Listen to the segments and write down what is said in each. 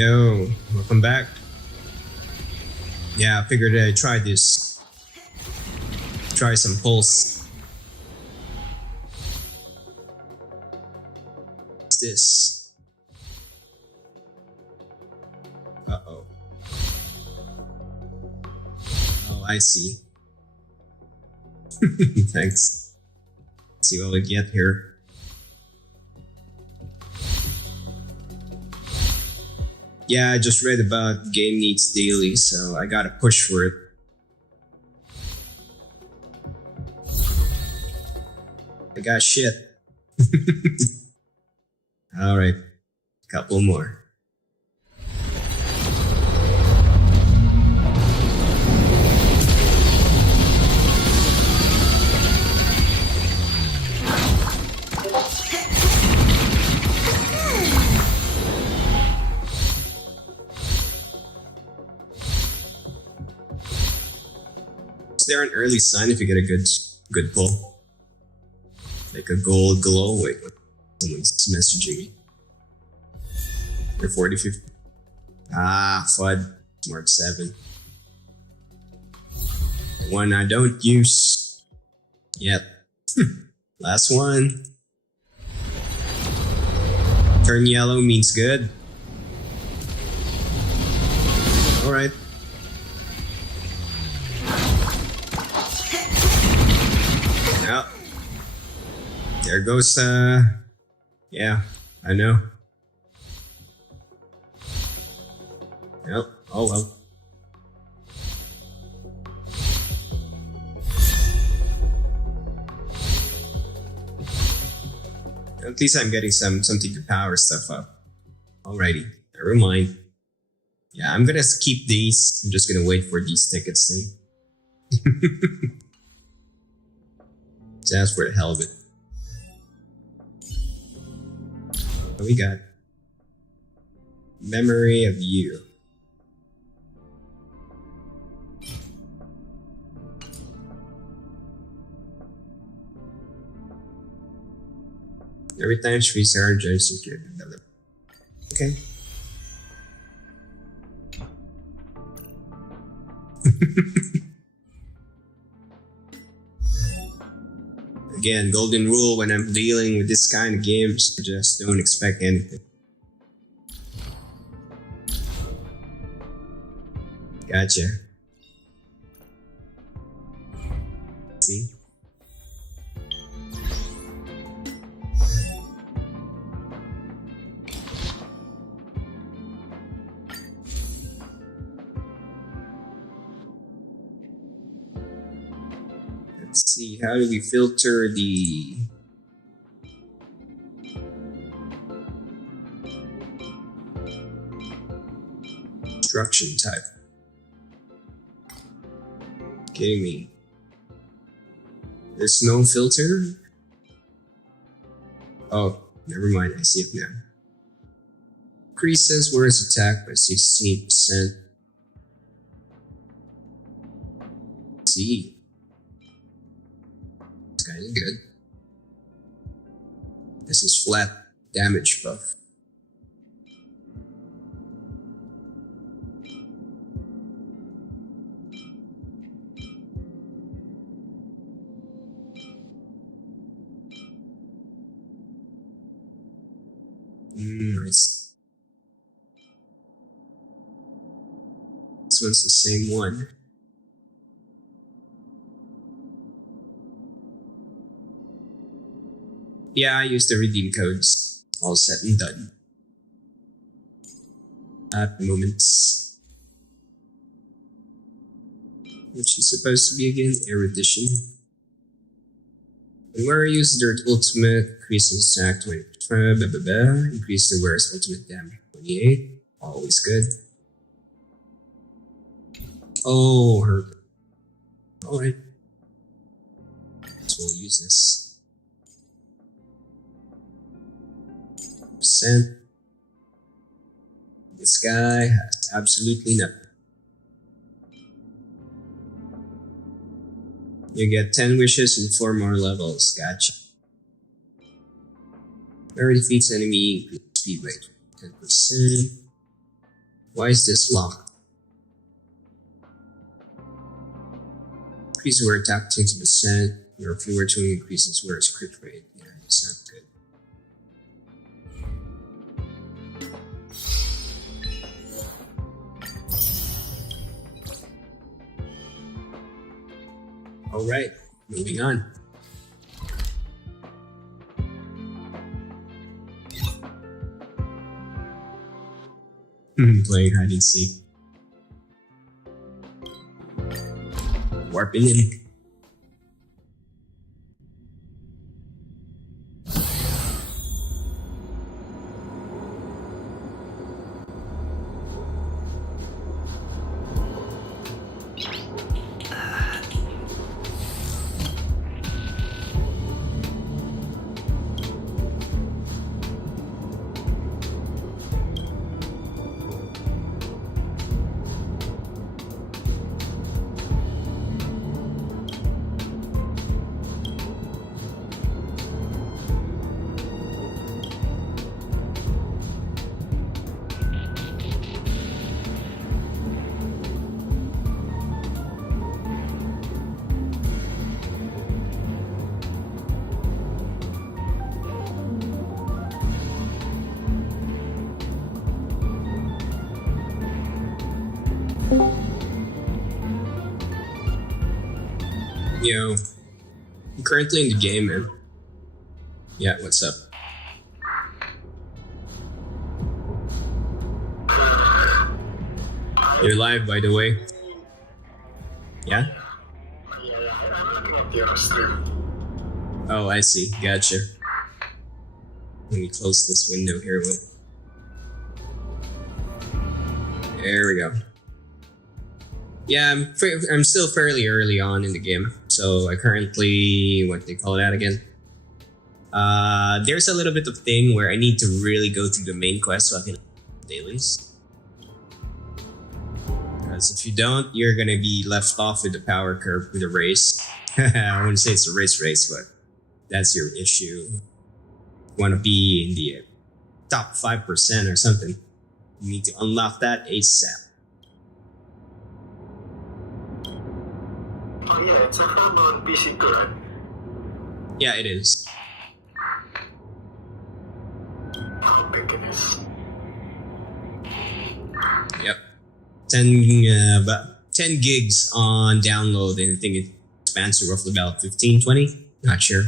Yo, welcome back. Yeah, I figured I'd try this. Try some pulse. What's this? Uh-oh. Oh, I see. Thanks. Let's see what we get here. Yeah, I just read about game needs daily, so I gotta push for it. I got shit. Alright, couple more. Is there an early sign if you get a good pull? Like a gold glow? Wait, someone's messaging me. They're 40, 50. Ah, FUD. Mark 7. The one I don't use yet. Last one. Turn yellow means good. Alright. Yep. There goes, yeah, I know. Yep, oh well. At least I'm getting something to power stuff up. Alrighty, never mind. Yeah, I'm gonna keep these. I'm just gonna wait for these tickets thing. Just for the hell of it. What we got? Memory of you. Every time she restarts, just okay. Again, golden rule when I'm dealing with this kind of games, just don't expect anything. Gotcha. See? Let's see, how do we filter the instruction type? Kidding me. There's no filter? Oh, never mind, I see it now. Increases whereas attack by 16%. See. It's kinda good. This is flat damage buff. Nice. This one's the same one. Yeah, I used the redeem codes. All set and done. At the moment. Which is supposed to be again? Erudition. When wearer uses their ultimate, increases attack 20%, increase the wearer's ultimate damage 28. Always good. Oh, her. Alright. So we'll use this. Percent. This guy has absolutely nothing. You get 10 wishes and 4 more levels. Gotcha. Whenever defeats enemy, speed rate 10%. Why is this locked? Increase where attack 20%. Or if you were to increase its where crit rate. Yeah, it's not good. Alright, moving on. Playing hide and seek. Warping in. Yo, I'm currently in the game, man. Yeah, what's up? You're live, by the way. Yeah? I'm looking at your stream. Oh, I see. Gotcha. Let me close this window here. There we go. Yeah, I'm still fairly early on in the game, so I currently, what they call that again? There's a little bit of thing where I need to really go through the main quest so I can dailies. Because if you don't, you're gonna be left off with the power curve with the race. I wouldn't say it's a race, but that's your issue. You want to be in the top 5% or something. You need to unlock that ASAP. Oh yeah, it's a found on PC too, right? Yeah, it is. How big it is? Yep. 10 gigs on download, and I think it expands to roughly about 15, 20? Not sure.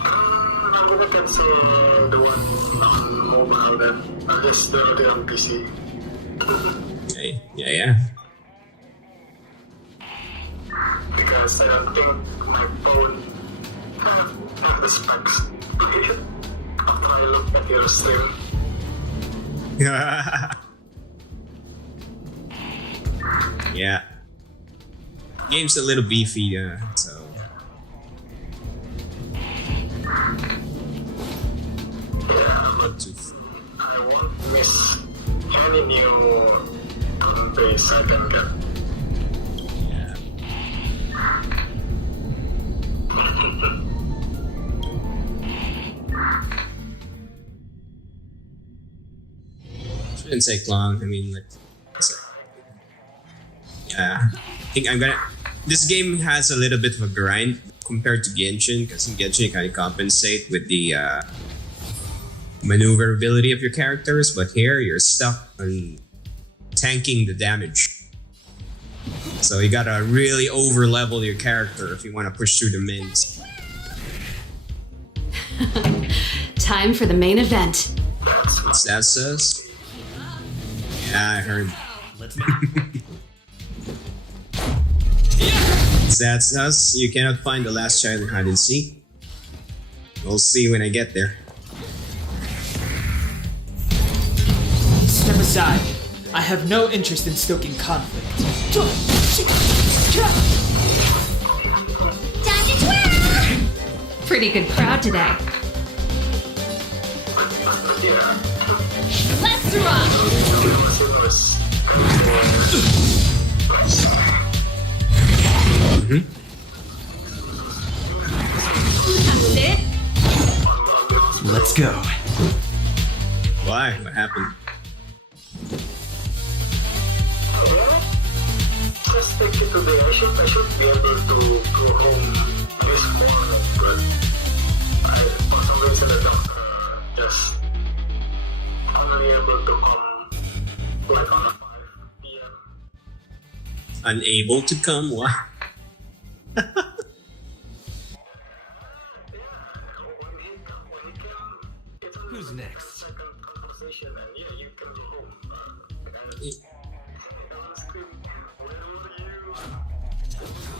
I would look at the one on mobile then. I guess they're already on PC. Yeah. Because I don't think my phone have the specs after I look at your stream. Yeah. Game's a little beefy, so. Yeah, but I won't miss any new base I can get. Yeah. Shouldn't take long. I mean, like, yeah. I think I'm gonna. This game has a little bit of a grind compared to Genshin, because in Genshin you kind of compensate with the maneuverability of your characters, but here you're stuck on tanking the damage. So you gotta really over level your character if you want to push through the mins. Time for the main event. What's that says? Yeah, I heard. That's us. You cannot find the last child in hide and seek. We'll see when I get there. Step aside. I have no interest in stoking conflict. Time to twirl! Pretty good crowd today. Yeah. Let's rock! That's it. Let's go. Why? What happened? Just take it today. I should be able to go home this morning, but for some reason the doctor just only able to come like on a 5 p.m. Unable to come? Why? Who's next? Second conversation, and yeah, you can go home.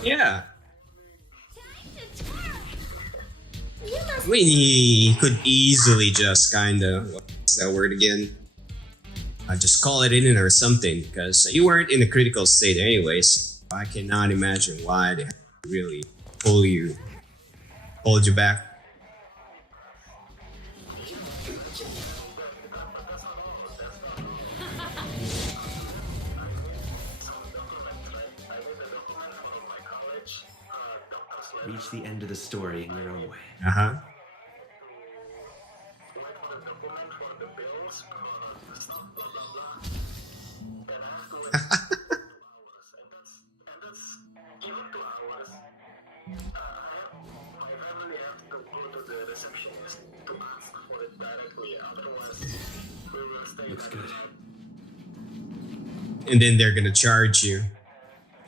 Yeah. I mean, he could easily just kinda, what's that word again? Just call it in or something, because you weren't in a critical state anyways. I cannot imagine why they really hold you back. Reach the end of the story in your own way. Uh-huh. Looks good. And then they're gonna charge you.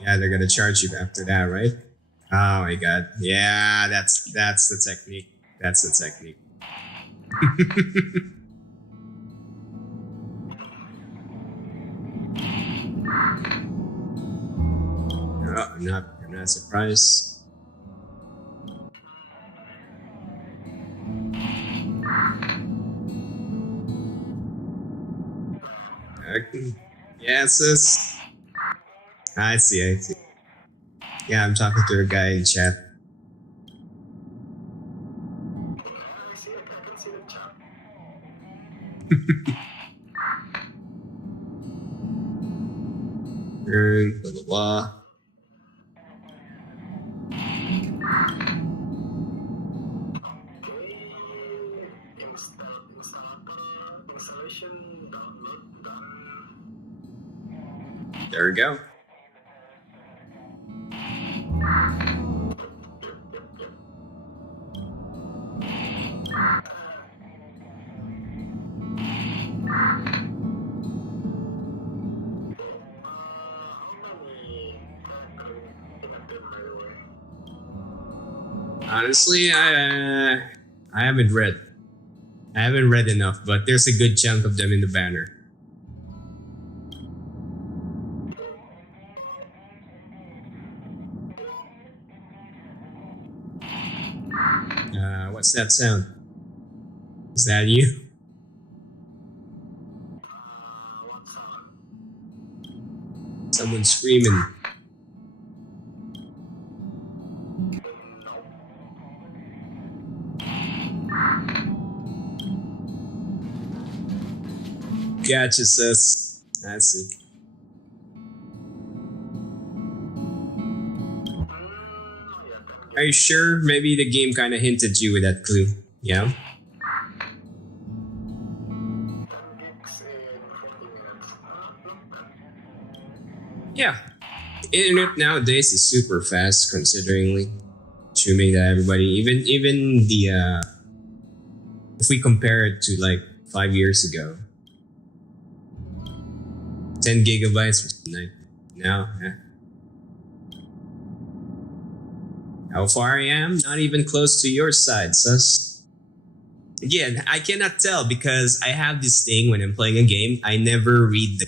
Yeah, they're gonna charge you after that, right? Oh my god. Yeah, that's the technique. That's the technique. Oh, I'm not surprised. Okay. Yeah, sis. I see. Yeah, I'm talking to a guy in chat. Blah blah blah. There we go. Honestly, I haven't read. I haven't read enough, but there's a good chunk of them in the banner. What's that sound? Is that you? Someone screaming. Gotcha, sis. I see. Are you sure? Maybe the game kind of hinted you with that clue. Yeah? Yeah. Internet nowadays is super fast, consideringly. Assuming that everybody, even the, if we compare it to like 5 years ago, 10 gigabytes was now, yeah. How far I am? Not even close to your side, sus. Again, I cannot tell because I have this thing when I'm playing a game, I never read the...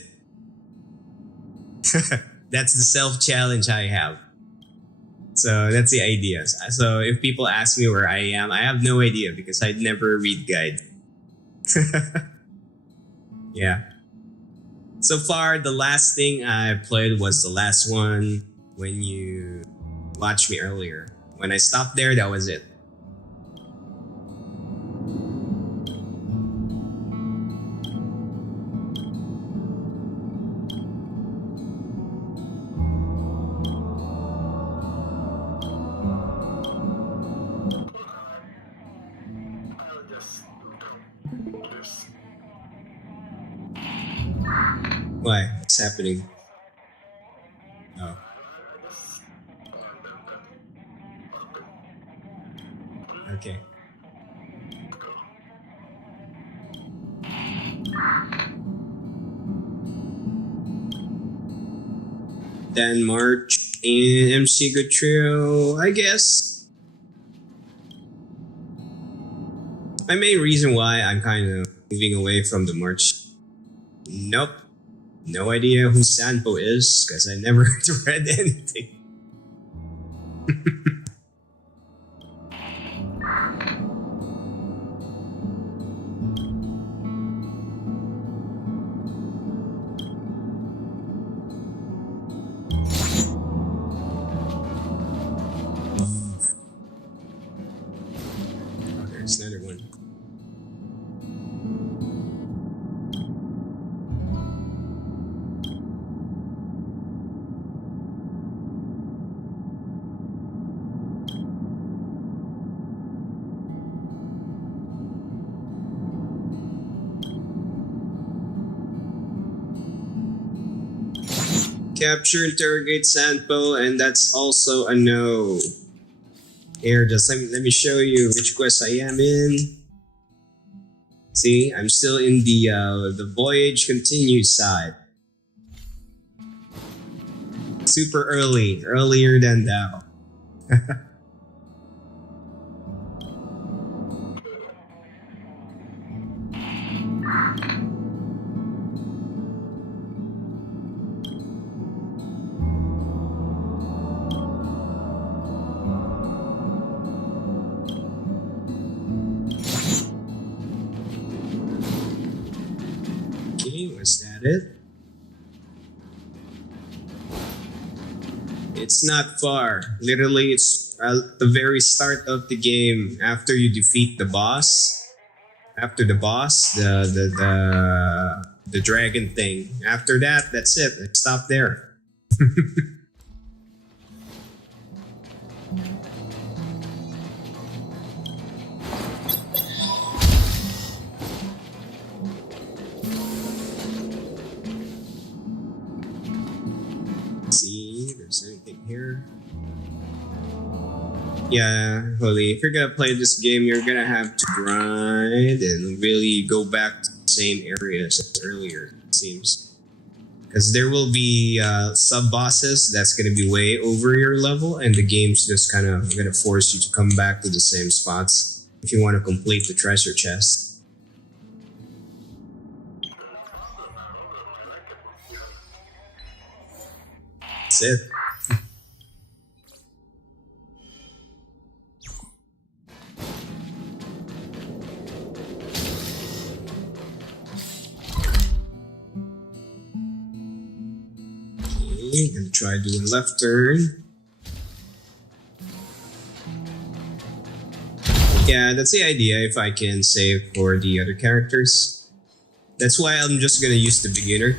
That's the self-challenge I have. So that's the idea. So if people ask me where I am, I have no idea because I never read guide. Yeah. So far, the last thing I played was the last one when you watched me earlier. When I stopped there, that was it. Why? What's happening? Oh. Okay. Then March and MC Good Trio, I guess. My main reason why I'm kind of moving away from the March. Nope. No idea who Sanpo is, because I never read anything. Oh, there's another one. Capture, interrogate Sanpo, and that's also a no. Here, just let me show you which quest I am in. See, I'm still in the voyage continued side. Super earlier than thou. Was that it? It's not far. Literally, it's at the very start of the game. After you defeat the boss, after the boss, the dragon thing. After that, that's it. It stopped there. Here. Yeah, Holy, if you're gonna play this game, you're gonna have to grind and really go back to the same areas as earlier, it seems. Because there will be sub-bosses that's gonna be way over your level, and the game's just kind of gonna force you to come back to the same spots if you want to complete the treasure chest. That's it. Gonna try doing left turn. Yeah, that's the idea if I can save for the other characters. That's why I'm just gonna use the beginner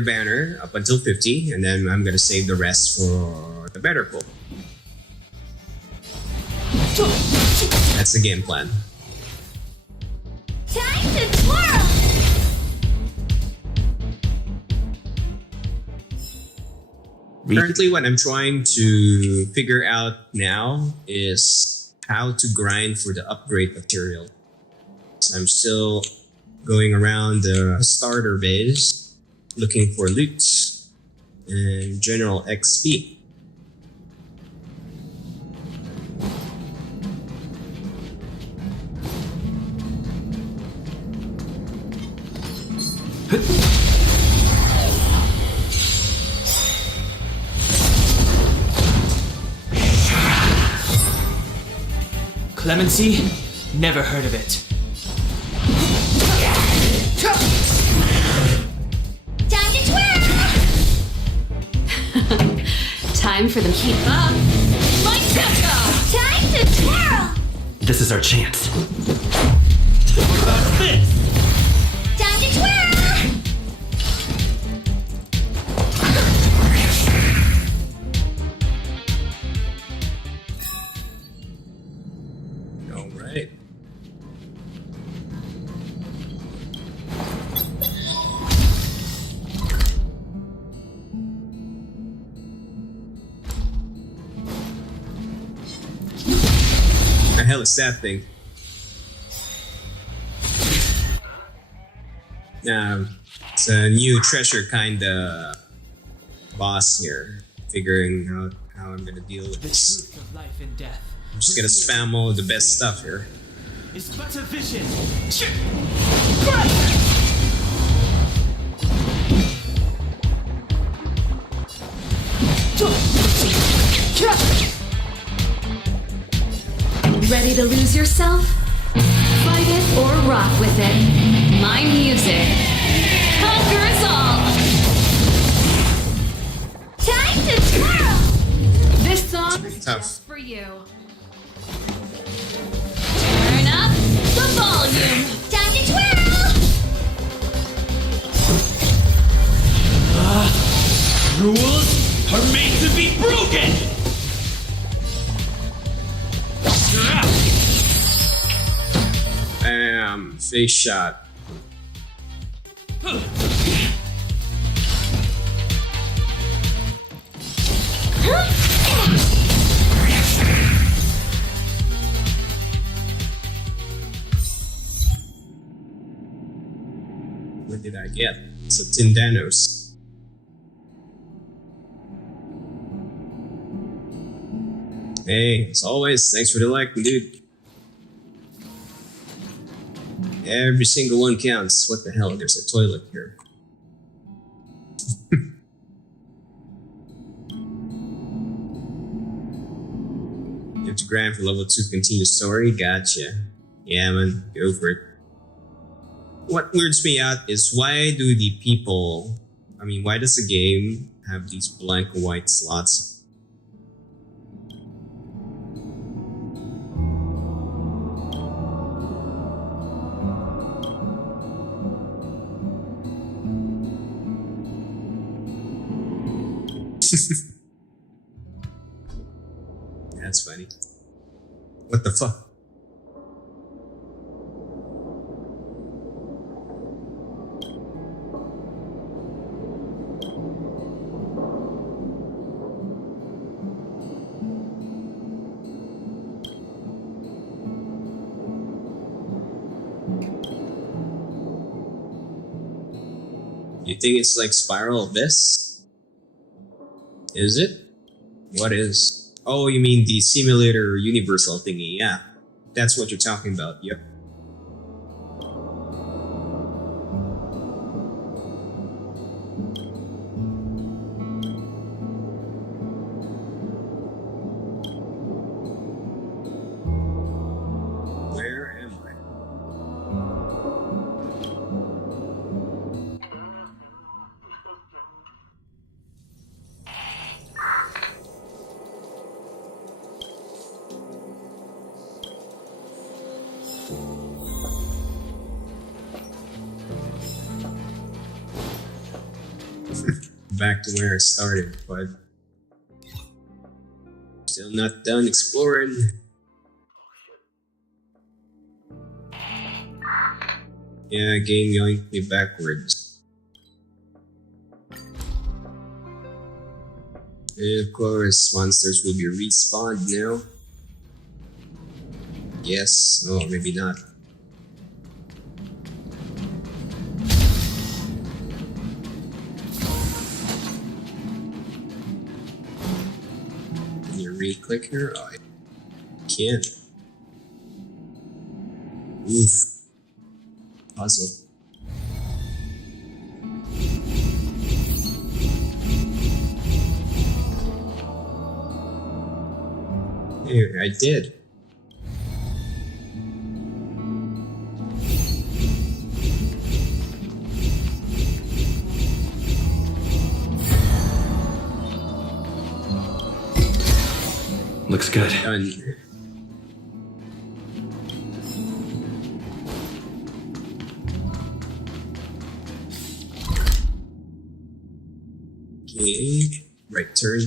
banner up until 50, and then I'm gonna save the rest for the better pull. That's the game plan. Time to twirl! Currently, what I'm trying to figure out now is how to grind for the upgrade material. So I'm still going around the starter base, looking for loot and general XP. Clemency? Never heard of it. Time to twirl! Time for them to keep up. Like Tesco! Time to twirl! This is our chance. What about this? Time to twirl! hell is that thing? It's a new treasure kinda boss here. Figuring out how I'm gonna deal with The this. truth of life and death. I'm just gonna spam all the best stuff here. It's but a vision. Ready to lose yourself? Fight it or rock with it. My music conquers all. Time to twirl! This song is Tough. just for you. Turn up the volume. Time to twirl! Rules are made to be broken! Bam! Face shot. What did I get? It's a Tindanos. Hey, as always, thanks for the like, dude. Every single one counts. What the hell? There's a toilet here. You have to grind for level 2 to continue the story? Gotcha. Yeah, man. Go for it. What weirds me out is why do the people... I mean, why does the game have these blank white slots? That's funny. What the fuck? You think it's like Spiral Abyss? Is it? What is? Oh, you mean the simulator universal thingy? Yeah, that's what you're talking about. Yep. Where am I? Back to where I started, but still not done exploring. Yeah, game yoinked me backwards. And of course, monsters will be respawned now. Yes, oh, maybe not. Can you re-click here? Oh, I can't. Oof. Puzzle. Here, I did. Looks good. Done. Okay, right turn.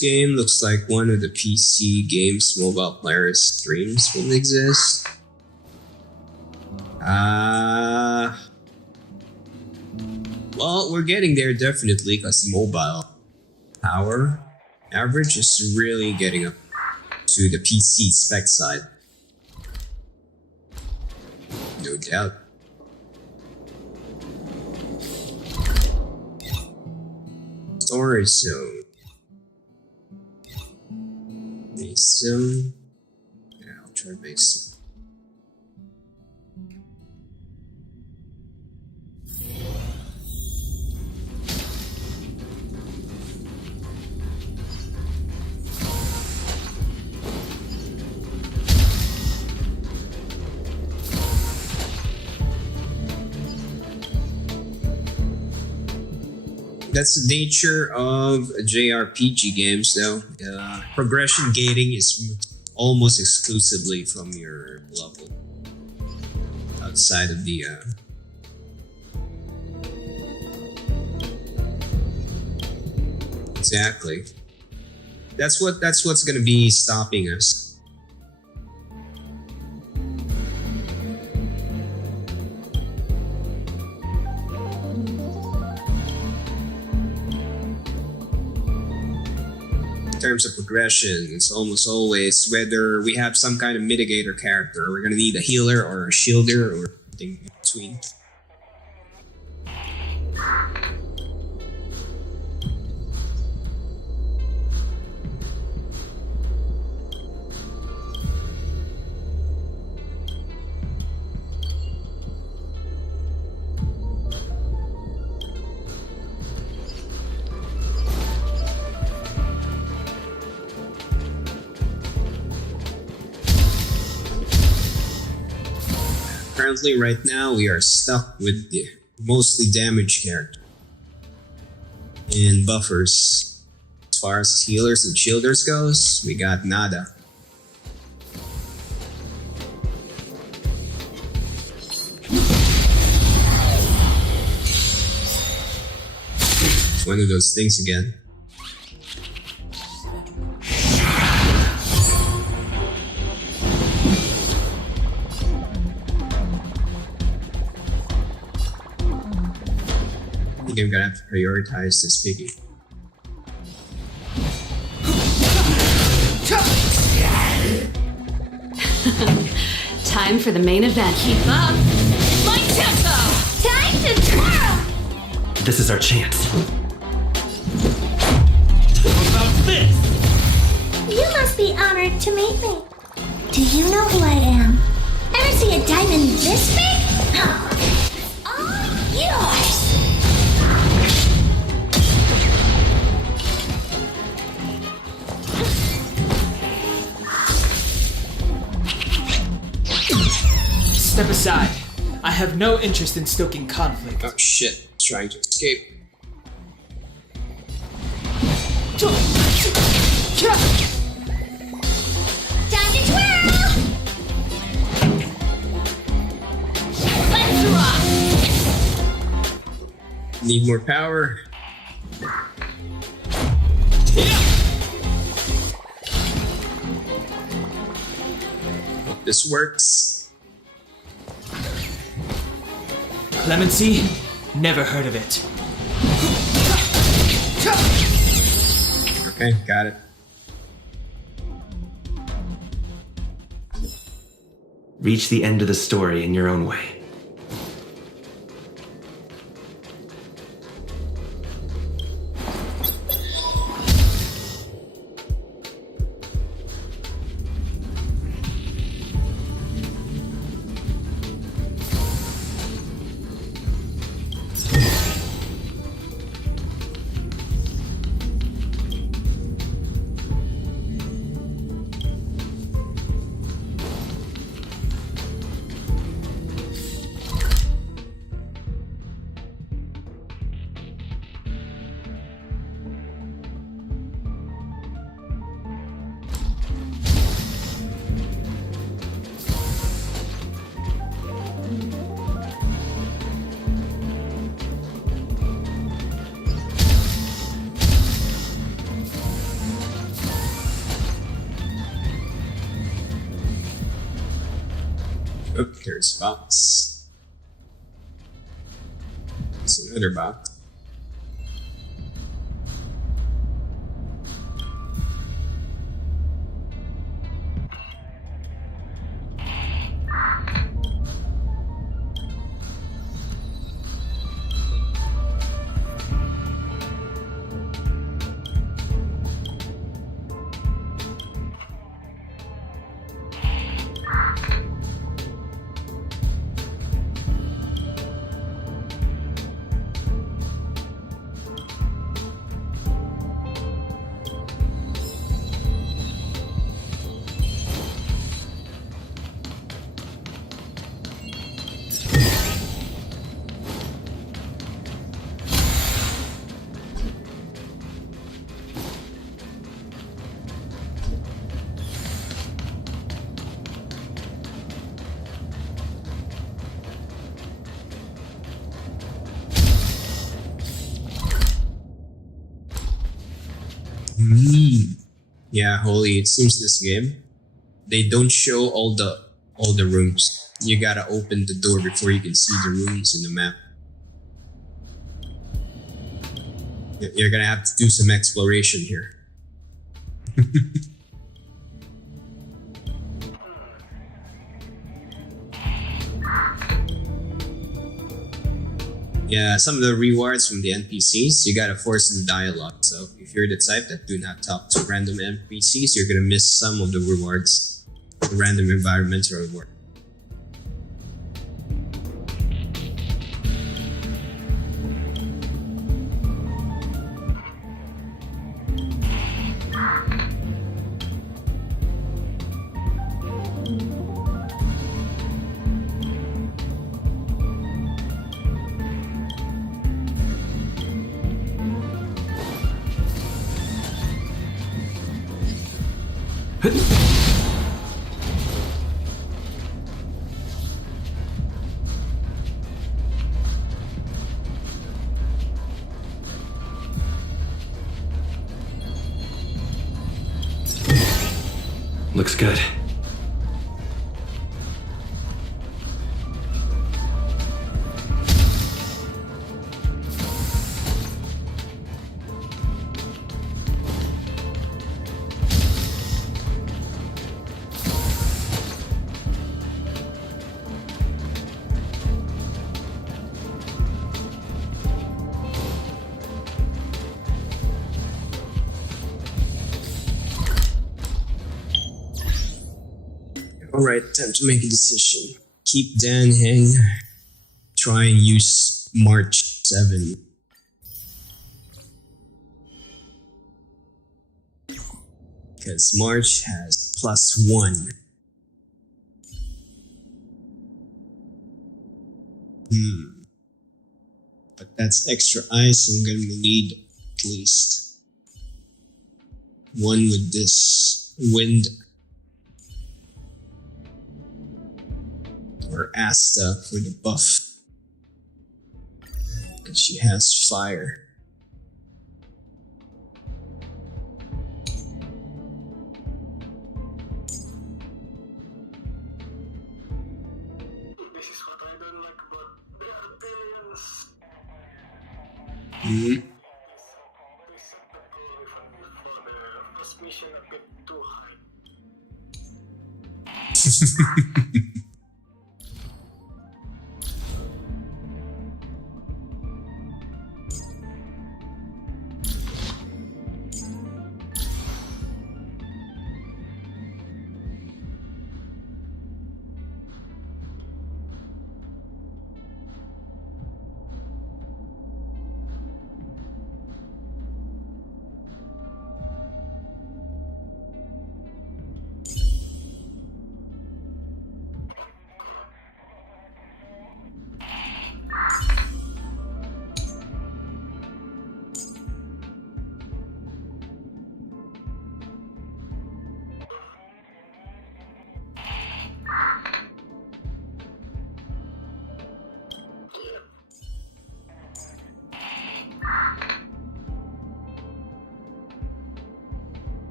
game looks like one of the PC games mobile player streams will exist. Well, we're getting there definitely because mobile power average is really getting up to the PC spec side. No doubt. Storage zone. Base zone. Yeah, I'll try base zone. That's the nature of JRPG games, though. Progression gating is almost exclusively from your level. Outside of the... Exactly. That's what's gonna be stopping us. In terms of progression, it's almost always whether we have some kind of mitigator character. We're gonna need a healer or a shielder or something in between. Currently, right now, we are stuck with the mostly damaged character. And buffers. As far as healers and shielders goes, we got nada. It's one of those things again. I think I'm gonna have to prioritize this piggy. Time for the main event. Keep up. My tempo. Time to twirl. This is our chance. What about this? You must be honored to meet me. Do you know who I am? Ever see a diamond this big? All yours! Step aside. I have no interest in stoking conflict. Oh shit, it's trying to escape. Time to twirl! Let's rock! Need more power. Hope this works. Clemency? Never heard of it. Okay, got it. Reach the end of the story in your own way. Oh, there's a box. There's another box. Yeah, holy, it seems this game, they don't show all the rooms. You gotta open the door before you can see the rooms in the map. You're gonna have to do some exploration here. Yeah, some of the rewards from the NPCs, you gotta force the dialogue. So if you're the type that do not talk to random NPCs, you're gonna miss some of the rewards. The random environmental reward. Looks good. Alright, time to make a decision. Keep Dan Heng. Try and use March 7. Because March has +1. But that's extra ice I'm gonna need at least one with this wind. Or Asta for the buff. And she has fire. This is what I don't like about there are billions. Mm-hmm. They set the goal for the first mission a bit too high.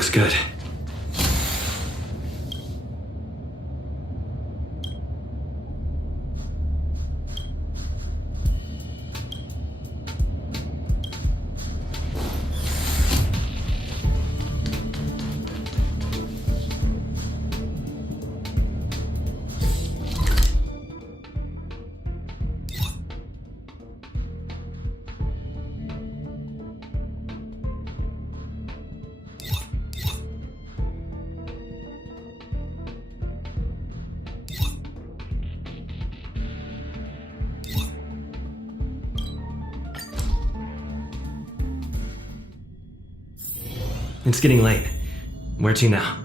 looks good. It's getting late. Where to now?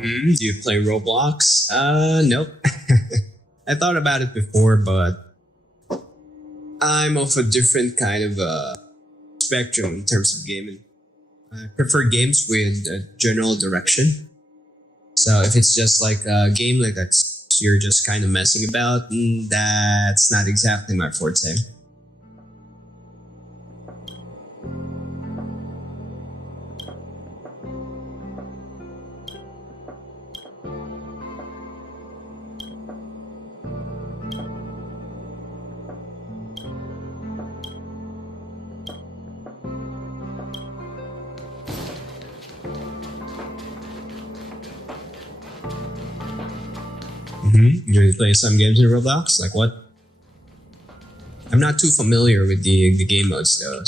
Do you play Roblox? Nope. I thought about it before, but I'm of a different kind of spectrum in terms of gaming. I prefer games with a general direction. So if it's just like a game like that you're just kind of messing about, that's not exactly my forte. You play some games in Roblox? Like what? I'm not too familiar with the game modes though.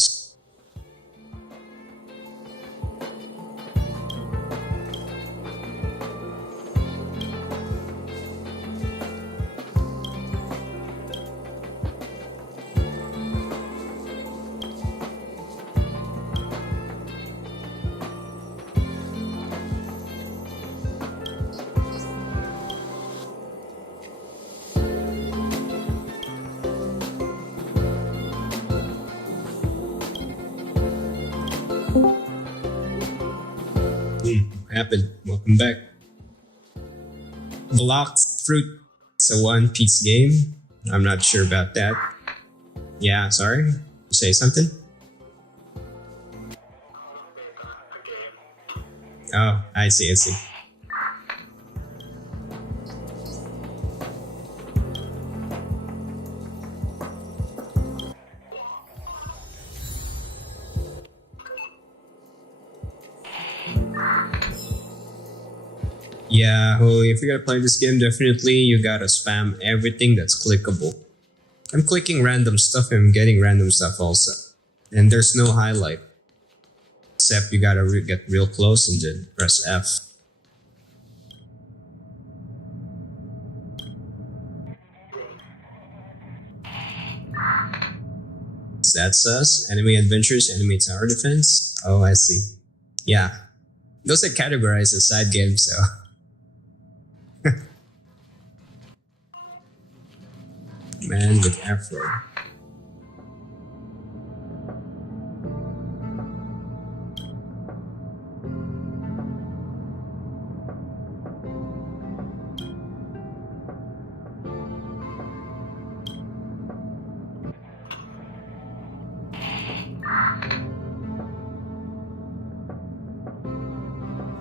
What happened? Welcome back. Walkthroughs. It's a one-piece game. I'm not sure about that. Yeah, sorry. You say something? Oh, I see. Yeah, well, if you're gonna play this game, definitely you gotta spam everything that's clickable. I'm clicking random stuff and I'm getting random stuff also. And there's no highlight. Except you gotta get real close and then press F. That's us. Enemy adventures, enemy tower defense. Oh, I see. Yeah. Those are categorized as side games, so. Man with afro.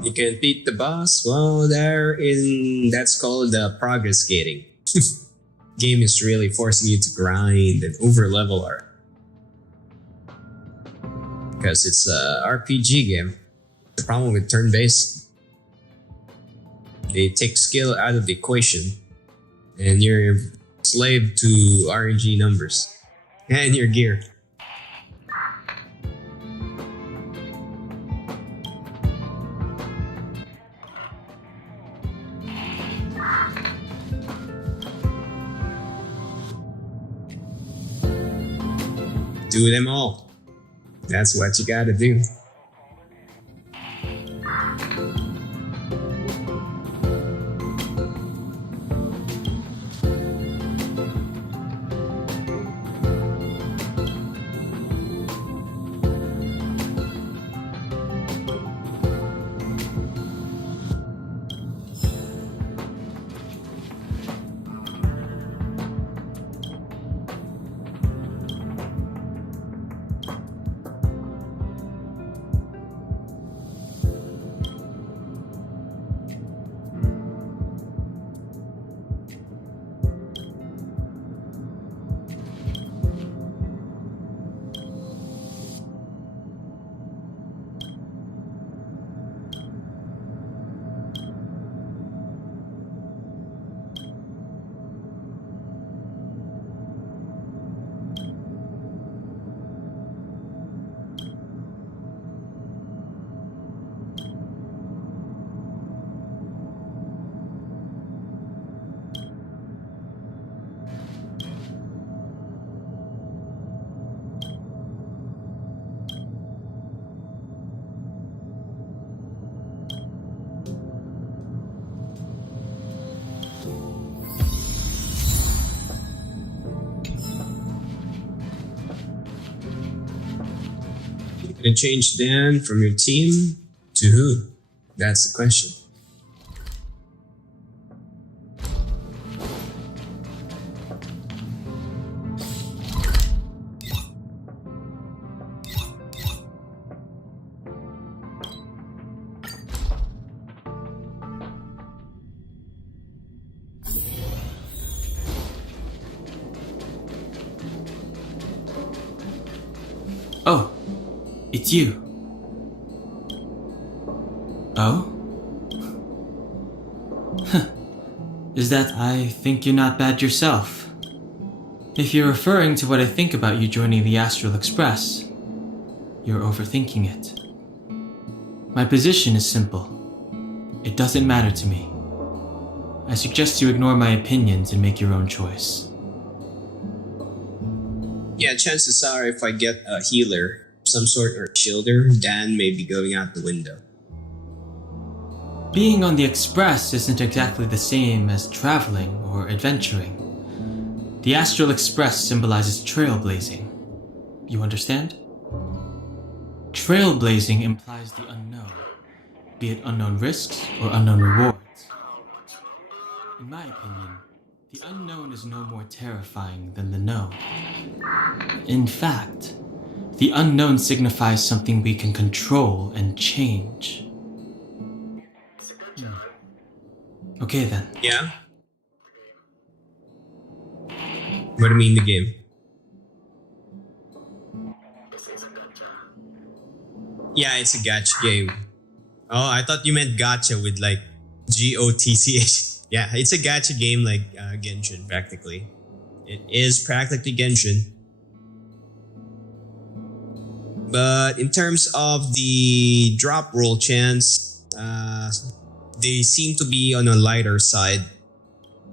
You can beat the boss. Well, that's called progress gating. Game is really forcing you to grind and over-level art. Because it's a RPG game. The problem with turn-based, they take skill out of the equation. And you're slave to RNG numbers. And your gear. Do them all. That's what you gotta do. You change Dan from your team to who? That's the question. Oh, it's you. Oh? Huh. Is that I think you're not bad yourself? If you're referring to what I think about you joining the Astral Express, you're overthinking it. My position is simple. It doesn't matter to me. I suggest you ignore my opinions and make your own choice. Yeah, chances are if I get a healer, some sort or shielder, Dan may be going out the window. Being on the Express isn't exactly the same as traveling or adventuring. The Astral Express symbolizes trailblazing. You understand? Trailblazing implies the unknown, be it unknown risks or unknown rewards. In my opinion, the unknown is no more terrifying than the known. In fact, the unknown signifies something we can control and change. Okay then. Yeah? What do you mean the game? Yeah, it's a gacha game. Oh, I thought you meant gacha with like G-O-T-C-H. Yeah, it's a gacha game like Genshin practically. It is practically Genshin. But in terms of the drop roll chance, they seem to be on a lighter side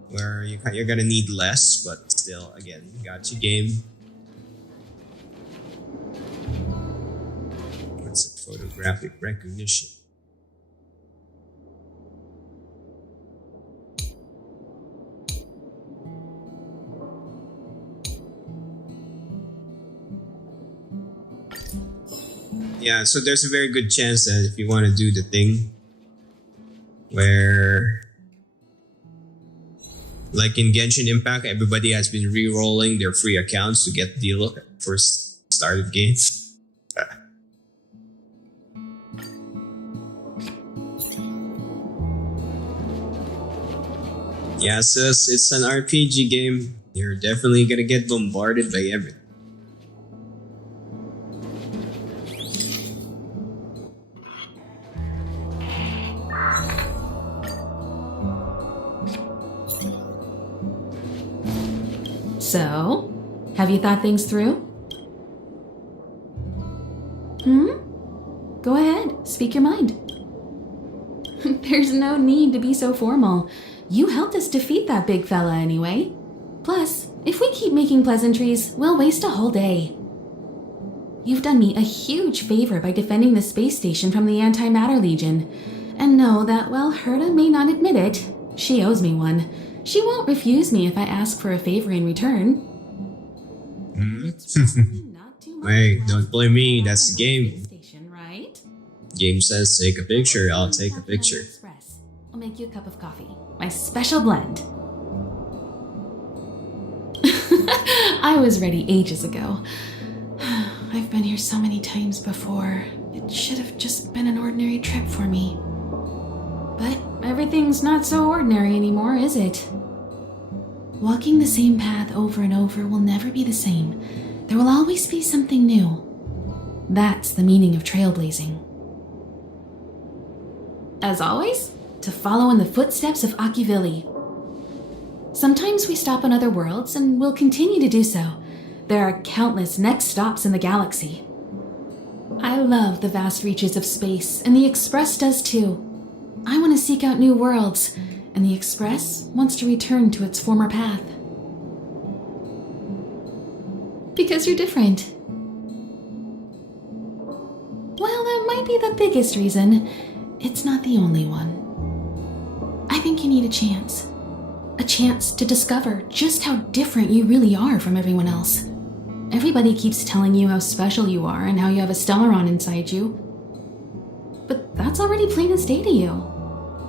where you're gonna need less, but still, again, gacha game. What's a photographic recognition? Yeah, so there's a very good chance that if you want to do the thing where, like in Genshin Impact, everybody has been re-rolling their free accounts to get the look at first start of game. Yeah, sis, it's an RPG game. You're definitely gonna get bombarded by everything. So, have you thought things through? Go ahead, speak your mind. There's no need to be so formal. You helped us defeat that big fella anyway. Plus, if we keep making pleasantries, we'll waste a whole day. You've done me a huge favor by defending the space station from the Antimatter Legion. And know that while Herta may not admit it, she owes me one. She won't refuse me if I ask for a favor in return. Hey, don't blame me, that's the game. Station, right? Game says take a picture, I'll take a picture. I'll make you a cup of coffee. My special blend. I was ready ages ago. I've been here so many times before. It should have just been an ordinary trip for me. But everything's not so ordinary anymore, is it? Walking the same path over and over will never be the same. There will always be something new. That's the meaning of trailblazing. As always, to follow in the footsteps of Akivili. Sometimes we stop on other worlds, and we'll continue to do so. There are countless next stops in the galaxy. I love the vast reaches of space, and the Express does too. I want to seek out new worlds, and the Express wants to return to its former path. Because you're different. While that might be the biggest reason, it's not the only one. I think you need a chance to discover just how different you really are from everyone else. Everybody keeps telling you how special you are and how you have a Stellaron inside you. But that's already plain as day to you.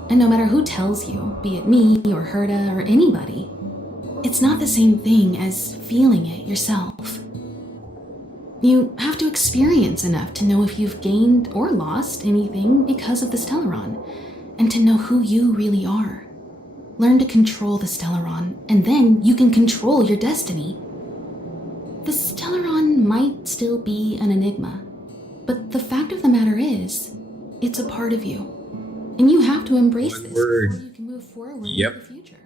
And no matter who tells you, be it me or Herta or anybody, it's not the same thing as feeling it yourself. You have to experience enough to know if you've gained or lost anything because of the Stellaron, and to know who you really are. Learn to control the Stellaron, and then you can control your destiny. The Stellaron might still be an enigma, but the fact of the matter is, it's a part of you. And you have to embrace One this word. before you can move forward Yep. into the future.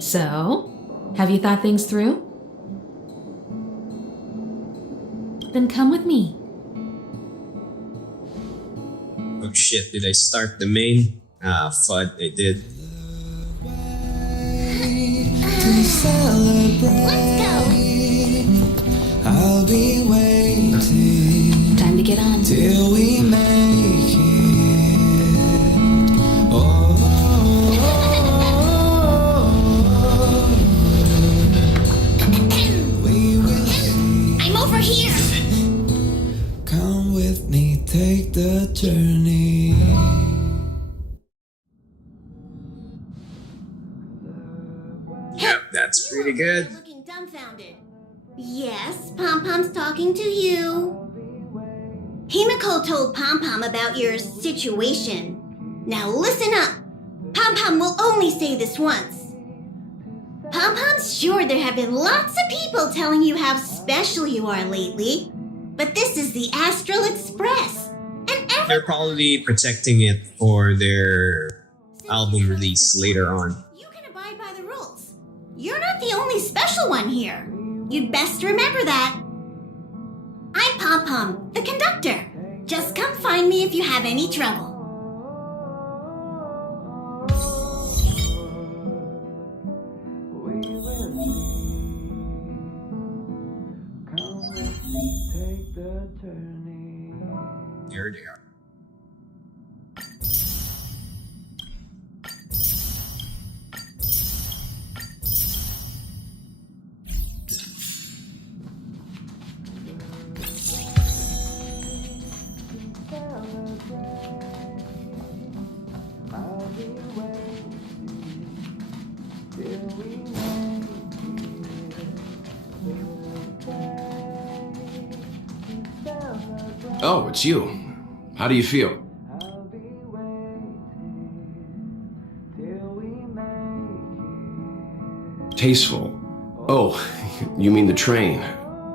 So, have you thought things through? Then come with me. Oh shit, did I start the main? Ah, fud, I did. Let's go. I'll be waiting Time to get on. till we make it. Oh, we will see. I'm over here. Come with me, take the journey. Yep, that's pretty good. Looking dumbfounded. Yes, Pom Pom's talking to you. Himiko told Pom Pom about your situation. Now listen up. Pom Pom will only say this once. Pom Pom's sure there have been lots of people telling you how special you are lately, but this is the Astral Express, and They're probably protecting it for their album release later on. you can abide by the rules. You're not the only special one here. You'd best remember that. I'm Pom Pom, the conductor. Just come find me if you have any trouble. We will see. Come with me, take the journey. There they are. I'll be waiting till we make it. Oh, it's you. How do you feel? I'll be waiting till we make Tasteful. Oh, you mean the train.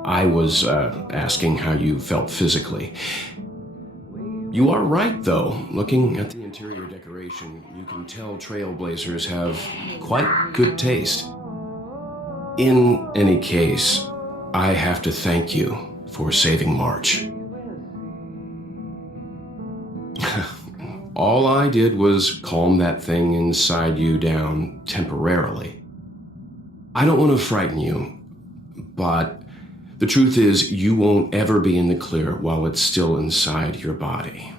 I was asking how you felt physically. You are right, though. Looking at the interior decoration, you can tell trailblazers have quite good taste. In any case, I have to thank you for saving March. All I did was calm that thing inside you down temporarily. I don't want to frighten you, but the truth is you won't ever be in the clear while it's still inside your body.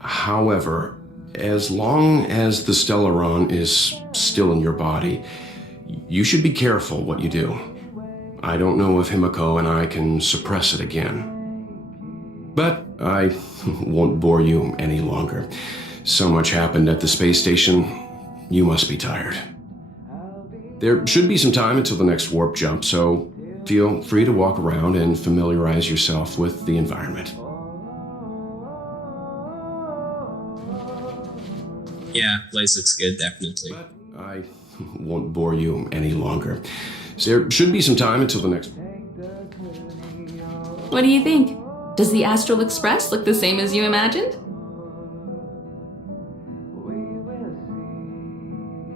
However, as long as the Stellaron is still in your body, you should be careful what you do. I don't know if Himiko and I can suppress it again. But I won't bore you any longer. So much happened at the space station, you must be tired. There should be some time until the next warp jump, so feel free to walk around and familiarize yourself with the environment. Yeah, place looks good, definitely. But I won't bore you any longer. There should be some time until the next... What do you think? Does the Astral Express look the same as you imagined? We will see.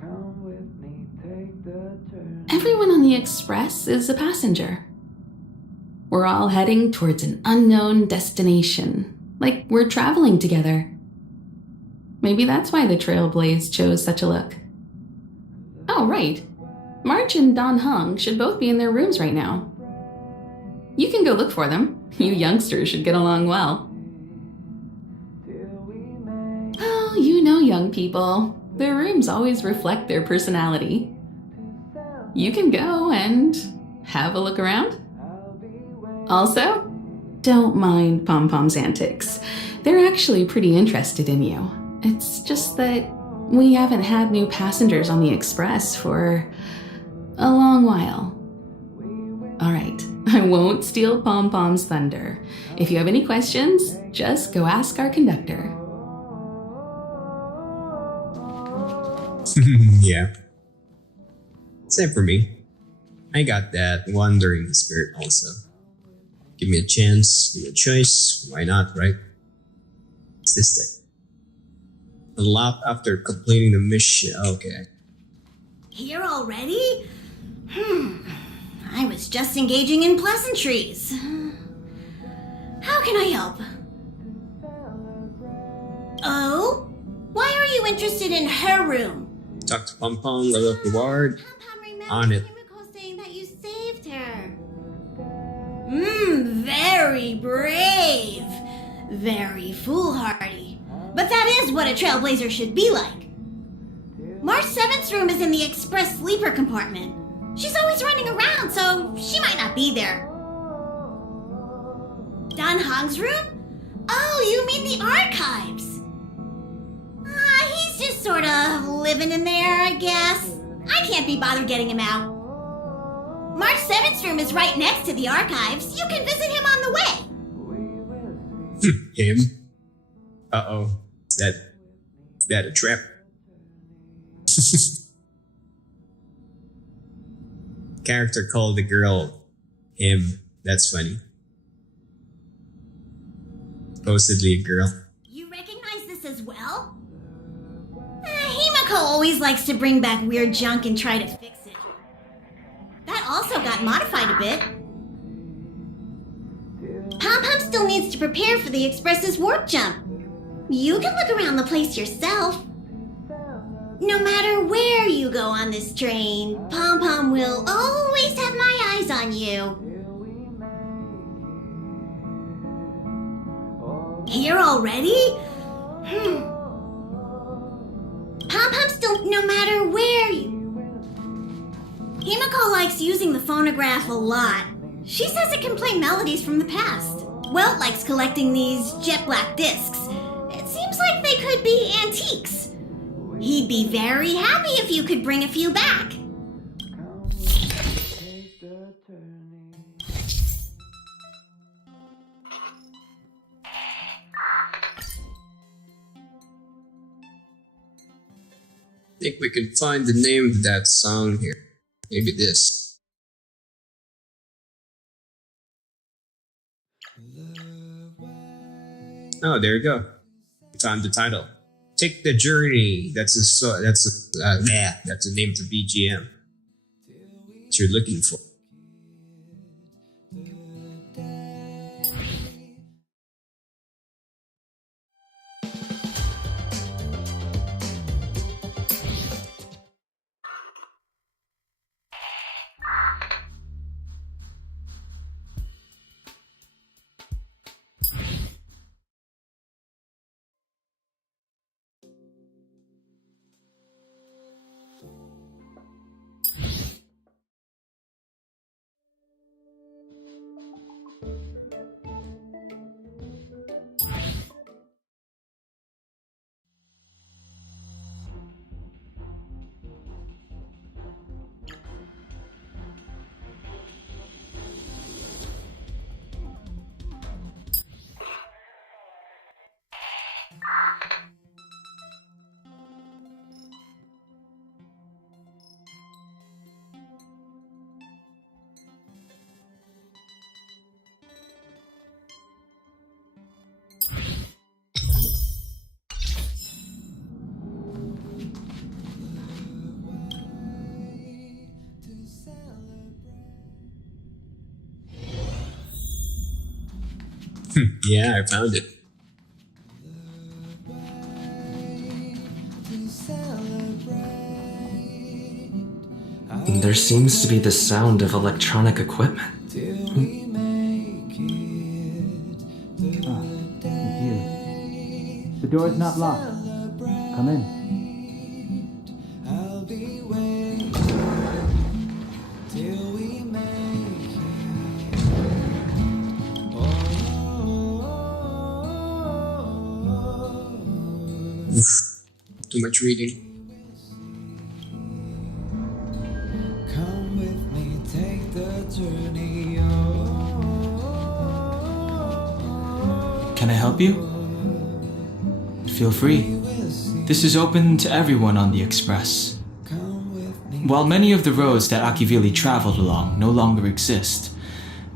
Come with me, take the journey. Everyone on the Express is a passenger. We're all heading towards an unknown destination, like we're traveling together. Maybe that's why the Trailblaze chose such a look. Oh, right. March and Don Hung should both be in their rooms right now. You can go look for them. You youngsters should get along well. Oh, you know young people. Their rooms always reflect their personality. you can go and have a look around. Also, don't mind Pom Pom's antics. They're actually pretty interested in you. It's just that we haven't had new passengers on the express for a long while. Alright, I won't steal Pom Pom's thunder. If you have any questions, just go ask our conductor. Yeah. Same for me. I got that wandering spirit also. Give me a chance, give me a choice. Why not, right? What's this thing? Unlock after completing the mission. Okay. Here already? I was just engaging in pleasantries. How can I help? Oh? Why are you interested in her room? Talk to Pom Pom, level up the ward. Pom remembers On it. Himiko saying that you saved her. Very brave. Very foolhardy. But that is what a trailblazer should be like. March 7th's room is in the express sleeper compartment. She's always running around, so she might not be there. Dan Hong's room? Oh, you mean the archives. He's just sort of living in there, I guess. I can't be bothered getting him out. March 7th's room is right next to the archives. You can visit him on the way. Him? Uh-oh. Is that a trap? Character called the girl him. That's funny. Supposedly a girl. You recognize this as well? Himiko always likes to bring back weird junk and try to fix it. That also got modified a bit. Pom Pom still needs to prepare for the Express's warp jump. You can look around the place yourself. No matter where you go on this train, Pom Pom will always have my eyes on you. Here already? Pom Pom still, no matter where you... Himiko likes using the phonograph a lot. She says it can play melodies from the past. Welt likes collecting these jet black discs. It seems like they could be antiques. He'd be very happy if you could bring a few back. I think we can find the name of that song here. Maybe this. Oh, there you go. We found the title. Take the Journey. That's the name of the BGM. What you're looking for. Yeah, I found it. There seems to be the sound of electronic equipment. Here. The door is not locked. Come in. Oof. Too much reading. Come with me, take the journey. Can I help you? Feel free. This is open to everyone on the Express. While many of the roads that Akivili traveled along no longer exist,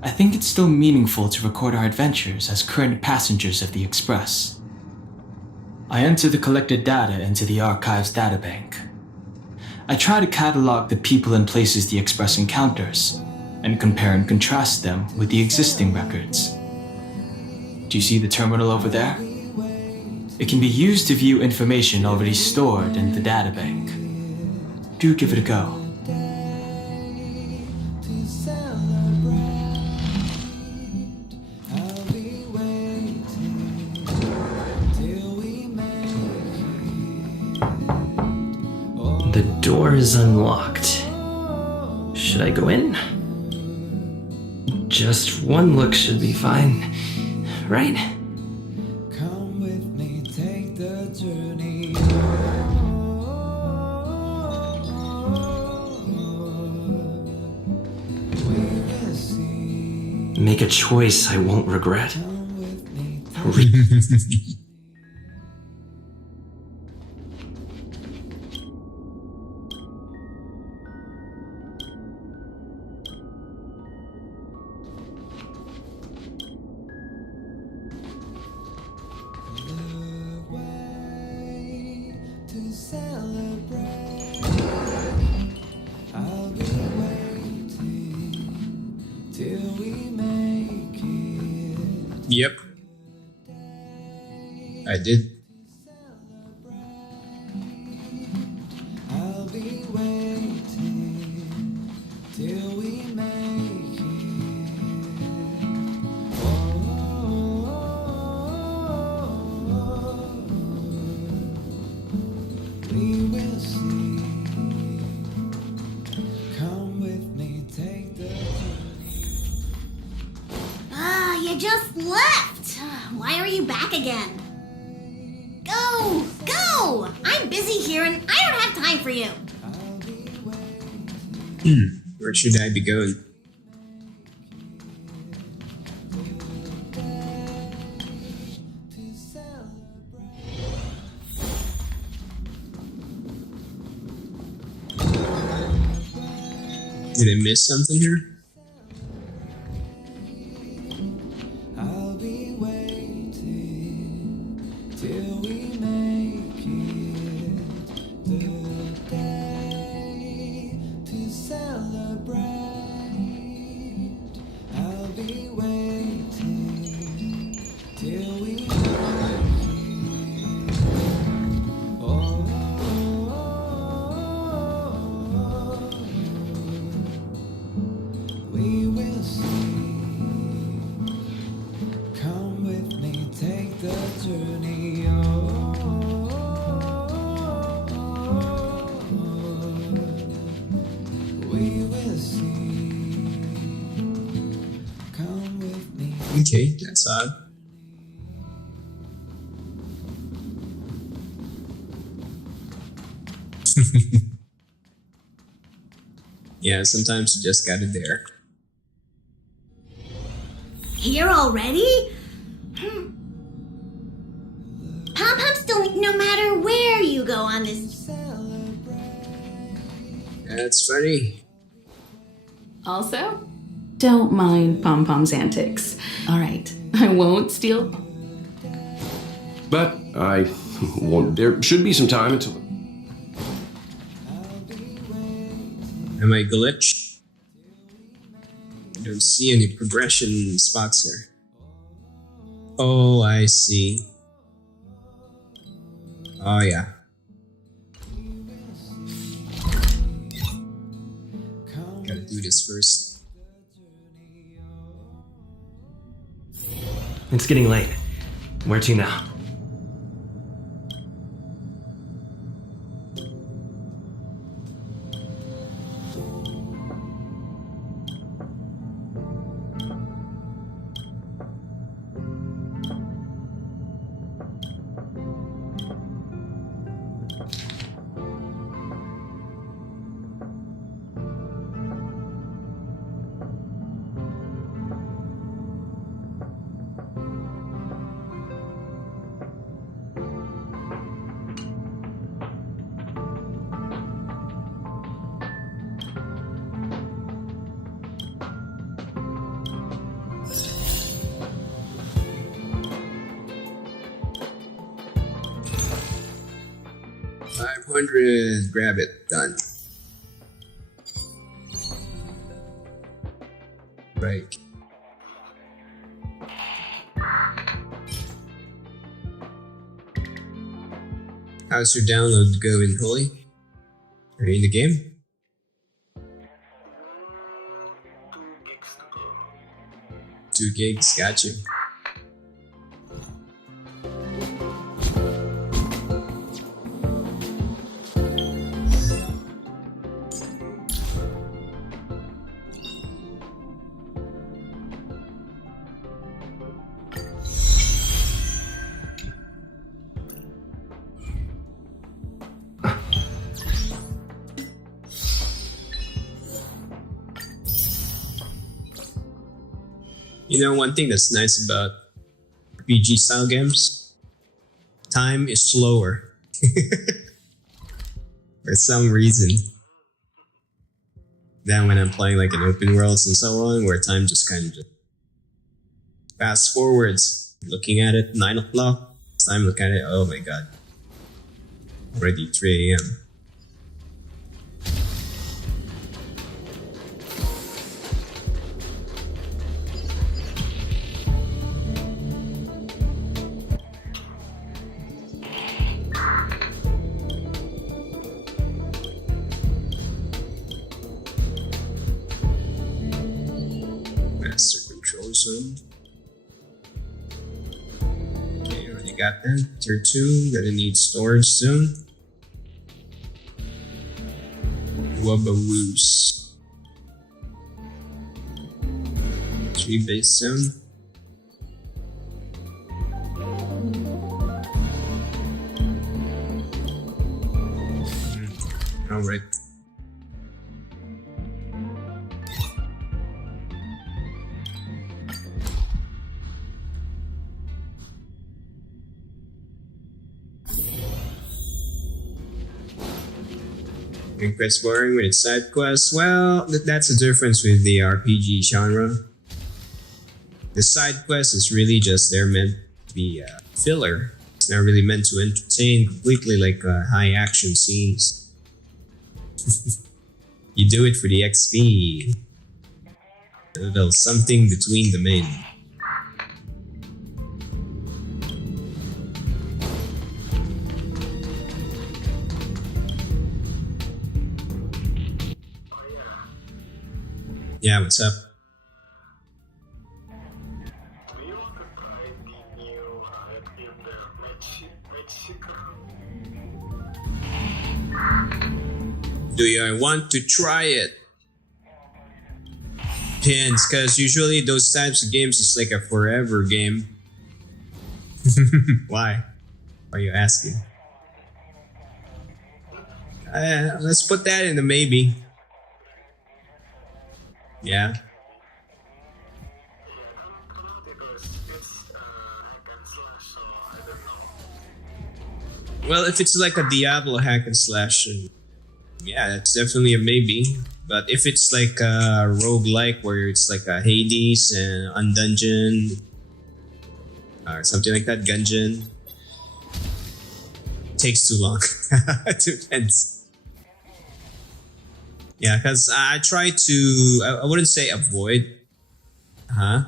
I think it's still meaningful to record our adventures as current passengers of the Express. I enter the collected data into the Archives databank. I try to catalog the people and places the Express encounters, and compare and contrast them with the existing records. Do you see the terminal over there? It can be used to view information already stored in the databank. Do give it a go. The door is unlocked. Should I go in? Just one look should be fine, right? Come with me, take the journey. Make a choice I won't regret. To celebrate, I'll be waiting till we make it. Yep. I did. I'll be waiting till we make it. We will see. Come with me, take the journey. Ah, you just left. Why are you back again? Go! Go! I'm busy here and I don't have time for you. Where should I be going? Did I miss something here? I'll be waiting till we make it the day to celebrate. I'll be waiting till we make it. Oh, we will see. Come with me, take the journey. We will see. Come with me. Okay, that's odd. Yeah, sometimes you just got it there. Here already? Pom-Pom still, no matter where you go on this. That's funny. Also, don't mind Pom Pom's antics. All right, I won't steal. But I won't. There should be some time until. Am I glitched? I don't see any progression spots here. Oh, I see. Oh, yeah. Gotta do this first. It's getting late. Where to now? 500. Grab it. Done. Right. How's your download going, Holy? Are you in the game? 2 gigs to go. 2 gigs, got you. You know, one thing that's nice about RPG style games, time is slower. For some reason. Than when I'm playing like an open worlds and so on, where time just kind of just fast forwards. Looking at it, 9 o'clock. Time look at it, oh my god. Already 3 a.m. Master control zone. Okay, already got that. Tier 2, gonna need storage soon. Wubbawoos. 3 base zone. Alright. Main quest boring with its side quests. Well, that's the difference with the RPG genre. The side quest is really just they're meant to be filler. It's not really meant to entertain completely like high action scenes. You do it for the XP. A little something between the main. Yeah, what's up? Do you want to try the new in the Do I want to try it? Depends, because usually those types of games is like a forever game. Why? Why are you asking? Let's put that in the maybe. Yeah. because it's hack and slash, so I don't know. Well, if it's like a Diablo hack and slash, yeah, that's definitely a maybe. But if it's like a roguelike where it's like a Hades and Undungeon or something like that, Gungeon, takes too long. It depends. Yeah, because I try to, I wouldn't say avoid. Huh?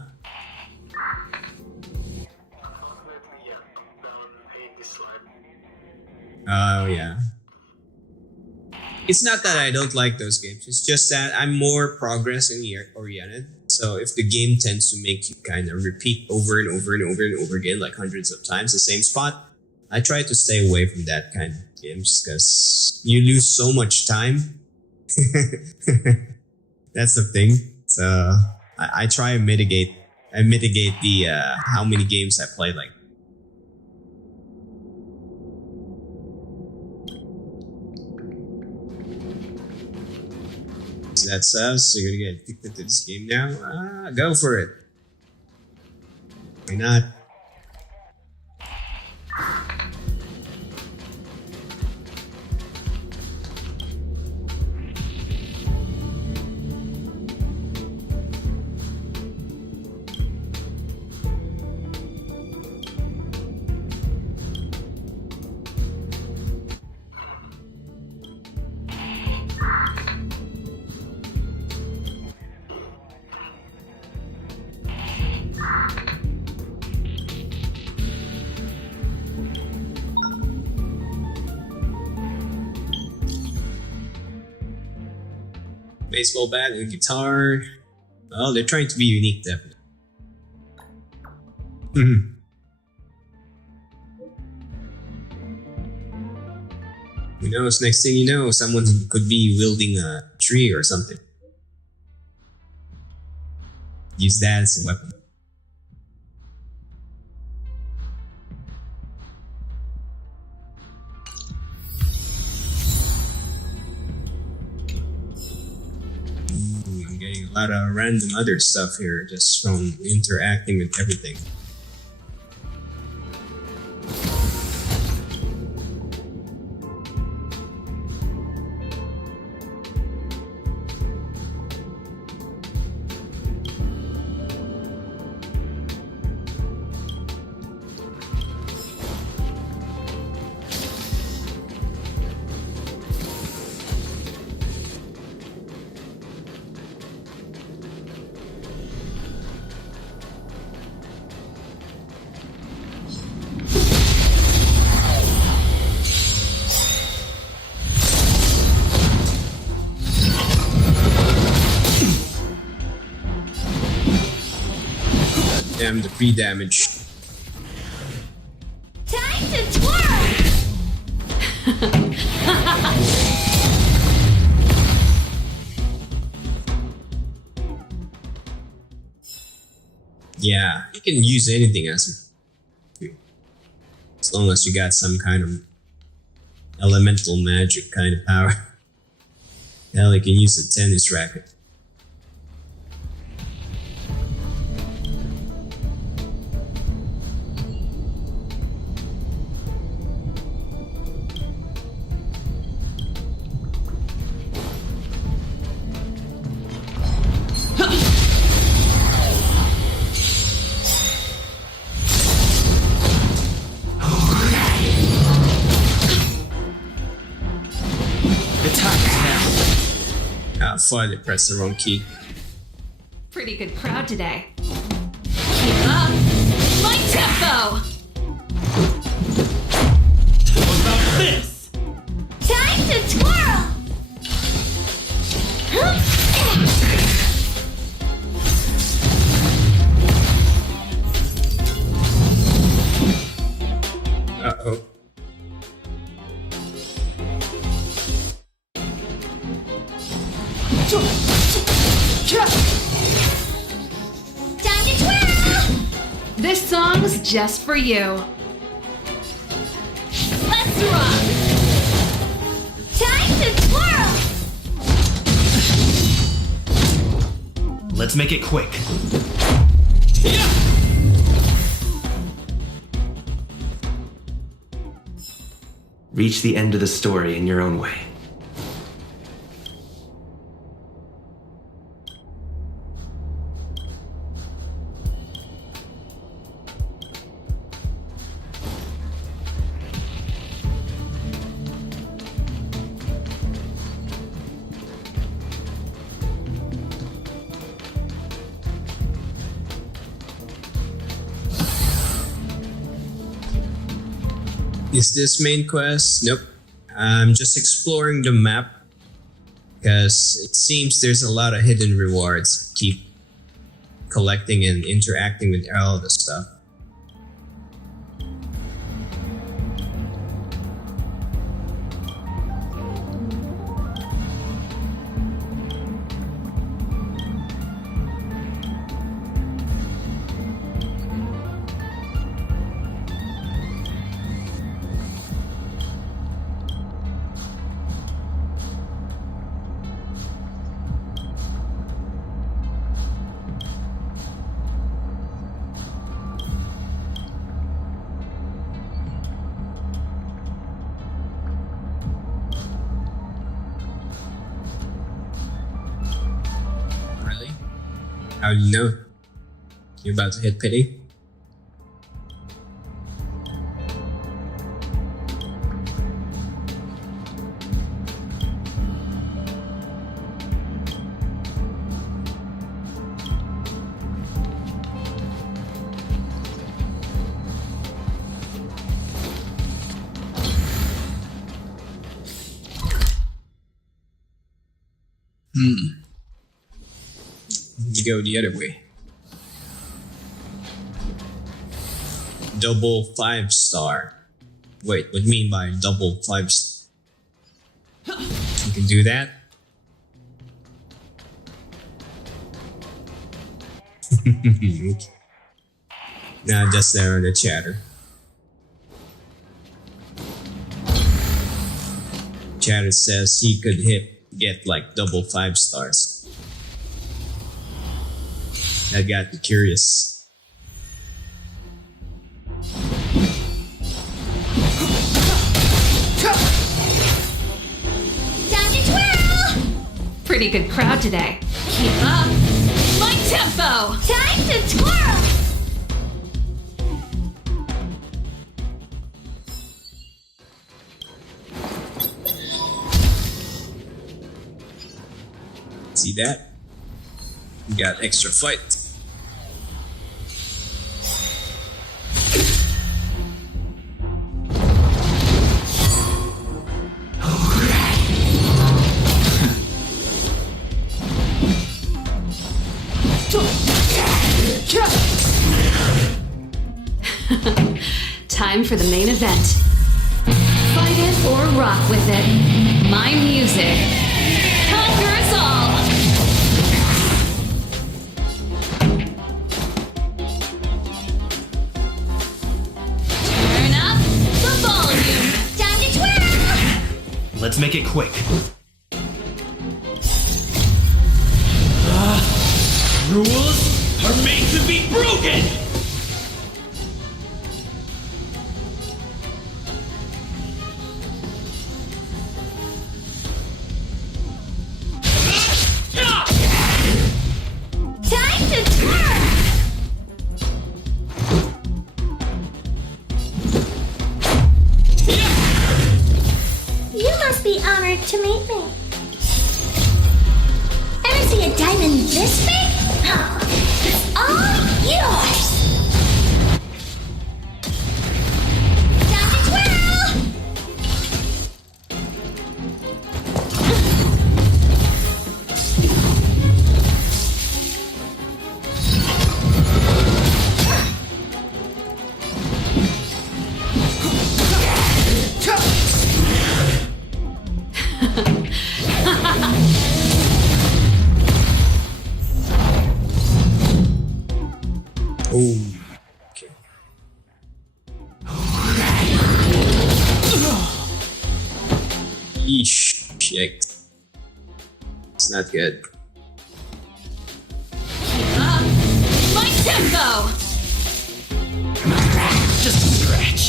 Unfortunately, yeah, down Hades slide. Oh, yeah. It's not that I don't like those games. It's just that I'm more progress oriented. So if the game tends to make you kind of repeat over and over and over and over again, like hundreds of times, the same spot, I try to stay away from that kind of games because you lose so much time. That's the thing. So I try and mitigate. I mitigate the how many games I play. Like, so that's us. So you're gonna get kicked into this game now. Go for it. Why not? Baseball bat and guitar. Well, they're trying to be unique, definitely. Who knows, next thing you know, someone could be wielding a tree or something. Use that as a weapon. I'm getting a lot of random other stuff here just from interacting with everything. Damn the pre-damage. Time to twirl! Yeah, you can use anything as long as you got some kind of elemental magic kind of power. Hell, you can use a tennis racket. I pressed the wrong key. Pretty good crowd today. Keep up my tempo! What about this? Time to twirl! Uh-oh. Time to twirl! This song's just for you. Let's rock! Time to twirl! Let's make it quick. Reach the end of the story in your own way. Is this main quest? Nope. I'm just exploring the map because it seems there's a lot of hidden rewards. Keep collecting and interacting with all the stuff. How do you know? You're about to hit pity? you go the other way? Double 5-star. Wait, what do you mean by double 5-star? You can do that? Okay. Now just there on the chatter. Chatter says he could get like double 5 stars. That got me curious. Time to twirl! Pretty good crowd today. Keep up. My tempo! Time to twirl! See that? We got extra fight. Time for the main event. Fight it or rock with it. My music conquers all. Turn up the volume. Time to twirl! Let's make it quick. Rules are made to be broken! Time to twirl! You must be honored to meet me. Ever see a diamond this big? Oh, it's all yours! Time to twirl! Oh. Okay. Yeesh. Shit. It's not good. My tempo! Just a scratch.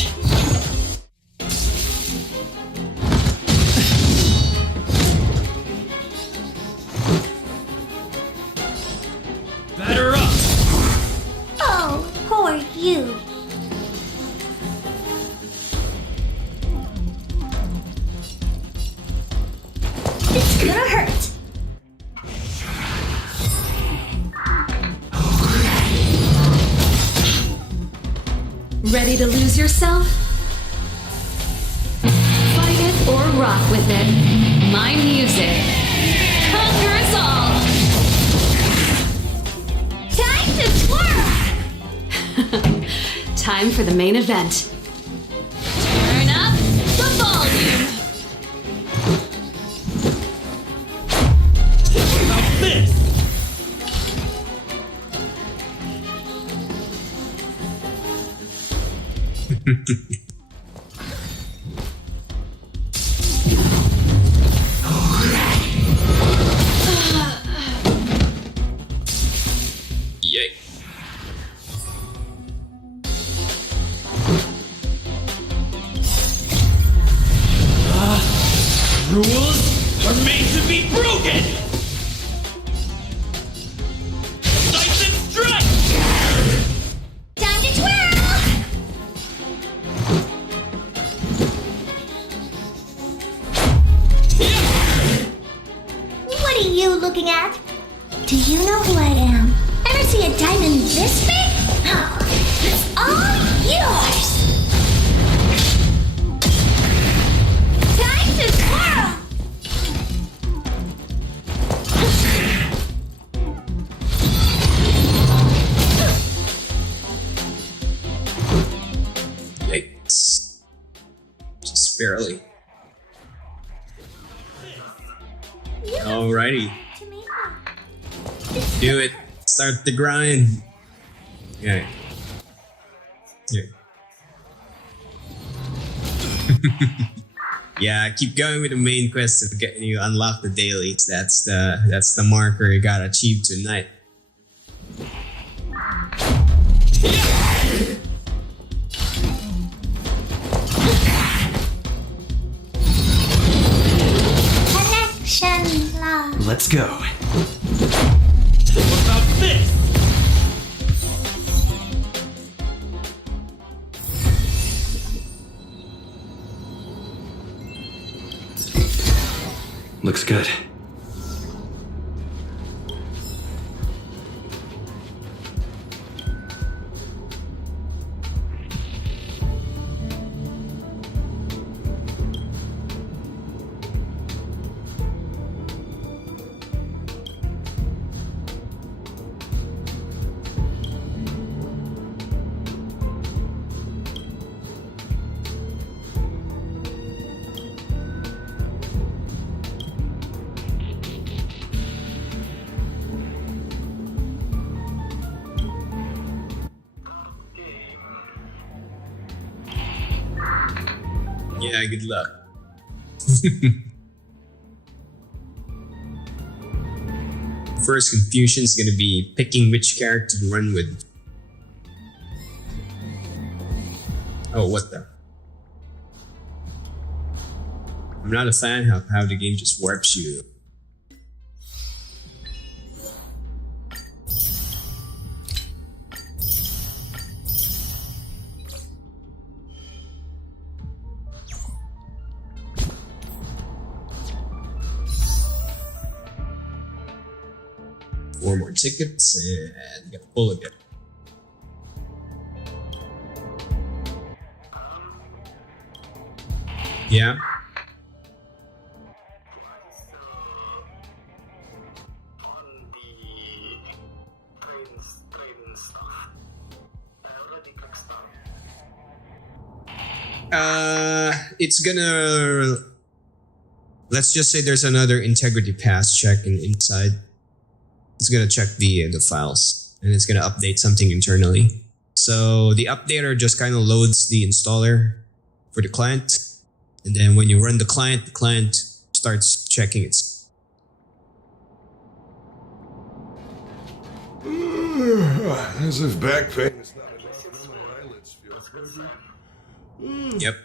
Batter up! Oh, poor you. It's gonna hurt. Ready to lose yourself? Fight it or rock with it. My music conquers all. Time to twirl! Time for the main event. Turn up the volume. What about this? Yay. Rules are made to be broken! Slice and strike! Time to twirl! What are you looking at? Do you know who I am? Ever see a diamond this big? Oh, it's all yours! Time to twirl! Just barely. Alrighty. Do it. Start the grind. Yeah. Yeah. Yeah, keep going with the main quest to get you unlock the dailies. That's the marker you gotta achieve tonight. Connection lost. Let's go. What about this? Looks good. Yeah, good luck. First confusion is gonna be picking which character to run with. Oh, what the? I'm not a fan of how the game just warps you. Four more tickets and get full again. Yeah. On the train stuff. I already clicked start. It's gonna. Let's just say there's another integrity pass check inside. It's gonna check the files and it's gonna update something internally. So the updater just kind of loads the installer for the client, and then when you run the client starts checking its. As if back pain is not enough, my eyelids feel heavy. Yep.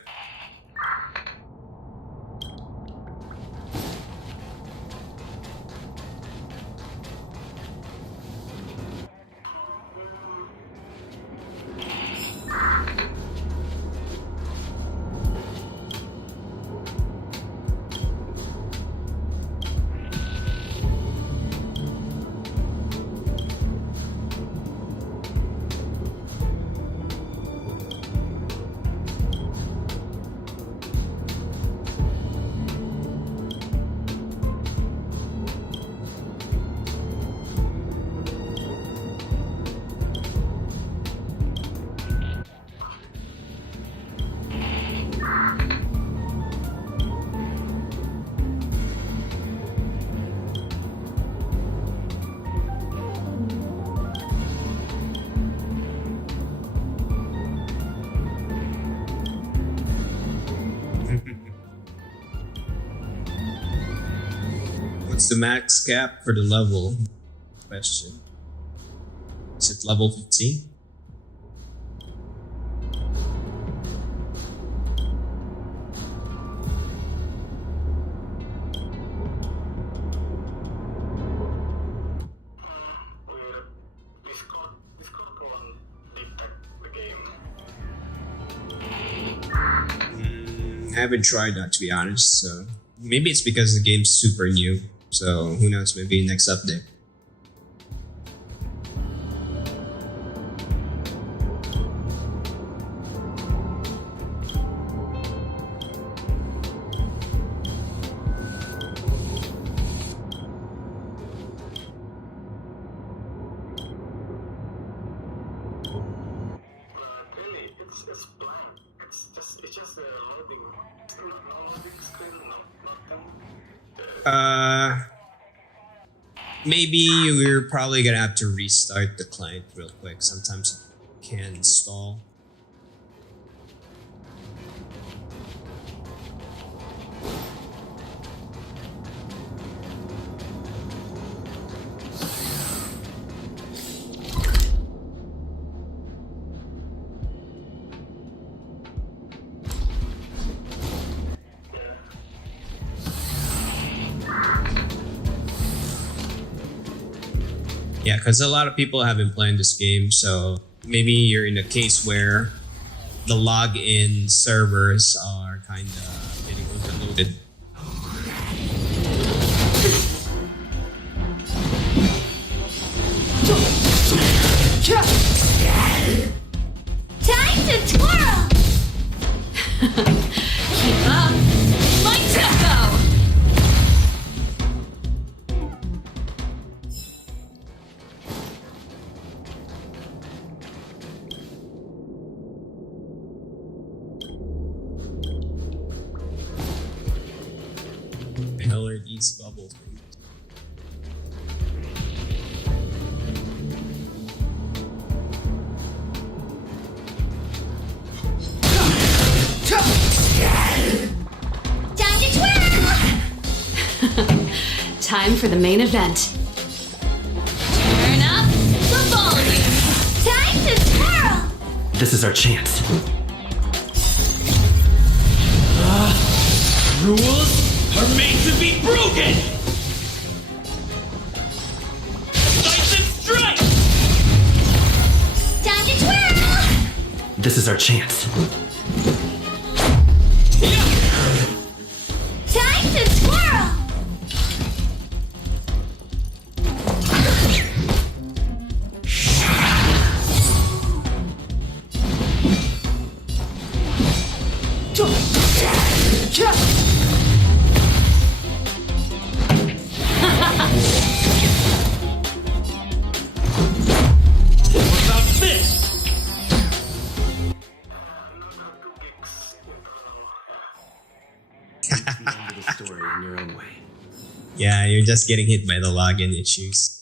What's the max cap for the level? Question. Is it level 15? Discord won't detect the game. I haven't tried that, to be honest, so maybe it's because the game's super new. So who knows, maybe next update. Really, it's blank. It's just a loading Maybe we're probably gonna have to restart the client real quick. Sometimes it can stall. Yeah, because a lot of people have been playing this game, so maybe you're in a case where the login servers are kind of getting overloaded. Time to twirl! Keep up my tempo! The hell are these bubbles? Time to twirl! Time for the main event. Turn up the volume! Time to twirl! This is our chance. Rules are made to be broken! Fight and strike! Time to twirl! This is our chance. Time to twirl! What about this? The end of the story in your own way. Yeah, you're just getting hit by the login issues.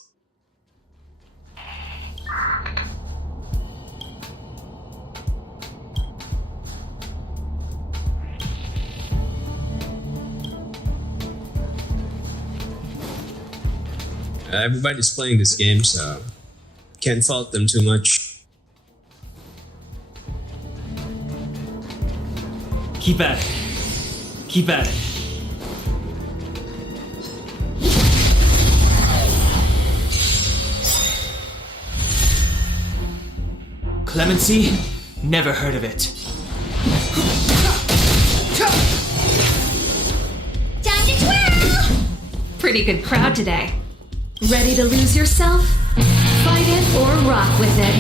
Everybody's playing this game, so can't fault them too much. Keep at it. Keep at it. Clemency? Never heard of it. Time to twirl! Pretty good crowd today. Ready to lose yourself? Fight it or rock with it.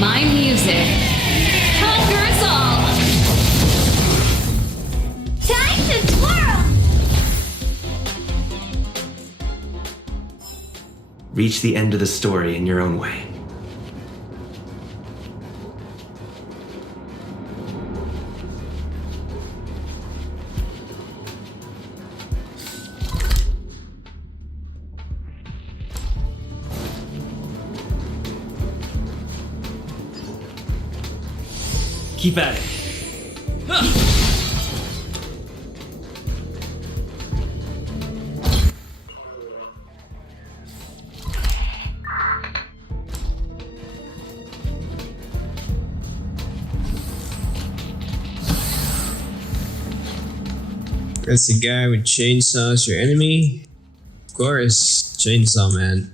My music conquers all. Time to twirl! Reach the end of the story in your own way. Keep at it. That's the guy with chainsaws, your enemy? Of course, Chainsaw Man.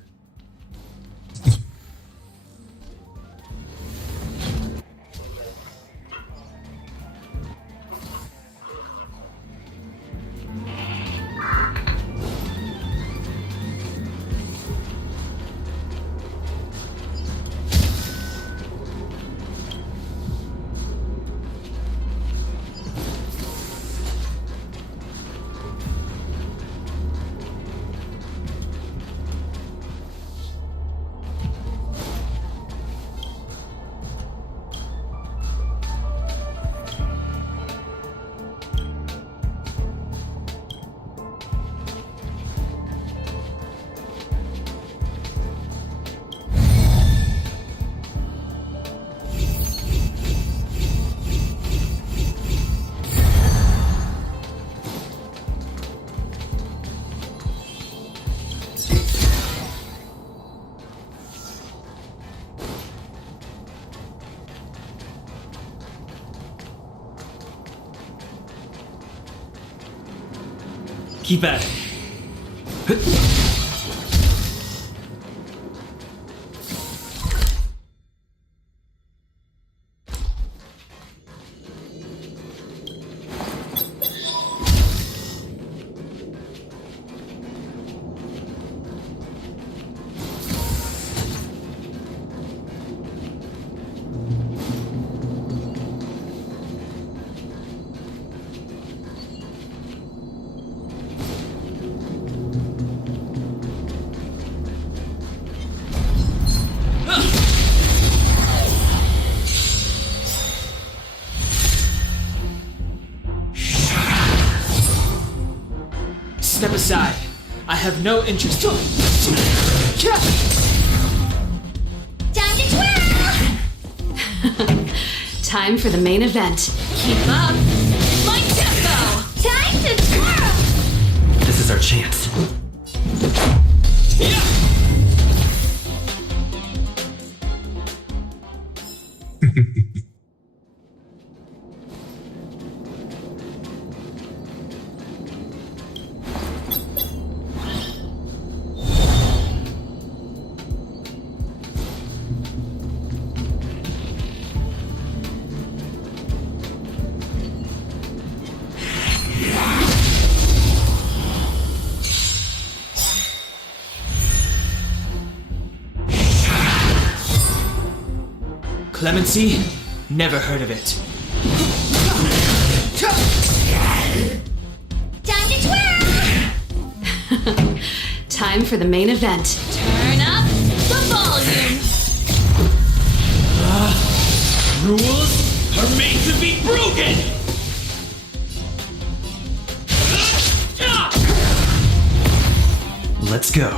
Keep at it. Step aside. I have no interest. Time to twirl! Time for the main event. Keep up! My tempo! Time to twirl! This is our chance. Clemency? Never heard of it. Time to twirl! Time for the main event. Turn up the volume! Rules are made to be broken! Let's go.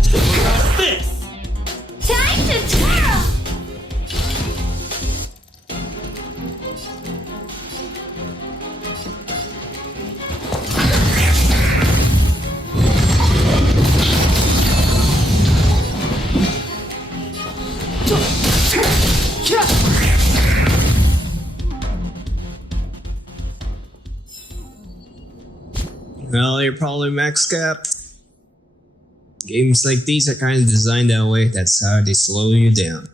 What's this? Time to twirl! Well, you're probably max cap. Games like these are kind of designed that way. That's how they slow you down.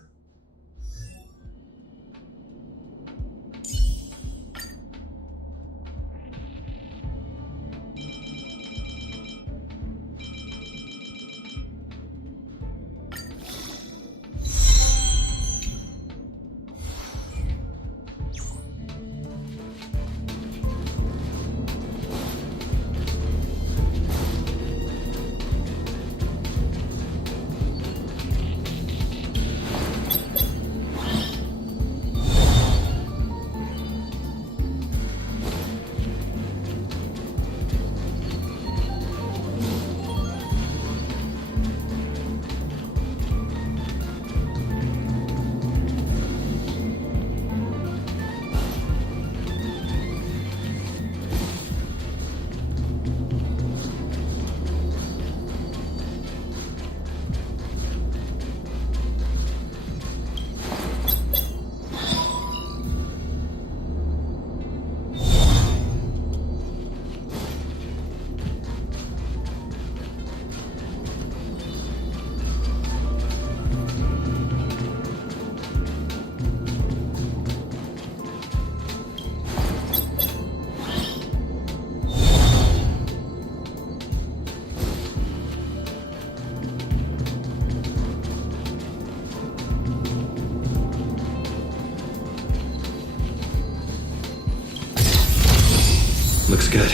Looks good.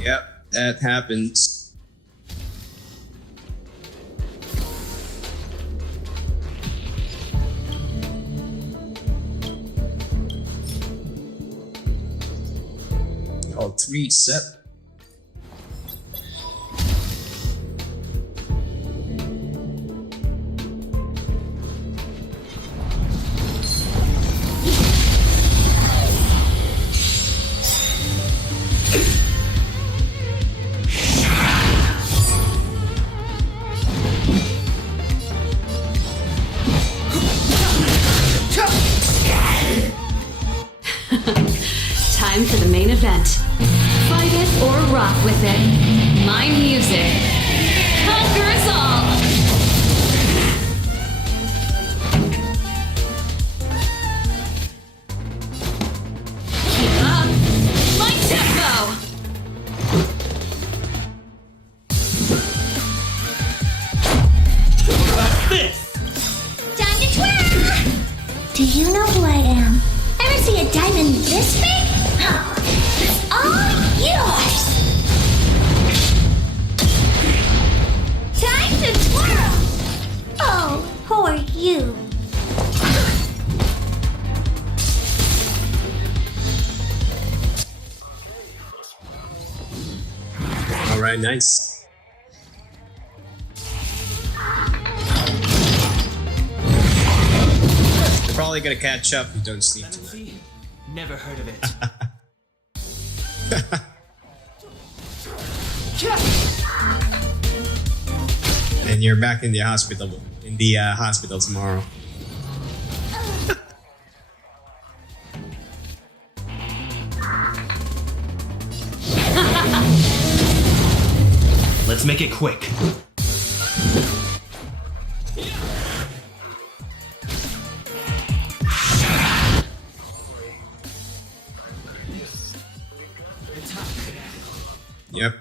Yep, that happens. All three set. Time for the main event. Fight it or rock with it. My music. Conquer us all! Keep up! My tempo! This! Time to twirl! Do you know who I am? Ever see a diamond this big? Oh, it's all yours! Time to twirl! Oh, who are you? All right, nice. You're probably gonna catch up if you don't sleep tonight. See? Never heard of it. And you're back in the hospital. Hospital tomorrow. Let's make it quick. Yep.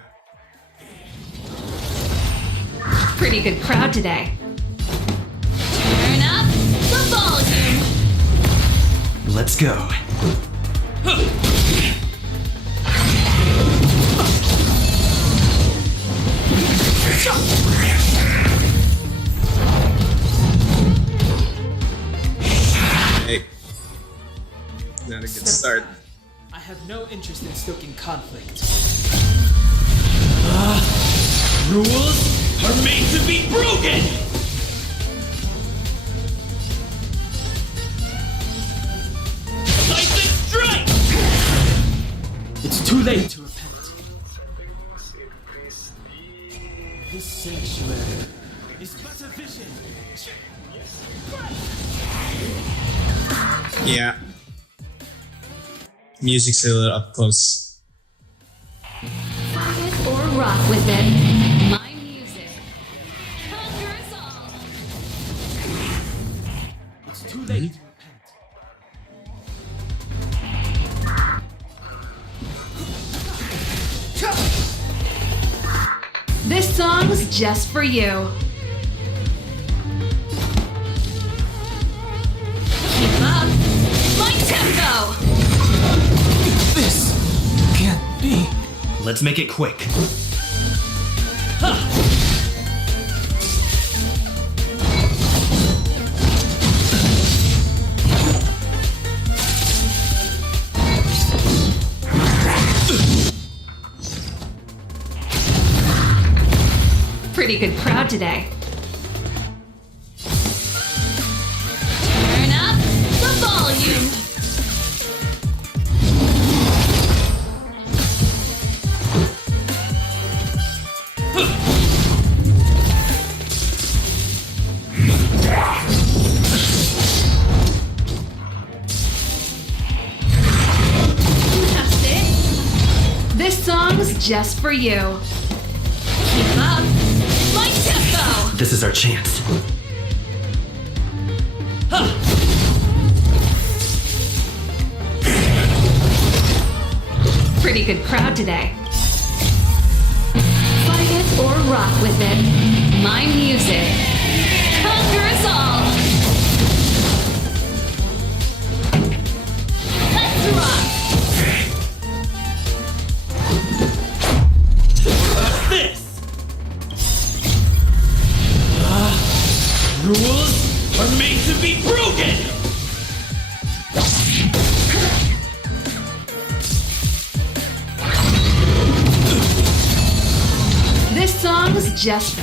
Pretty good crowd today. Turn up the volume! Let's go. Hey. Not a good start. I have no interest in stoking conflict. Rules are made to be broken! Light and strike! It's too late to repent. This sanctuary is but a vision. Yeah. Music's a little up close. Fight it or rock with it. My music. Conquer us all! It's too late to repent. This song's just for you. Keep up my tempo! This can't be. Let's make it quick. Pretty good crowd today. Turn up the volume! That's it. This song's just for you. Keep up my tempo! This is our chance. Pretty good crowd today. Fight it or rock with it. My music. Conquer us all! are made to be broken! This song's just.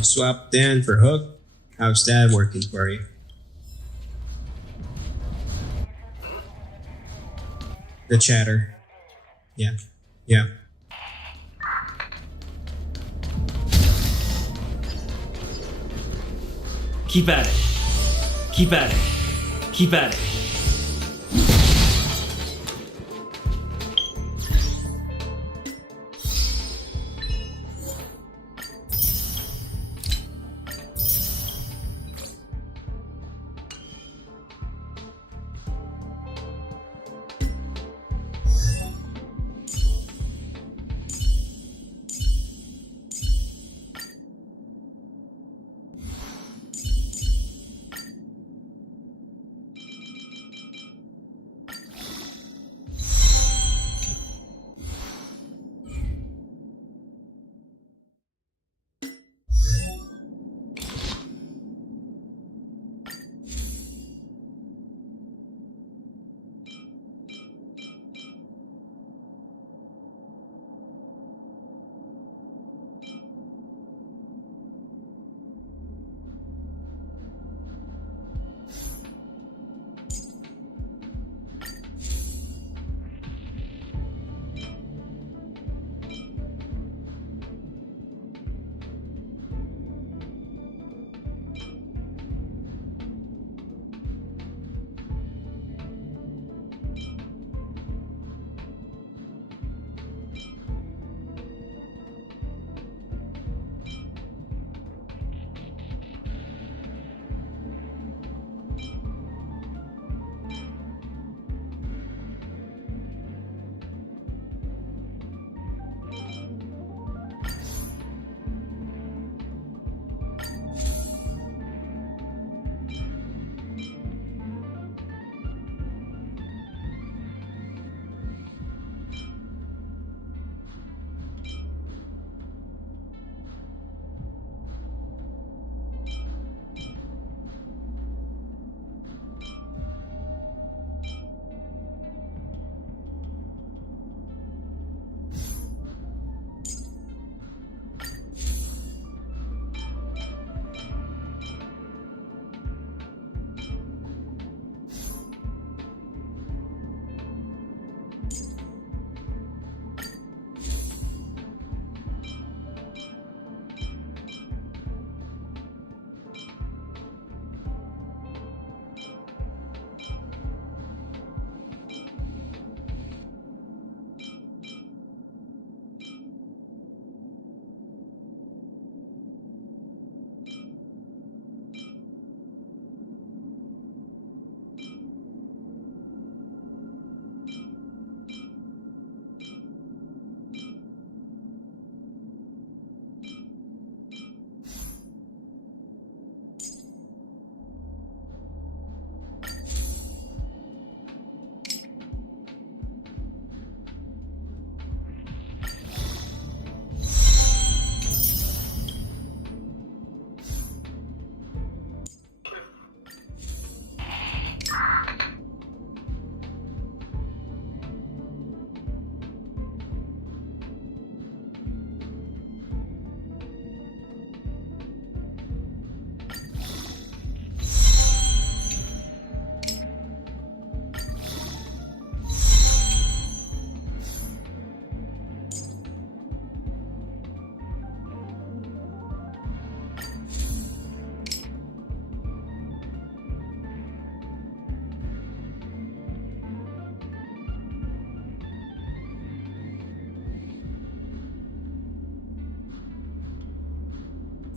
You swap Dan for Hook. How's that working for you? The chatter. Yeah. Yeah. Keep at it. Keep at it. Keep at it.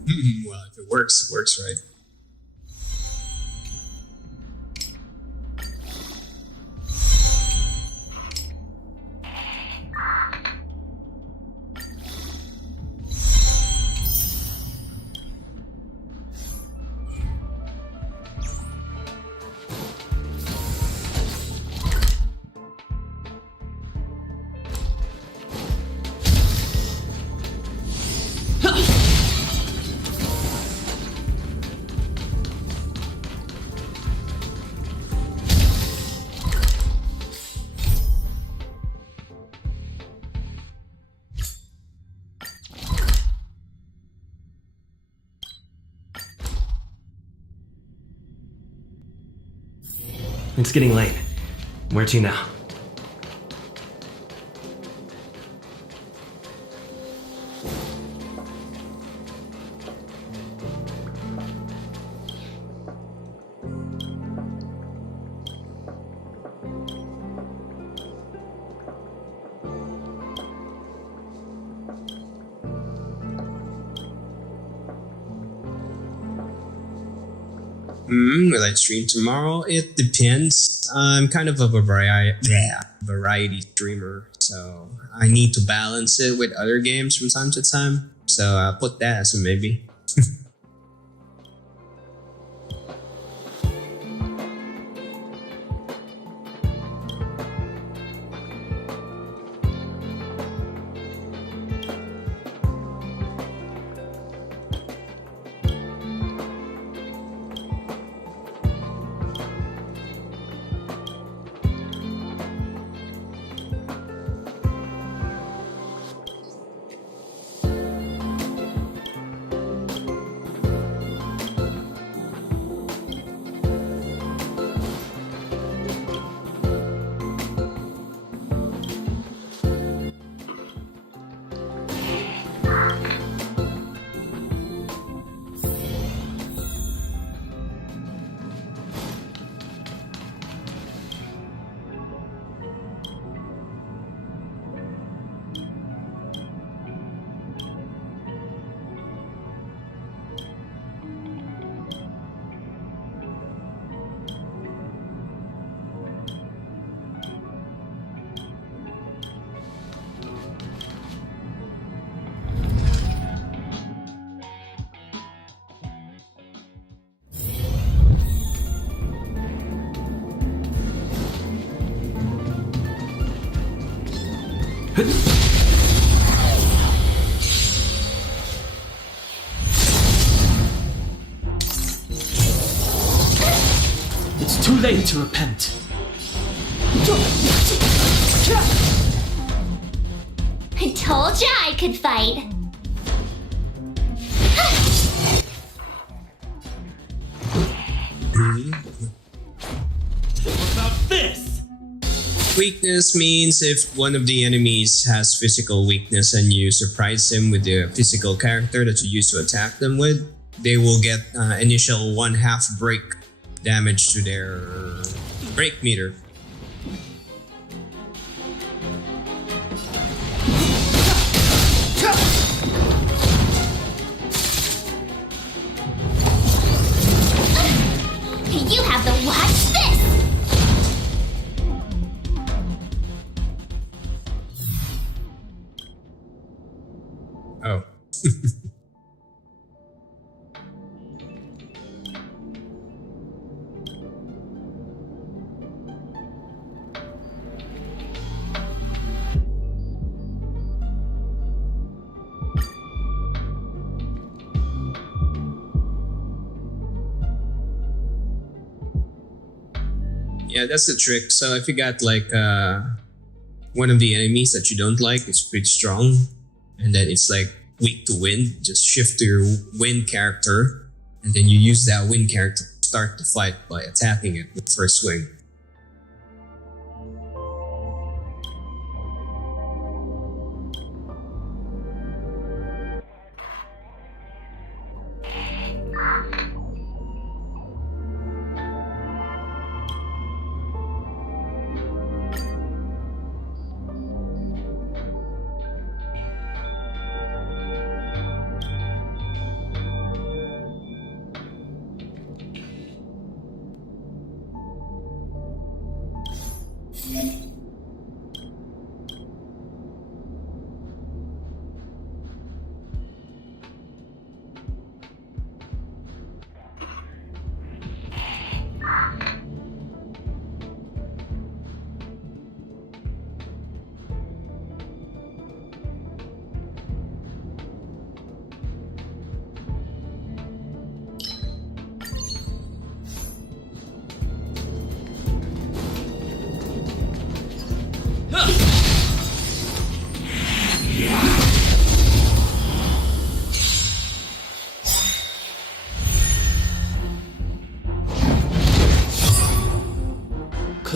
Well, if it works, it works, right? It's getting late. Where to now? Will I stream tomorrow? It depends. I'm kind of a variety streamer, so I need to balance it with other games from time to time. So I'll put that as a maybe. It's too late to repent. I told ya I could fight. What about this? Weakness means if one of the enemies has physical weakness and you surprise him with the physical character that you use to attack them with, they will get initial 1/2 break damage to their break meter. You have to watch this! Oh. Yeah, that's the trick. So if you got like one of the enemies that you don't like is pretty strong, and then it's like weak to wind, just shift to your wind character, and then you use that wind character to start the fight by attacking it with first swing.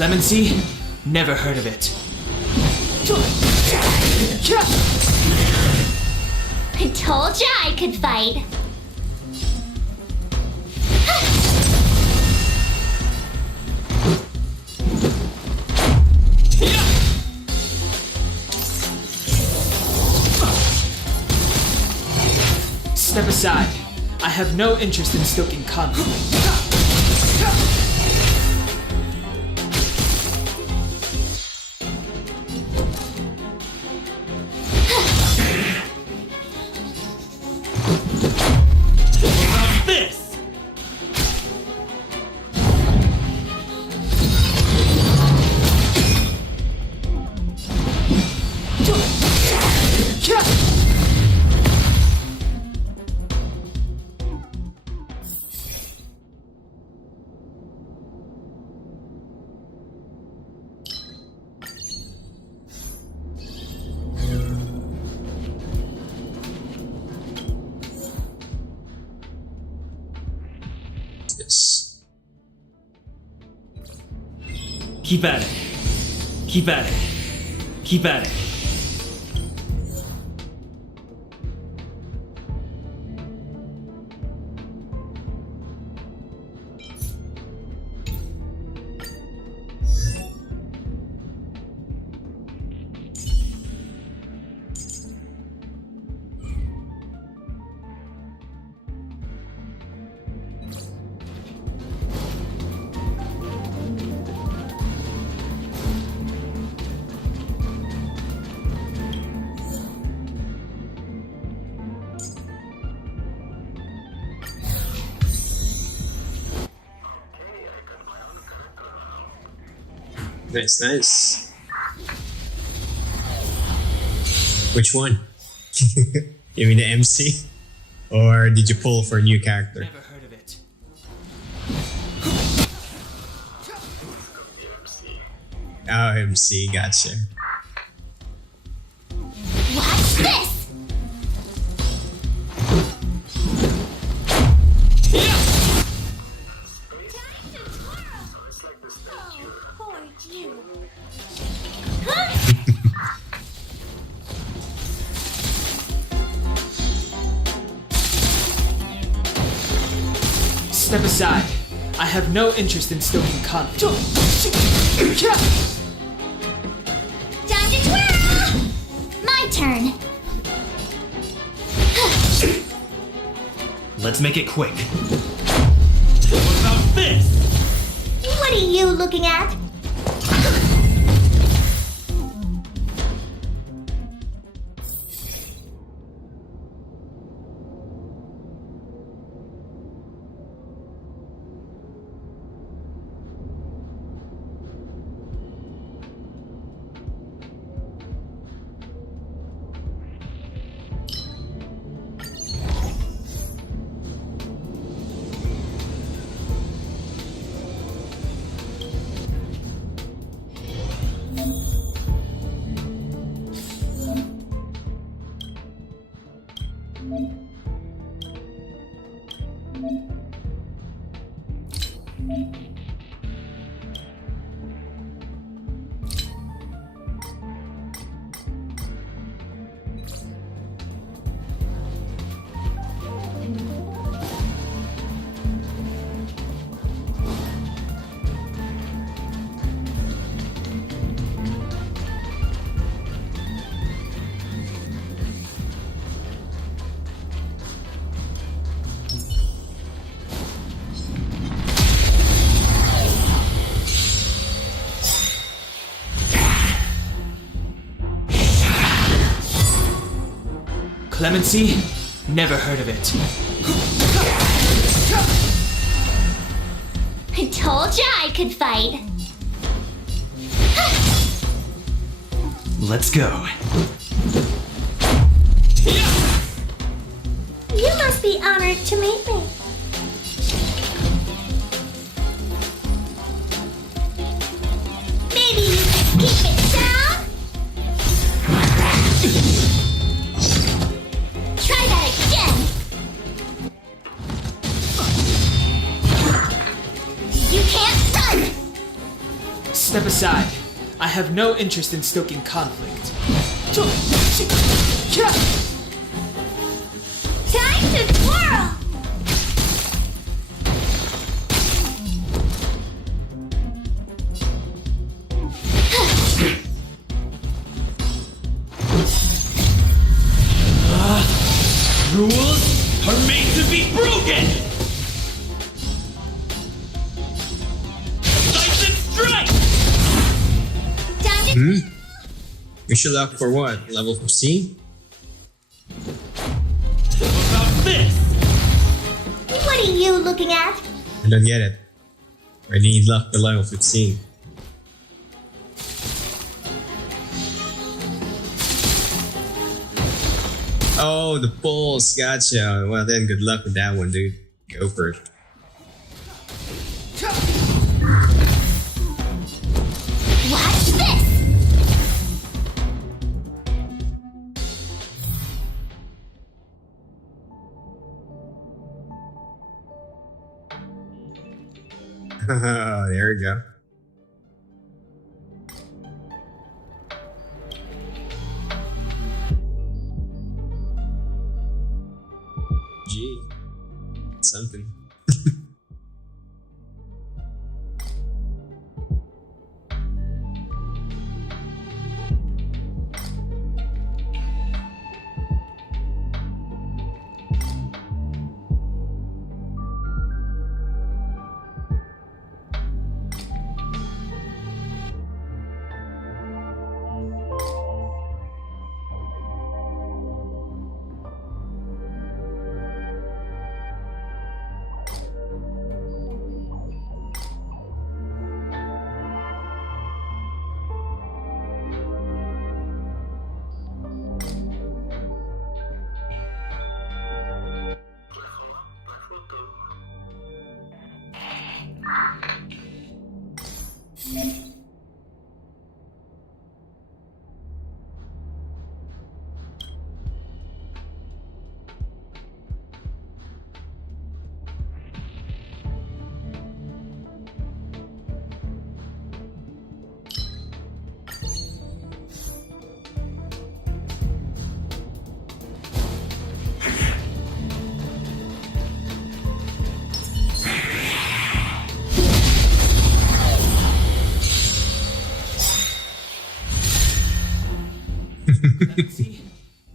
Clemency? Never heard of it. I told ya I could fight. Step aside. I have no interest in stoking conflict. This! Yes. Keep at it. Keep at it. Keep at it. Nice, nice. Which one? You mean the MC? Or did you pull for a new character? Never heard of it. Oh, MC, gotcha. Watch this! Step aside. I have no interest in stoking conflict. Time to twirl! My turn. Let's make it quick. What about this? What are you looking at? Clemency? Never heard of it. I told ya I could fight. Let's go. You must be honored to meet me. Maybe you can keep it down? Try that again. Step aside. I have no interest in stoking conflict. Time to twirl! Rules are made to be broken! Slice and strike! Time to Mission lock for what? Level 15? How about this? What are you looking at? I don't get it. I need luck for level 15. Oh, the pulse. Gotcha. Well then, good luck with that one, dude. Go for it. Watch this! There we go. Gee, something.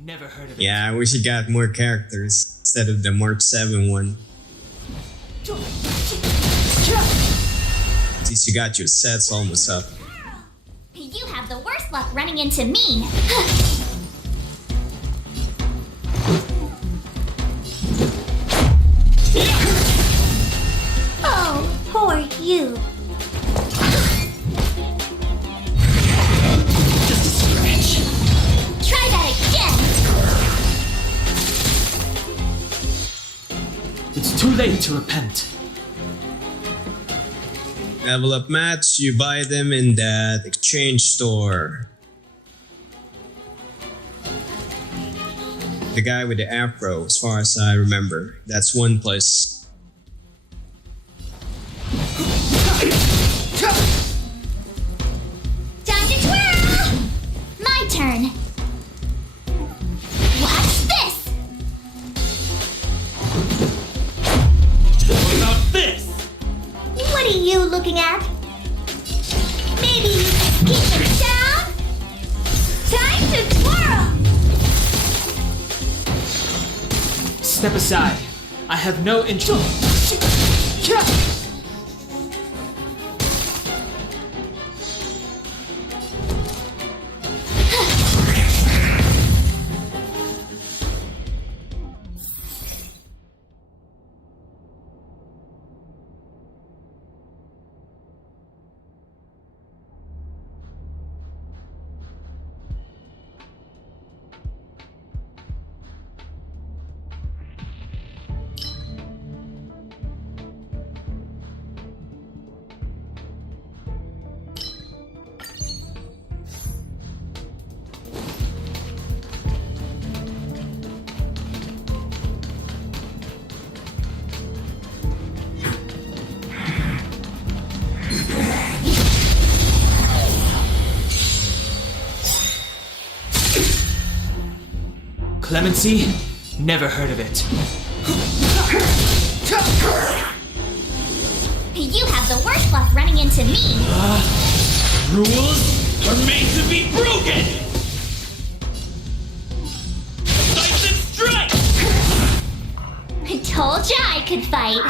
Never heard of it. Yeah, I wish it got more characters instead of the Mark 7 one. At least you got your sets almost up. You have the worst luck running into me. Oh, poor you. Just a scratch. Try that again. It's too late to repent. Level up mats, you buy them in that exchange store. The guy with the afro, as far as I remember. That's one place. Time to twirl! My turn. Watch this! How about this? What are you looking at? Maybe you can keep it down? Time to twirl! Step aside. I have no interest. Clemency? Never heard of it. You have the worst luck running into me. Rules are made to be broken! Fight and strike! I told ya I could fight.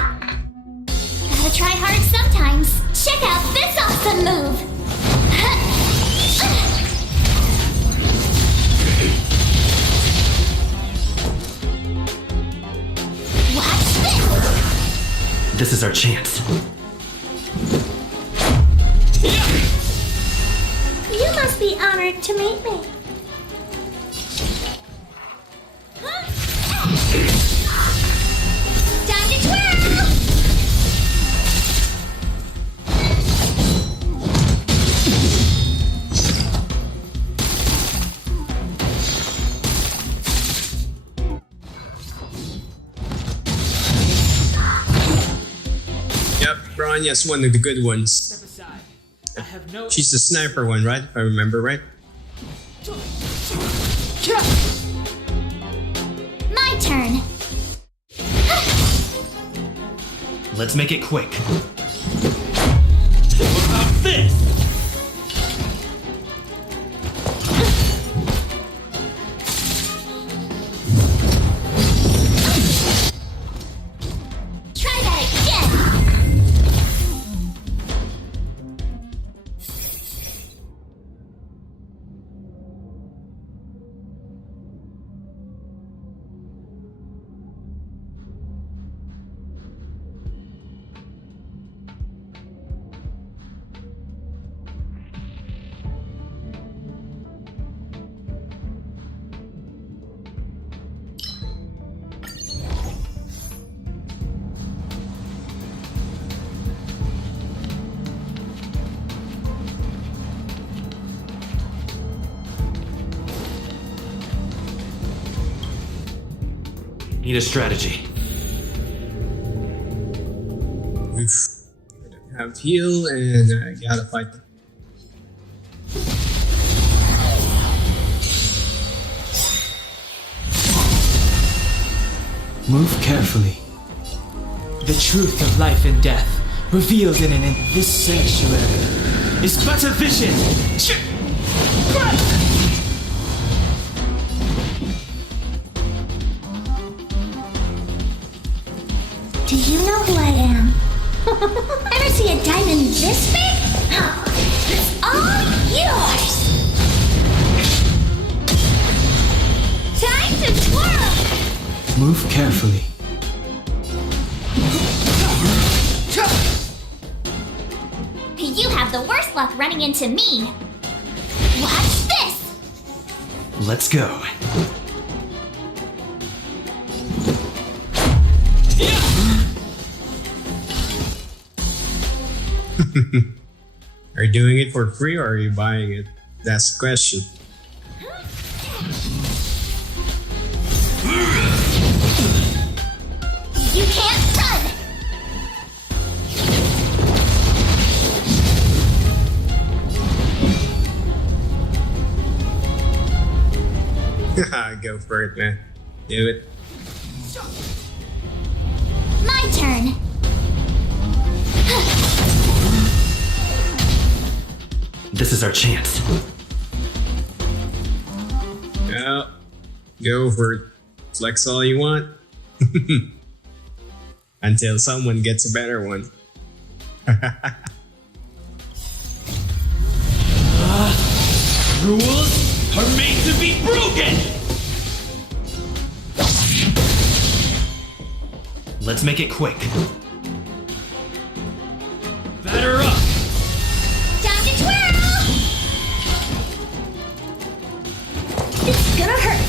Gotta try hard sometimes. Check out this awesome move. Watch this. This is our chance. You must be honored to meet me. Time to twirl! Yep, Bronya's one of the good ones. Step aside. I have no. She's the sniper one, right? If I remember right. My turn. Let's make it quick. What about this? Try that again. Need a strategy. Oof. I don't have heal and I gotta fight them. Move carefully. The truth of life and death, revealed in this sanctuary, is but a vision. Do you know who I am? Ever see a diamond this big? It's all yours! Time to twirl! Move carefully. You have the worst luck running into me. Watch this! Let's go. Are you doing it for free or are you buying it? That's the question. You can't run! Go for it, man. Do it. My turn. This is our chance. Yeah. Go for it. Flex all you want. Until someone gets a better one. Rules are made to be broken! Let's make it quick. Batter up! Time to twirl! It's gonna hurt.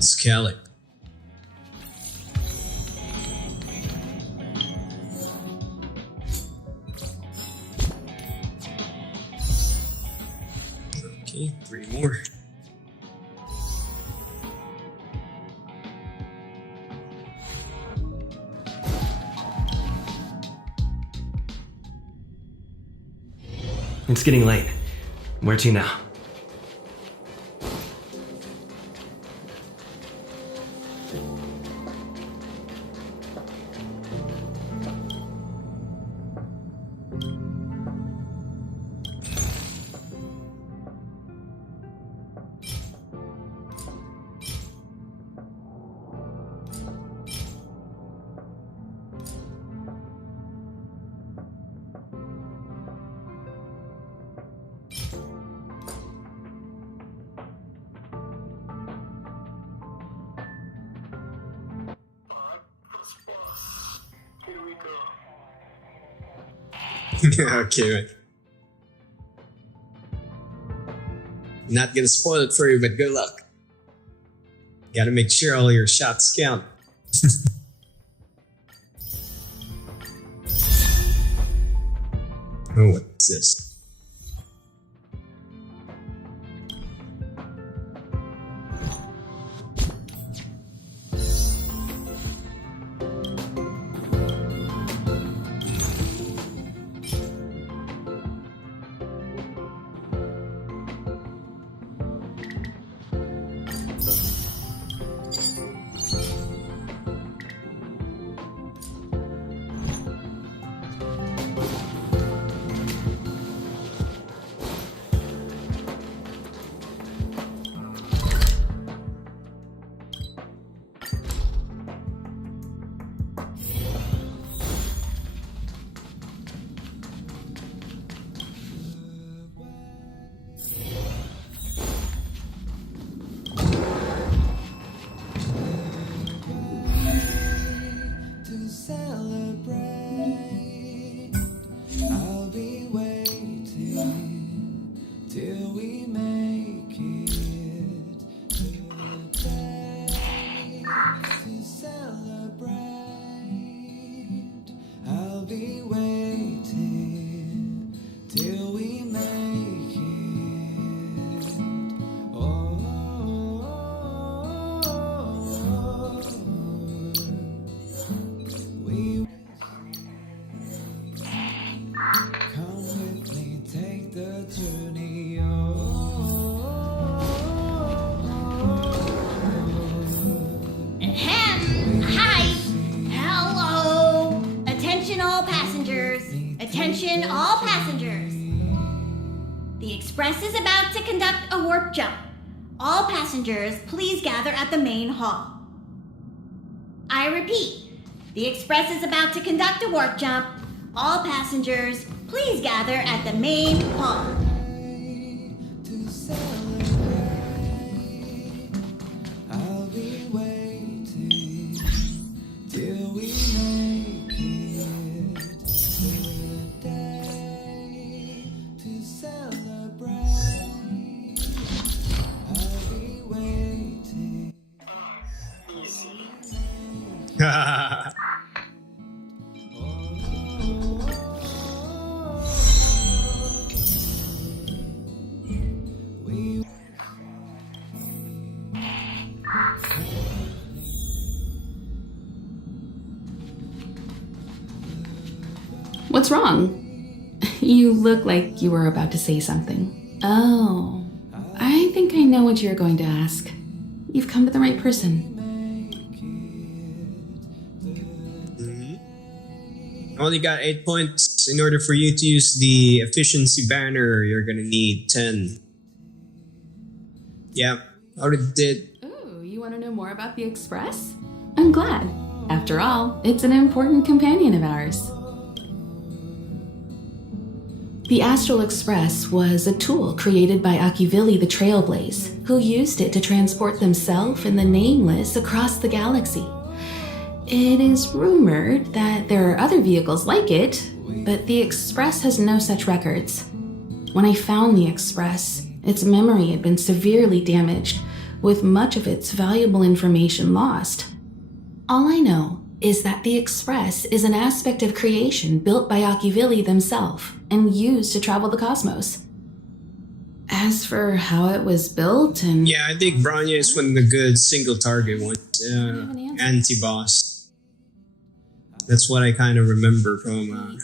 Scallop. Okay, 3 more. It's getting late. Where to now? Here we go. Okay, right. Not gonna spoil it for you, but good luck. Gotta make sure all your shots count. Oh, what's this? To celebrate, I'll be waiting till we make it today. To celebrate, I'll be waiting till we make it. Oh. We come with me, take the journey. Ahem. Hi. Hello. Attention all passengers. Attention all passengers. The Express is about to conduct a warp jump. All passengers, please gather at the main hall. I repeat, the Express is about to conduct a warp jump. All passengers, please gather at the main hall. To celebrate, I'll be waiting till we make it today. To celebrate, I'll be waiting. Easy. We What's wrong? You look like you were about to say something. Oh, I think I know what you're going to ask. You've come to the right person. Only got 8 points. In order for you to use the efficiency banner, you're gonna need 10. Yeah, already did. Oh, you want to know more about the Express? I'm glad. After all, it's an important companion of ours. The Astral Express was a tool created by Akivili the Trailblaze, who used it to transport themselves and the Nameless across the galaxy. It is rumored that there are other vehicles like it, but the Express has no such records. When I found the Express, its memory had been severely damaged, with much of its valuable information lost. All I know is that the Express is an aspect of creation built by Akivili themselves and used to travel the cosmos. As for how it was built and... Yeah, I think Bronya is one of the good single target ones. Anti-boss. That's what I kind of remember from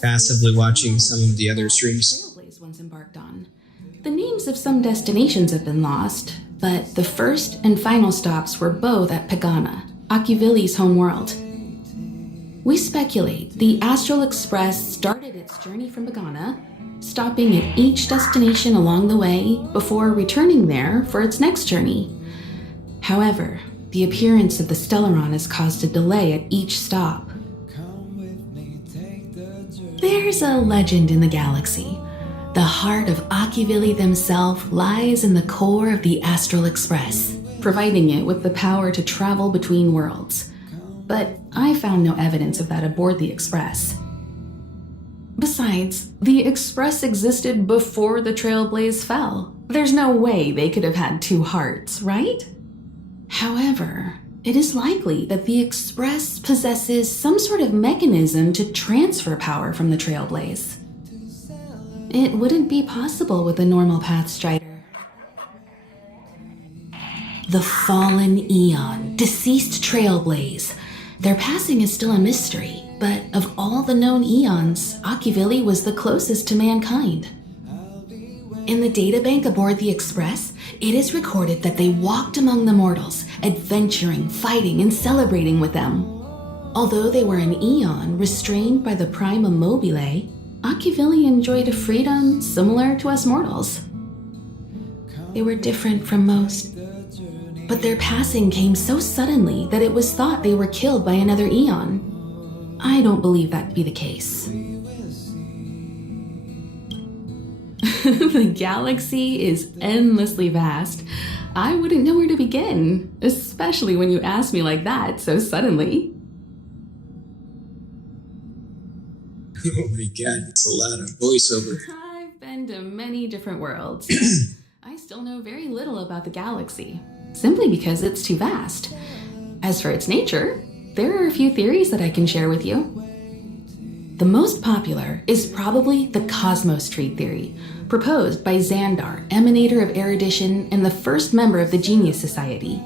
passively watching some of the other streams. Trailblaze once embarked on. The names of some destinations have been lost, but the first and final stops were both at Pagana, Akivili's homeworld. We speculate the Astral Express started its journey from Pagana, stopping at each destination along the way before returning there for its next journey. However, the appearance of the Stellaron has caused a delay at each stop. There's a legend in the galaxy. The heart of Akivili themselves lies in the core of the Astral Express, providing it with the power to travel between worlds. But I found no evidence of that aboard the Express. Besides, the Express existed before the Trailblaze fell. There's no way they could have had two hearts, right? However, it is likely that the Express possesses some sort of mechanism to transfer power from the Trailblaze. It wouldn't be possible with a normal Path Strider. The fallen Eon, deceased Trailblaze. Their passing is still a mystery, but of all the known Eons, Akivili was the closest to mankind. In the databank aboard the Express, it is recorded that they walked among the mortals, adventuring, fighting, and celebrating with them. Although they were an Eon restrained by the Prima Mobile, Akivili enjoyed a freedom similar to us mortals. They were different from most, but their passing came so suddenly that it was thought they were killed by another Eon. I don't believe that to be the case. The galaxy is endlessly vast. I wouldn't know where to begin, especially when you ask me like that so suddenly. Oh my god, it's a lot of voiceover. I've been to many different worlds. I still know very little about the galaxy, simply because it's too vast. As for its nature, there are a few theories that I can share with you. The most popular is probably the Cosmos Tree theory, proposed by Xandar, emanator of erudition and the first member of the Genius Society.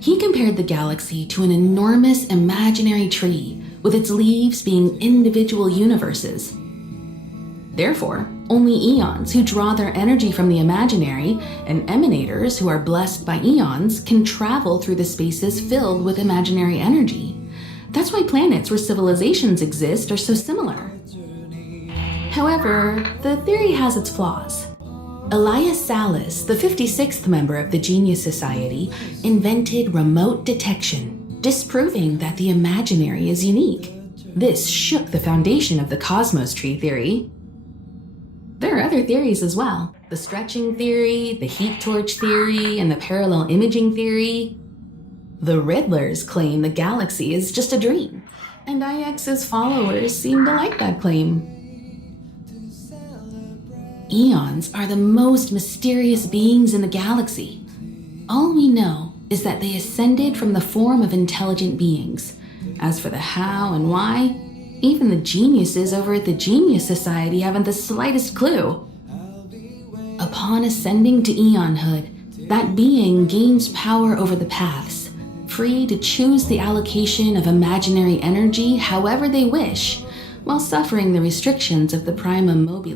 He compared the galaxy to an enormous imaginary tree, with its leaves being individual universes. Therefore, only Eons who draw their energy from the imaginary and emanators who are blessed by Eons can travel through the spaces filled with imaginary energy. That's why planets where civilizations exist are so similar. However, the theory has its flaws. Elias Salas, the 56th member of the Genius Society, invented remote detection, disproving that the imaginary is unique. This shook the foundation of the Cosmos Tree theory. There are other theories as well. The stretching theory, the heat torch theory, and the parallel imaging theory. The Riddlers claim the galaxy is just a dream, and IX's followers seem to like that claim. Eons are the most mysterious beings in the galaxy. All we know is that they ascended from the form of intelligent beings. As for the how and why, even the geniuses over at the Genius Society haven't the slightest clue. Upon ascending to Eonhood, that being gains power over the paths, free to choose the allocation of imaginary energy however they wish, while suffering the restrictions of the primum mobile.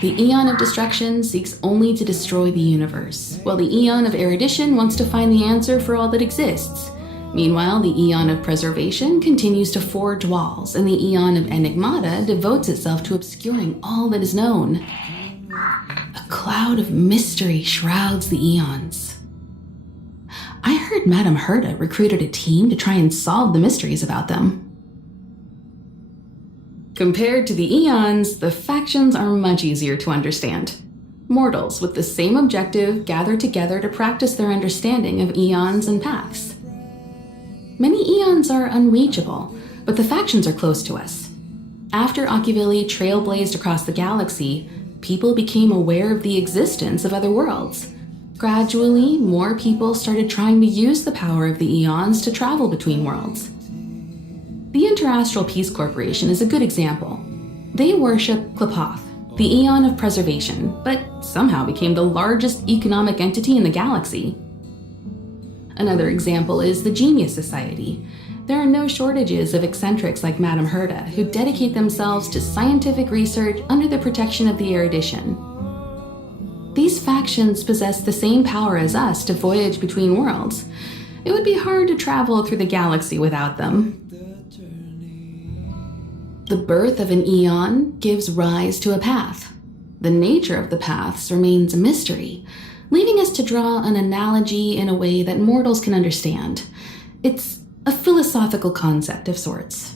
The Aeon of Destruction seeks only to destroy the universe, while the Aeon of Erudition wants to find the answer for all that exists. Meanwhile, the Aeon of Preservation continues to forge walls, and the Aeon of Enigmata devotes itself to obscuring all that is known. A cloud of mystery shrouds the Aeons. I heard Madame Herta recruited a team to try and solve the mysteries about them. Compared to the Aeons, the factions are much easier to understand. Mortals with the same objective gather together to practice their understanding of Aeons and paths. Many Aeons are unreachable, but the factions are close to us. After Akivili trailblazed across the galaxy, people became aware of the existence of other worlds. Gradually, more people started trying to use the power of the Aeons to travel between worlds. The Interastral Peace Corporation is a good example. They worship Klapoth, the Aeon of Preservation, but somehow became the largest economic entity in the galaxy. Another example is the Genius Society. There are no shortages of eccentrics like Madame Herta who dedicate themselves to scientific research under the protection of the Erudition. These factions possess the same power as us to voyage between worlds. It would be hard to travel through the galaxy without them. The birth of an Aeon gives rise to a path. The nature of the paths remains a mystery, leaving us to draw an analogy in a way that mortals can understand. It's a philosophical concept of sorts.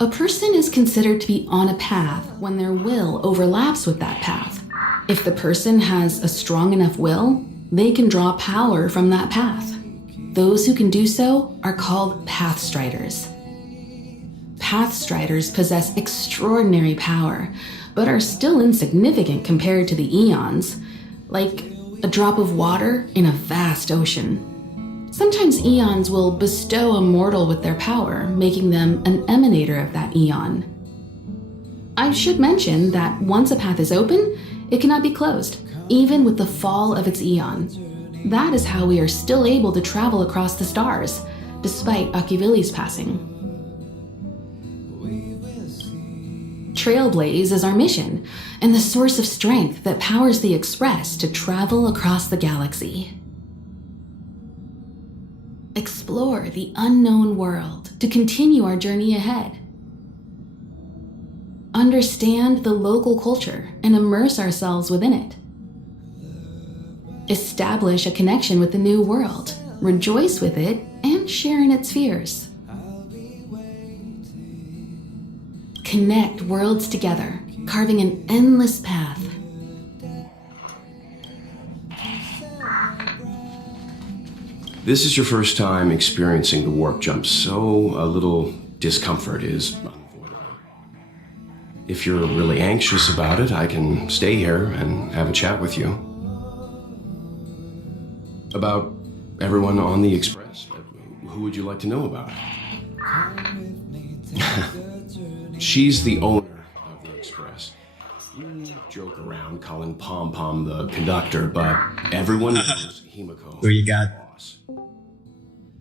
A person is considered to be on a path when their will overlaps with that path. If the person has a strong enough will, they can draw power from that path. Those who can do so are called Pathstriders. Pathstriders possess extraordinary power, but are still insignificant compared to the Aeons, like a drop of water in a vast ocean. Sometimes Aeons will bestow a mortal with their power, making them an emanator of that Aeon. I should mention that once a path is open, it cannot be closed, even with the fall of its Aeon. That is how we are still able to travel across the stars, despite Akivili's passing. Trailblaze is our mission, and the source of strength that powers the Express to travel across the galaxy. Explore the unknown world to continue our journey ahead. Understand the local culture and immerse ourselves within it. Establish a connection with the new world, rejoice with it, and share in its fears. Connect worlds together, carving an endless path. This is your first time experiencing the warp jump, so a little discomfort is unavoidable. If you're really anxious about it, I can stay here and have a chat with you. About everyone on the Express. Who would you like to know about? She's the owner of the Express. You joke around calling Pom Pom the conductor, but everyone knows Himiko. Who you got?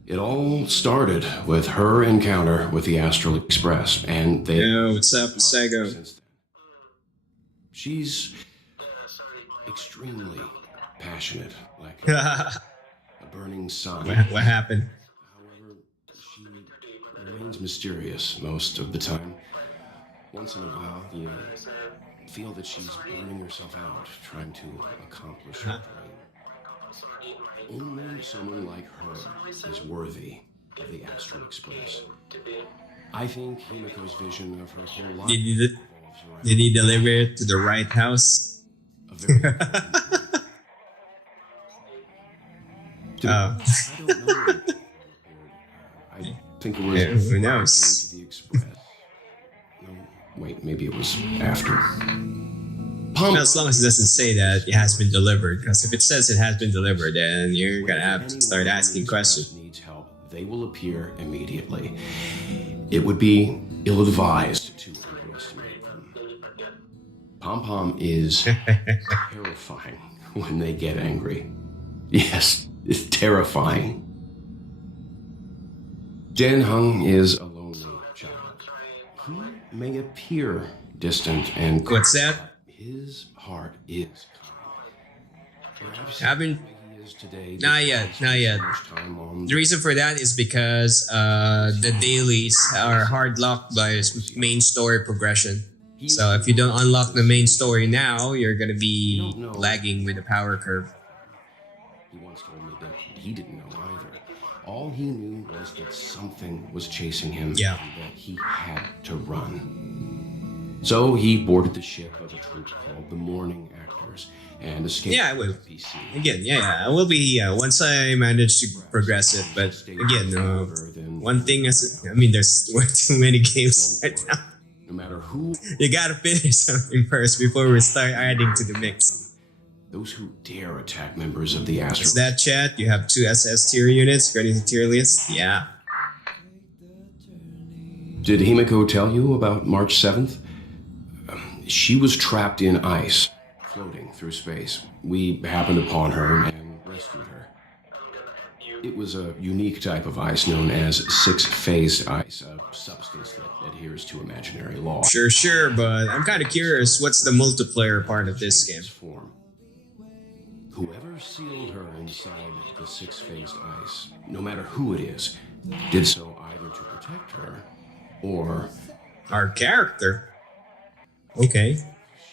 It all started with her encounter with the Astral Express, and they... Yo, what's up, Sego? She's extremely passionate, like a burning sun. What happened? However, she remains mysterious most of the time. Once in a while, you feel that she's burning herself out, trying to accomplish her dream. Only someone like her is worthy of the Astral Express. I think Himiko's vision of her whole life... Did he deliver it to the right house? I don't know. I think it was... Who knows? To the Express. No, wait, maybe it was after. As long as it doesn't say that it has been delivered, because if it says it has been delivered, then you're gonna have to start asking questions. Needs help, they will appear immediately. It would be ill-advised to underestimate them. Pom Pom is terrifying when they get angry. Yes, it's terrifying. Dan Hung is a lonely child. may appear distant and What's that? his heart is kind. Perhaps Haven't. he is today Not yet. Not yet. so much time on The reason for that is because the dailies are hard locked by main story progression. So if you don't unlock the main story now, you're gonna be lagging with the power curve. He once told me that he didn't know either. All he knew was that something was chasing him Yeah. and that he had to run. So he boarded the ship of a troop called the Morning Actors and escaped Yeah, I will. the PC. Again, yeah, I will be once I manage to progress it. But again, one thing is, I mean, there's way too many games right now. No matter who, You gotta finish something first before we start adding to the mix. those who dare attack members of the Astro. Is that chat? You have 2 SS tier units according to tier list? Yeah. Did Himiko tell you about March 7th? She was trapped in ice, floating through space. We happened upon her and rescued her. It was a unique type of ice known as six-phased ice, a substance that adheres to imaginary law. Sure, but I'm kind of curious, what's the multiplayer part of this game? Form. Whoever sealed her inside the six-phased ice, no matter who it is, did so either to protect her or Our character? Okay.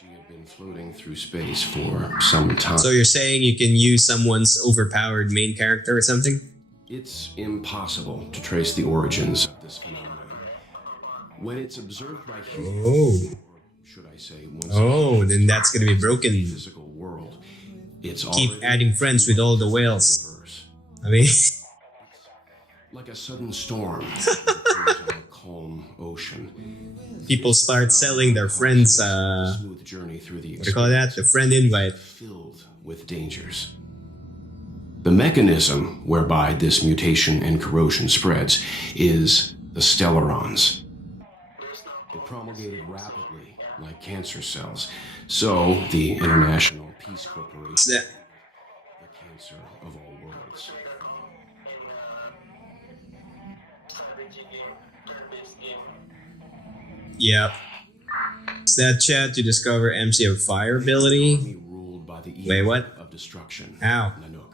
she had been floating through space for some time. So you're saying you can use someone's overpowered main character or something? It's impossible to trace the origins of this phenomenon. When it's observed by humans, Oh. or should I say, once Oh, then that's gonna be broken. in the physical world, it's Keep already adding friends with all the whales. reverse. I mean, Like a sudden storm on a calm ocean. people start selling their friends, Smooth journey through the what do you call that? The friend invite. filled with dangers. The mechanism whereby this mutation and corrosion spreads is the stellarons. They promulgated rapidly like cancer cells. So the International Peace Corporation, What's that? the cancer of all worlds. Yep. Is that chat to discover MC of Fire ability? Ruled by the Wait, evil what? of destruction. How? Nanook.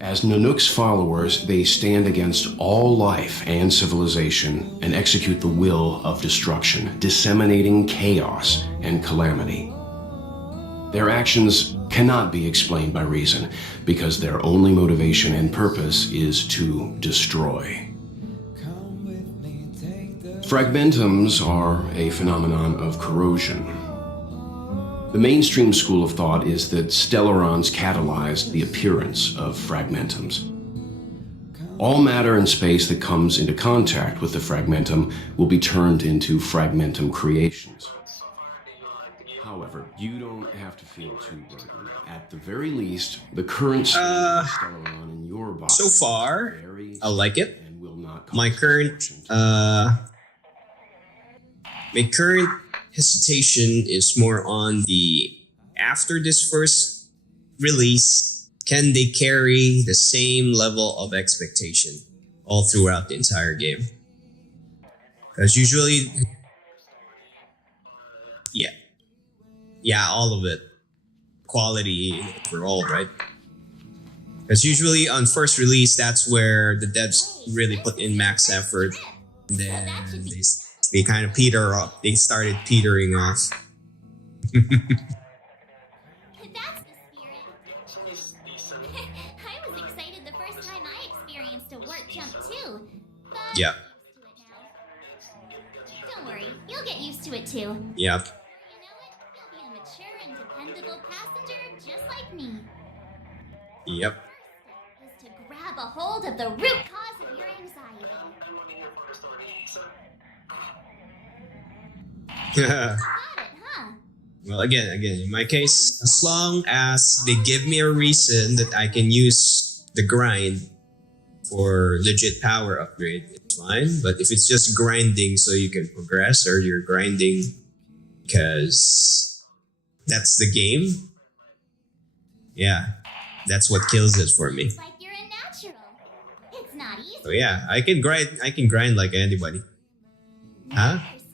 As Nanook's followers, they stand against all life and civilization and execute the will of destruction, disseminating chaos and calamity. Their actions cannot be explained by reason, because their only motivation and purpose is to destroy. Fragmentums are a phenomenon of corrosion. The mainstream school of thought is that stellarons catalyzed the appearance of fragmentums. All matter in space that comes into contact with the fragmentum will be turned into fragmentum creations. However, you don't have to feel too burdened. At the very least, the current state of stellaron in your body So far, varies I like it. and will not My cause current, my current hesitation is more on the, after this first release, can they carry the same level of expectation all throughout the entire game? Because usually, yeah, all of it, quality overall, right? Because usually on first release, that's where the devs really put in max effort. And then they kind of peter off. They started petering off. That's the spirit. I was excited the first time I experienced a warp jump too. But Yeah. don't worry, you'll get used to it too. Yeah. You know it, you'll be a mature and dependable passenger just like me. Yep. First step is to grab a hold of the root cause of your anxiety. Got it, huh? Well, again, in my case, as long as they give me a reason that I can use the grind for legit power upgrade, it's fine. But if it's just grinding so you can progress, or you're grinding because that's the game, yeah, that's what kills it for me. It's like you're a natural. It's not easy. So yeah, I can grind like anybody. Huh? Percent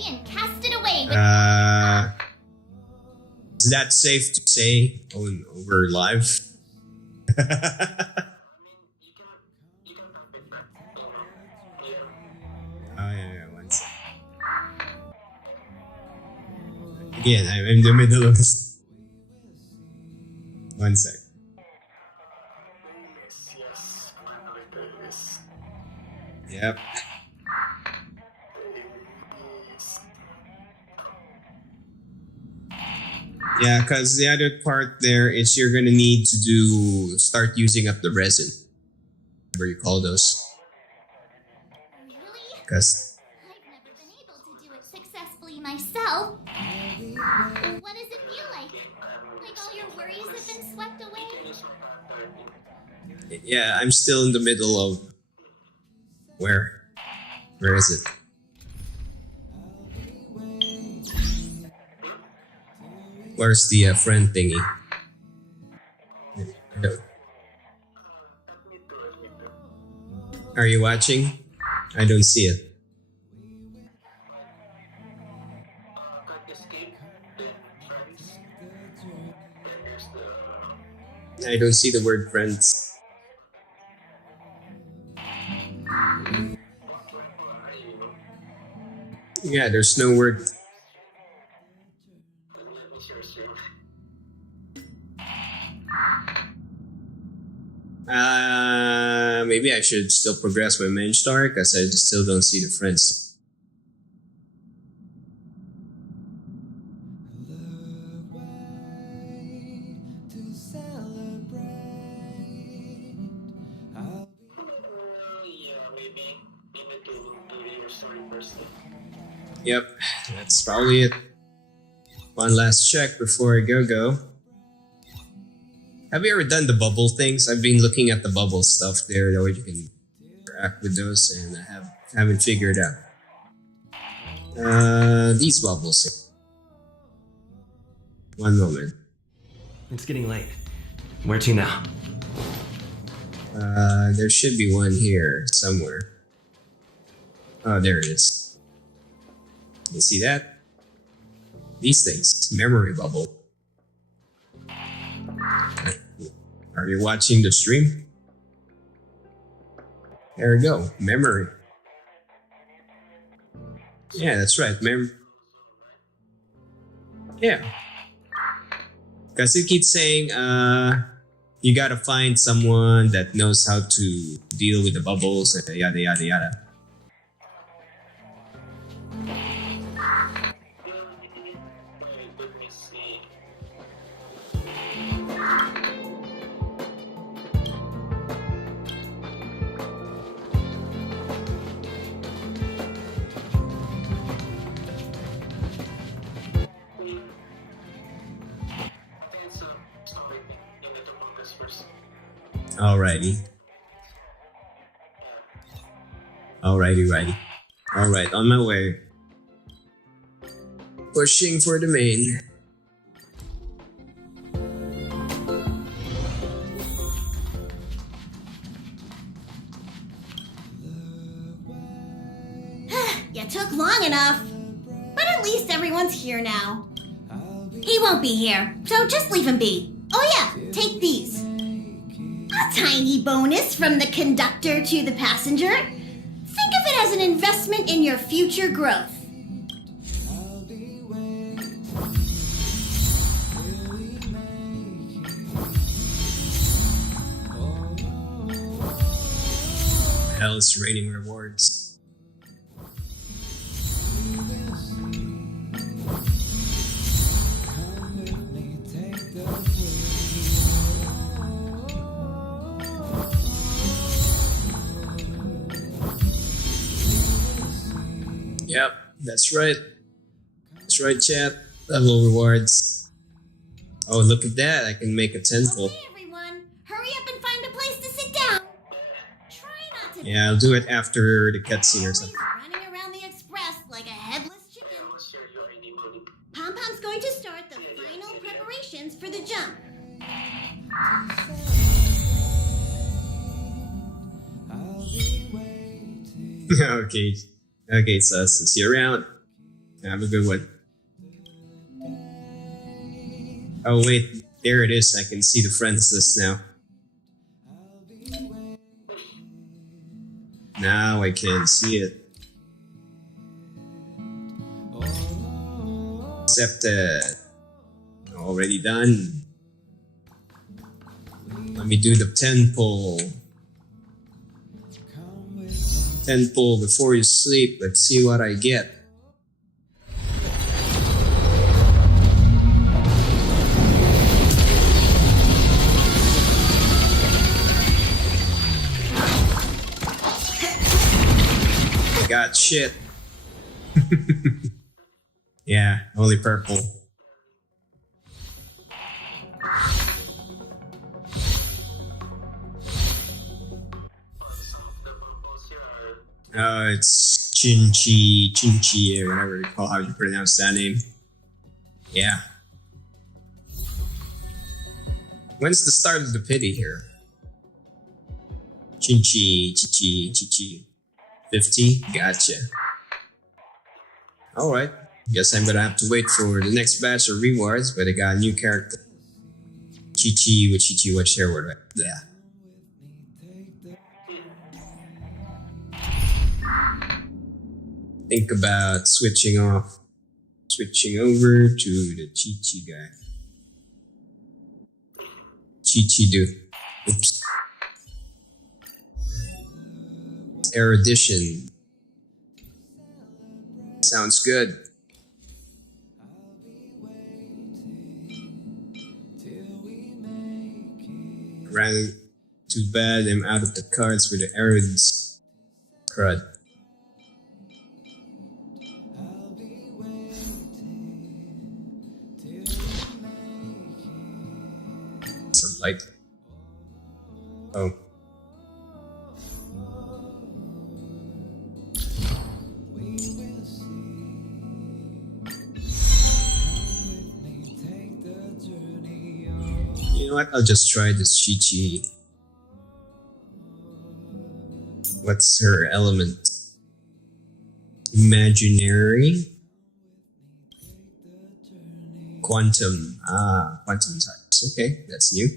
tree and cast it away with Is that safe to say over live? Oh yeah, one sec. Again, I'm in the middle of this. One sec. Yes, finally there is. Yep. Yeah, because the other part there is you're gonna need to start using up the resin. Whatever you call those. Really? Because I've never been able to do it successfully myself. What does it feel like? Like all your worries have been swept away? yeah, I'm still in the middle of where is it? Where's the friend thingy? I don't- Are you watching? I don't see it. I don't see the word friends. Yeah, there's no word. Maybe I should still progress my main story because I still don't see the friends. To celebrate. Yeah, maybe you need to do your story first. Yep, that's probably it. One last check before I go. Have you ever done the bubble things? I've been looking at the bubble stuff there, the way you can interact with those, and I haven't figured out. These bubbles. One moment. It's getting late. Where to now? There should be one here somewhere. Oh, there it is. You see that? These things. Memory bubble. Are you watching the stream? There we go. Memory. Yeah, that's right. Yeah. Because it keeps saying, you gotta find someone that knows how to deal with the bubbles, and yada yada yada. Let me see. Alrighty. Alrighty. Alright, on my way. Pushing for the main. You took long enough. But at least everyone's here now. He won't be here, so just leave him be. Oh yeah, take these. A tiny bonus from the conductor to the passenger. Think of it as an investment in your future growth. Hell, it's raining rewards. Yep, that's right. That's right, chat. Level rewards. Oh, look at that. I can make a temple. Okay, everyone, hurry up and find a place to sit down. Try not to. Yeah, I'll do it after the cutscene or something. Running around the express like a headless chicken. Pom Pom's going to start the final preparations for the jump. Okay, sus. See you around. Have a good one. Oh wait, there it is. I can see the friends list now. Now I can see it. Accepted. Already done. Let me do the 10 pull. 10 pull before you sleep. Let's see what I get. I got shit. Yeah, only purple. It's Chinchi, or whatever you call how you pronounce that name. Yeah. When's the start of the pity here? Chichi. 50? Gotcha. Alright. Guess I'm gonna have to wait for the next batch of rewards, but I got a new character. Chichi, what share word? Yeah. Think about switching over to the Chichi guy. Chichi do. Oops. Erudition. Sounds good. Ran too bad I'm out of the cards with the Eruds. Crud. Some light. Oh. You know what? I'll just try this Chichi. What's her element? Imaginary? Quantum. Quantum types. Okay, that's new.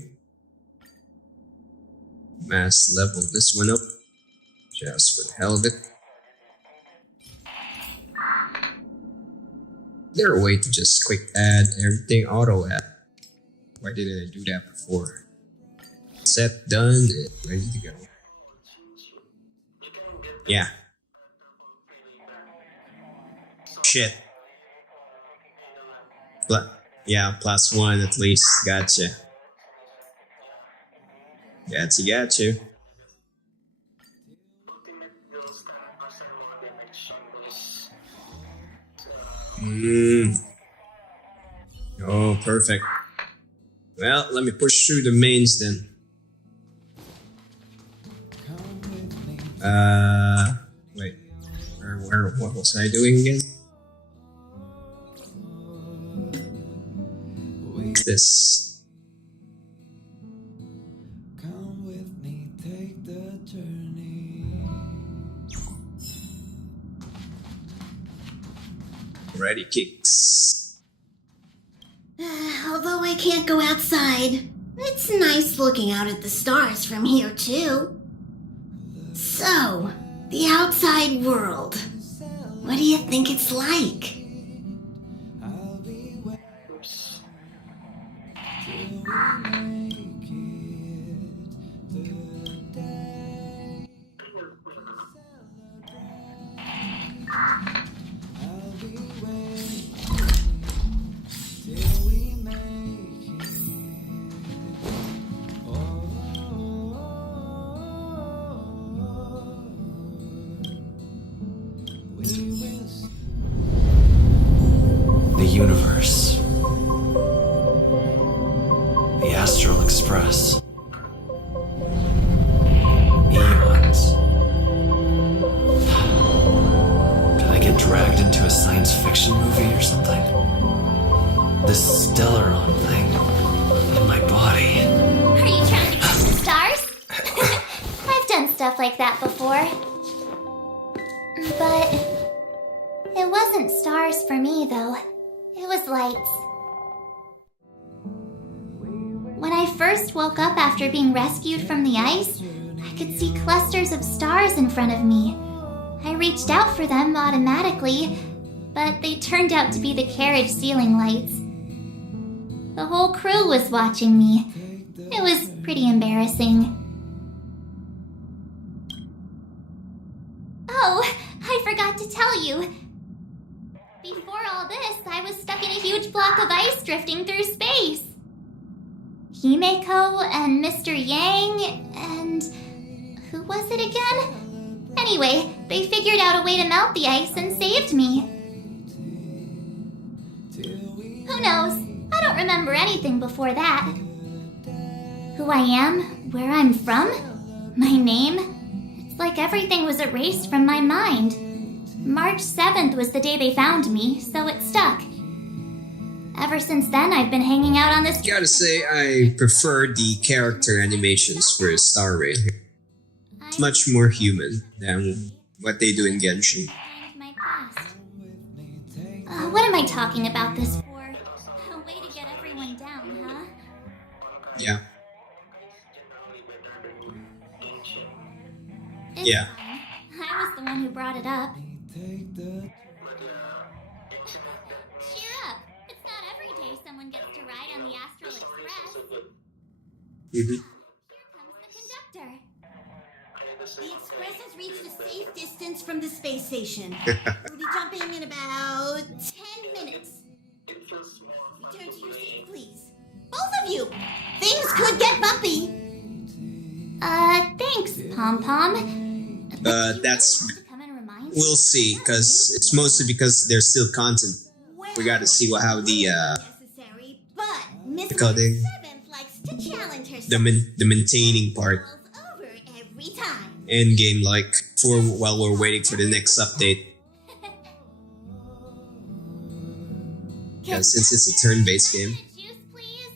Mass level this one up. Just for the hell of it. Is there a way to just quick add everything auto add? Why didn't I do that before? Set, done, ready to go. Yeah. Shit. Yeah, +1 at least. Gotcha. Gotcha. Oh, perfect. Well, let me push through the mains then. Wait. What was I doing again? What's this? Come with me, take the journey. Ready kicks. Although I can't go outside, it's nice looking out at the stars from here, too. So, the outside world. What do you think it's like? I'll be waiting till we make it the day. I'll be waiting till we make it. The universe. The Astral Express. Eons. Did I get dragged into a science fiction movie or something? This Stellaron thing in my body. Are you trying to catch the stars? I've done stuff like that before. But it wasn't wasn't stars for me, though. It was lights. When I first woke up after being rescued from the ice, I could see clusters of stars in front of me. I reached out for them automatically, but they turned out to be the carriage ceiling lights. The whole crew was watching me. It was pretty embarrassing. Oh, I forgot to tell you. Before all this, I was stuck in a huge block of ice drifting through space. Himeko and Mr. Yang and... who was it again? Anyway, they figured out a way to melt the ice and saved me. Who knows? I don't remember anything before that. Who I am, where I'm from, my name, it's like everything was erased from my mind. March 7th was the day they found me, so it stuck. Ever since then, I've been hanging out on this... Gotta say, I prefer the character animations for Star Rail. It's much more human than what they do in Genshin. My past. What am I talking about this for? A way to get everyone down, huh? Yeah. It's Yeah. fine. I was the one who brought it up. Cheer up. It's not every day someone gets to ride on the Astral Express. Here comes the conductor. The express has reached a safe distance from the space station. We'll be jumping in about 10 minutes. Return to your seats, please. Both of you! Things could get bumpy. Thanks, Pom-Pom. That's... We'll see, because it's mostly because there's still content. We gotta see how the, Necessary, but Miss Decoding. 7th likes to challenge herself. the maintaining part. Over every time. End game, like, while we're waiting for the next update. Because since it's a turn-based game. Juice, please.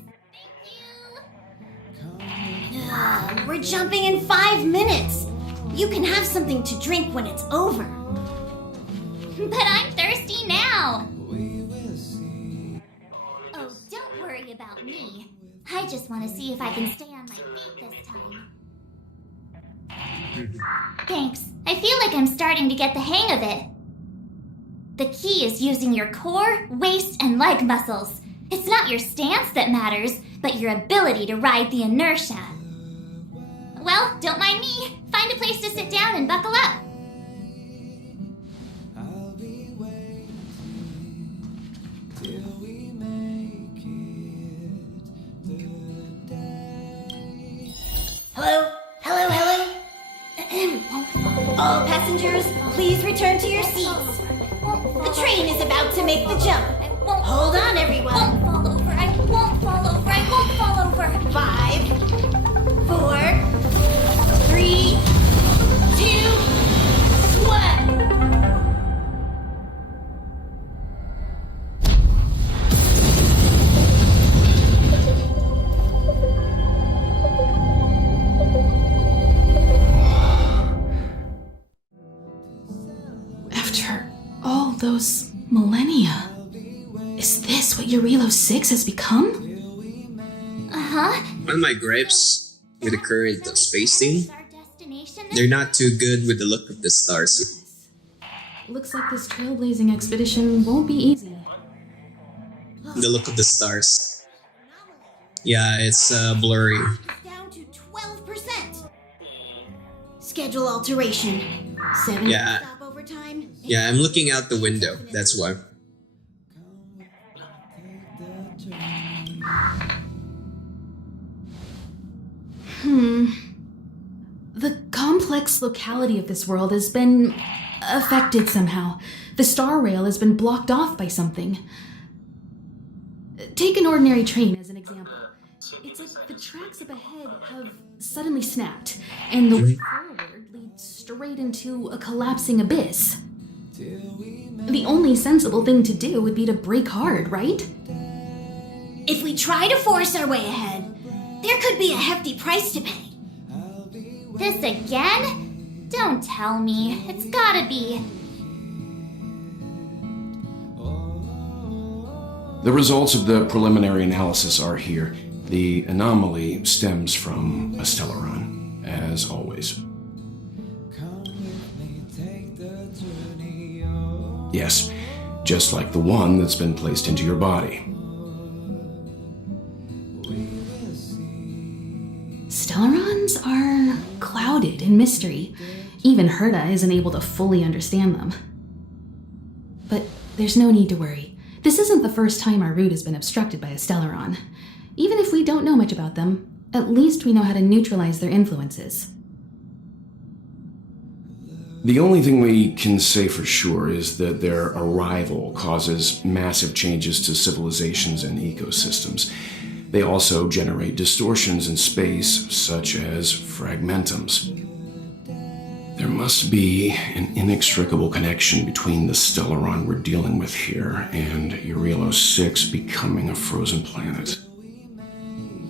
Thank you. We're jumping in 5 minutes. You can have something to drink when it's over. But I'm thirsty now. Oh, don't worry about me. I just want to see if I can stay on my feet this time. Thanks. I feel like I'm starting to get the hang of it. The key is using your core, waist, and leg muscles. It's not your stance that matters, but your ability to ride the inertia. Well, don't mind me. Find a place to sit down and buckle up. I'll be waiting till we make it the day. Hello? Hello, hello? All passengers, please return to your seats. The train is about to make the jump. Hold on, everyone. I won't fall over. I won't fall over. I won't fall over. 5, 4, 3, 2, 1. After all those millennia, is this what Eurilo 6 has become? Uh-huh. One of my gripes with the current space theme, Our destination. they're not too good with the look of the stars. Looks like this trailblazing expedition won't be easy. The look of the stars. Yeah, it's blurry. Down to 12%. Schedule alteration. 7 Yeah. stop overtime. Yeah, I'm looking out the window, that's why. The complex locality of this world has been affected somehow. The star rail has been blocked off by something. Take an ordinary train as an example. It's like the tracks up ahead have suddenly snapped, and the way forward leads straight into a collapsing abyss. The only sensible thing to do would be to brake hard, right? If we try to force our way ahead, there could be a hefty price to pay. This again? Don't tell me. It's gotta be. The results of the preliminary analysis are here. The anomaly stems from a Stellaron, as always. Yes, just like the one that's been placed into your body. Stellarons are clouded in mystery. Even Herta isn't able to fully understand them. But there's no need to worry. This isn't the first time our route has been obstructed by a Stellaron. Even if we don't know much about them, at least we know how to neutralize their influences. The only thing we can say for sure is that their arrival causes massive changes to civilizations and ecosystems. They also generate distortions in space, such as fragmentums. There must be an inextricable connection between the Stellaron we're dealing with here and Eurilo 6 becoming a frozen planet.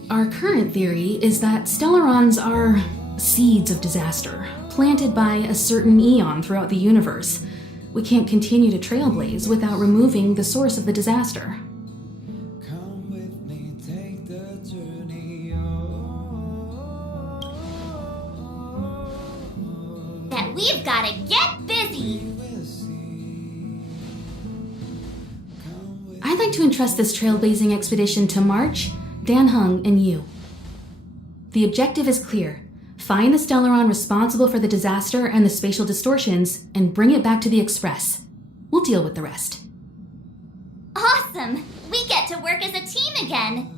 Our current theory is that Stellarons are seeds of disaster, planted by a certain eon throughout the universe. We can't continue to trailblaze without removing the source of the disaster. That we've gotta get busy! I'd like to entrust this trailblazing expedition to March, Dan Hung, and you. The objective is clear. Find the Stellaron responsible for the disaster and the spatial distortions, and bring it back to the Express. We'll deal with the rest. Awesome! We get to work as a team again!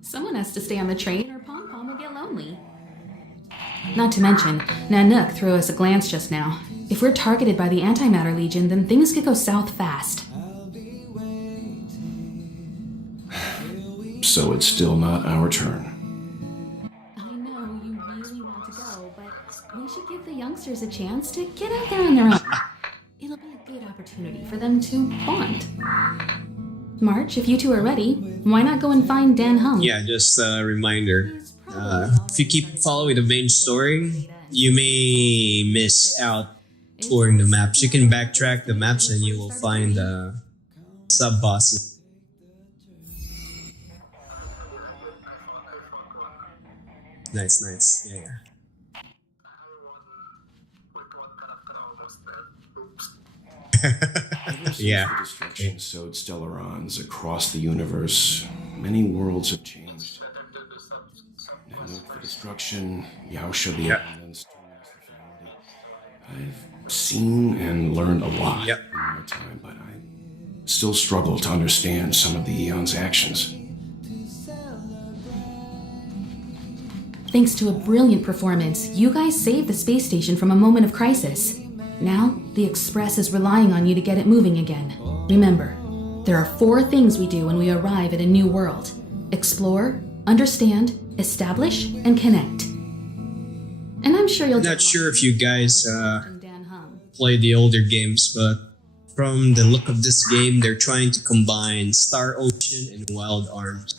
Someone has to stay on the train or Pom Pom will get lonely. Not to mention, Nanook threw us a glance just now. If we're targeted by the Antimatter Legion, then things could go south fast. So it's still not our turn. I know you really want to go, but we should give the youngsters a chance to get out there on their own. It'll be a good opportunity for them to bond. March, if you two are ready, why not go and find Dan Hung? Yeah, just a reminder. If you keep following the main story, you may miss out touring the maps. You can backtrack the maps and you will find sub-bosses. Nice. Yeah. Yeah. The destruction sowed Stellarons across the universe. Many worlds have changed. Nanook the destruction, Yaosha the abundance, Master Finality. I've seen and learned a lot in my time, but I still struggle to understand some of the Eon's actions. Thanks to a brilliant performance, you guys saved the space station from a moment of crisis. Now, the Express is relying on you to get it moving again. Remember, there are 4 things we do when we arrive at a new world. Explore, understand, establish, and connect. And I'm sure you'll... Not sure if you guys play the older games, but from the look of this game, they're trying to combine Star Ocean and Wild Arms.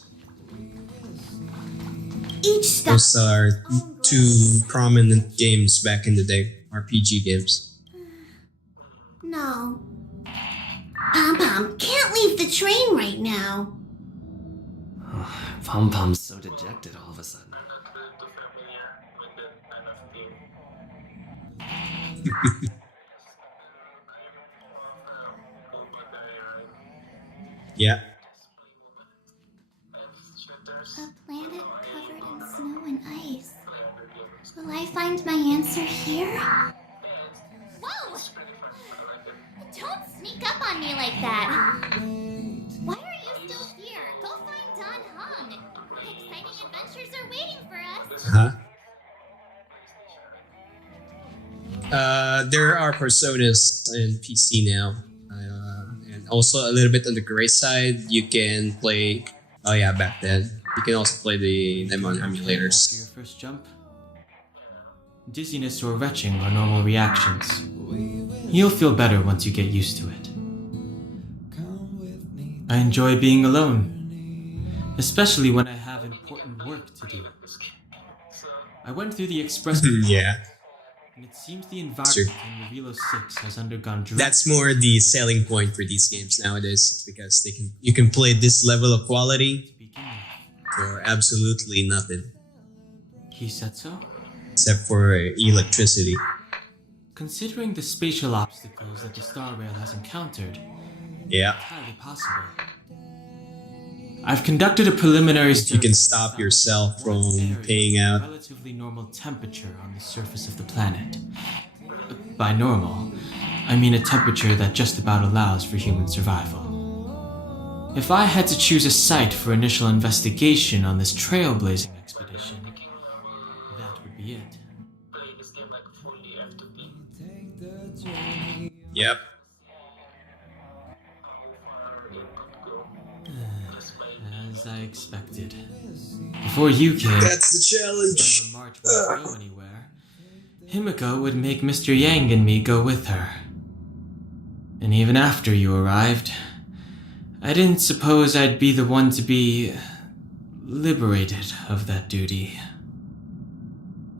Those are 2 prominent games back in the day, RPG games. No. Pom Pom can't leave the train right now. Pom Pom's so dejected all of a sudden. Yeah. A planet covered in snow and ice. Will I find my answer here? Whoa! Don't sneak up on me like that! Why are you still here? Go find Don Hung! Exciting adventures are waiting for us! There are personas in PC now. And also a little bit on the gray side, you can play... Oh yeah, back then. You can also play them on After emulators. your first jump, dizziness or retching are normal reactions. You'll feel better once you get used to it. I enjoy being alone, especially when I have important work to do. I went through the express Yeah. And it seems the environment in Reveal 6 has undergone That's more the selling point for these games nowadays, because you can play this level of quality to begin with. for absolutely nothing He said so? except for electricity. Considering the spatial obstacles that the Star Rail has encountered, Yeah, entirely possible. I've conducted a preliminary if you can survey stop of yourself from one area paying with out. relatively normal temperature on the surface of the planet. By normal, I mean a temperature that just about allows for human survival. If I had to choose a site for initial investigation on this trailblazing expedition, that would be it. Play this game like fully F2P. Yep. As I expected. Before you came, That's the challenge. the march wouldn't go anywhere. Himiko would make Mr. Yang and me go with her. And even after you arrived, I didn't suppose I'd be the one to be liberated of that duty.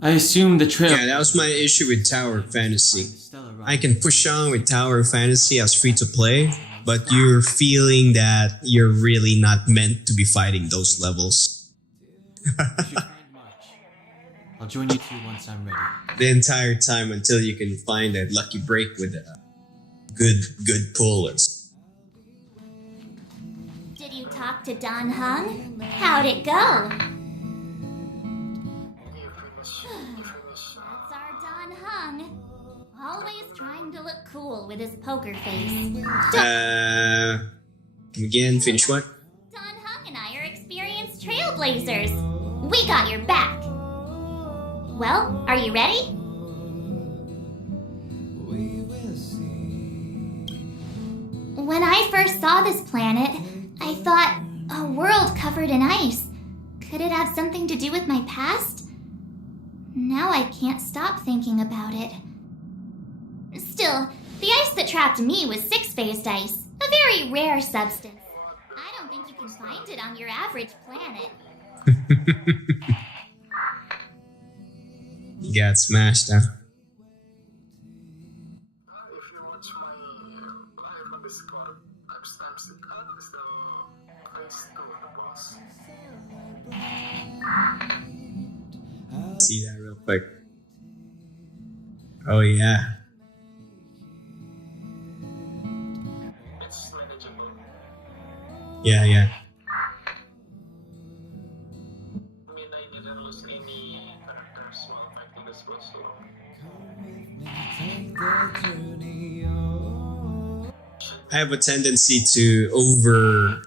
I assumed the trail. Yeah, that was my issue with Tower Fantasy. I can push on with Tower Fantasy as free to play, but you're feeling that you're really not meant to be fighting those levels. If you find March, I'll join you two once I'm ready. The entire time until you can find a lucky break with a good pullers. Did you talk to Don Hung? How'd it go? That's our Don Hung. Always trying to look cool with his poker face. Again, finish what? Don Hung and I are experienced trailblazers. We got your back. Well, are you ready? When I first saw this planet, I thought, a world covered in ice. Could it have something to do with my past? Now I can't stop thinking about it. Still, the ice that trapped me was six-phased ice, a very rare substance. I don't think you can find it on your average planet. You got smashed, huh? If you watch my live on Discord, I'm still face to the boss. See that real quick. Oh yeah. It's manageable. Yeah. I mean, I didn't lose any characters while fighting this boss, so I have a tendency to over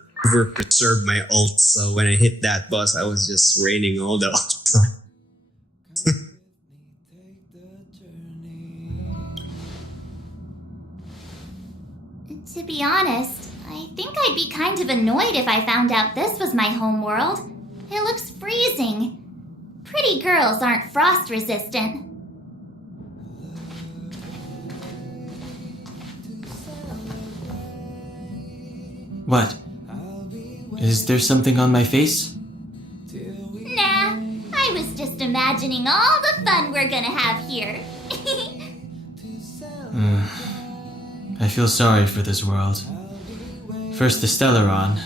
preserve my ult, so when I hit that boss, I was just raining all the ults. To be honest, I think I'd be kind of annoyed if I found out this was my home world. It looks freezing. Pretty girls aren't frost resistant. What? Is there something on my face? Nah, I was just imagining all the fun we're gonna have here. I feel sorry for this world. First the Stellaron,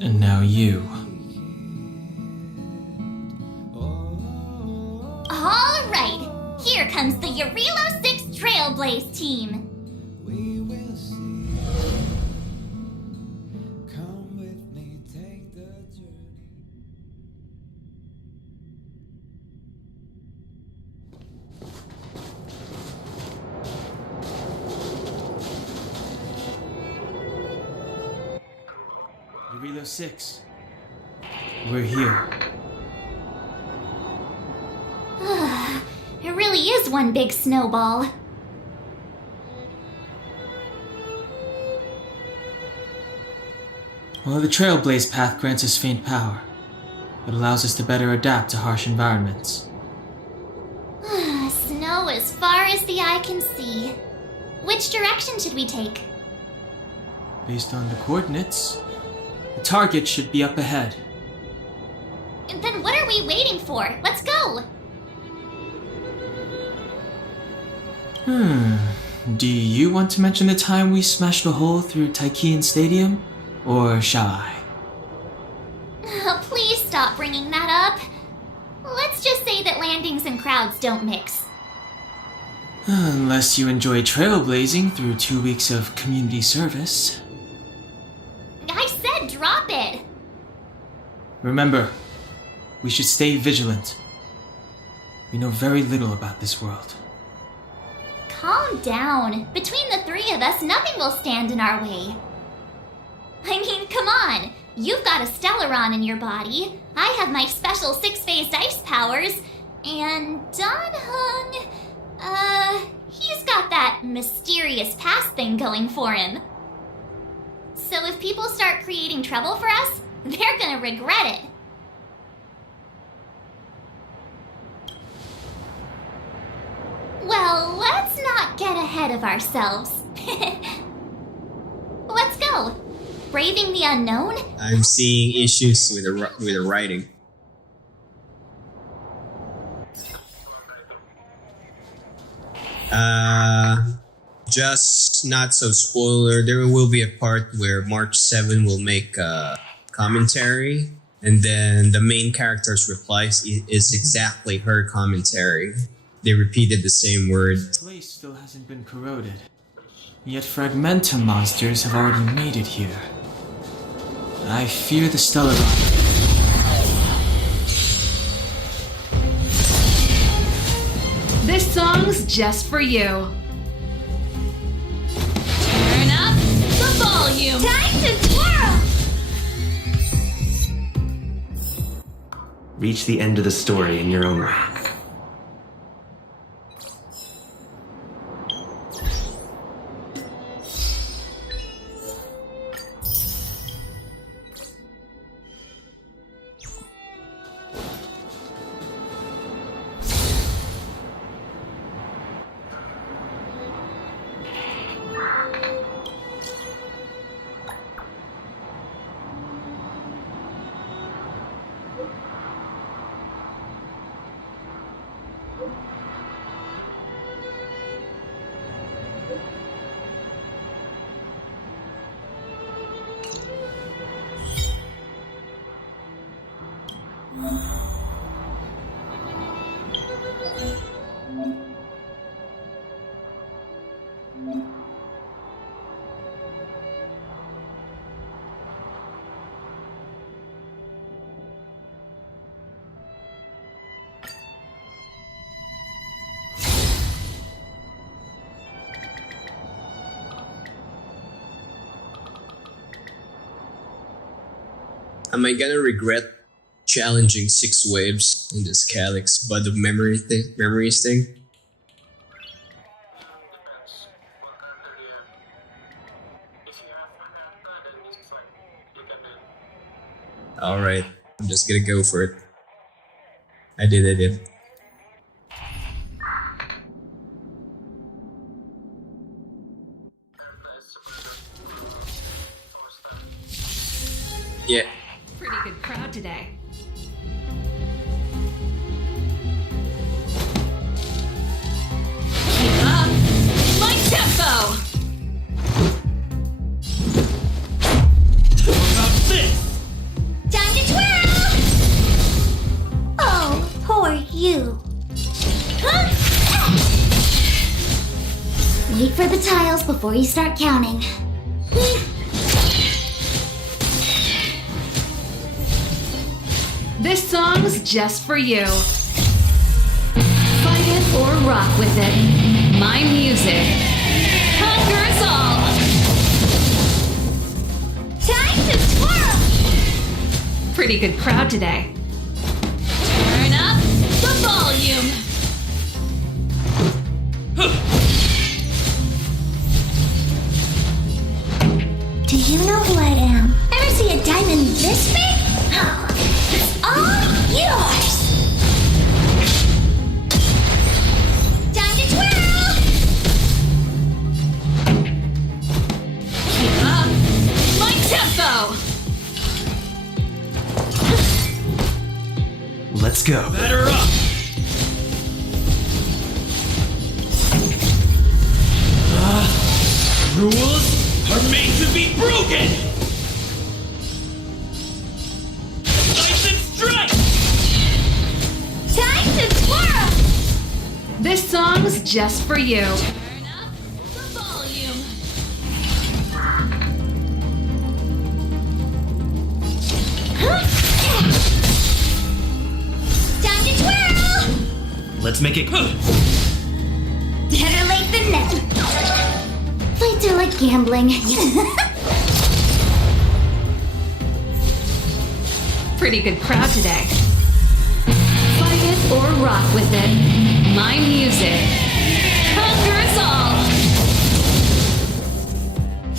and now you. All right, here comes the Yarilo 6 Trailblaze team. Yarilo 6. We're here. It really is one big snowball. Well, the Trailblaze path grants us faint power. It allows us to better adapt to harsh environments. Snow as far as the eye can see. Which direction should we take? Based on the coordinates, the target should be up ahead. Then what are we waiting for? Let's go! Do you want to mention the time we smashed a hole through Taikian Stadium? Or shall I? Please stop bringing that up. Let's just say that landings and crowds don't mix. Unless you enjoy trailblazing through 2 weeks of community service. I said drop it! Remember, we should stay vigilant. We know very little about this world. Calm down. Between the three of us, nothing will stand in our way. I mean, come on. You've got a Stellaron in your body. I have my special six-phased ice powers. And Danhung, he's got that mysterious past thing going for him. So if people start creating trouble for us, they're gonna regret it. Well, let's not get ahead of ourselves. Let's go. Braving the unknown? I'm seeing issues with the writing. Just not so spoiler. There will be a part where March 7 will make a commentary, and then the main character's reply is exactly her commentary. They repeated the same word. The place still hasn't been corroded. Yet Fragmentum monsters have already made it here. I fear the Stellaron. This song's just for you. Turn up the volume. Time to twirl. Reach the end of the story in your own way. Am I gonna regret challenging 6 waves in this Calyx Bud of Memories thing? Depends. What kind of if you have one after, then it's like you can do it. Alright, I'm just gonna go for it. I did. Yeah. Pretty good crowd today. Keep up my tempo! What about this? Time to twirl! Oh, poor you. Huh? Wait for the tiles before you start counting. This song's just for you. Fight it or rock with it. My music conquers all. Time to twirl! Pretty good crowd today. Turn up the volume. Do you know who I am? Ever see a diamond this big? Oh, it's all yours! Time to twirl! Keep up my tempo. Let's go. Batter up! Rules are made to be broken! Slice and strike! Time to twirl! This song's just for you. Turn up the volume. Time to twirl! Let's make it. Better late than never. Fights are like gambling. Pretty good crowd today. Fight it or rock with it. My music conquers all.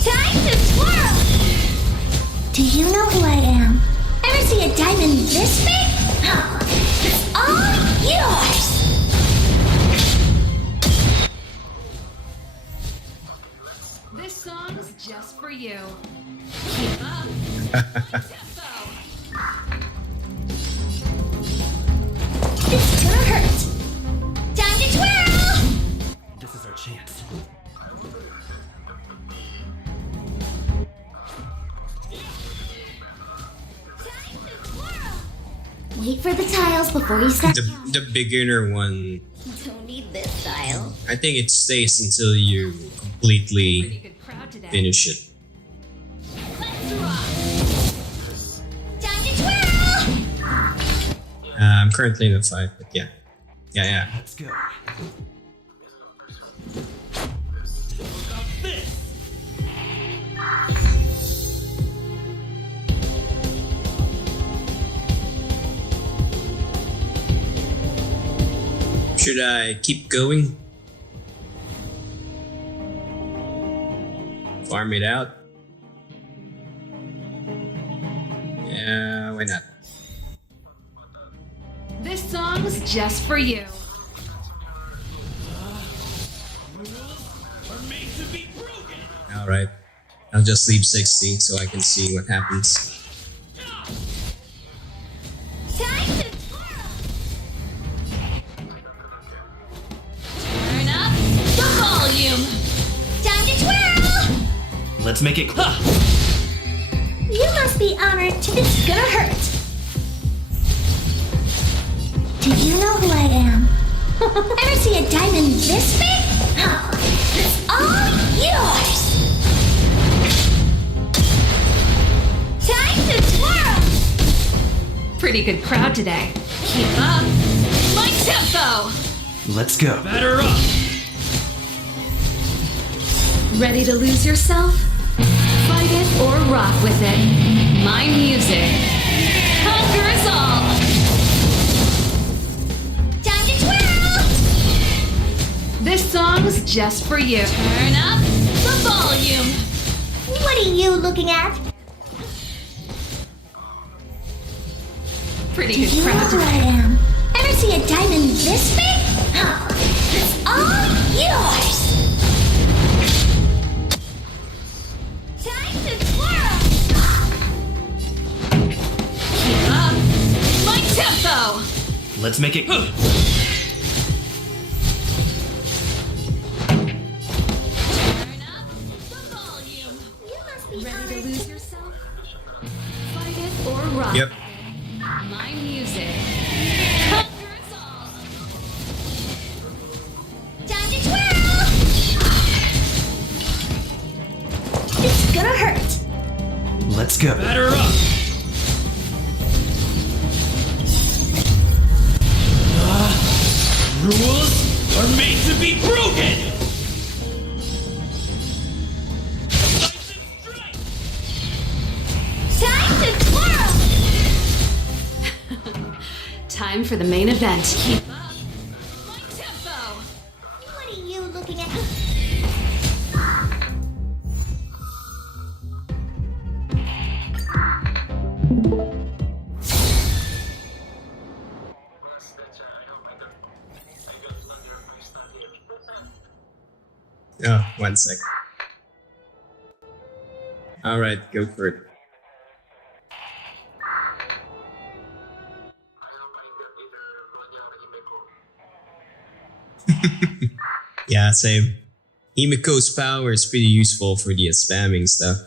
Time to twirl! Do you know who I am? Ever see a diamond this big? Oh, it's all yours! This song's just for you. Keep up. Tempo. It's gonna hurt! Time to twirl! This is our chance. Time to twirl! Wait for the tiles before you start. The beginner one, Don't need this style. I think it stays until you completely Pretty good crowd today. finish it. Let's rock! Time to twirl! I'm currently in the 5, but yeah. Yeah. Let's go. This! Should I keep going? Farm it out? Yeah, why not? This song's just for you. Rules are made to be broken! Alright. I'll just leave 60 so I can see what happens. Time to twirl! Turn up the volume. Time to twirl! Let's make it. You must be honored. It's gonna hurt. Do you know who I am? Ever see a diamond this big? Oh, it's all yours! Time to twirl! Pretty good crowd today. Keep up. My tempo. Let's go. Batter up! Ready to lose yourself? Fight it or rock with it. My music conquers all. Time to twirl! This song's just for you. Turn up the volume. What are you looking at? Pretty Do good you know crowd who I today. am? Ever see a diamond this big? Oh, it's all yours! Time to twirl! Keep up. My tempo. Let's make it. Turn up the volume. You must be Ready to honored. lose yourself? Fight it or rock. Yep. My music conquers all. Time to twirl! It's gonna hurt. Let's go. Batter up! Rules are made to be broken! Slice and strike! Time to twirl! Time for the main event. Keep up. My tempo. What are you looking at? Oh, 1 sec. Alright, go for it. Yeah, same. Himiko's power is pretty useful for the spamming stuff.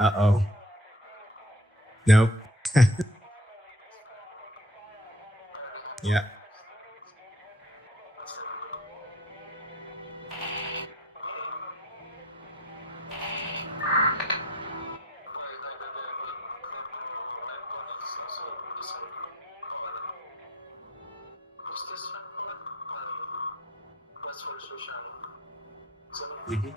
Uh-oh. Nope. Yeah. Mhm.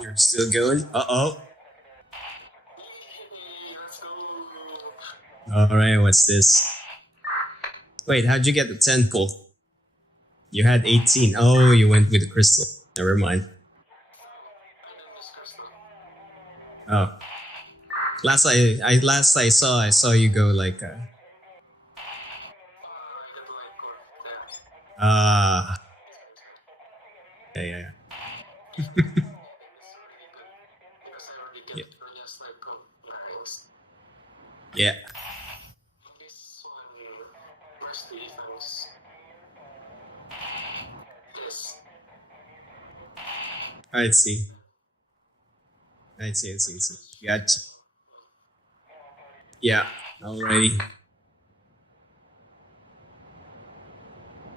You're still going? Uh-oh. Alright, what's this? Wait, how'd you get the 10 pull? You had 18. Oh, you went with the crystal. Never mind. Oh. Last I saw you go like yeah. Yeah. Yeah. I see. I see. Gotcha. Yeah. Alrighty.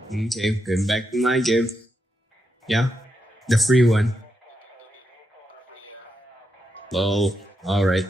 Okay, going back to my game. Yeah. The free one. Lol. Alright.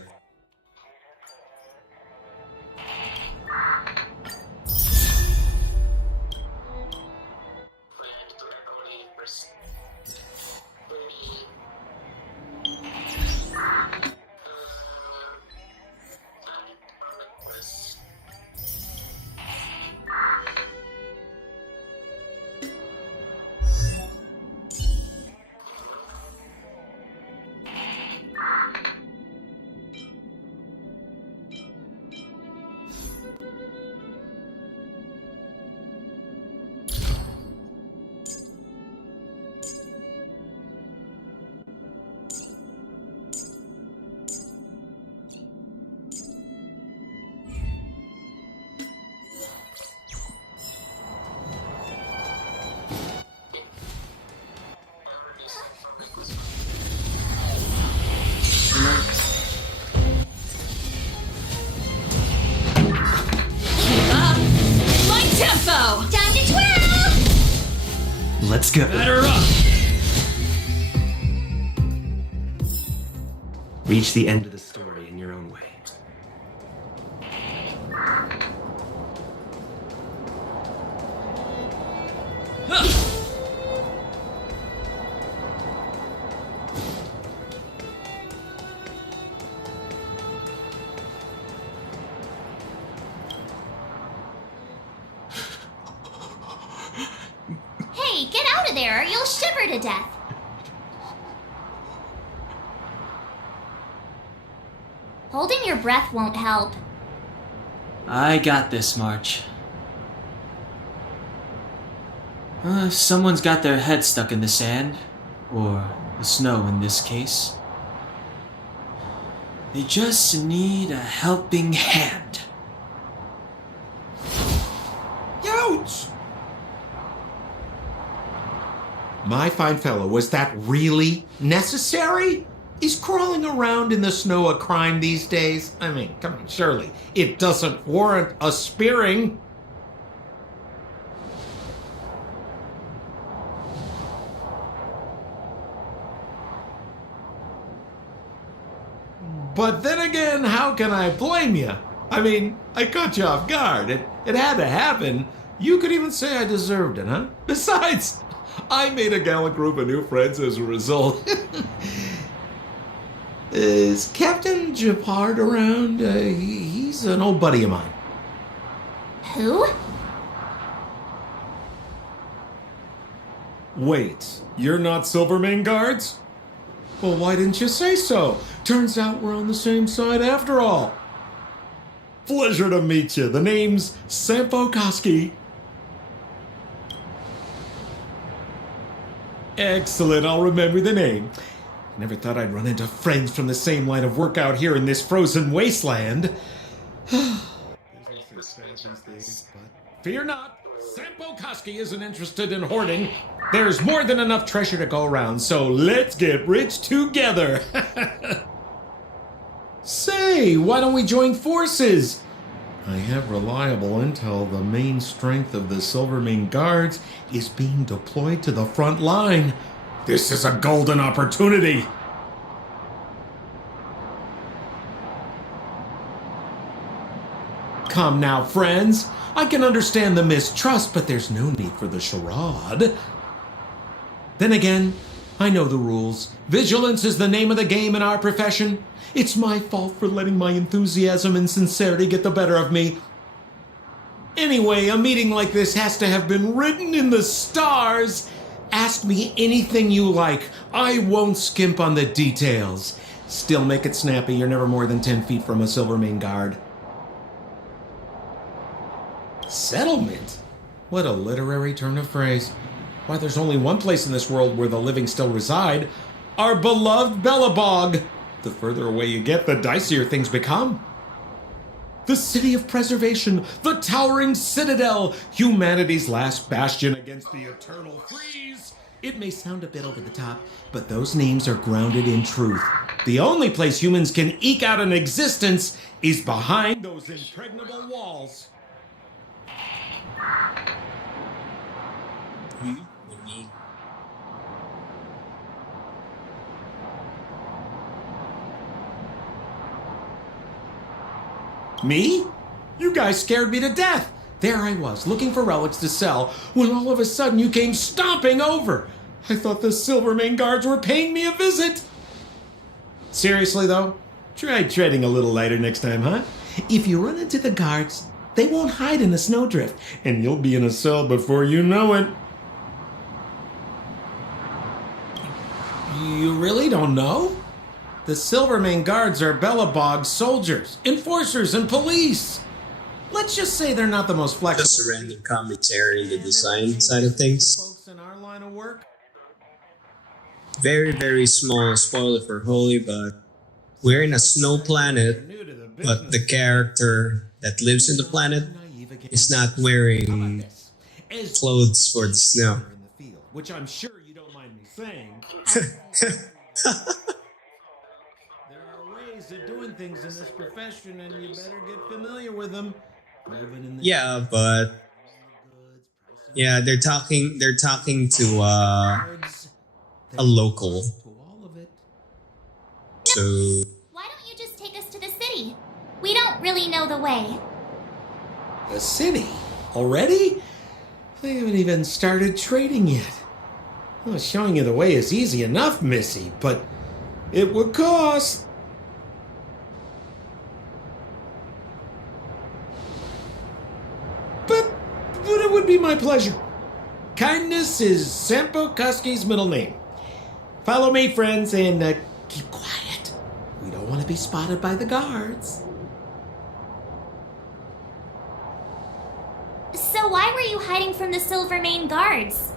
Time to twirl! Let's go. Batter up! Reach the end of the story in your own way. Hey, get out of there or you'll shiver to death. Holding your breath won't help. I got this, March. If someone's got their head stuck in the sand, or the snow in this case, they just need a helping hand. Ouch! My fine fellow, was that really necessary? Is crawling around in the snow a crime these days? I mean, come on, surely it doesn't warrant a spearing. But then again, how can I blame you? I mean, I caught you off guard. It had to happen. You could even say I deserved it, huh? Besides, I made a gallant group of new friends as a result. Is Captain Japard around? He's an old buddy of mine. Who? Wait, you're not Silvermane guards? Well, why didn't you say so? Turns out we're on the same side after all. Pleasure to meet you. The name's Sampo Koski. Excellent, I'll remember the name. Never thought I'd run into friends from the same line of work out here in this frozen wasteland. Fear not, Sampo Koski isn't interested in hoarding. There's more than enough treasure to go around, so let's get rich together. Say, why don't we join forces? I have reliable intel the main strength of the Silvermane Guards is being deployed to the front line. This is a golden opportunity. Come now, friends. I can understand the mistrust, but there's no need for the charade. Then again, I know the rules. Vigilance is the name of the game in our profession. It's my fault for letting my enthusiasm and sincerity get the better of me. Anyway, a meeting like this has to have been written in the stars. Ask me anything you like. I won't skimp on the details. Still make it snappy. You're never more than 10 feet from a Silvermane Guard. Settlement? What a literary turn of phrase. Why, there's only one place in this world where the living still reside. Our beloved Bellabog. The further away you get, the dicier things become. The city of preservation, the towering citadel, humanity's last bastion against the eternal freeze. It may sound a bit over the top, but those names are grounded in truth. The only place humans can eke out an existence is behind those impregnable walls. Me? You guys scared me to death. There I was, looking for relics to sell, when all of a sudden you came stomping over. I thought the Silvermane Guards were paying me a visit. Seriously, though, try treading a little lighter next time, huh? If you run into the guards, they won't hide in a snowdrift, and you'll be in a cell before you know it. You really don't know? The Silvermane Guards are Bellabog's soldiers, enforcers, and police. Let's just say they're not the most flexible. Just a random commentary in the design side of things. Folks in our line of work. Very, very small spoiler for Holy, but we're in a snow planet, but the character that lives in the planet is not wearing clothes for the snow. Which I'm sure you don't mind me saying. There are ways of doing things in this profession, and you better get familiar with them. Yeah, but yeah, they're talking to a local. So Why don't you just take us to the city? We don't really know the way. The city? Already? I haven't even started trading yet. Well, showing you the way is easy enough, Missy, but it would cost. But it would be my pleasure. Kindness is Sampo Koski's middle name. Follow me, friends, and keep quiet. We don't want to be spotted by the guards. So why were you hiding from the Silvermane Guards?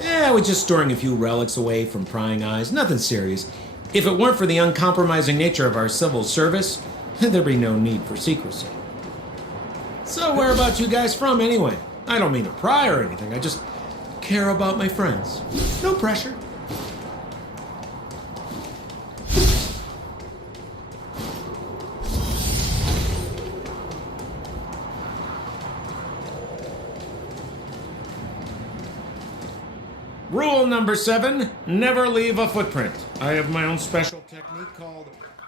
Yeah, we're just storing a few relics away from prying eyes. Nothing serious. If it weren't for the uncompromising nature of our civil service, there'd be no need for secrecy. So where about you guys from, anyway? I don't mean to pry or anything. I just care about my friends. No pressure. Rule number 7, never leave a footprint. I have my own special technique called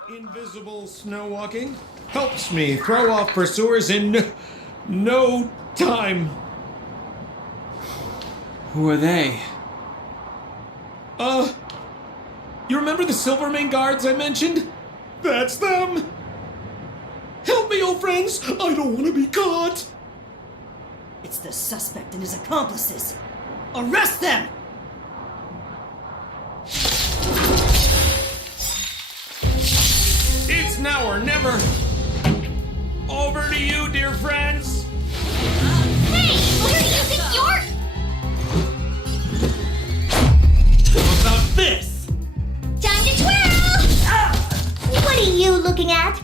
invisible snow walking. Helps me throw off pursuers in no time. Who are they? You remember the Silvermane Guards I mentioned? That's them. Help me, old friends. I don't want to be caught. It's the suspect and his accomplices. Arrest them! now or never. Over to you, dear friends. Hey, where do you think you're... How about this? Time to twirl! What are you looking at?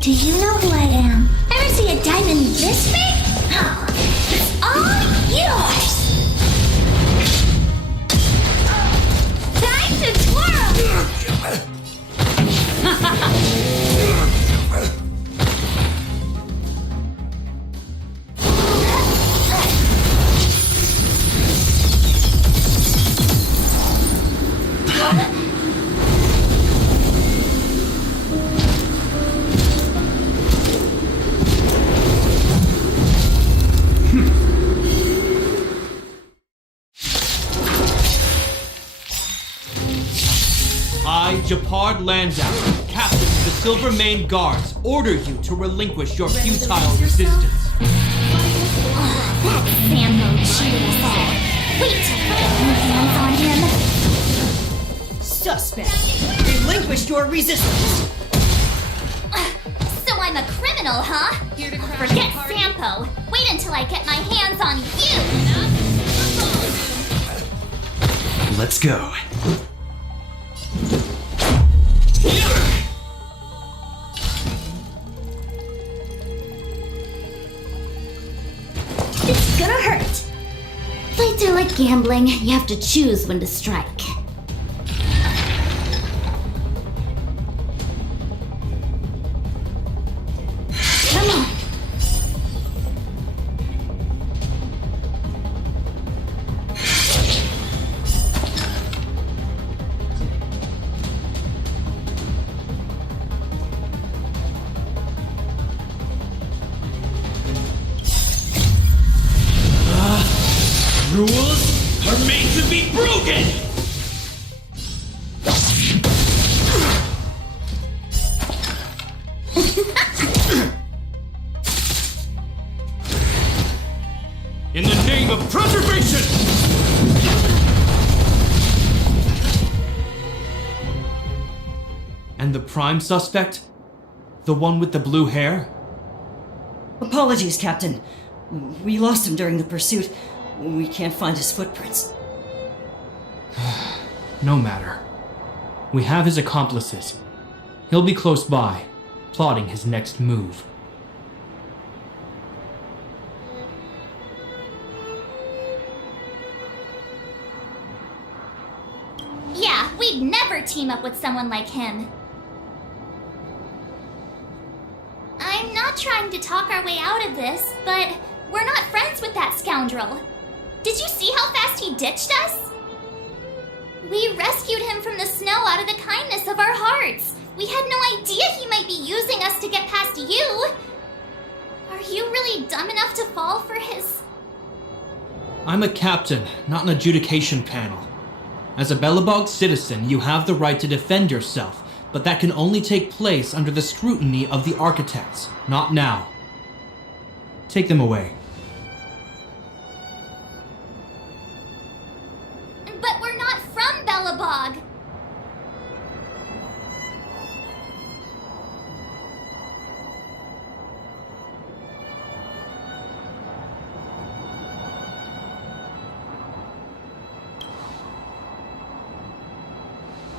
Do you know who I am? Ever see a diamond this big? It's all yours! Time to twirl! I, Japard Landau, captain of the Silver Mane Guards, order you to relinquish your futile resistance. That Sammo cheated us all. Wait till I get my hands on him. Suspect! Relinquished your resistance! So I'm a criminal, huh? Forget Sampo. Wait until I get my hands on you! Let's go. It's gonna hurt! Fights are like gambling. You have to choose when to strike. Come on! Rules are made to be broken! In the name of preservation! And the prime suspect? The one with the blue hair? Apologies, Captain. We lost him during the pursuit. We can't find his footprints. No matter. We have his accomplices. He'll be close by, plotting his next move. Yeah, we'd never team up with someone like him. I'm not trying to talk our way out of this, but we're not friends with that scoundrel. Did you see how fast he ditched us? We rescued him from the snow out of the kindness of our hearts. We had no idea he might be using us to get past you. Are you really dumb enough to fall for his... I'm a captain, not an adjudication panel. As a Belobog citizen, you have the right to defend yourself, but that can only take place under the scrutiny of the architects, not now. Take them away. But we're not from Belobog.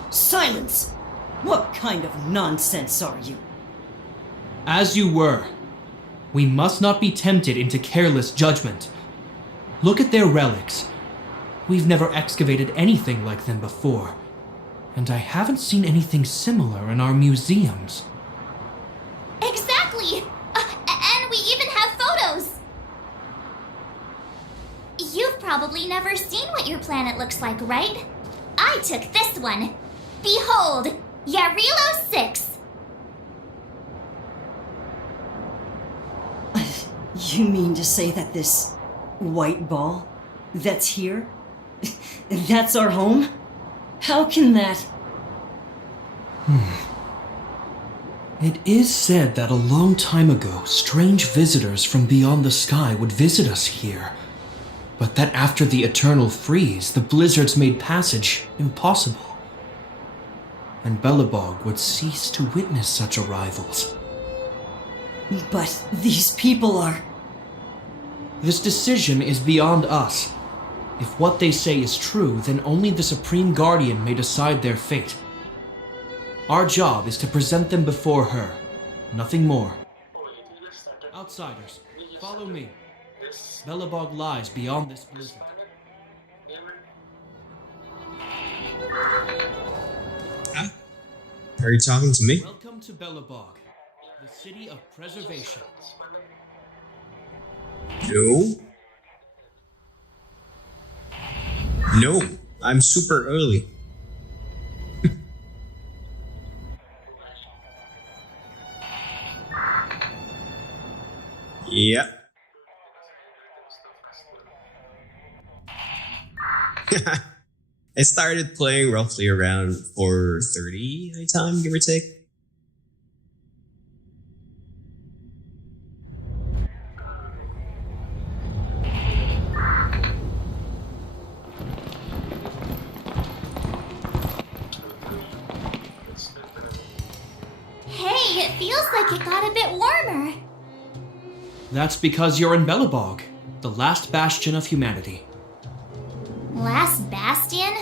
Silence! What kind of nonsense are you? As you were. We must not be tempted into careless judgment. Look at their relics. We've never excavated anything like them before, and I haven't seen anything similar in our museums. Exactly! And we even have photos! You've probably never seen what your planet looks like, right? I took this one. Behold, Yarilo 6. You mean to say that this white ball that's here, that's our home? How can that... It is said that a long time ago, strange visitors from beyond the sky would visit us here. but that after the eternal freeze, the blizzards made passage impossible. And Belobog would cease to witness such arrivals. But these people are... This decision is beyond us. If what they say is true, then only the Supreme Guardian may decide their fate. Our job is to present them before her, nothing more. Outsiders, follow me. Belobog lies beyond this blizzard. Huh? Are you talking to me? Welcome to Belobog, the city of preservation. No. No, I'm super early. Yep. I started playing roughly around 4:30 my time, give or take. Hey, it feels like it got a bit warmer. That's because you're in Belobog, the last bastion of humanity. Last bastion?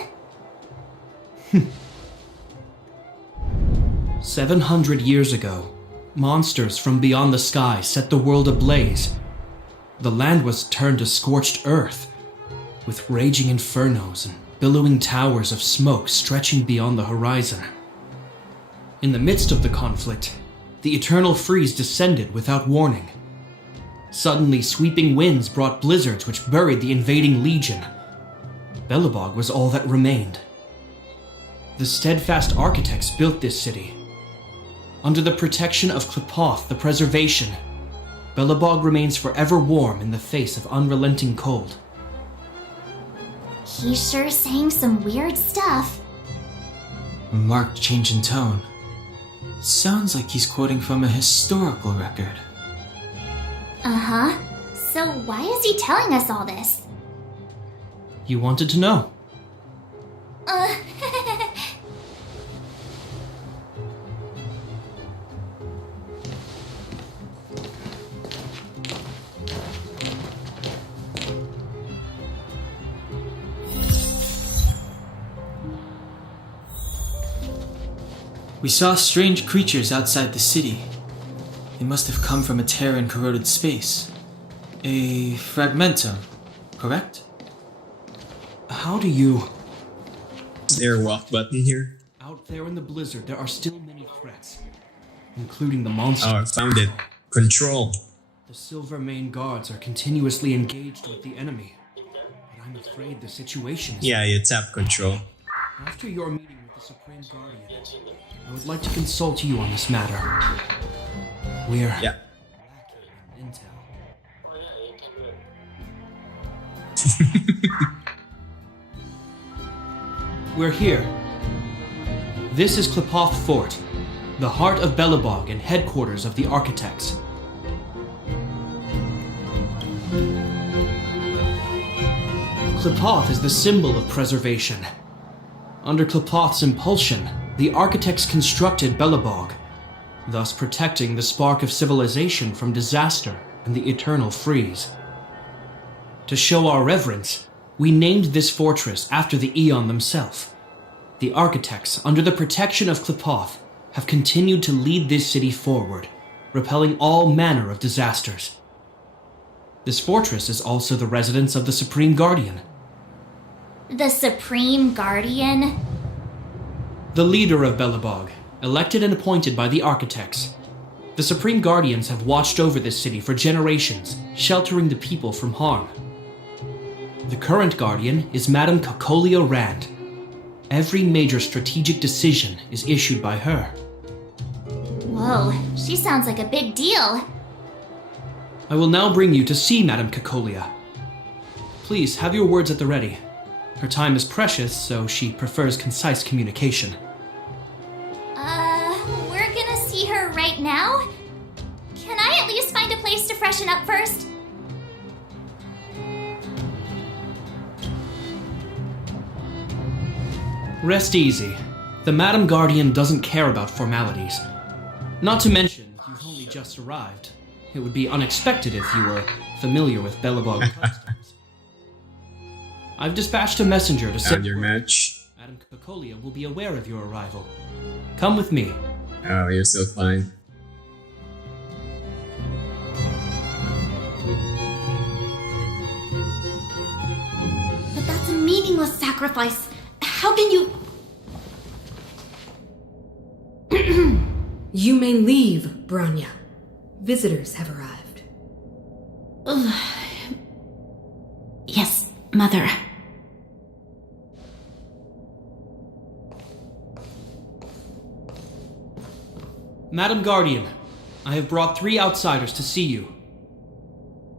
700 years ago, monsters from beyond the sky set the world ablaze. The land was turned to scorched earth, with raging infernos and billowing towers of smoke stretching beyond the horizon. In the midst of the conflict, the eternal freeze descended without warning. Suddenly, sweeping winds brought blizzards which buried the invading legion. Belobog was all that remained. The steadfast architects built this city. Under the protection of Klipoth, the preservation, Belobog remains forever warm in the face of unrelenting cold. He's sure saying some weird stuff. A marked change in tone. Sounds like he's quoting from a historical record. Uh-huh. So why is he telling us all this? You wanted to know. We saw strange creatures outside the city. They must have come from a Terran-corroded space. A fragmentum, correct? How do you... Is there a walk button here? Out there in the blizzard, there are still many threats, including the monster. Oh, I found it. Control. The Silver Mane guards are continuously engaged with the enemy, but I'm afraid the situation is... Yeah, you tap control. After your meeting with the Supreme Guardian, I would like to consult you on this matter. We're yeah. lacking in intel. We're here. This is Klipoth Fort, the heart of Belobog and headquarters of the architects. Klipoth is the symbol of preservation. Under Klipoth's impulsion, the architects constructed Belobog, thus protecting the spark of civilization from disaster and the eternal freeze. To show our reverence, we named this fortress after the Aeon themselves. The architects, under the protection of Klipoth, have continued to lead this city forward, repelling all manner of disasters. This fortress is also the residence of the Supreme Guardian. The Supreme Guardian? The leader of Belobog, elected and appointed by the architects. The Supreme Guardians have watched over this city for generations, sheltering the people from harm. The current Guardian is Madame Kakolia Rand. Every major strategic decision is issued by her. Whoa, she sounds like a big deal. I will now bring you to see Madame Kakolia. Please have your words at the ready. Her time is precious, so she prefers concise communication. We're gonna see her right now? Can I at least find a place to freshen up first? Rest easy. The Madam Guardian doesn't care about formalities. Not to mention, you've only just arrived. It would be unexpected if you were familiar with Belobog customs. I've dispatched a messenger to Found your match. Madam Cocolia will be aware of your arrival. Come with me. Oh, you're so fine. But that's a meaningless sacrifice. How can you... You may leave, Branya. Visitors have arrived. Yes, Mother. Madam Guardian, I have brought 3 outsiders to see you.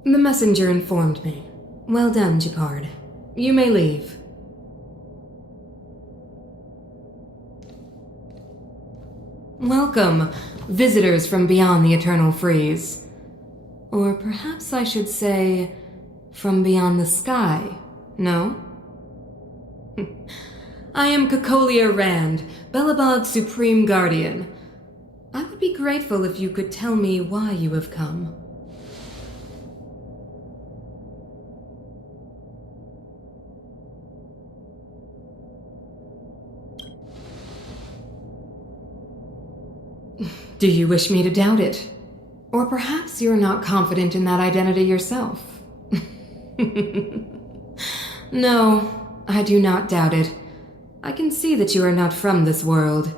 The messenger informed me. Well done, Gepard. You may leave. Welcome, visitors from beyond the Eternal Freeze. Or perhaps I should say, from beyond the sky, no? I am Cocolia Rand, Belobog's Supreme Guardian. I would be grateful if you could tell me why you have come. Do you wish me to doubt it? Or perhaps you're not confident in that identity yourself? No, I do not doubt it. I can see that you are not from this world.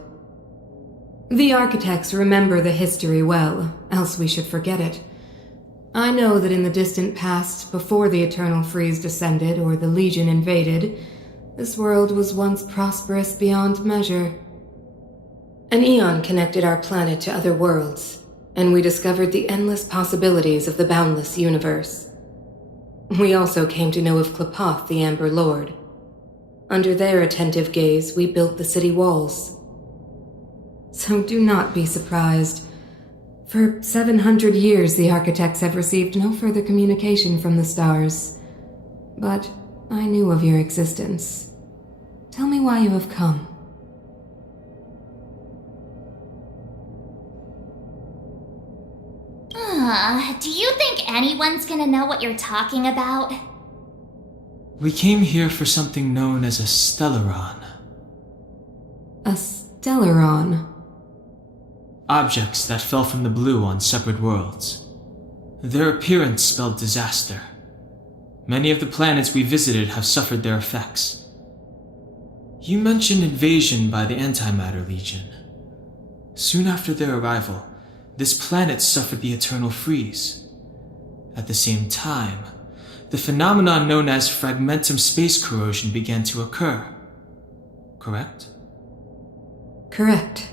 The architects remember the history well, else we should forget it. I know that in the distant past, before the Eternal Freeze descended or the Legion invaded, this world was once prosperous beyond measure. An eon connected our planet to other worlds, and we discovered the endless possibilities of the boundless universe. We also came to know of Klapoth, the Amber Lord. Under their attentive gaze, we built the city walls. So do not be surprised. For 700 years, the architects have received no further communication from the stars. But I knew of your existence. Tell me why you have come. Do you think anyone's gonna know what you're talking about? We came here for something known as a Stellaron. A Stellaron? Objects that fell from the blue on separate worlds. Their appearance spelled disaster. Many of the planets we visited have suffered their effects. You mentioned invasion by the Antimatter Legion. Soon after their arrival, this planet suffered the Eternal Freeze. At the same time, the phenomenon known as fragmentum space corrosion began to occur. Correct? Correct.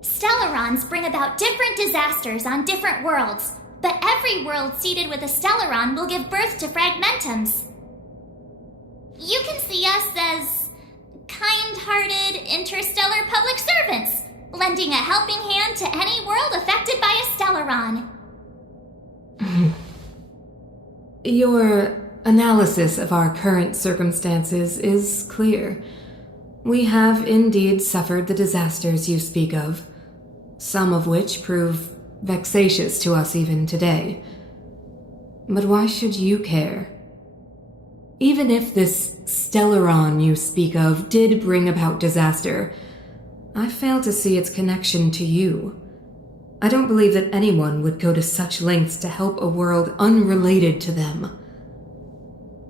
Stellarons bring about different disasters on different worlds, but every world seeded with a Stellaron will give birth to fragmentums. You can see us as kind-hearted interstellar public servants, lending a helping hand to any world affected by a Stellaron. Your analysis of our current circumstances is clear. We have indeed suffered the disasters you speak of, some of which prove vexatious to us even today. But why should you care? Even if this Stellaron you speak of did bring about disaster, I fail to see its connection to you. I don't believe that anyone would go to such lengths to help a world unrelated to them,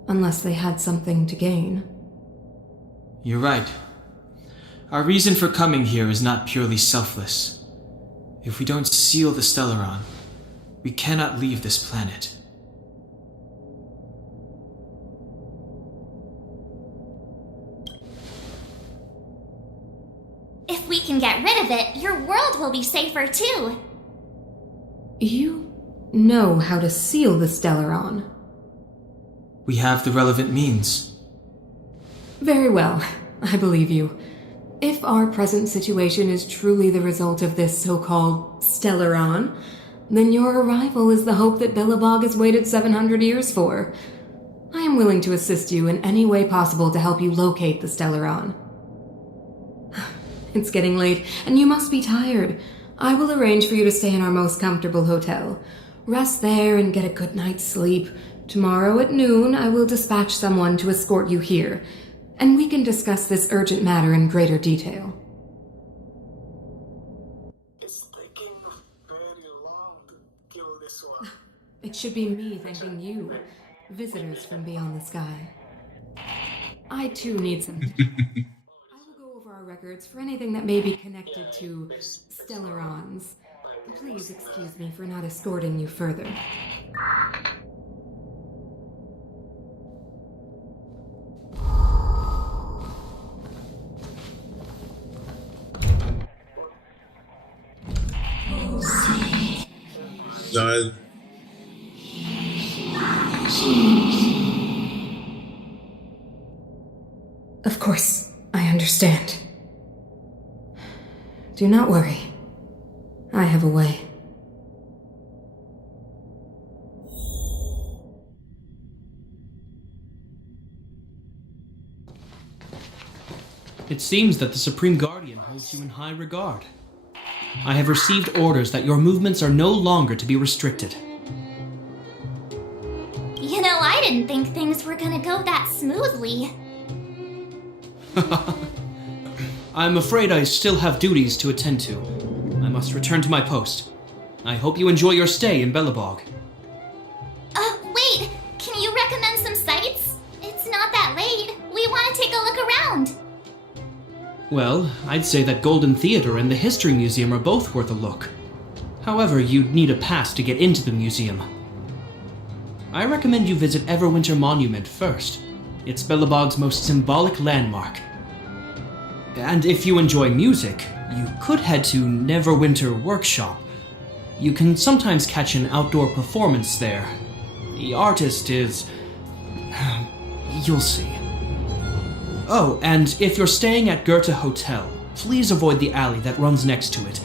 unless they had something to gain. You're right. Our reason for coming here is not purely selfless. If we don't seal the Stellaron, we cannot leave this planet. If we can get rid of it, your world will be safer too. You know how to seal the Stellaron. We have the relevant means. Very well, I believe you. If our present situation is truly the result of this so-called Stellaron, then your arrival is the hope that Billabog has waited 700 years for. I am willing to assist you in any way possible to help you locate the Stellaron. It's getting late, and you must be tired. I will arrange for you to stay in our most comfortable hotel. Rest there and get a good night's sleep. Tomorrow at noon, I will dispatch someone to escort you here, and we can discuss this urgent matter in greater detail. It's taking very long to kill this one. It should be me thanking you, visitors from beyond the sky. I too need some... I will go over our records for anything that may be connected to Stellarons. Please excuse me for not escorting you further. No, Of course, I understand. Do not worry. I have a way. It seems that the Supreme Guardian holds you in high regard. I have received orders that your movements are no longer to be restricted. You know, I didn't think things were gonna go that smoothly. I'm afraid I still have duties to attend to. I must return to my post. I hope you enjoy your stay in Bellabog. Wait! Can you recommend some sites? It's not that late. We want to take a look around. Well, I'd say that Golden Theater and the History Museum are both worth a look. However, you'd need a pass to get into the museum. I recommend you visit Everwinter Monument first. It's Bellabog's most symbolic landmark. And if you enjoy music, you could head to Neverwinter Workshop. You can sometimes catch an outdoor performance there. The artist is... you'll see. Oh, and if you're staying at Goethe Hotel, please avoid the alley that runs next to it.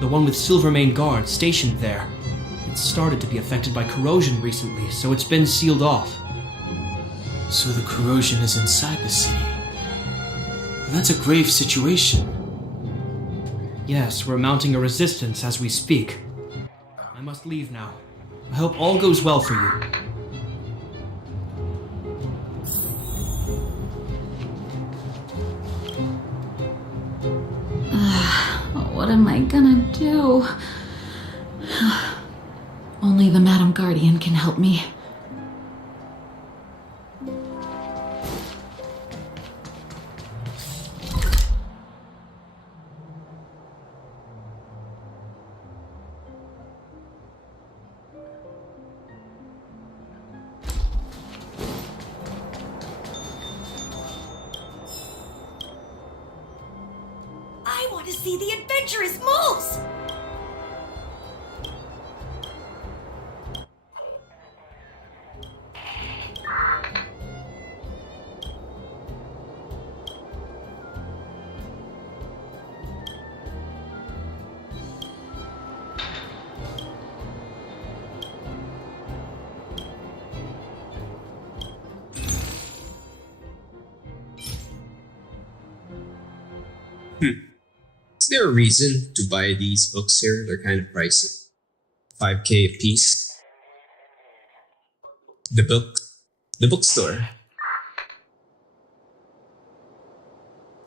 The one with Silvermane guards stationed there. It's started to be affected by corrosion recently, so it's been sealed off. So the corrosion is inside the city. That's a grave situation. Yes, we're mounting a resistance as we speak. I must leave now. I hope all goes well for you. What am I gonna do? Only the Madam Guardian can help me. I want to see the adventurous moves! Is there a reason to buy these books here? They're kind of pricey. 5K a piece. The bookstore.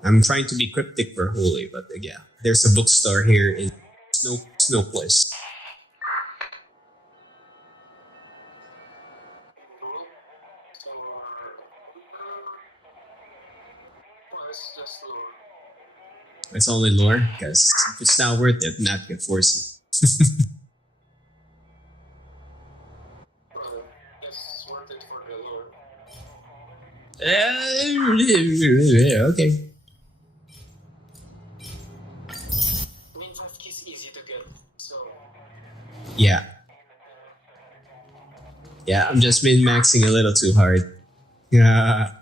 I'm trying to be cryptic for Holy, but yeah, there's a bookstore here in Snow Place. It's only lore, because if it's not worth it, not gonna force it. It's worth it for the lore. Okay. Minecraft is easy to get, so... Yeah. Yeah, I'm just min-maxing a little too hard. Yeah.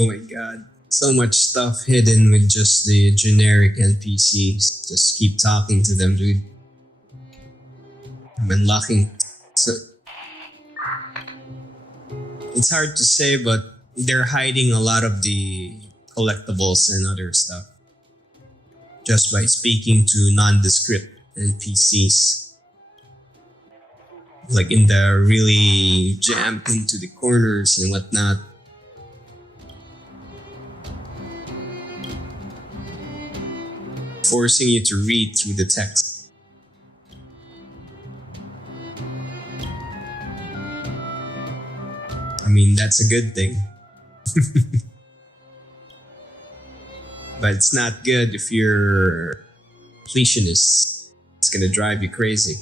Oh my god. So much stuff hidden with just the generic NPCs. Just keep talking to them, dude. I'm unlocking. So, it's hard to say, but they're hiding a lot of the collectibles and other stuff just by speaking to nondescript NPCs. Like in the really jammed into the corners and whatnot. Forcing you to read through the text. I mean, that's a good thing. But it's not good if you're completionist. It's gonna drive you crazy.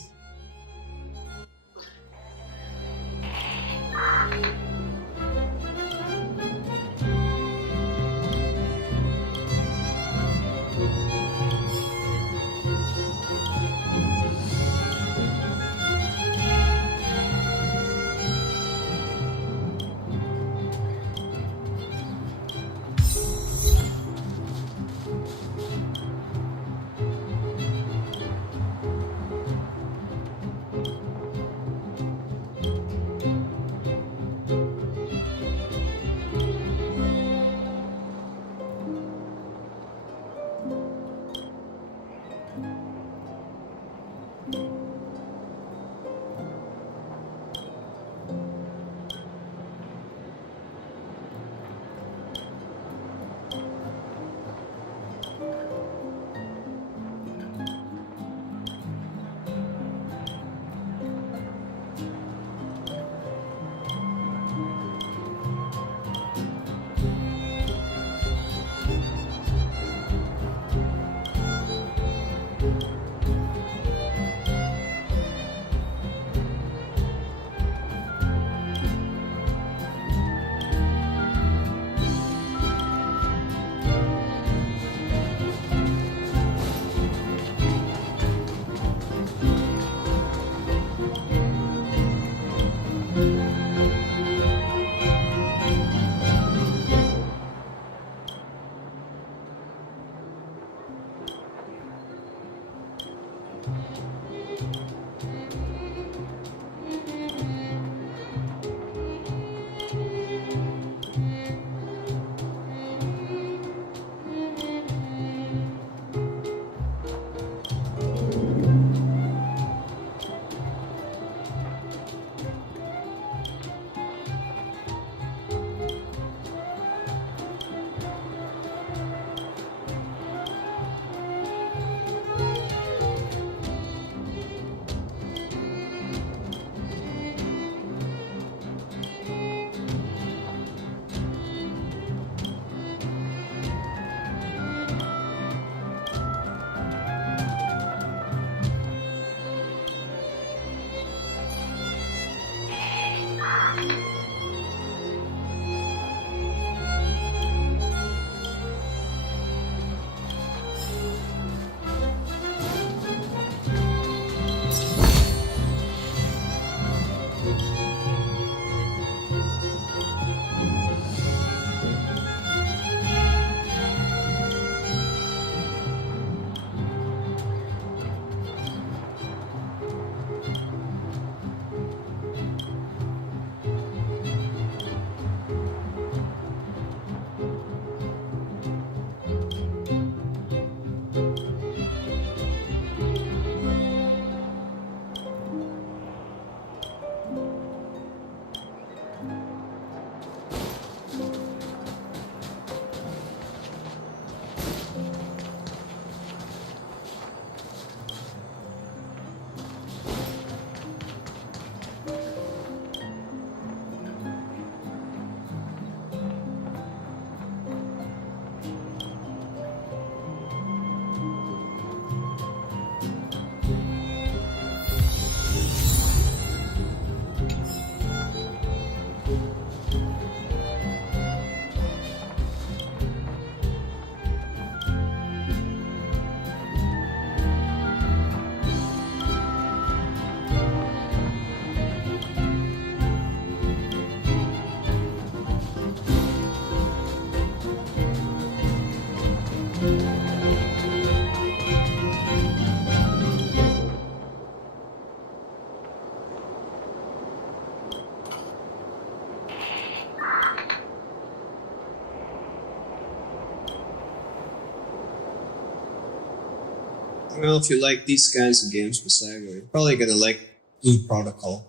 Well, if you like these kinds of games, Masago, you're probably gonna like Blue Protocol.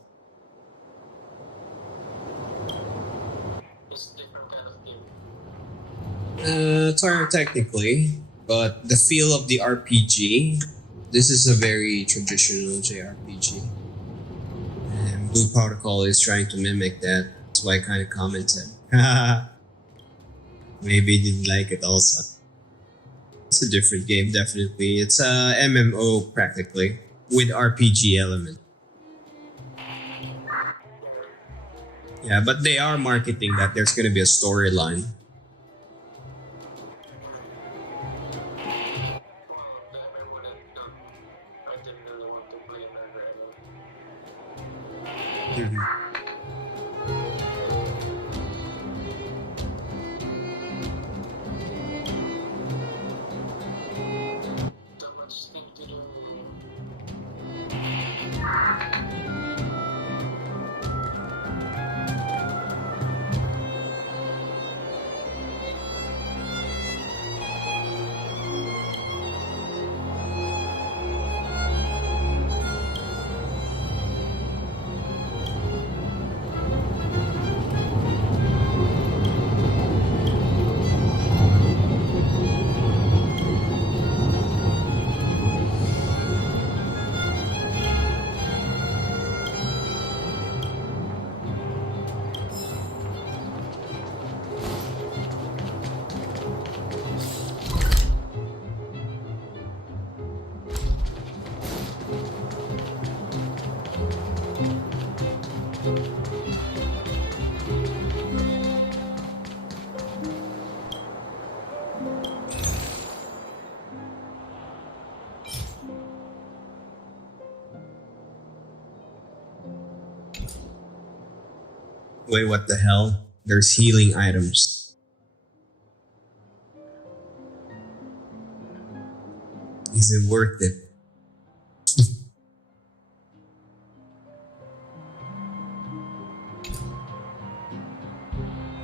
It's different kind of game. Technically, but the feel of the RPG, this is a very traditional JRPG. And Blue Protocol is trying to mimic that. That's why I kind of commented. Maybe you didn't like it also. It's a different game, definitely. It's a MMO practically, with RPG element. Yeah, but they are marketing that there's gonna be a storyline. I didn't really want to play that right now. Mhm. Too much thing to do. Wait, what the hell? There's healing items. Is it worth it?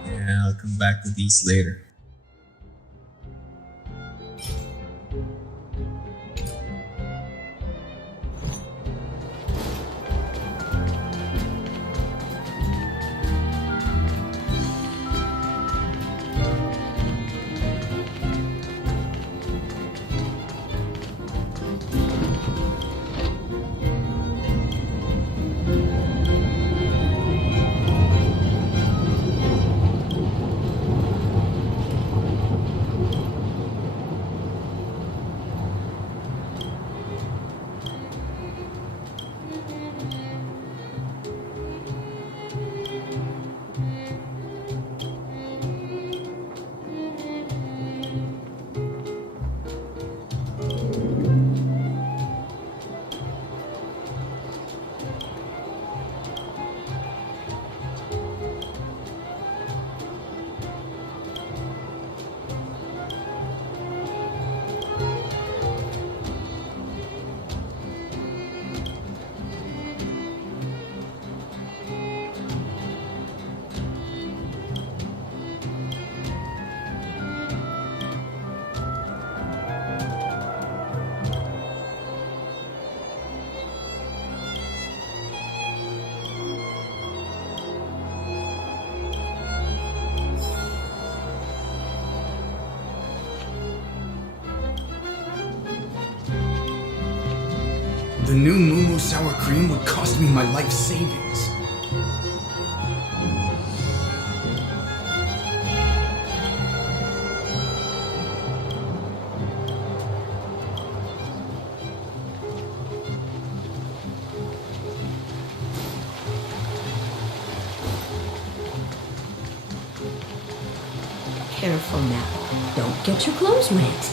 Yeah, I'll come back to these later. The new Moo sour cream would cost me my life savings. Careful now. Don't get your clothes wet.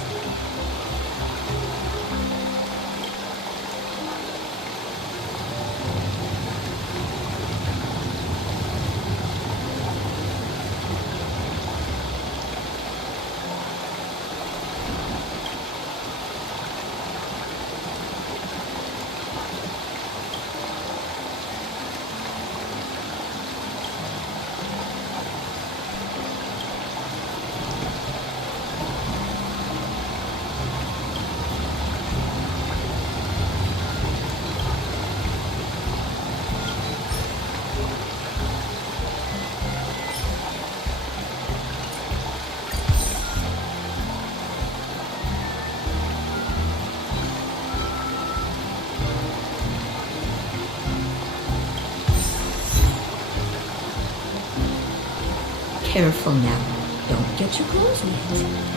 Careful now. Don't get your clothes wet.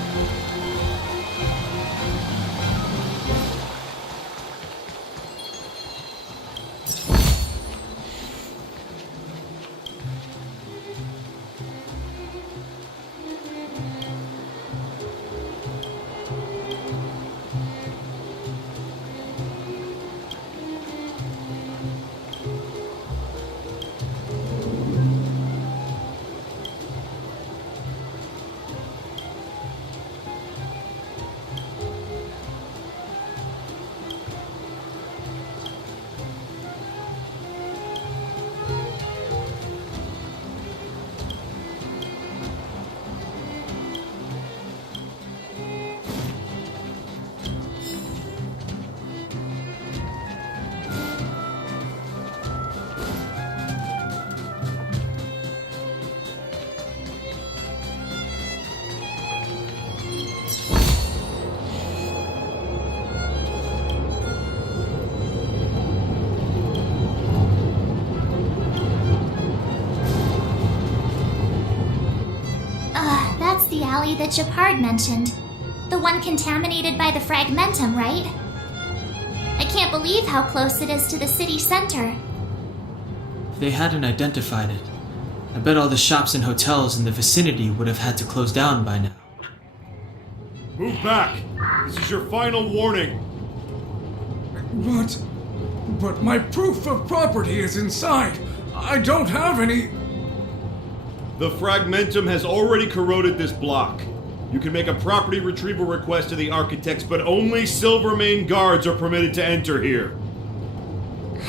That's the alley that Japard mentioned. The one contaminated by the fragmentum, right? I can't believe how close it is to the city center. If they hadn't identified it, I bet all the shops and hotels in the vicinity would have had to close down by now. Move back! This is your final warning! But my proof of property is inside. I don't have any... The fragmentum has already corroded this block. You can make a property retrieval request to the architects, but only Silvermane guards are permitted to enter here.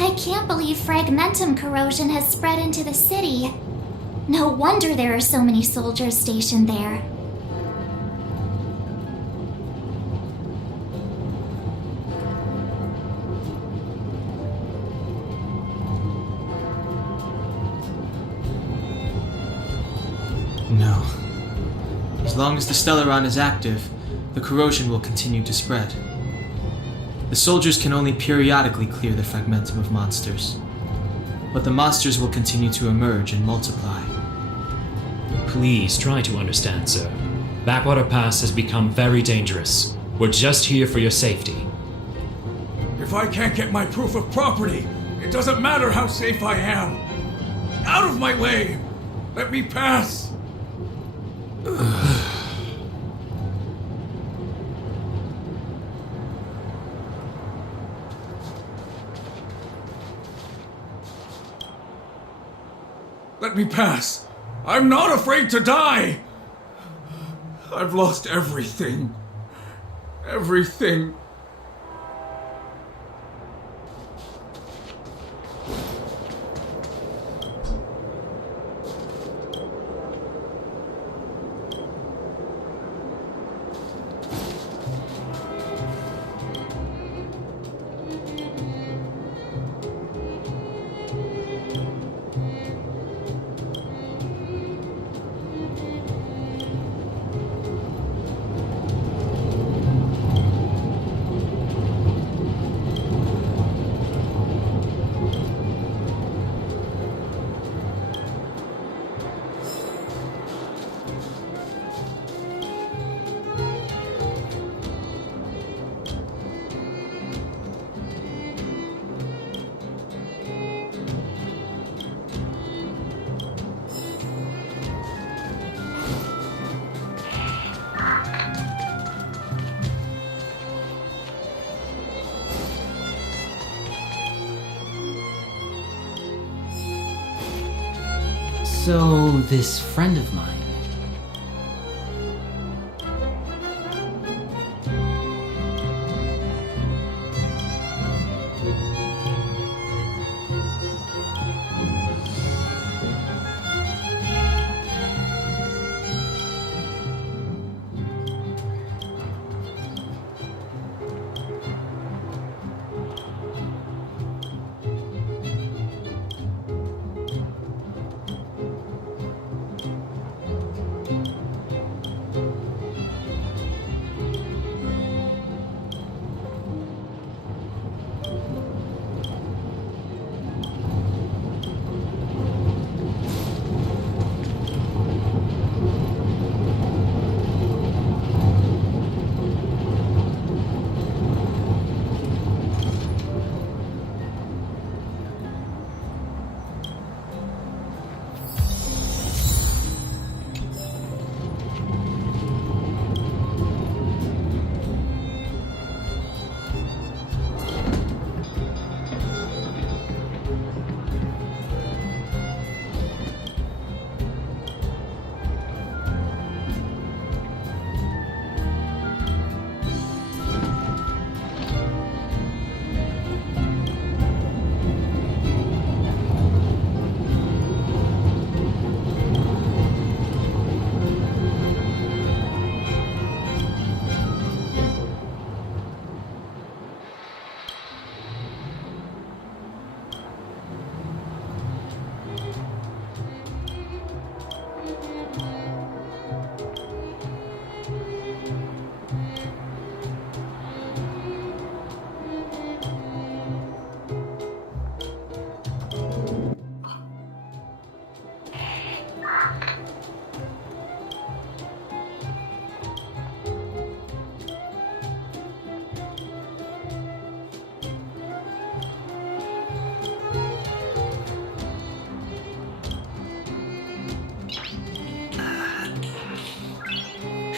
I can't believe fragmentum corrosion has spread into the city. No wonder there are so many soldiers stationed there. No. As long as the Stellaron is active, the corrosion will continue to spread. The soldiers can only periodically clear the fragmentum of monsters, but the monsters will continue to emerge and multiply. Please try to understand, sir. Backwater Pass has become very dangerous. We're just here for your safety. If I can't get my proof of property, it doesn't matter how safe I am. Out of my way! Let me pass! Let me pass. I'm not afraid to die. I've lost everything. Everything. So, this friend of mine.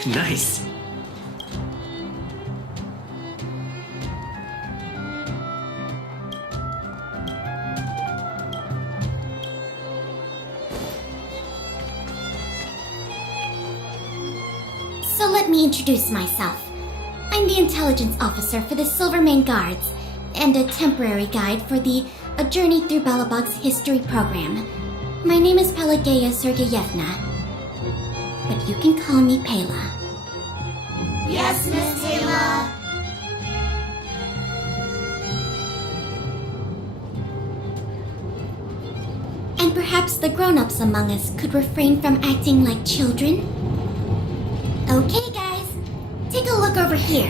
Nice. So let me introduce myself. I'm the intelligence officer for the Silvermane Guards, and a temporary guide for the A Journey Through Belobog's history program. My name is Pelageya Sergeyevna, but you can call me Pela. Yes, Miss Pela. And perhaps the grown-ups among us could refrain from acting like children? Okay, guys, take a look over here.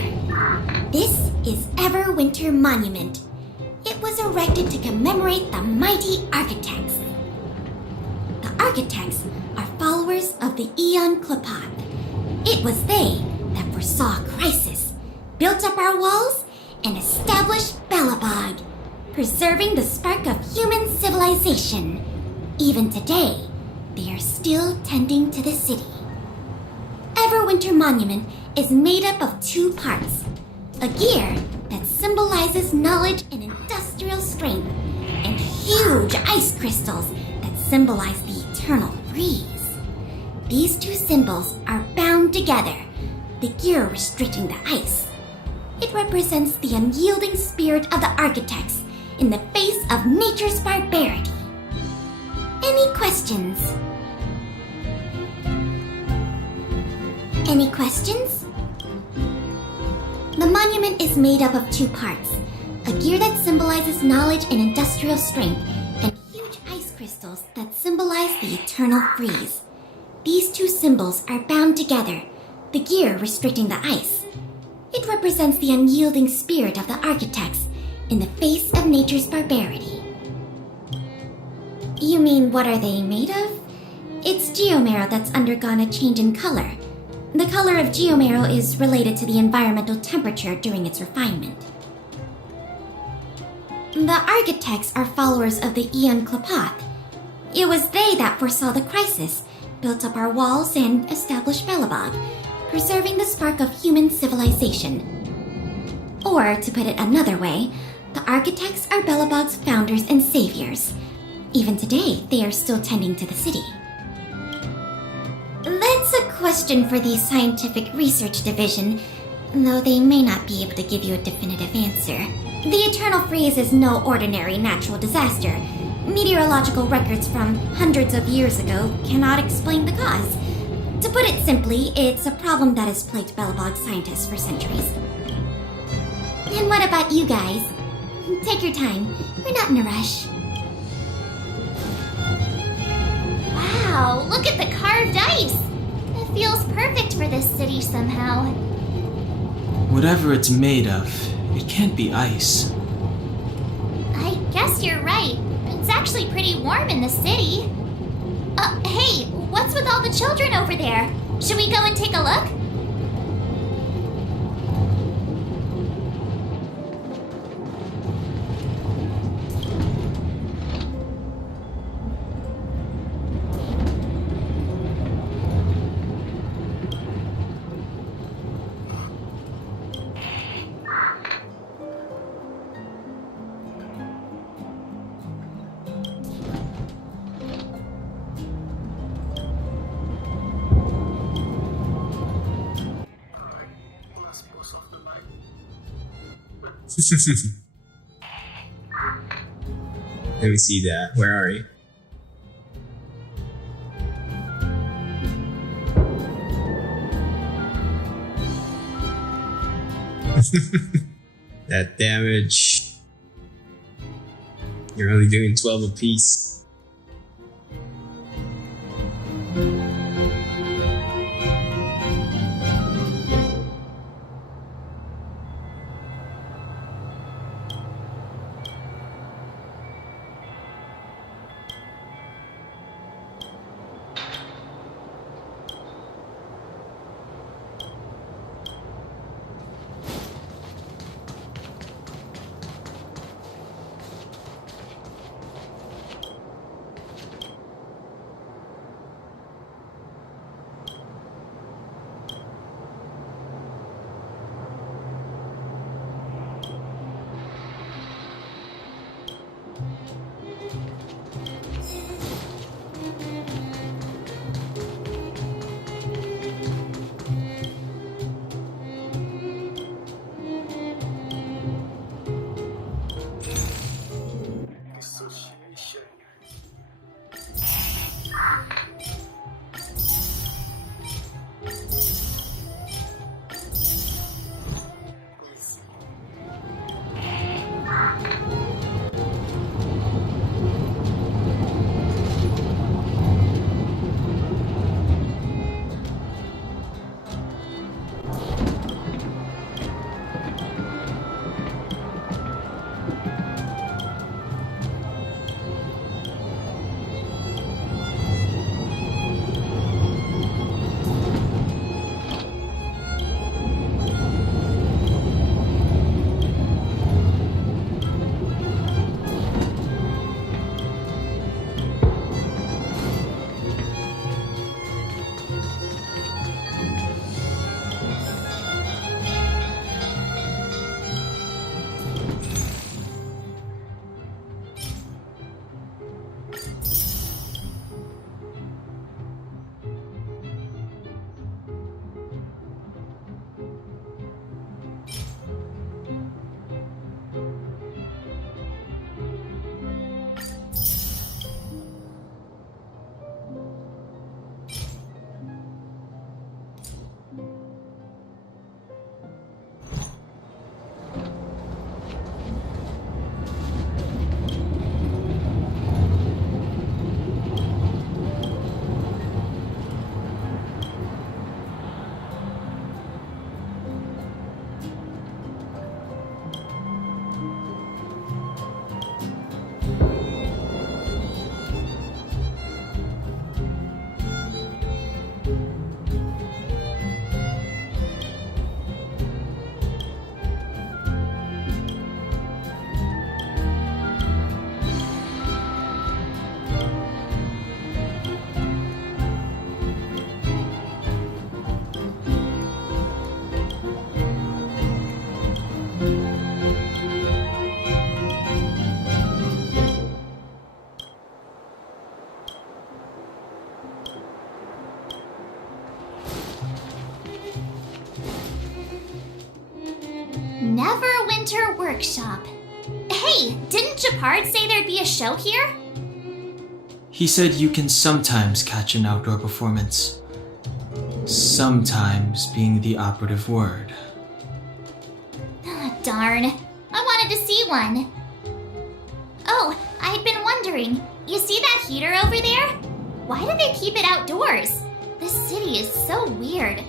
This is Everwinter Monument. It was erected to commemorate the mighty architects. The architects are followers of the Aeon Klapath. It was they that foresaw crisis, built up our walls, and established Belobog, preserving the spark of human civilization. Even today, they are still tending to the city. Everwinter Monument is made up of two parts. A gear that symbolizes knowledge and industrial strength, and huge ice crystals that symbolize the eternal freeze. These two symbols are bound together, the gear restricting the ice. It represents the unyielding spirit of the architects in the face of nature's barbarity. Any questions? Any questions? The monument is made up of two parts. A gear that symbolizes knowledge and industrial strength, and huge ice crystals that symbolize the eternal freeze. These two symbols are bound together, the gear restricting the ice. It represents the unyielding spirit of the architects in the face of nature's barbarity. You mean, what are they made of? It's geomarrow that's undergone a change in color. The color of geomarrow is related to the environmental temperature during its refinement. The architects are followers of the Aeon Klapath. It was they that foresaw the crisis, built up our walls, and established Belobog, preserving the spark of human civilization. Or, to put it another way, the architects are Belobog's founders and saviors. Even today, they are still tending to the city. That's a question for the Scientific Research Division, though they may not be able to give you a definitive answer. The Eternal Freeze is no ordinary natural disaster. Meteorological records from hundreds of years ago cannot explain the cause. To put it simply, it's a problem that has plagued Belobog scientists for centuries. And what about you guys? Take your time. We're not in a rush. Wow, look at the carved ice! It feels perfect for this city somehow. Whatever it's made of, it can't be ice. I guess you're right. It's actually pretty warm in the city. Hey, what's with all the children over there? Should we go and take a look? Let me see that. Where are you? That damage. You're only doing 12 apiece. workshop. Hey, didn't Japard say there'd be a show here? He said you can sometimes catch an outdoor performance. Sometimes being the operative word. Ah, darn. I wanted to see one. Oh, I'd been wondering. You see that heater over there? Why do they keep it outdoors? This city is so weird.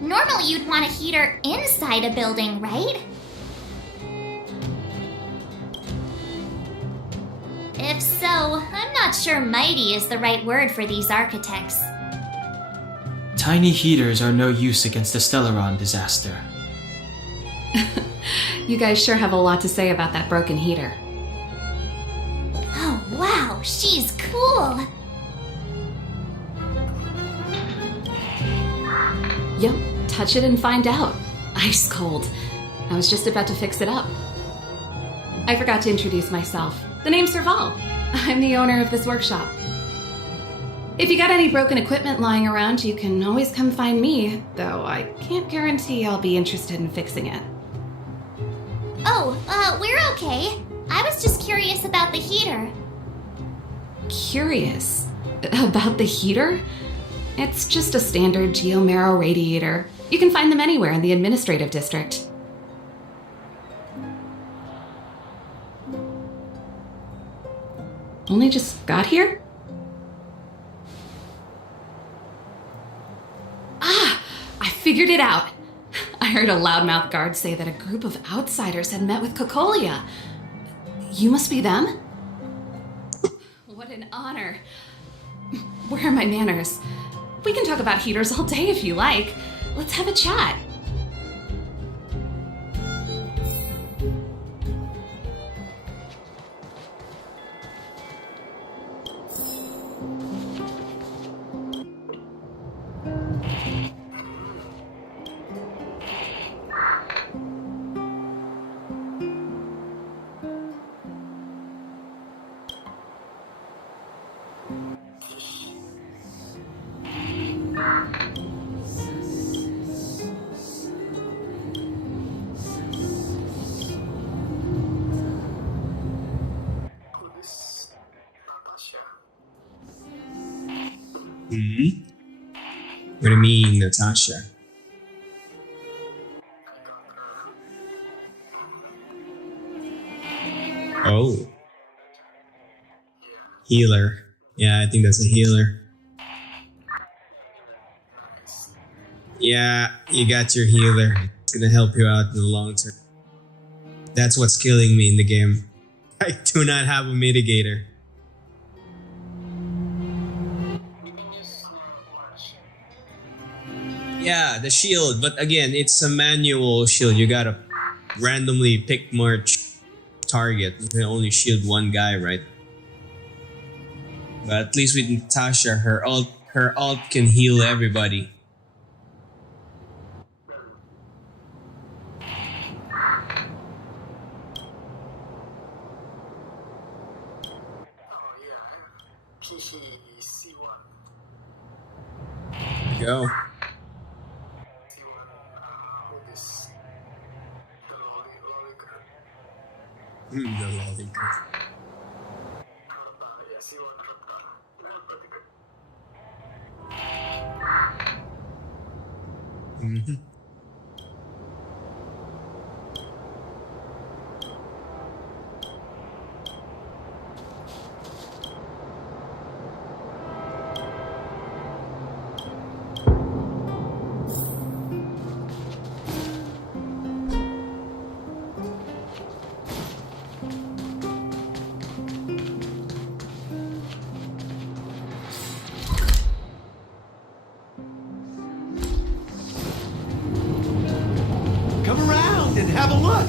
Normally you'd want a heater inside a building, right? If so, I'm not sure mighty is the right word for these architects. Tiny heaters are no use against the Stellaron disaster. You guys sure have a lot to say about that broken heater. Oh, wow, she's cool. Yep, touch it and find out. Ice cold. I was just about to fix it up. I forgot to introduce myself. The name's Serval. I'm the owner of this workshop. If you got any broken equipment lying around, you can always come find me, though I can't guarantee I'll be interested in fixing it. Oh, we're okay. I was just curious about the heater. Curious? About the heater? It's just a standard geomarrow radiator. You can find them anywhere in the administrative district. Only just got here? Ah! I figured it out! I heard a loudmouth guard say that a group of outsiders had met with Cocolia. You must be them? What an honor. Where are my manners? We can talk about heaters all day if you like. Let's have a chat. What do you mean, Natasha? Oh. Healer. Yeah, I think that's a healer. Yeah, you got your healer. It's gonna help you out in the long term. That's what's killing me in the game. I do not have a mitigator. Yeah, the shield, but again, it's a manual shield. You gotta randomly pick march target. You can only shield one guy, right? But at least with Natasha, her ult can heal everybody. Go. The lolly girl. Mm-hmm. Come around and have a look.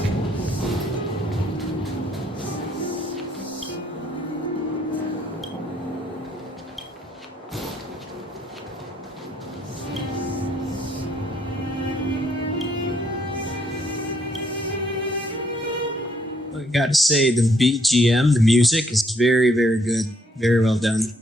I gotta say, the BGM, the music, is very, very good. Very well done.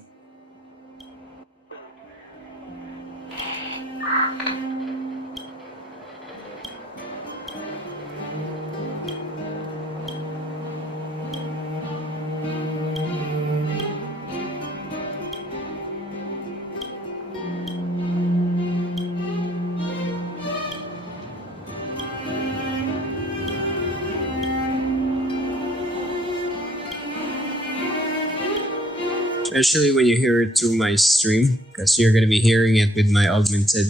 Especially when you hear it through my stream, because you're gonna be hearing it with my augmented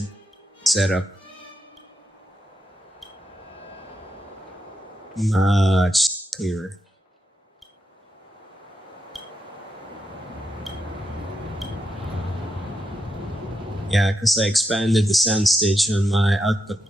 setup. Much clearer. Yeah, because I expanded the soundstage on my output.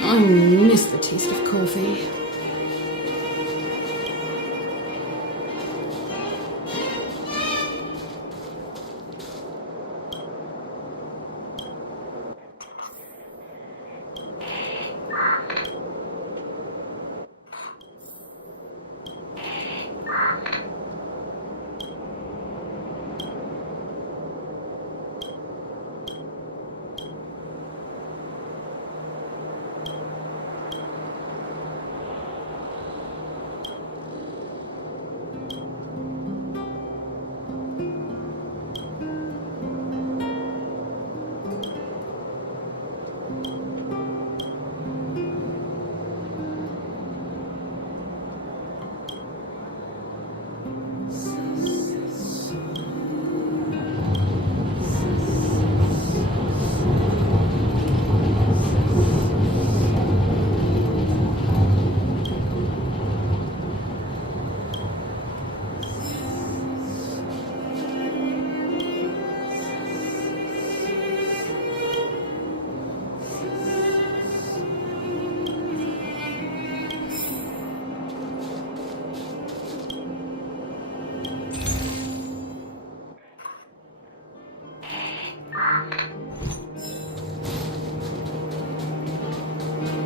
I miss the taste of coffee.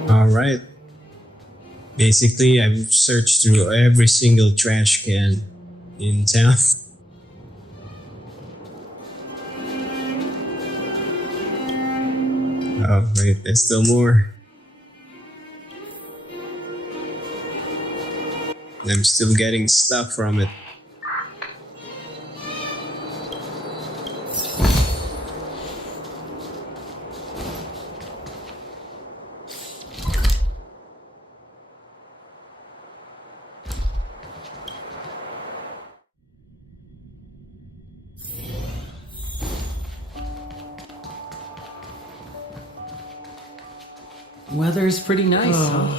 Alright. Basically, I've searched through every single trash can in town. Oh, wait, there's still more. I'm still getting stuff from it. Weather's pretty nice, huh?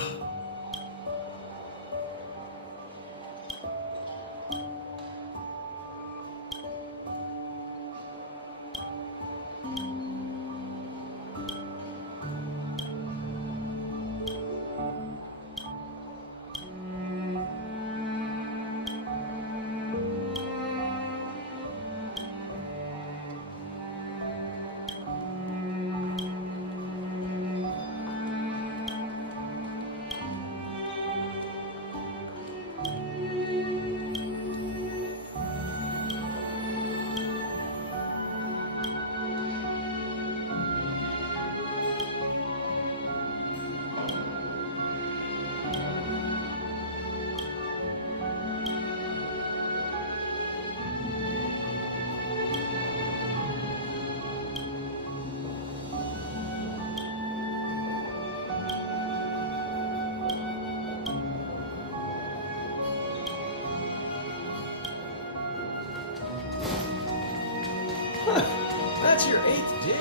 Great dish.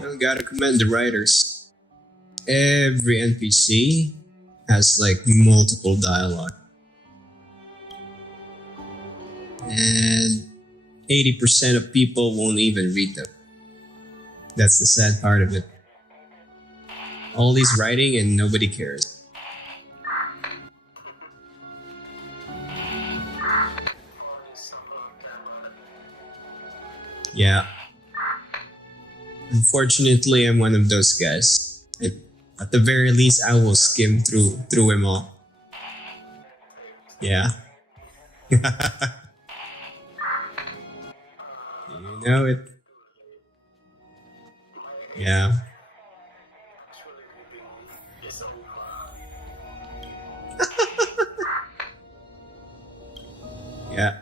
You gotta commend the writers. Every NPC has like multiple dialogue. And 80% of people won't even read them. That's the sad part of it. All these writing and nobody cares. Yeah. Unfortunately, I'm one of those guys. At the very least, I will skim through them all. Yeah. You know it. Yeah. Yeah.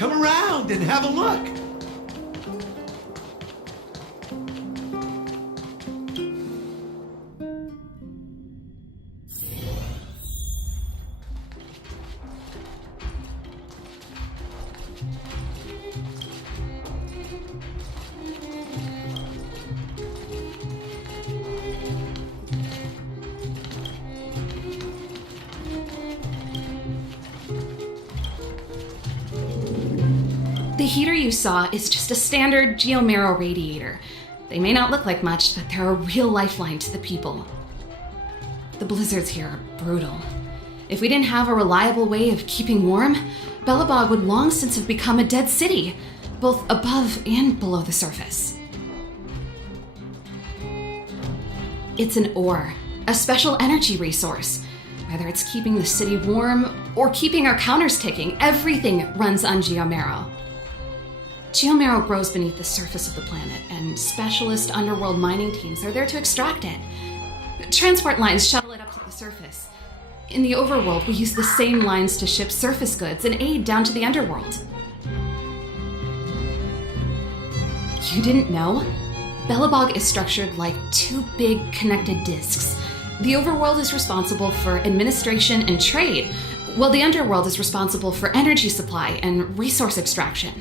Come around and have a look. The heater you saw is just a standard geomarrow radiator. They may not look like much, but they're a real lifeline to the people. The blizzards here are brutal. If we didn't have a reliable way of keeping warm, Belobog would long since have become a dead city, both above and below the surface. It's an ore, a special energy resource. Whether it's keeping the city warm or keeping our counters ticking, everything runs on geomarrow. Geomarrow grows beneath the surface of the planet, and specialist underworld mining teams are there to extract it. Transport lines shuttle it up to the surface. In the overworld, we use the same lines to ship surface goods and aid down to the underworld. You didn't know? Belobog is structured like two big connected disks. The overworld is responsible for administration and trade, while the underworld is responsible for energy supply and resource extraction.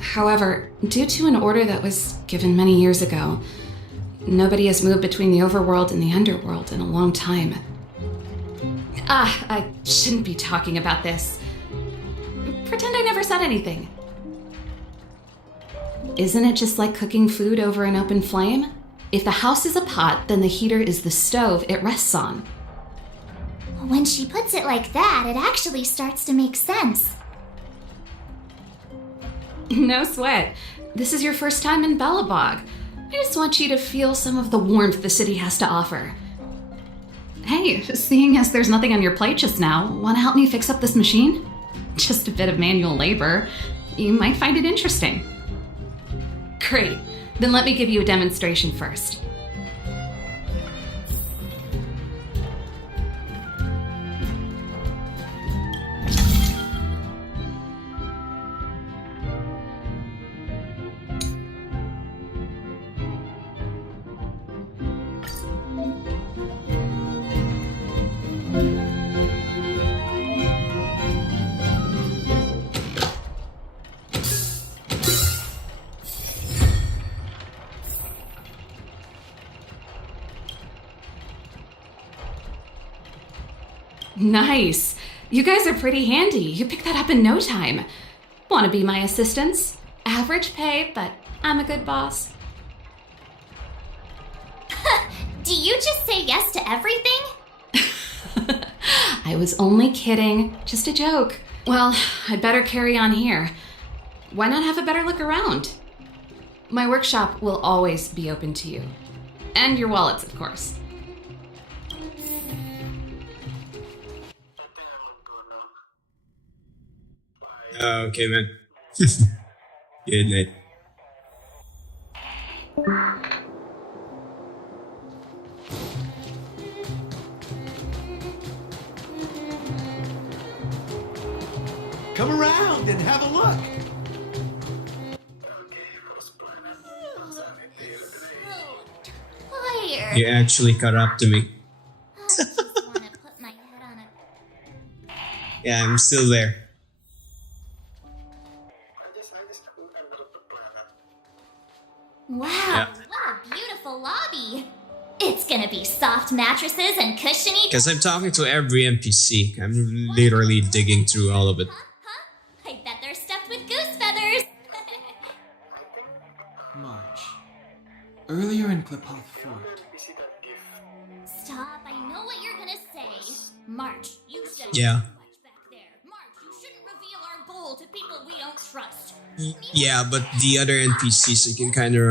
However, due to an order that was given many years ago, nobody has moved between the overworld and the underworld in a long time. I shouldn't be talking about this. Pretend I never said anything. Isn't it just like cooking food over an open flame? If the house is a pot, then the heater is the stove it rests on. When she puts it like that, it actually starts to make sense. No sweat. This is your first time in Belobog. I just want you to feel some of the warmth the city has to offer. Hey, seeing as there's nothing on your plate just now, want to help me fix up this machine? Just a bit of manual labor. You might find it interesting. Great. Then let me give you a demonstration first. Nice. You guys are pretty handy. You picked that up in no time. Want to be my assistants? Average pay, but I'm a good boss. Do you just say yes to everything? I was only kidding. Just a joke. Well, I'd better carry on here. Why not have a better look around? My workshop will always be open to you. And your wallets, of course. Okay, man. Good night. Come around and have a look. Fire! You actually caught up to me. I just want to put my head on a... Yeah, I'm still there. Wow, Yeah. what a beautiful lobby. It's gonna be soft mattresses and cushiony... Because I'm talking to every NPC. I'm literally digging through all of it. I bet they're stuffed with goose feathers. March. Earlier in Klipoth Fort. Stop, I know what you're gonna say. March, you said Yeah. too much back there. March, you shouldn't reveal our goal to people we don't trust. Yeah, but the other NPCs, you can kind of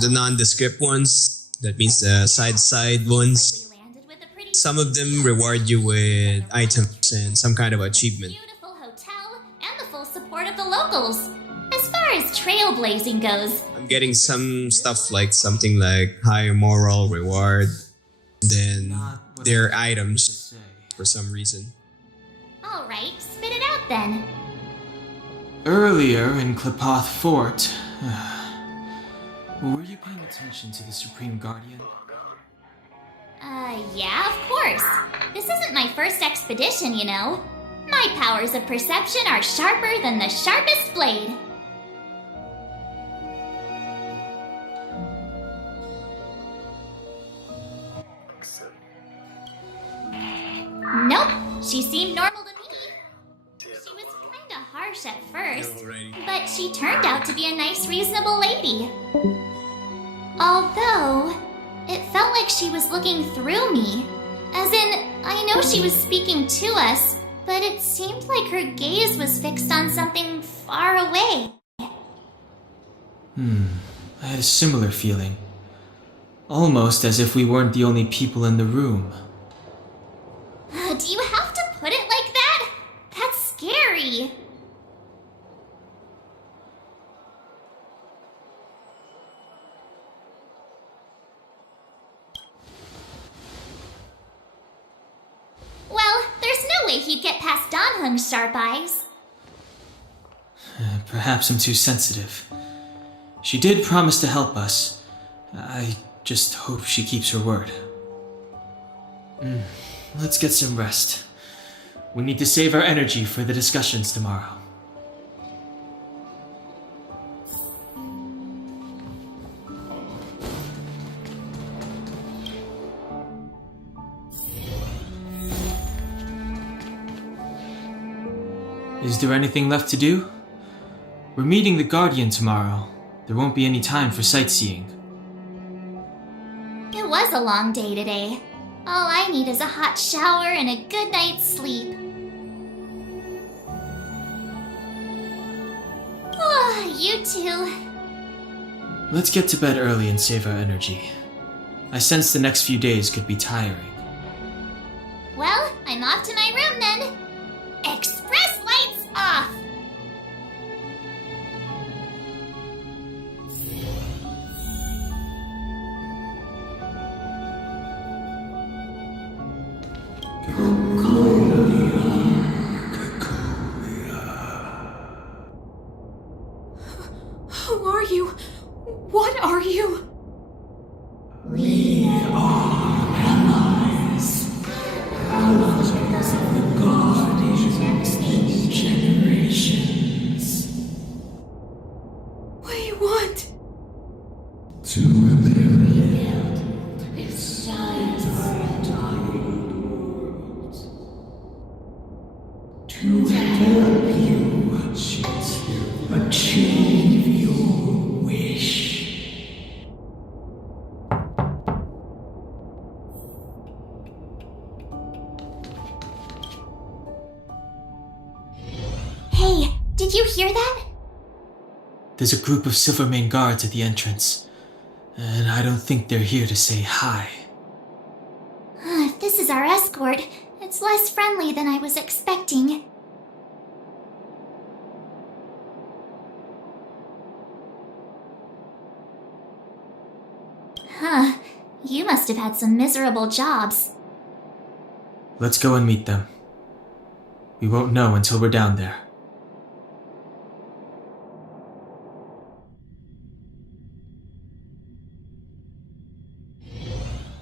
the nondescript ones. That means the side ones. Some of them reward you with items and some kind of achievement. Beautiful hotel and the full support of the locals. As far as trailblazing goes, I'm getting some stuff like something like higher moral reward than their items for some reason. alright, spit it out then. Earlier in Klepoth Fort, were you paying attention to the Supreme Guardian? Yeah, of course. This isn't my first expedition, you know. My powers of perception are sharper than the sharpest blade. Nope, she seemed normal to me. She was kinda harsh at first, but she turned out to be a nice, reasonable lady. Although, it felt like she was looking through me. As in, I know she was speaking to us, but it seemed like her gaze was fixed on something far away. I had a similar feeling. Almost as if we weren't the only people in the room. Do you have to put it like that? That's scary. Well, there's no way he'd get past Donhung's sharp eyes. Perhaps I'm too sensitive. She did promise to help us. I just hope she keeps her word. Let's get some rest. We need to save our energy for the discussions tomorrow. Is there anything left to do? We're meeting the Guardian tomorrow. There won't be any time for sightseeing. It was a long day today. All I need is a hot shower and a good night's sleep. Oh, you too. Let's get to bed early and save our energy. I sense the next few days could be tiring. Well, I'm off to my room then. Express lights off! Who are you? What are you? We are allies. Allies of the Guardians in generations. What do you want? To rebuild its size of to help you achieve your wish. Hey, did you hear that? There's a group of Silvermane guards at the entrance, and I don't think they're here to say hi. If this is our escort, it's less friendly than I was expecting. Huh, you must have had some miserable jobs. Let's go and meet them. We won't know until we're down there.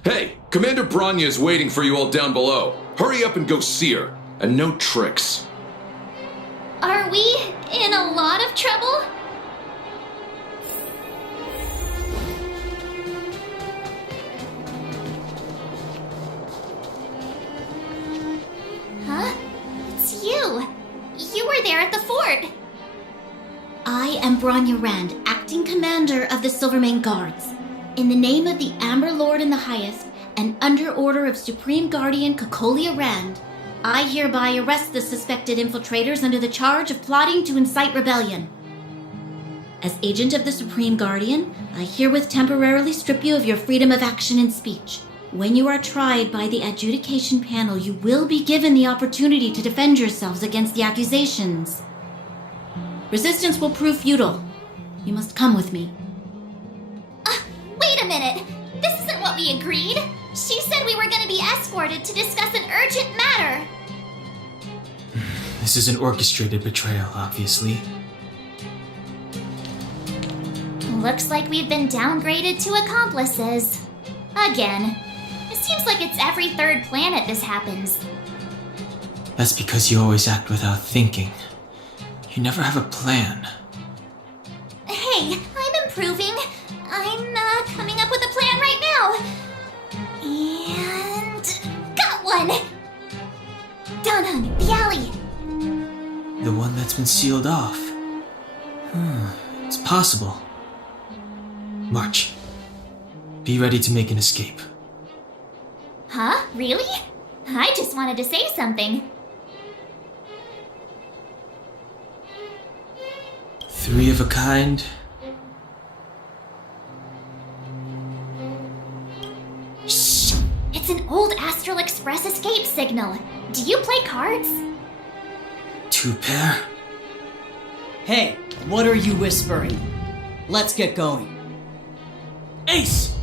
Hey, Commander Branya is waiting for you all down below. Hurry up and go see her. And no tricks. Are we in a lot of trouble? Huh? It's you. You were there at the fort. I am Branya Rand, acting commander of the Silvermane Guards. In the name of the Amber Lord in the Highest, and under order of Supreme Guardian Kokolia Rand, I hereby arrest the suspected infiltrators under the charge of plotting to incite rebellion. As agent of the Supreme Guardian, I herewith temporarily strip you of your freedom of action and speech. When you are tried by the adjudication panel, you will be given the opportunity to defend yourselves against the accusations. Resistance will prove futile. You must come with me. Wait a minute. This isn't what we agreed. She said we were going to be escorted to discuss an urgent matter. This is an orchestrated betrayal, obviously. Looks like we've been downgraded to accomplices. Again. It seems like it's every third planet this happens. That's because you always act without thinking. You never have a plan. Hey, I'm improving. I'm coming up with a plan right now. And got one! Down on the alley. The one that's been sealed off. It's possible. March. Be ready to make an escape. Huh? Really? I just wanted to say something. 3 of a kind. Shh! It's an old Astral Express escape signal. Do you play cards? 2 pair. Hey, what are you whispering? Let's get going. Ace!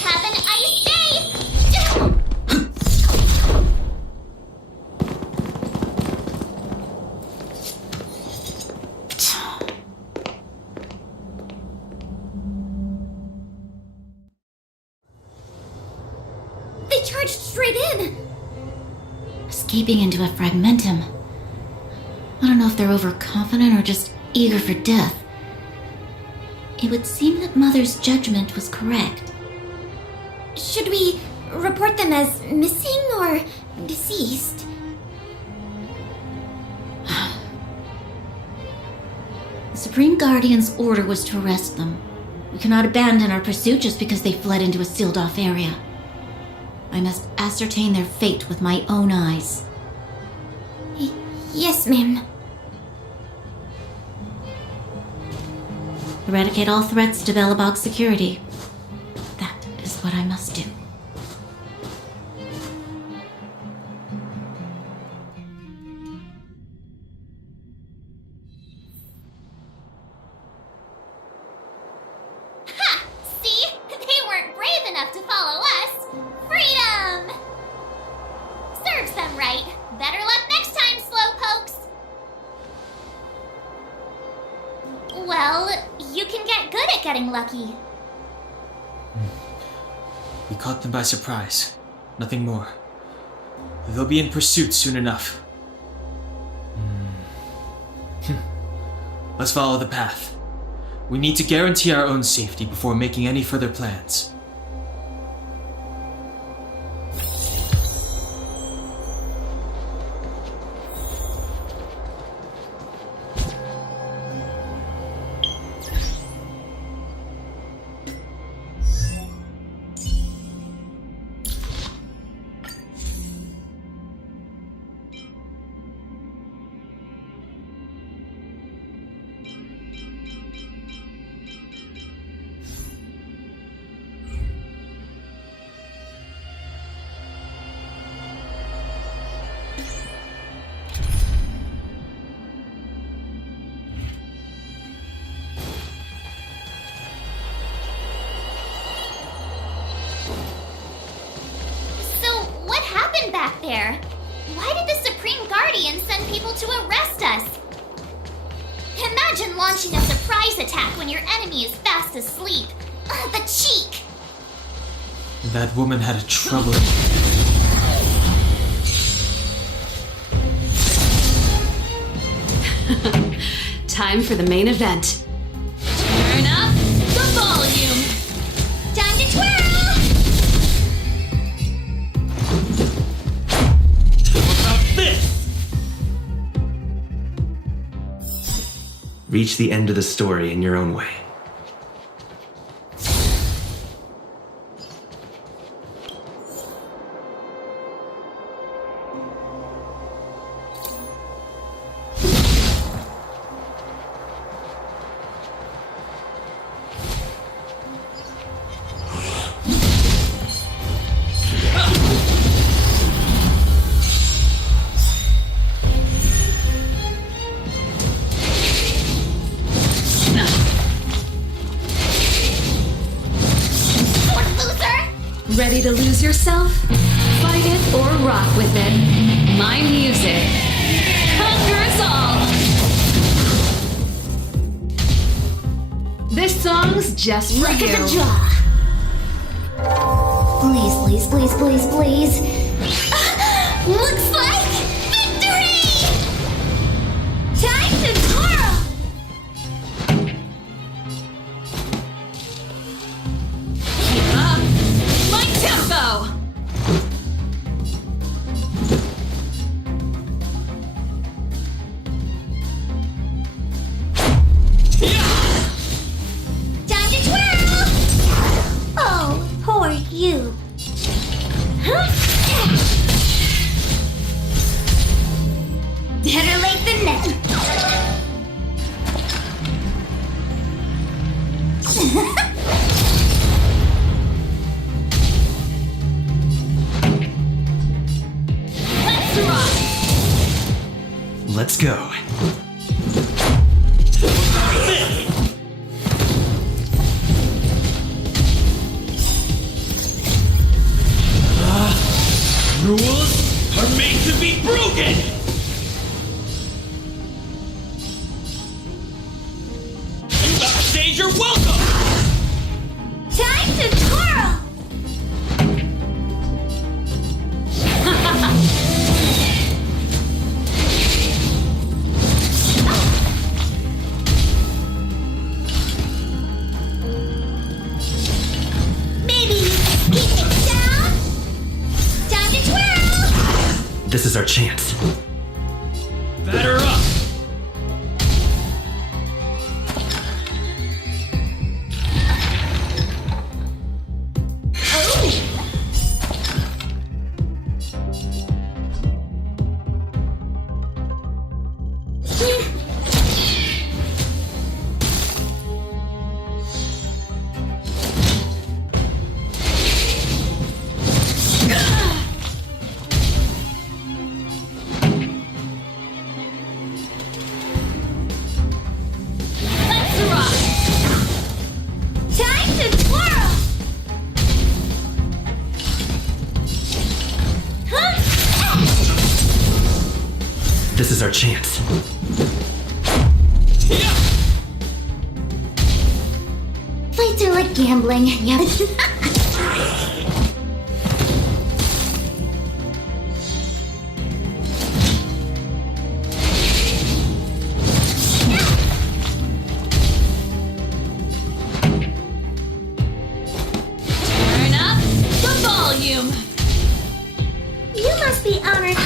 Have an ice day! They charged straight in! Escaping into a fragmentum. I don't know if they're overconfident or just eager for death. It would seem that Mother's judgment was correct. Should we report them as missing or deceased? The Supreme Guardian's order was to arrest them. We cannot abandon our pursuit just because they fled into a sealed-off area. I must ascertain their fate with my own eyes. Yes, ma'am. Eradicate all threats to Belobog's security. That is what I must do. Ha! See? They weren't brave enough to follow us. Freedom! Serves them right. Better luck next time, slowpokes. Well, you can get good at getting lucky. We caught them by surprise. Nothing more. They'll be in pursuit soon enough. Let's follow the path. We need to guarantee our own safety before making any further plans. Back there. Why did the Supreme Guardian send people to arrest us? Imagine launching a surprise attack when your enemy is fast asleep. The cheek! That woman had a trouble. Time for the main event. Turn up the volume! Time to twirl! Reach the end of the story in your own way. Ready to lose yourself? Fight it or rock with it. My music conquers all. This song's just for Look you. at the jaw. Please, please, please, please, please. Looks like victory! Time to twirl! Keep up my tempo. Time to twirl! Oh, poor you. Better late than never. Let's rock. Let's go. Rules are made to be broken! And backstage, you're welcome! Time to twirl! Maybe keep it down. Time to twirl! This is our chance. Batter up! Let's rock. Time to twirl! This is our chance. Fights are like gambling. Yep. Turn up the volume. You must be honored.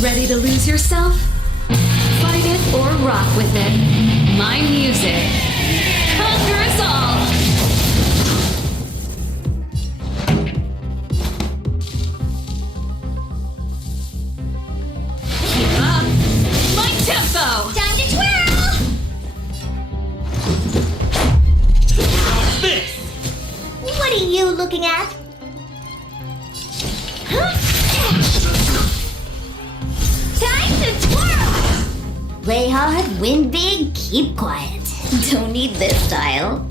Ready to lose yourself? Fight it or rock with it. My music. Conquer us all! Keep up! My tempo! Time to twirl! This! What are you looking at? Time to twirl! Play hard, win big, keep quiet. Don't need this style.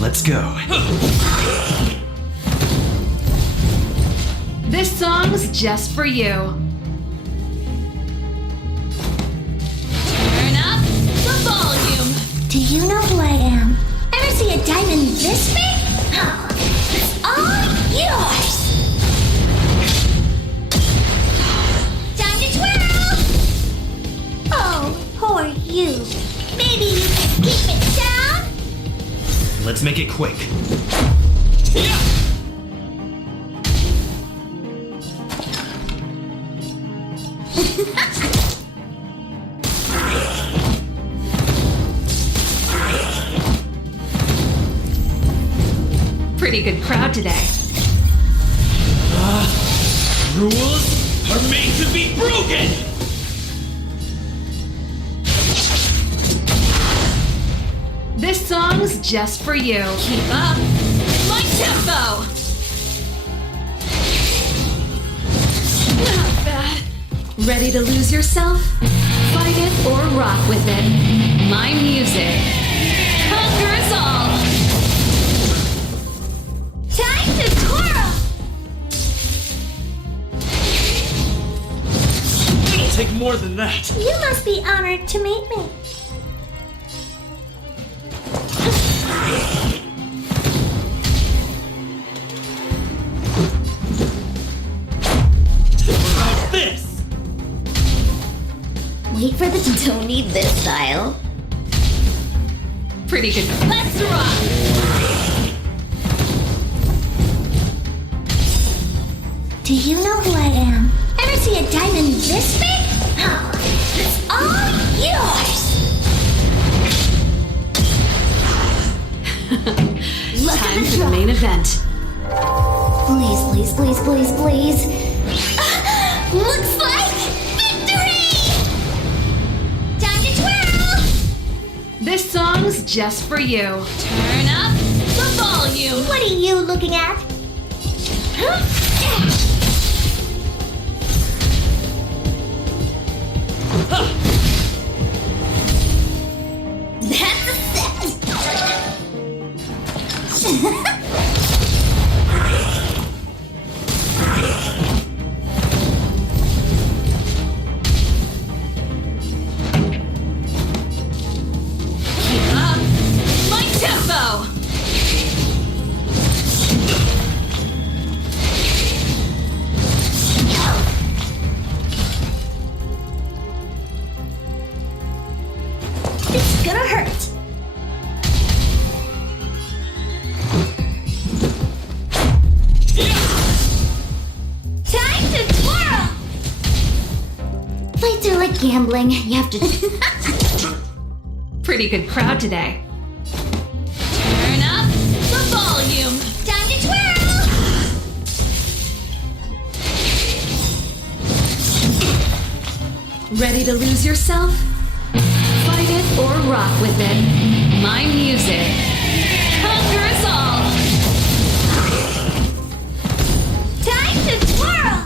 Let's go. This song's just for you. Turn up the volume. Do you know who I am? Ever see a diamond this big? Oh, it's all yours! Time to twirl! Oh, poor you. Maybe you can keep it down? Let's make it quick. Pretty good crowd today. Rules are made to be broken! This song's just for you. Keep up my tempo. Not bad. Ready to lose yourself? Fight it or rock with it. My music. Conquer us all. Time to twirl! It'll take more than that. You must be honored to meet me. This! Wait for the don't need this style. Pretty good. Let's rock! Do you know who I am? Ever see a diamond this big? Oh, it's all yours! Look Time at the for the drop. main event. Please, please, please, please, please. Looks like victory! Time to twirl! This song's just for you. Turn up the volume. What are you looking at? That's a set! Keep up my tempo. It's gonna hurt. Time to twirl! Fights are like gambling. You have to. Pretty good crowd today. Turn up the volume. Time to twirl! Ready to lose yourself? Fight it or rock with it. My music. Conquer us all. Time to twirl!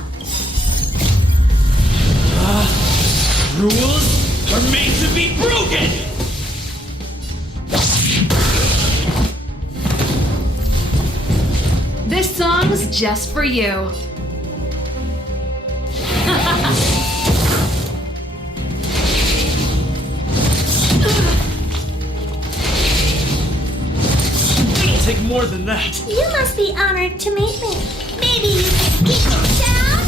Rules are made to be broken! This song's just for you. It'll take more than that. You must be honored to meet me. Maybe you can keep it down?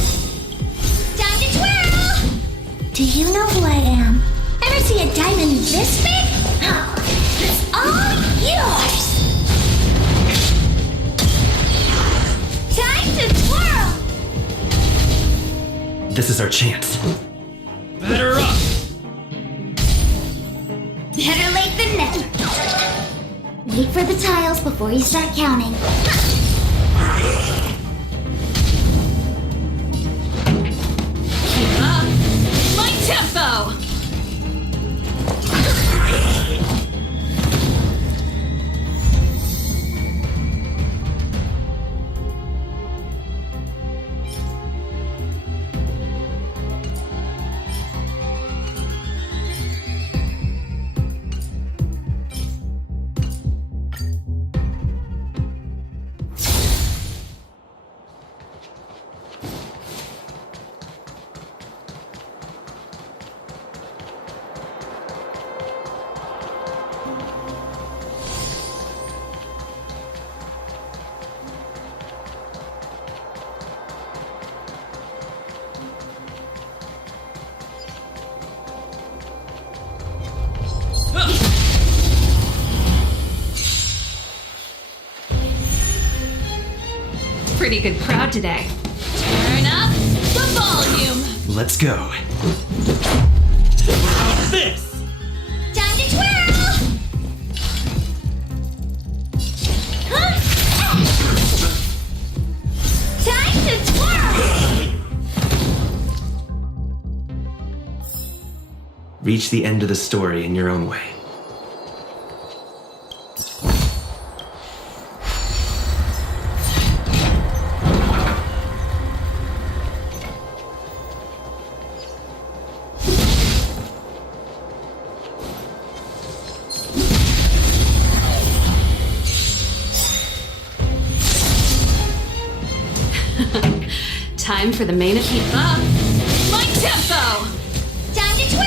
Time to twirl! Do you know who I am? Ever see a diamond this big? Oh, it's This is our chance. Better up! Better late than never. Wait for the tiles before you start counting. Keep up. My tempo! Pretty good crowd today. Turn up the volume! Let's go. This! Time to twirl! Time to twirl! Reach the end of the story in your own way. Time for the main keep up. My tempo! Time to twirl!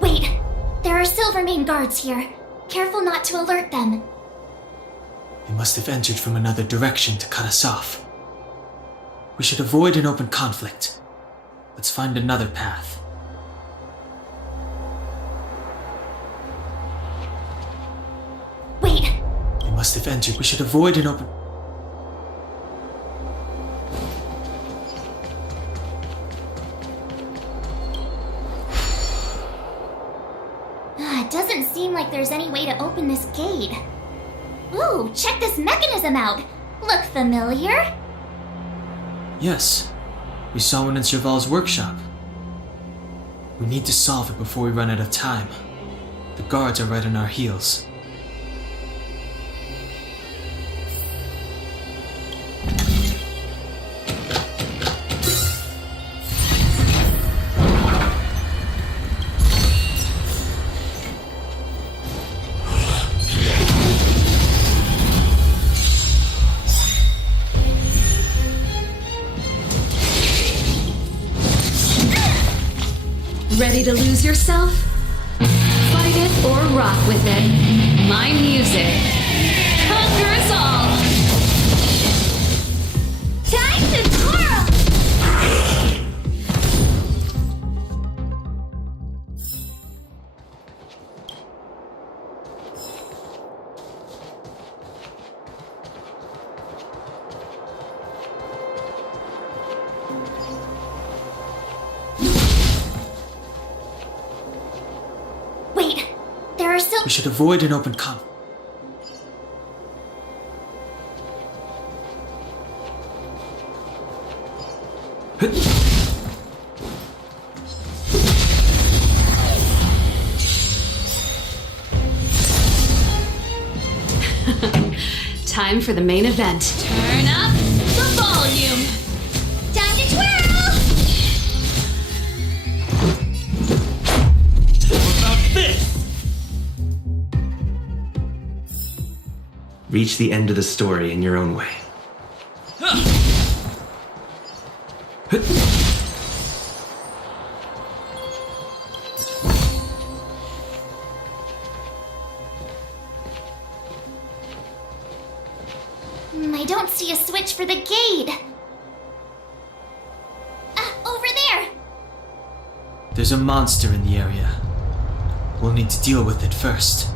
Wait, there are Silvermane guards here. Careful not to alert them. They must have entered from another direction to cut us off. We should avoid an open conflict. Let's find another path. Wait, They must have entered. We should avoid an open... it doesn't seem like there's any way to open this gate. Ooh, check this mechanism out! Look familiar? Yes, we saw one in Serval's workshop. We need to solve it before we run out of time. The guards are right on our heels. Ready to lose yourself? Fight it or rock with it. My music. Conquer us all! Time to twirl! Wait, there are still... We should avoid an open conflict. Time for the main event. Turn up the volume! Time to twirl! What about this? Reach the end of the story in your own way. I don't see a switch for the gate. Over there! There's a monster in the area. We'll need to deal with it first.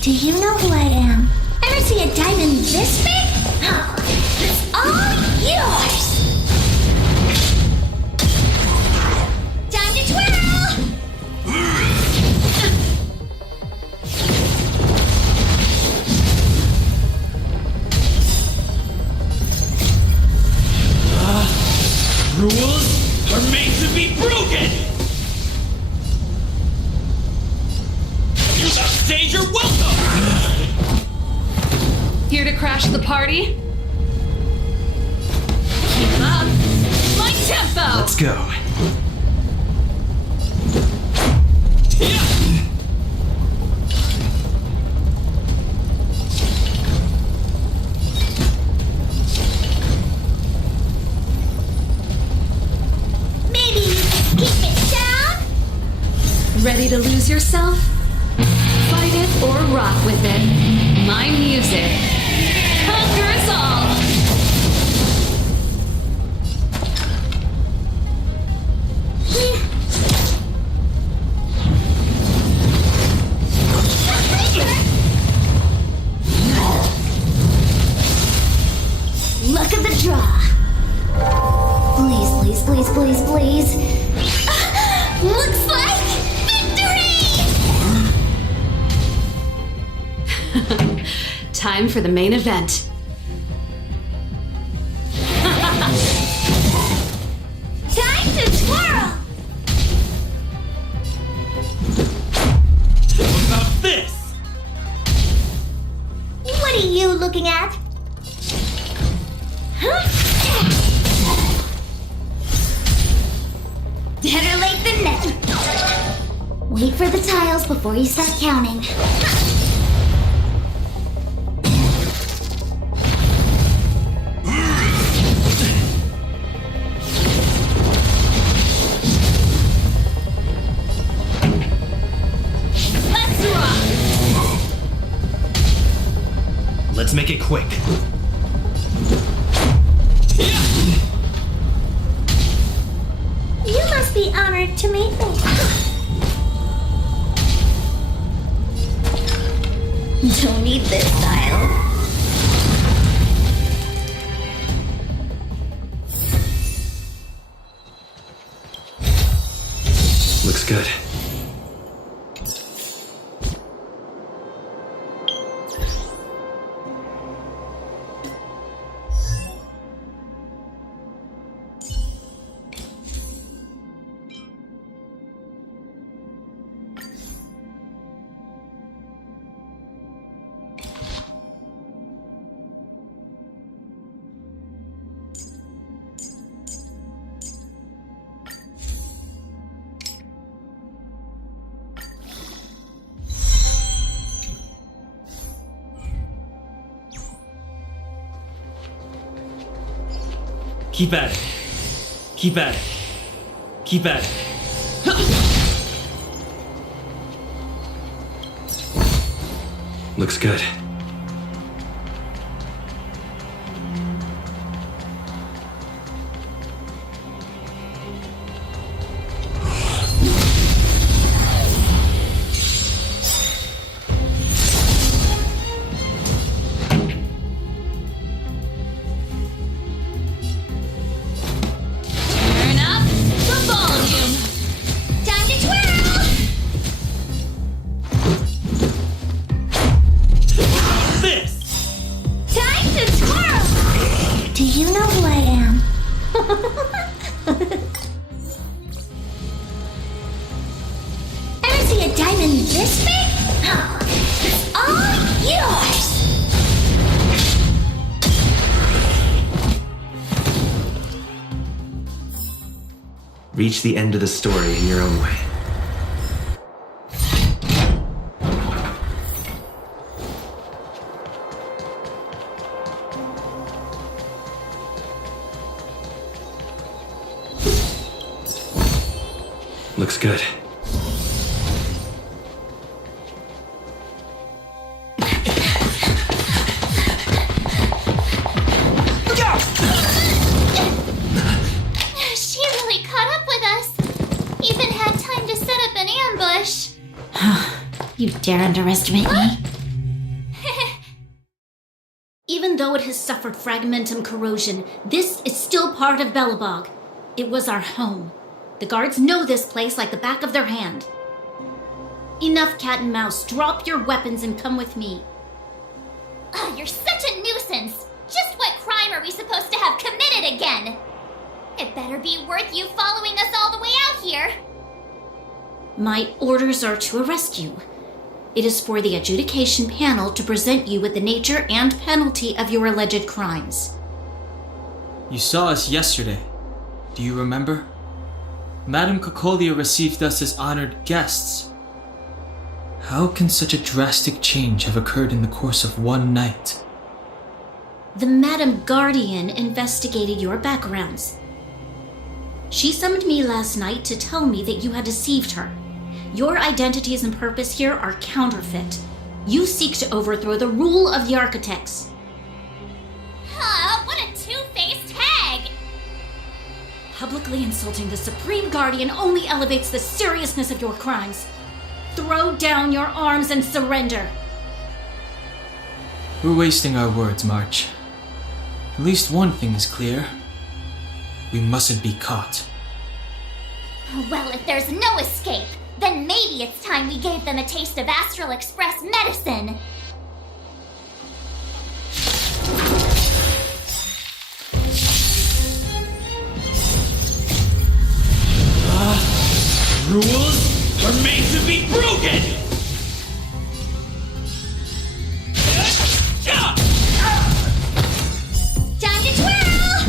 Do you know who I am? Ever see a diamond this big? Oh, it's all yours! Time to twirl! Rules are made to be broken! You upstage your welcome! Here to crash the party? Keep up my tempo! Let's go. Maybe you can keep it down? Ready to lose yourself? Fight it or rock with it. My music conquers all. Luck of the draw. Please, please, please, please, please. Looks like victory! Time for the main event. Time to twirl! What about this? What are you looking at? Better late than never. Wait for the tiles before you start counting. quick. You must be honored to meet me. Don't need this style. Looks good. Keep at it. Keep at it. Keep at it. Looks good. Turn up the volume. Time to twirl. This! Time to twirl! Do you know who I am? Ever see a diamond this big? It's all yours! Reach the end of the story in your own way. Looks good. She really caught up with us. Even had time to set up an ambush. You dare underestimate me? Even though it has suffered fragmentum corrosion, this is still part of Belobog. It was our home. The guards know this place like the back of their hand. Enough cat and mouse. Drop your weapons and come with me. You're such a nuisance. Just what crime are we supposed to have committed again? It better be worth you following us all the way out here. My orders are to arrest you. It is for the adjudication panel to present you with the nature and penalty of your alleged crimes. You saw us yesterday. Do you remember? Madame Cocolia received us as honored guests. How can such a drastic change have occurred in the course of one night? The Madam Guardian investigated your backgrounds. She summoned me last night to tell me that you had deceived her. Your identities and purpose here are counterfeit. You seek to overthrow the rule of the Architects. What a two-faced hag! Publicly insulting the Supreme Guardian only elevates the seriousness of your crimes. Throw down your arms and surrender. We're wasting our words, March. At least one thing is clear. We mustn't be caught. Well, if there's no escape, then maybe it's time we gave them a taste of Astral Express medicine. Rules are made to be broken! Time to twirl!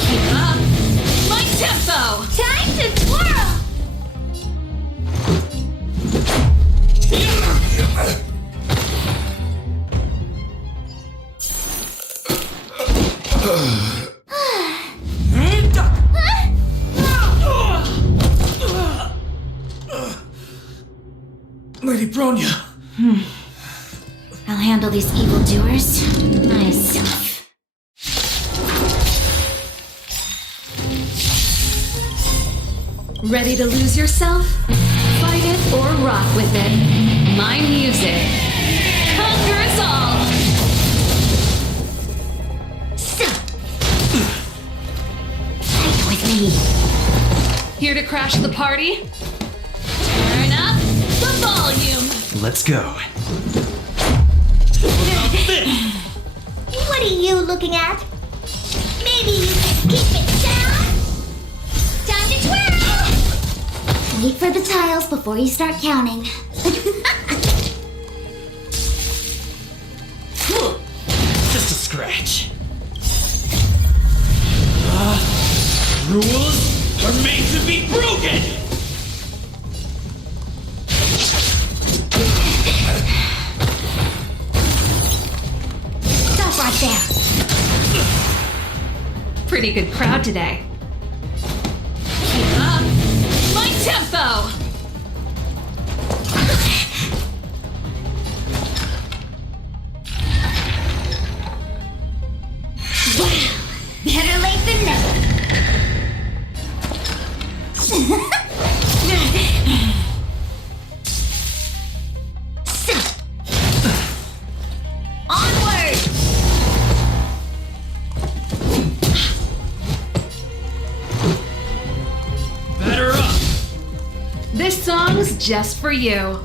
Keep up! My tempo! Time to twirl! Lady Bronya, handle these evildoers myself. Ready to lose yourself? Fight it or rock with it. My music. Conquer us all! Fight with me. Here to crash the party? Turn up the volume! Let's go. What are you looking at? Maybe you can keep it down? Time to twirl! Wait for the tiles before you start counting. Just a scratch. Rules are made to be broken! Stop right there. Pretty good crowd today. Keep up my tempo! Better late than never. Onward! Batter up! This song's just for you.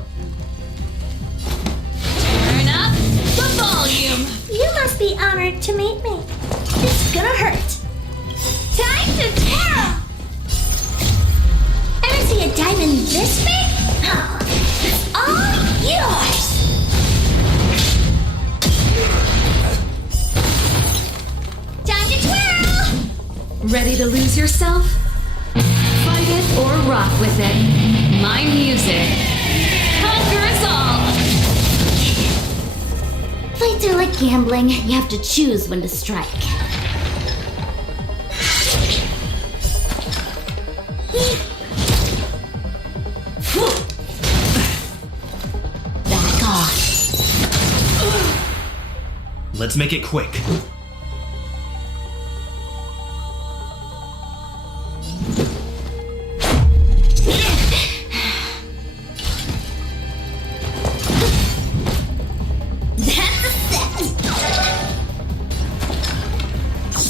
Turn up the volume! You must be honored to meet me. It's gonna hurt. Time to tear! Ever see a diamond this big? Oh, it's all yours! Time to twirl! Ready to lose yourself? Fight it or rock with it. My music. Conquer us all! Fights are like gambling. You have to choose when to strike. Back off. Let's make it quick. That's a set!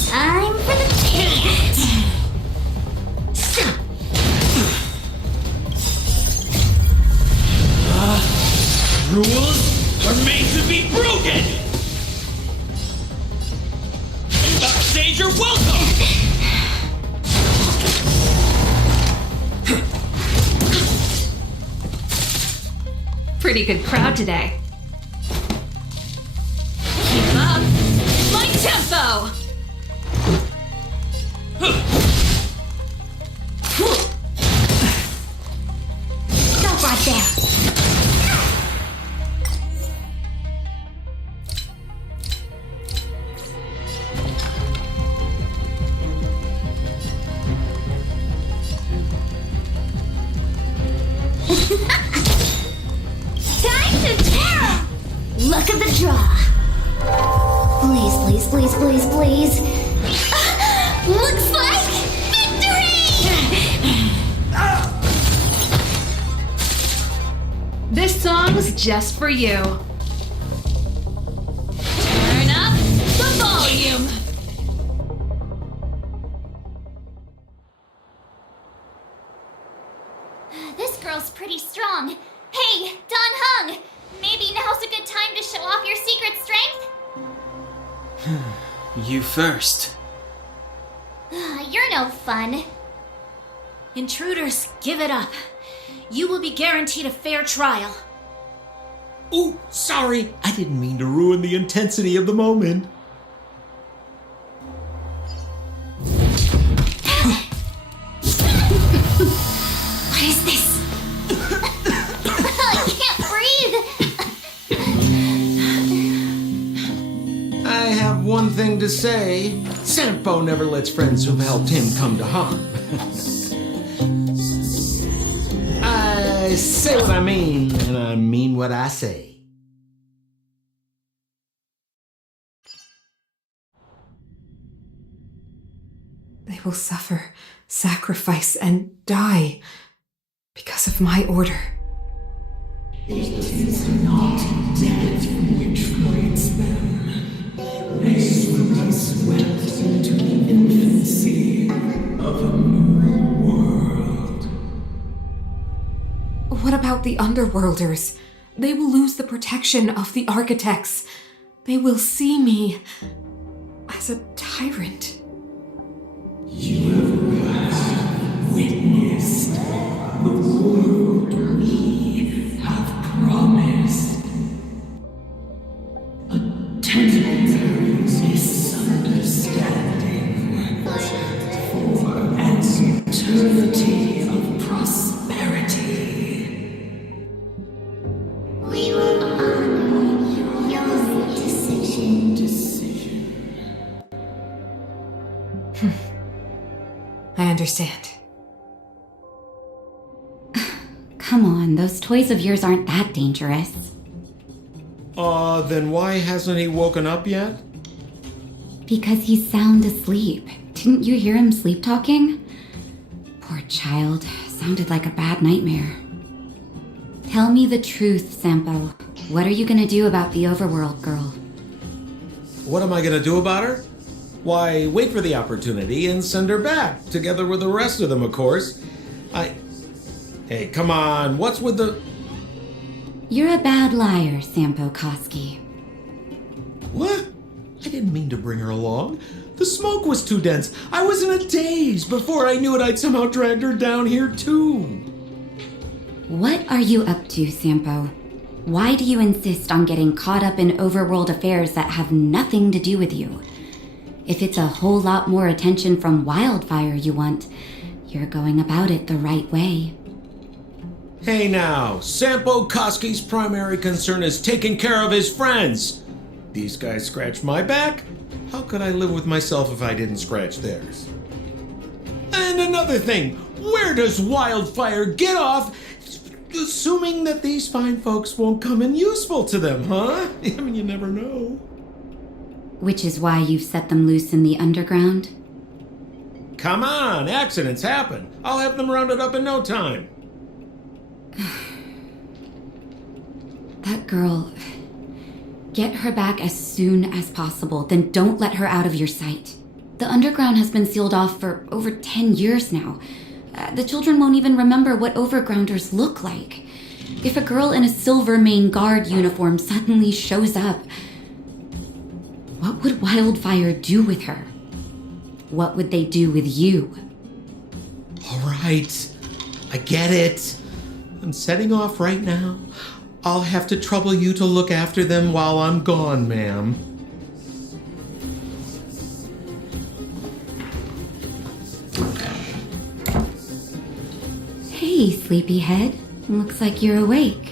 Time for the chant! Rules are made to be broken! Backstage, you're welcome! Pretty good crowd today. Keep up my tempo! Stop right there! Time to tear! Luck of the draw! Please, please, please, please, please. Looks like victory! This song's just for you. Turn up the volume! This girl's pretty strong. Hey, Don Hung! Maybe now's a good time to show off your secret strength? You first. You're no fun. Intruders, give it up. You will be guaranteed a fair trial. Ooh, sorry. I didn't mean to ruin the intensity of the moment. What is this? I can't breathe. I have one thing to say. Sampo never lets friends who've helped him come to harm. I say what I mean, and I mean what I say. They will suffer, sacrifice, and die because of my order. It is not death which frees them. They will be swept into the infancy of a new world. What about the Underworlders? They will lose the protection of the Architects. They will see me as a tyrant. You have witnessed the world we have promised. A temporary misunderstanding for an eternity of prosperity. We will honor your decision. I understand. Come on, those toys of yours aren't that dangerous. Then why hasn't he woken up yet? Because he's sound asleep. Didn't you hear him sleep talking? Poor child. Sounded like a bad nightmare. Tell me the truth, Sampo. What are you gonna do about the overworld girl? What am I gonna do about her? Why, wait for the opportunity and send her back, together with the rest of them, of course. Hey, come on, what's with the... You're a bad liar, Sampo Koski. What? I didn't mean to bring her along. The smoke was too dense. I was in a daze. Before I knew it, I'd somehow dragged her down here, too. What are you up to, Sampo? Why do you insist on getting caught up in overworld affairs that have nothing to do with you? If it's a whole lot more attention from Wildfire you want, you're going about it the right way. Hey now, Sampo Koski's primary concern is taking care of his friends. These guys scratch my back. How could I live with myself if I didn't scratch theirs? And another thing, where does Wildfire get off assuming that these fine folks won't come in useful to them, huh? I mean, you never know. Which is why you've set them loose in the underground? Come on, accidents happen. I'll have them rounded up in no time. That girl... Get her back as soon as possible, then don't let her out of your sight. The underground has been sealed off for over 10 years now. The children won't even remember what overgrounders look like. If a girl in a Silvermane Guard uniform suddenly shows up, what would Wildfire do with her? What would they do with you? All right, I get it. I'm setting off right now. I'll have to trouble you to look after them while I'm gone, ma'am. Hey, sleepyhead. Looks like you're awake.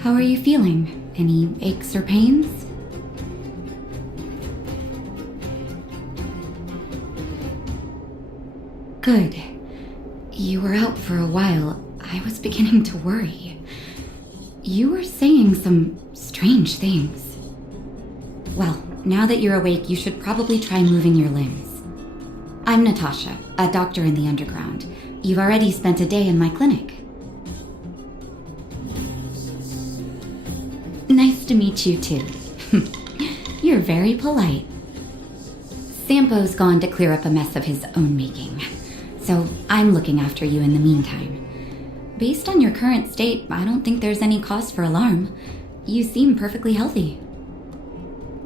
How are you feeling? Any aches or pains? Good. You were out for a while. I was beginning to worry. You were saying some strange things. Well, now that you're awake, you should probably try moving your limbs. I'm Natasha, a doctor in the underground. You've already spent a day in my clinic. Nice to meet you, too. You're very polite. Sampo's gone to clear up a mess of his own making, so I'm looking after you in the meantime. Based on your current state, I don't think there's any cause for alarm. You seem perfectly healthy.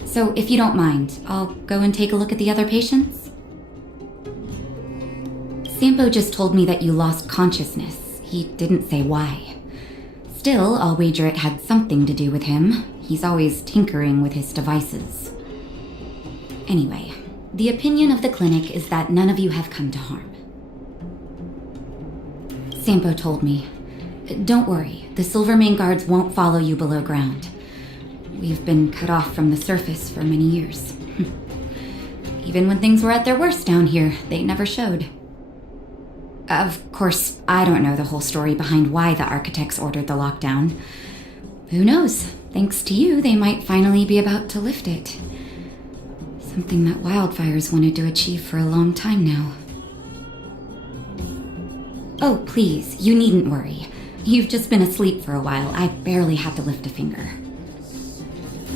So if you don't mind, I'll go and take a look at the other patients. Sampo just told me that you lost consciousness. He didn't say why. Still, I'll wager it had something to do with him. He's always tinkering with his devices. Anyway, the opinion of the clinic is that none of you have come to harm. Sampo told me, don't worry, the Silvermane guards won't follow you below ground. We've been cut off from the surface for many years. Even when things were at their worst down here, they never showed. Of course, I don't know the whole story behind why the architects ordered the lockdown. Who knows? Thanks to you, they might finally be about to lift it. Something that Wildfire's wanted to achieve for a long time now. Oh, please, you needn't worry. You've just been asleep for a while. I barely had to lift a finger.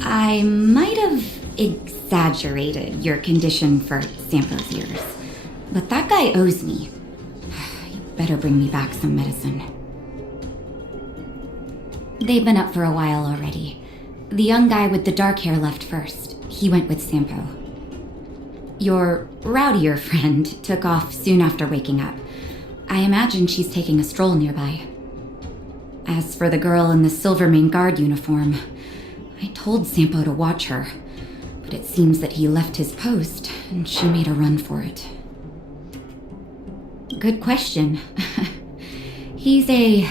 I might have exaggerated your condition for Sampo's ears, but that guy owes me. You better bring me back some medicine. They've been up for a while already. The young guy with the dark hair left first. He went with Sampo. Your rowdier friend took off soon after waking up. I imagine she's taking a stroll nearby. As for the girl in the Silvermane guard uniform, I told Sampo to watch her, but it seems that he left his post and she made a run for it. Good question. He's a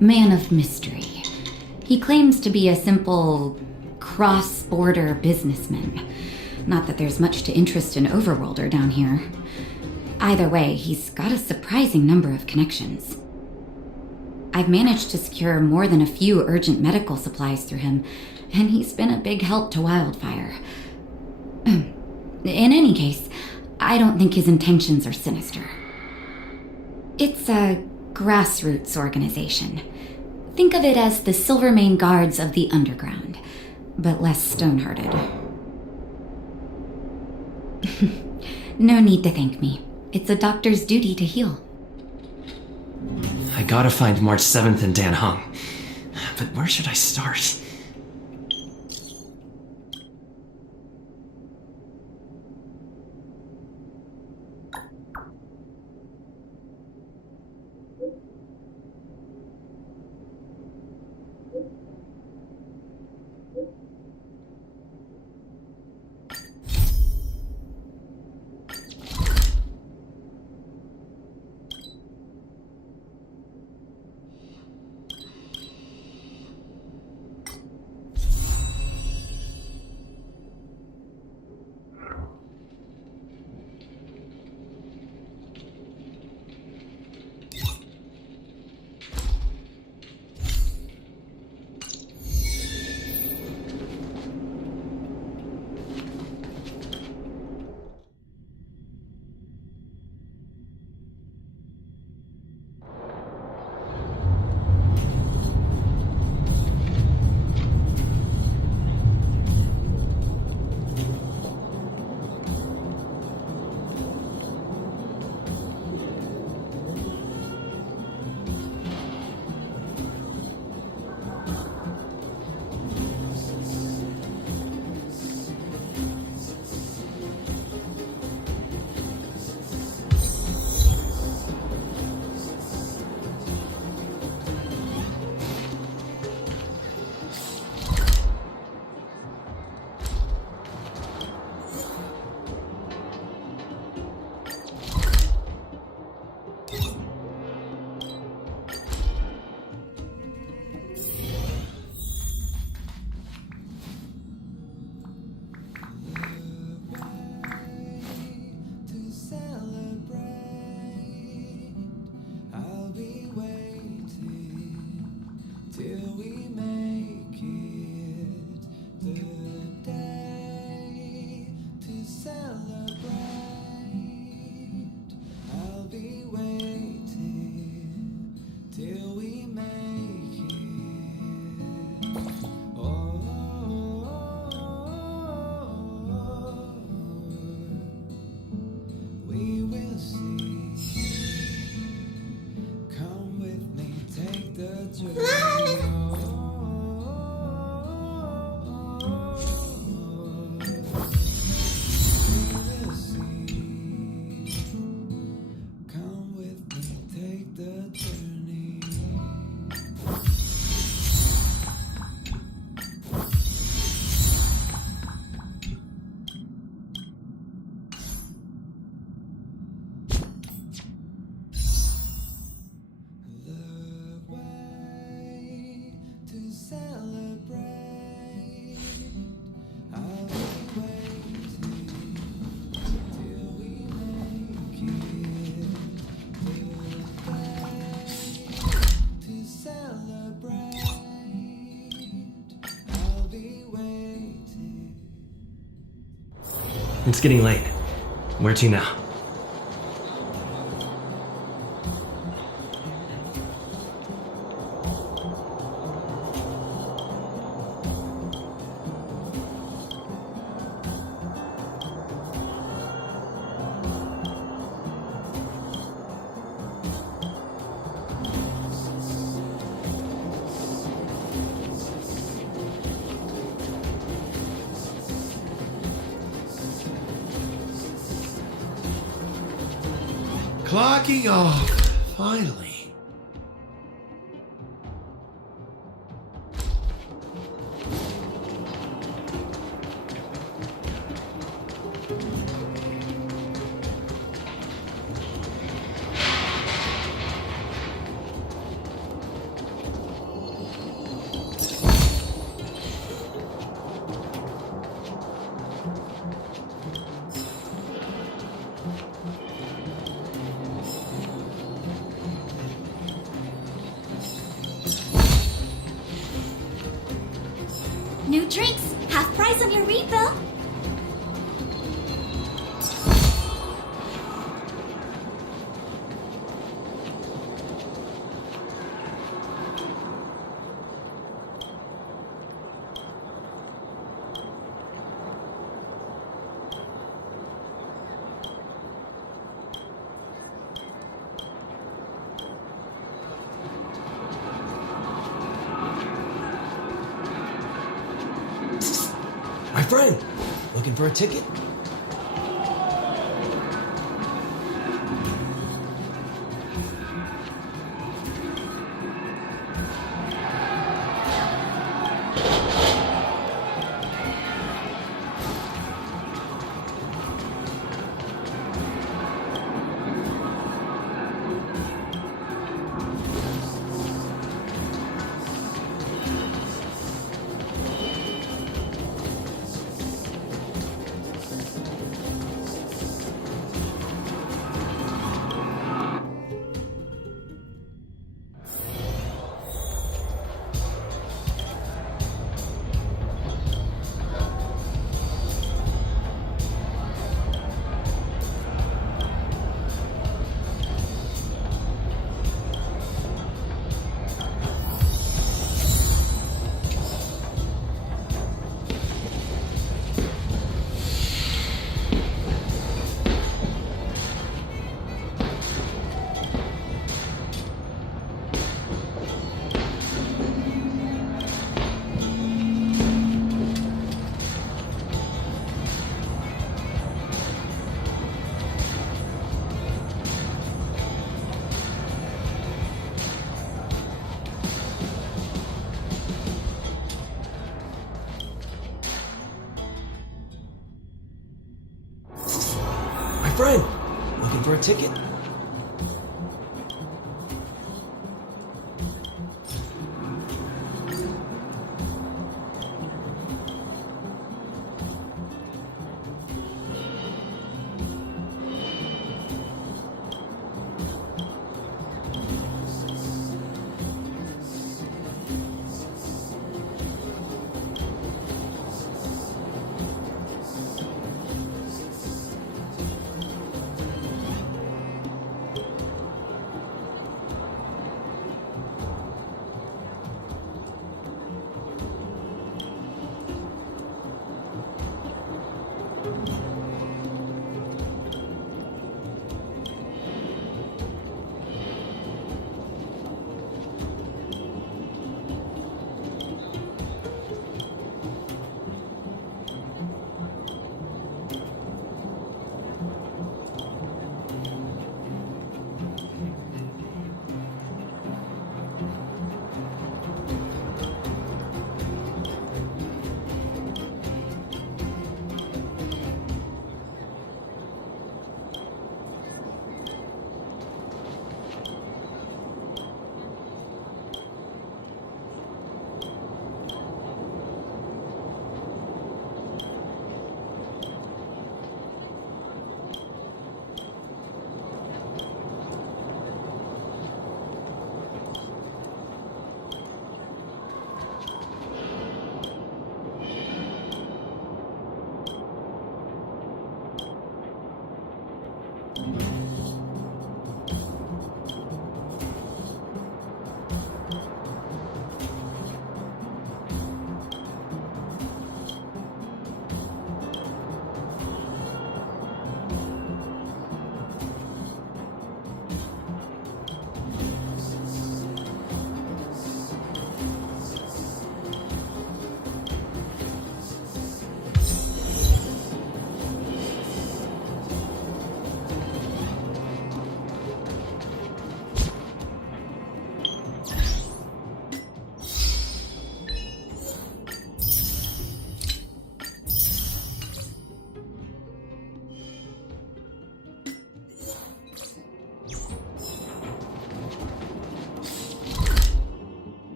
man of mystery. He claims to be a simple cross-border businessman. Not that there's much to interest an overworlder down here. Either way, he's got a surprising number of connections. I've managed to secure more than a few urgent medical supplies through him, and he's been a big help to Wildfire. In any case, I don't think his intentions are sinister. It's a grassroots organization. Think of it as the Silvermane Guards of the Underground, but less stone-hearted. No need to thank me. It's a doctor's duty to heal. I gotta find March 7th in Dan Hung. But where should I start? I'll be waiting till we make it to celebrate. I'll be waiting. It's getting late. Where to now? Clocking off, finally. New drinks, half price on your refill. My friend, looking for a ticket? Friend, looking for a ticket?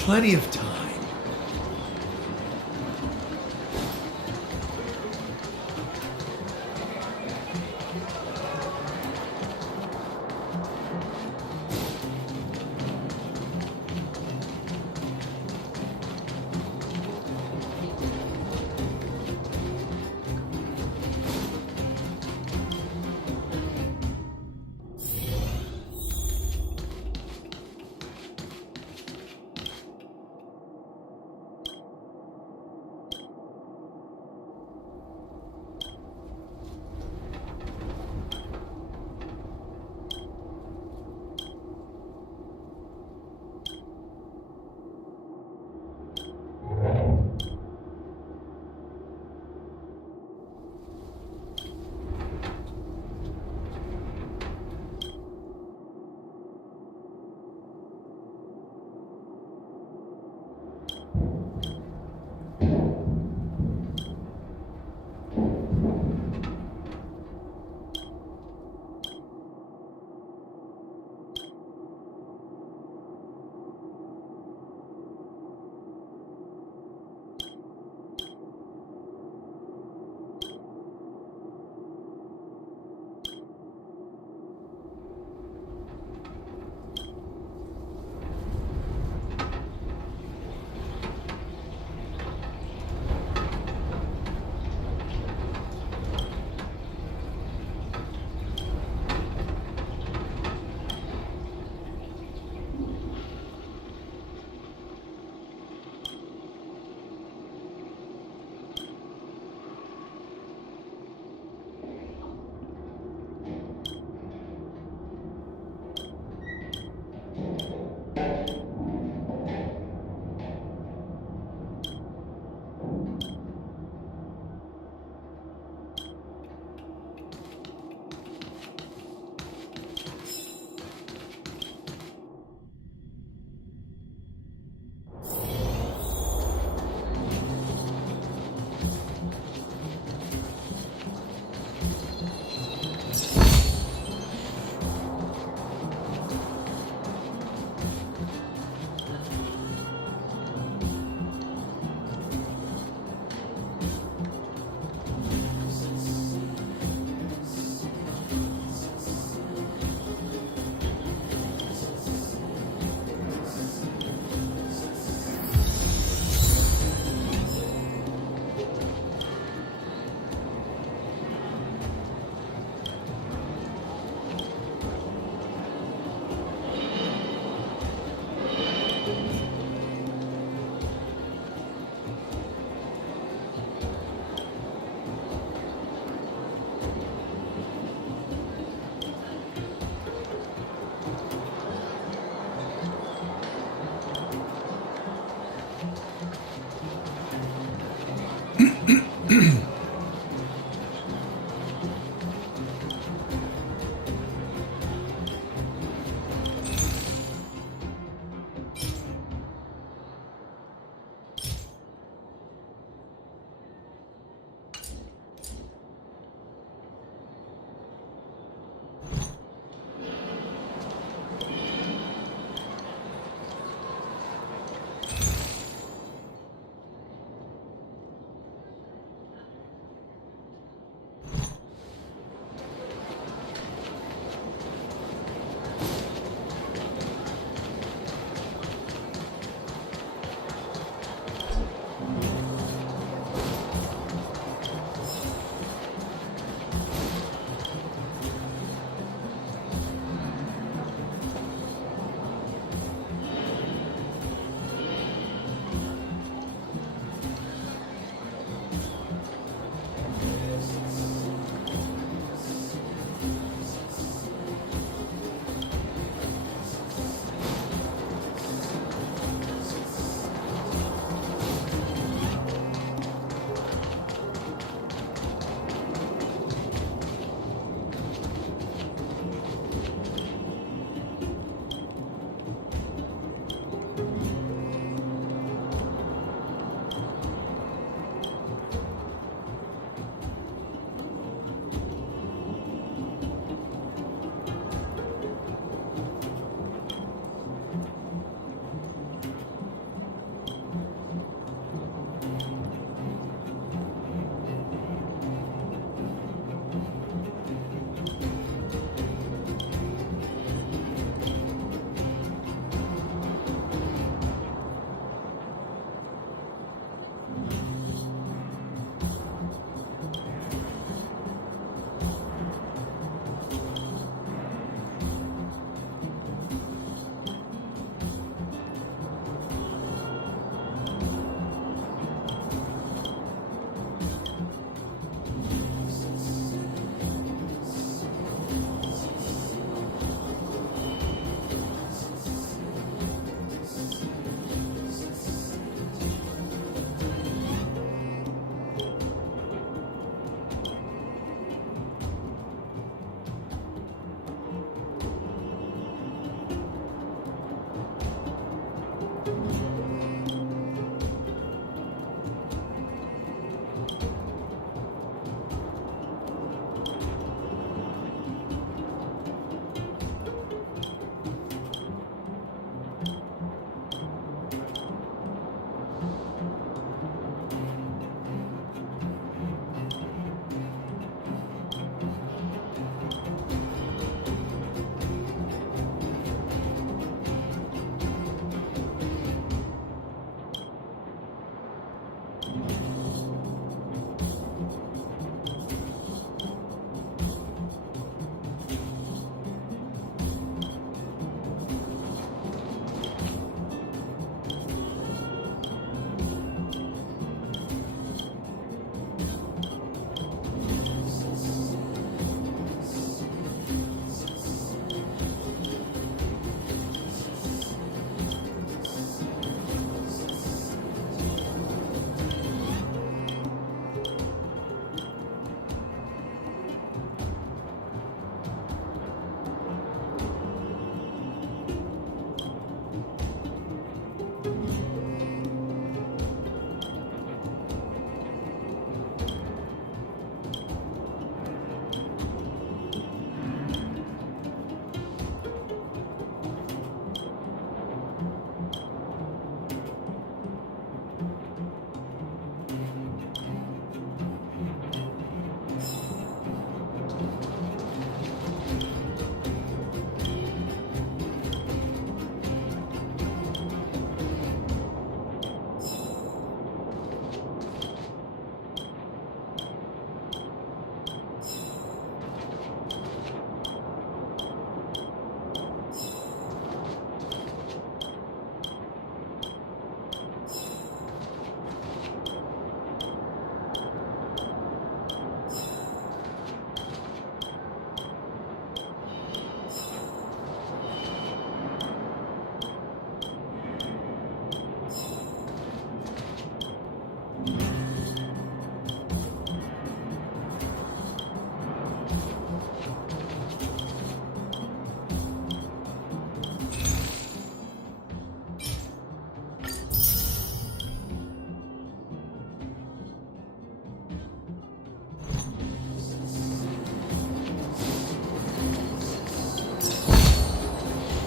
plenty of time.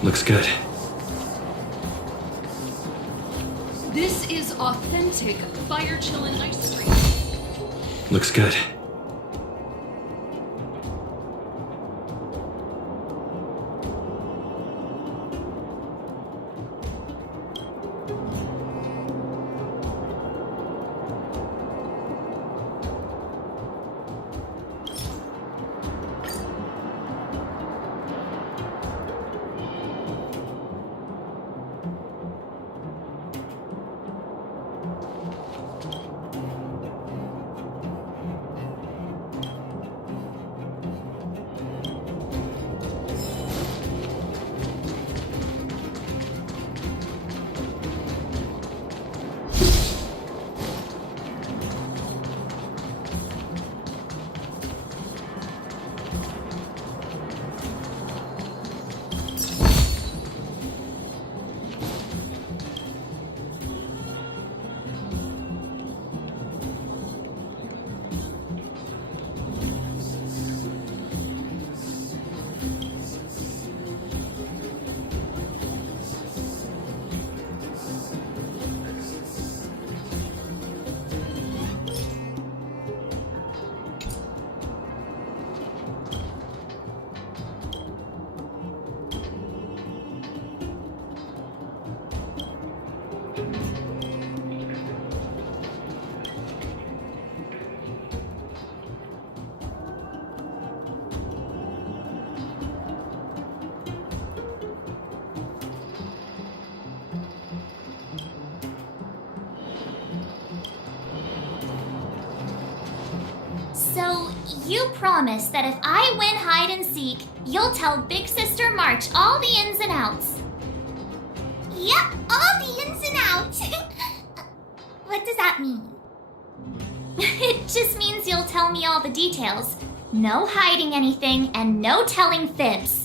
Looks good. This is authentic fire chillin' ice cream. Looks good. So, you promise that if I win hide and seek, you'll tell Big Sister March all the ins and outs. Yep, all the ins and outs. What does that mean? It just means you'll tell me all the details. No hiding anything and no telling fibs.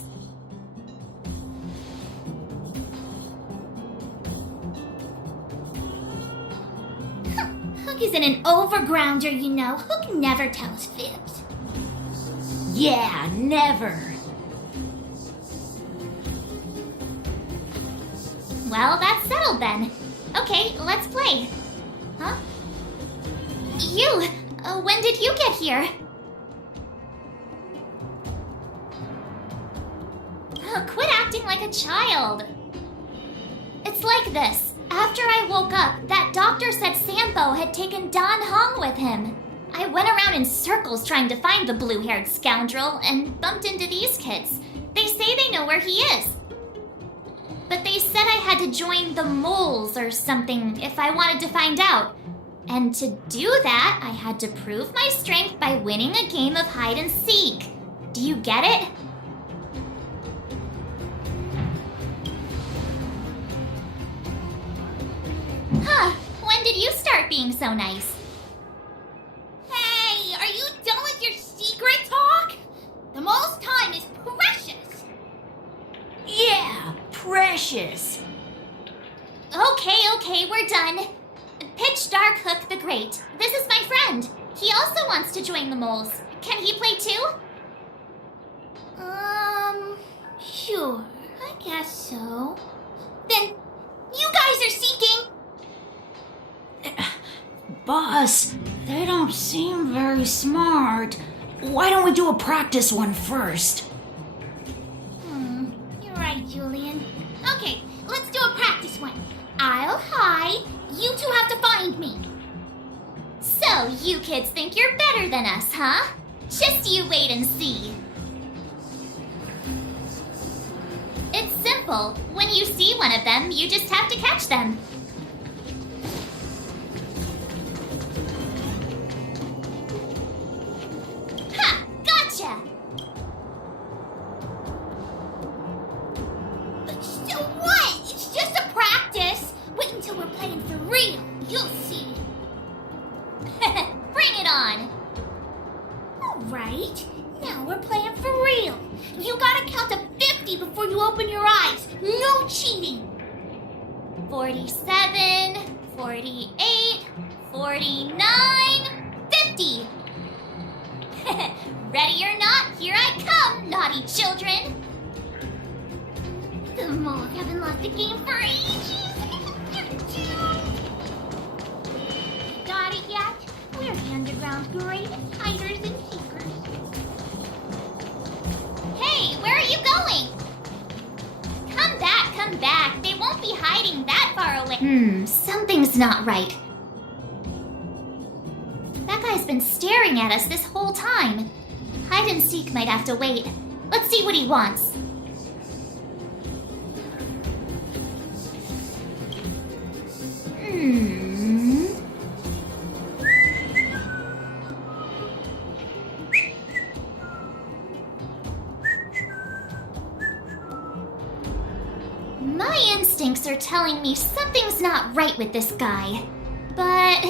Hook isn't an overgrounder, you know. Hook never tells fibs. Yeah, never. Well, that's settled then. Okay, let's play. Huh? You! When did you get here? Quit acting like a child. It's like this. After I woke up, that doctor said Sampo had taken Don Hong with him. I went around in circles trying to find the blue-haired scoundrel and bumped into these kids. They say they know where he is. But they said I had to join the moles or something if I wanted to find out. And to do that, I had to prove my strength by winning a game of hide and seek. Do you get it? Huh, when did you start being so nice? Hey, are you done with your secret talk? The most time is precious. Yeah, precious. Okay, we're done. Pitch Dark Hook the Great. This is my friend. He also wants to join the moles. Can he play too? Sure, I guess so. Then, you guys are seeking. Boss, they don't seem very smart. Why don't we do a practice one first? You're right, Julian. Okay, let's do a practice one. I'll hide. You two have to find me. So, you kids think you're better than us, huh? Just you wait and see. It's simple. When you see one of them, you just have to catch them. Ha! Gotcha! So what? It's just a practice. Wait until we're playing for real. You'll see. Bring it on! Alright, now we're playing for real. You gotta count to 50 before you open your eyes. No cheating. 47, 48, 49, 50. Ready or not, here I come, naughty children. The The moles haven't lost a game for ages. Got it yet? We're the underground's greatest hiders and seekers. Hey, where are you going? Come back, come back. They won't be hiding that far away. Something's not right. That guy's been staring at us this whole time. Hide and seek might have to wait. Let's see what he wants. My instincts are telling me something's not right with this guy. But...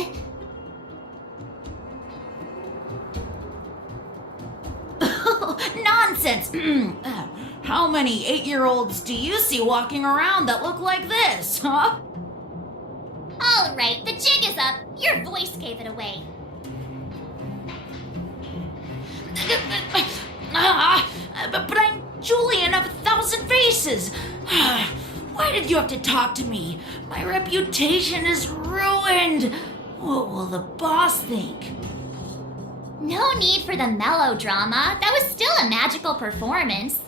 Nonsense! How many 8-year-olds do you see walking around that look like this, huh? All right, the jig is up. Your voice gave it away. But I'm Julian of 1,000 Faces. Why did you have to talk to me? My reputation is ruined. What will the boss think? No need for the melodrama. That was still a magical performance.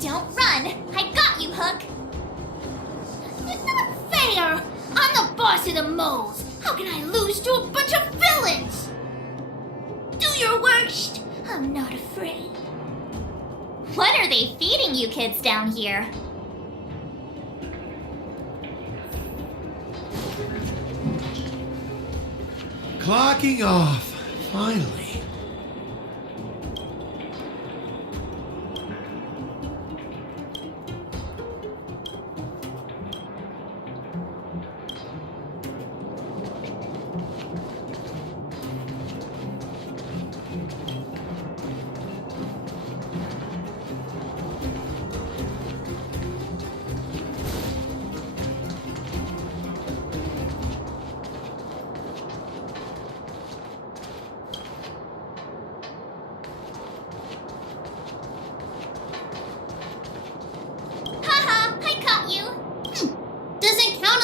Don't run! I got you, Hook! It's not fair! I'm the boss of the moles! How can I lose to a bunch of villains? Do your worst! I'm not afraid. What are they feeding you kids down here? Clocking off, finally.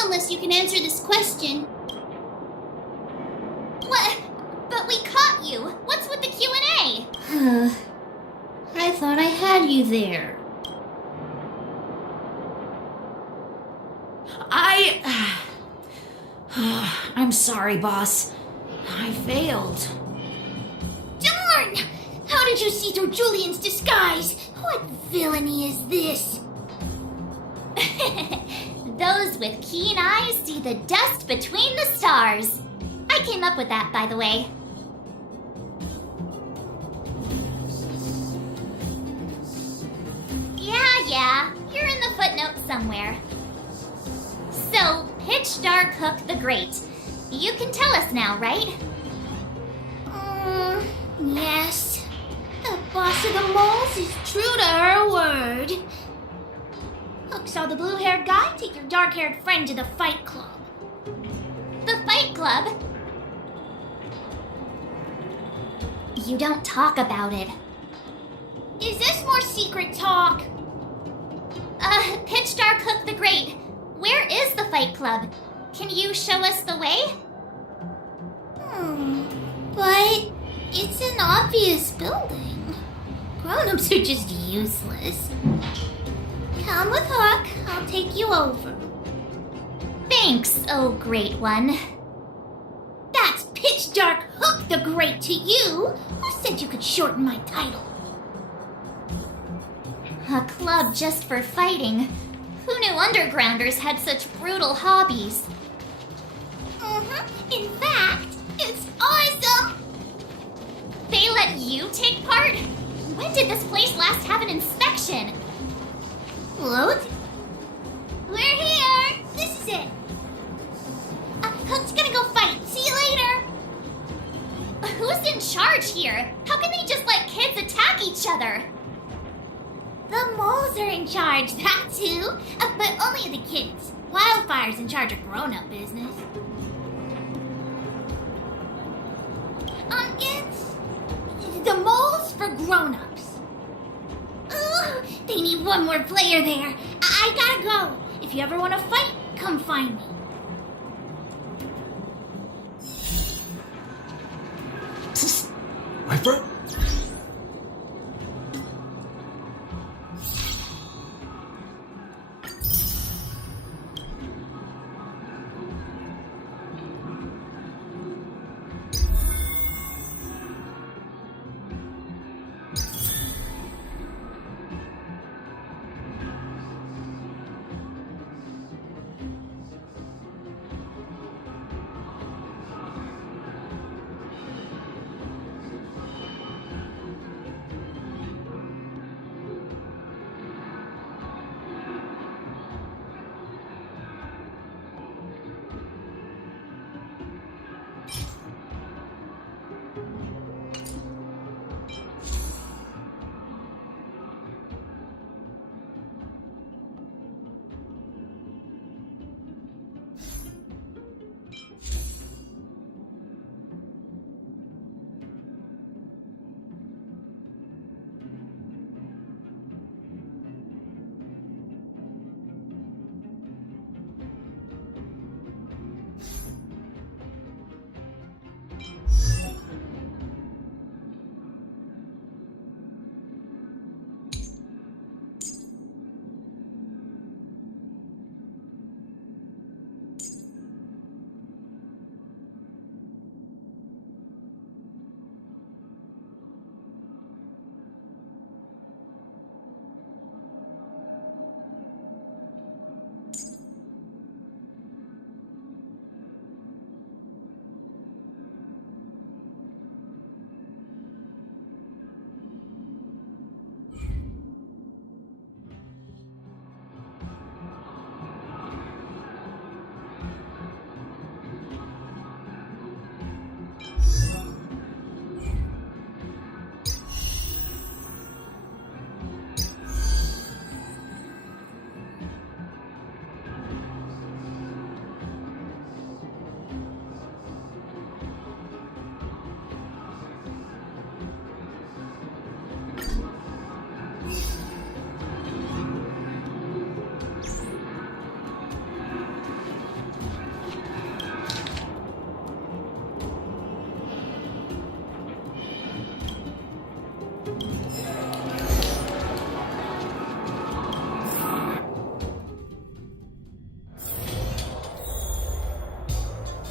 Unless you can answer this question. What? But we caught you. What's with the Q&A? I thought I had you there. I'm sorry, boss. I failed. Darn! How did you see through Julian's disguise? What villainy is this? Those with keen eyes see the dust between the stars. I came up with that, by the way. Yeah, you're in the footnotes somewhere. So, Pitch Dark Hook the Great. You can tell us now, right? Yes. The boss of the moles is true to her word. Hook saw the blue-haired guy take your dark-haired friend to the Fight Club. The Fight Club? You don't talk about it. Is this more secret talk? Pitch Dark Hook the Great. Where is the Fight Club? Can you show us the way? But it's an obvious building. Grown-ups are just useless. Come with Hook. I'll take you over. Thanks, oh great one. That's Pitch Dark Hook the Great to you. Who said you could shorten my title? A club just for fighting. Who knew undergrounders had such brutal hobbies? In fact, it's awesome! They let you take part? When did this place last have an inspection? Float? We're here! This is it! Hook's gonna go fight. See you later! Who's in charge here? How can they just let kids attack each other? The moles are in charge, that too. But only the kids. Wildfire's in charge of grown-up business. It's the moles for grown-ups. Ugh, they need one more player there. I gotta go. If you ever want to fight, come find me. My friend?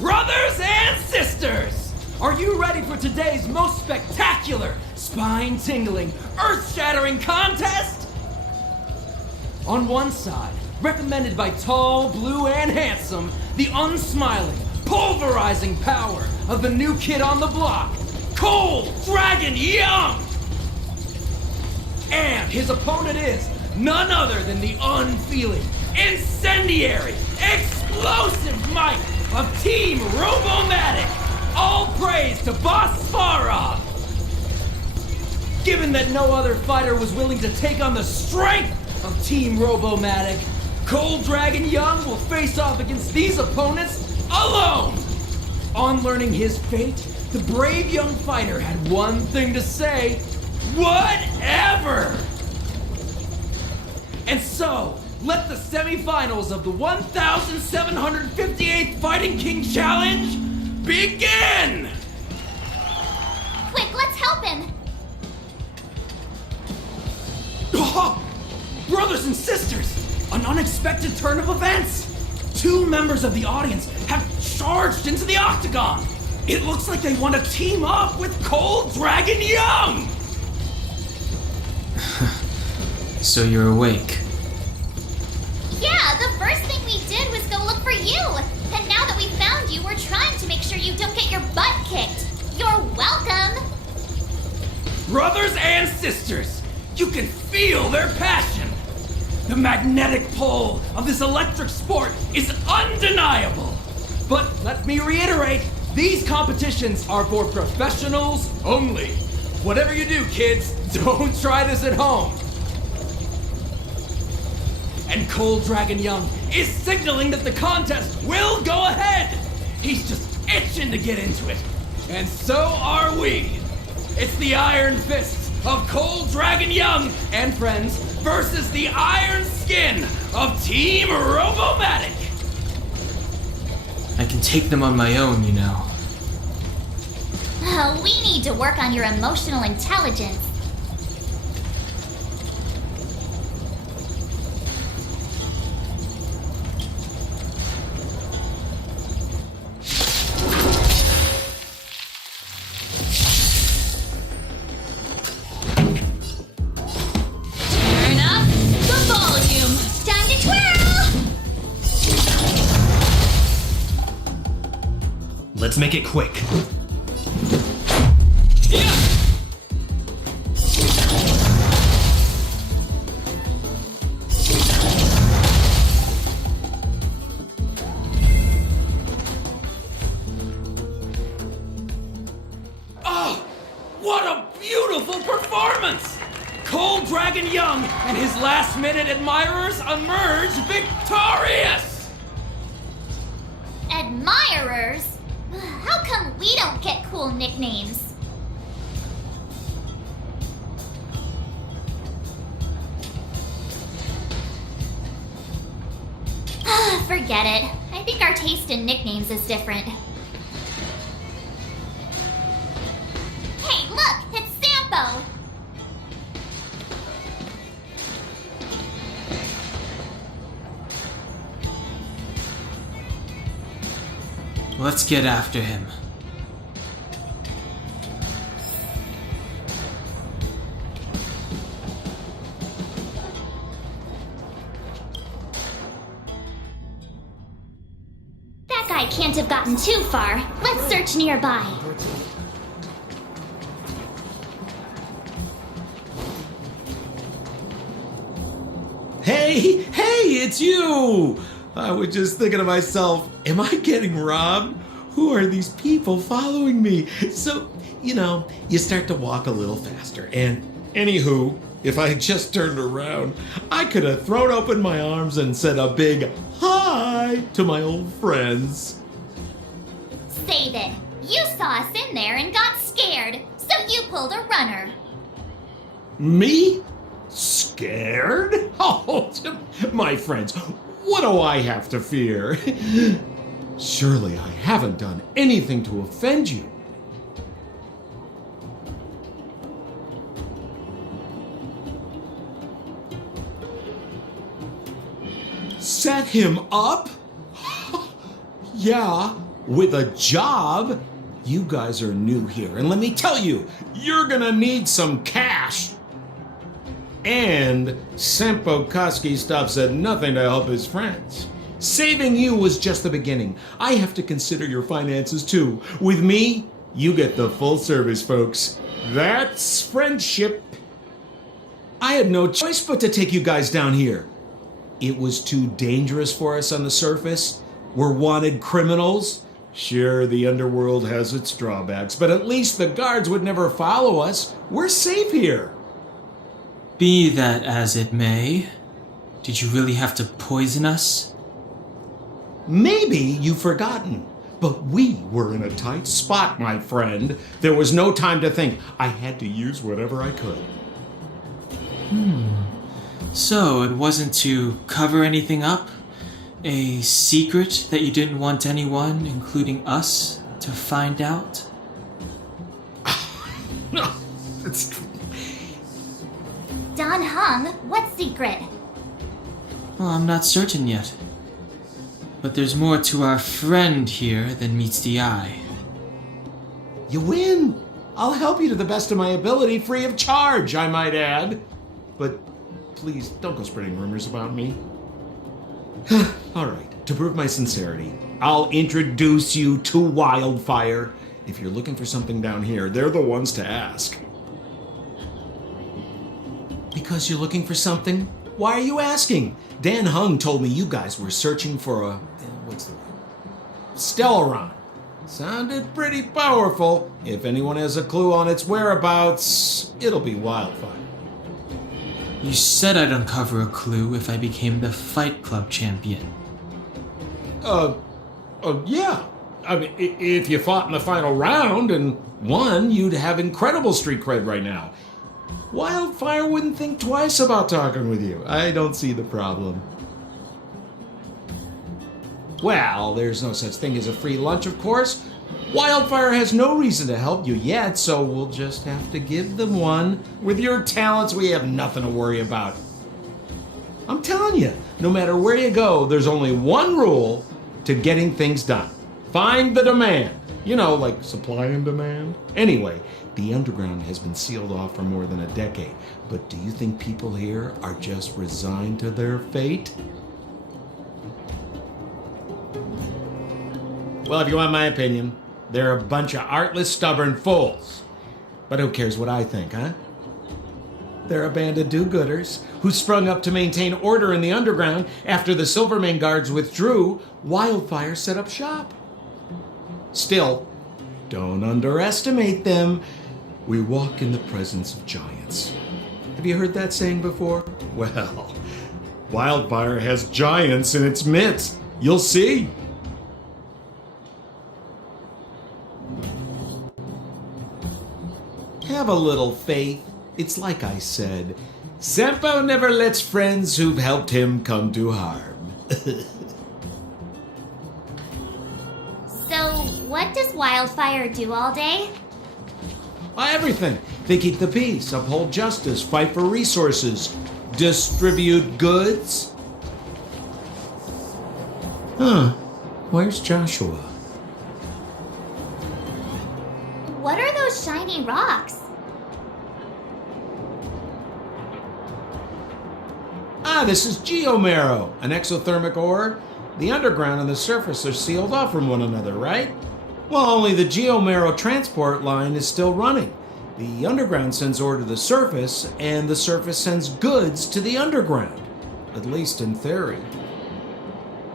Brothers and sisters, are you ready for today's most spectacular, spine-tingling, earth-shattering contest? On one side, recommended by tall, blue, and handsome, the unsmiling, pulverizing power of the new kid on the block, Cold Dragon Young! And his opponent is none other than the unfeeling, incendiary, explosive might of Team Robomatic! All praise to Boss Svarov! Given that no other fighter was willing to take on the strength of Team Robomatic, Cold Dragon Young will face off against these opponents alone! On learning his fate, the brave young fighter had one thing to say: whatever! And so, let the semifinals of the 1758th Fighting King Challenge begin! Quick, let's help him! Oh, brothers and sisters, an unexpected turn of events! Two members of the audience have charged into the octagon! It looks like they want to team up with Cold Dragon Young! So you're awake. Yeah, the first thing we did was go look for you. And now that we found you, we're trying to make sure you don't get your butt kicked. You're welcome. Brothers and sisters, you can feel their passion. The magnetic pull of this electric sport is undeniable. But let me reiterate, these competitions are for professionals only. Whatever you do, kids, don't try this at home. and Cold Dragon Young is signaling that the contest will go ahead. He's just itching to get into it. And so are we. It's the Iron Fists of Cold Dragon Young and friends versus the Iron Skin of Team Robomatic. I can take them on my own, you know. We need to work on your emotional intelligence. Turn up the volume. Time to twirl! Let's make it quick. Oh, what a beautiful performance! Cold Dragon Young and his last-minute admirers emerge victorious! Admirers? How come we don't get cool nicknames? Forget it. I think our taste in nicknames is different. Hey, look! It's Sampo! Let's get after him. That guy can't have gotten too far. Let's search nearby. Hey, it's you! I was just thinking to myself, am I getting robbed? Who are these people following me? So, you start to walk a little faster. And anywho, if I had just turned around, I could have thrown open my arms and said a big hi to my old friends. Save it. You saw us in there and got scared, so you pulled a runner. Me? Scared? Oh, my friends, what do I have to fear? Surely I haven't done anything to offend you. Set him up? Yeah, with a job? You guys are new here, and let me tell you, you're gonna need some cash. And Sampo Koski stops at nothing to help his friends. Saving you was just the beginning. I have to consider your finances too. With me, you get the full service, folks. That's friendship. I had no choice but to take you guys down here. It was too dangerous for us on the surface. We're wanted criminals. Sure, the underworld has its drawbacks, but at least the guards would never follow us. We're safe here. Be that as it may, did you really have to poison us? Maybe you've forgotten, but we were in a tight spot, my friend. There was no time to think. I had to use whatever I could. So it wasn't to cover anything up? A secret that you didn't want anyone, including us, to find out? No, it's true. Don Hung, what secret? Well, I'm not certain yet. But there's more to our friend here than meets the eye. You win. I'll help you to the best of my ability, free of charge, I might add. But please, don't go spreading rumors about me. All right, to prove my sincerity, I'll introduce you to Wildfire. If you're looking for something down here, they're the ones to ask. Because you're looking for something? Why are you asking? Dan Hung told me you guys were searching for a... what's the word? Stellaron. Sounded pretty powerful. If anyone has a clue on its whereabouts, it'll be Wildfire. You said I'd uncover a clue if I became the Fight Club champion. Yeah. I mean, if you fought in the final round and won, you'd have incredible street cred right now. Wildfire wouldn't think twice about talking with you. I don't see the problem. Well, there's no such thing as a free lunch, of course. Wildfire has no reason to help you yet, so we'll just have to give them one. With your talents, we have nothing to worry about. I'm telling you, no matter where you go, there's only one rule to getting things done. Find the demand. You know, like supply and demand. Anyway, the underground has been sealed off for more than a decade. But do you think people here are just resigned to their fate? Well, if you want my opinion, they're a bunch of artless, stubborn fools. But who cares what I think, huh? They're a band of do-gooders who sprung up to maintain order in the underground after the Silvermane guards withdrew. Wildfire set up shop. Still, don't underestimate them. We walk in the presence of giants. Have you heard that saying before? Well, Wildfire has giants in its midst. You'll see. Have a little faith. It's like I said, Sampo never lets friends who've helped him come to harm. So, what does Wildfire do all day? Everything. They keep the peace, uphold justice, fight for resources, distribute goods. Huh. Where's Joshua? What are those shiny rocks? This is geomarrow, an exothermic ore. The underground and the surface are sealed off from one another, right? Well, only the geomarrow transport line is still running. The underground sends ore to the surface, and the surface sends goods to the underground. At least in theory.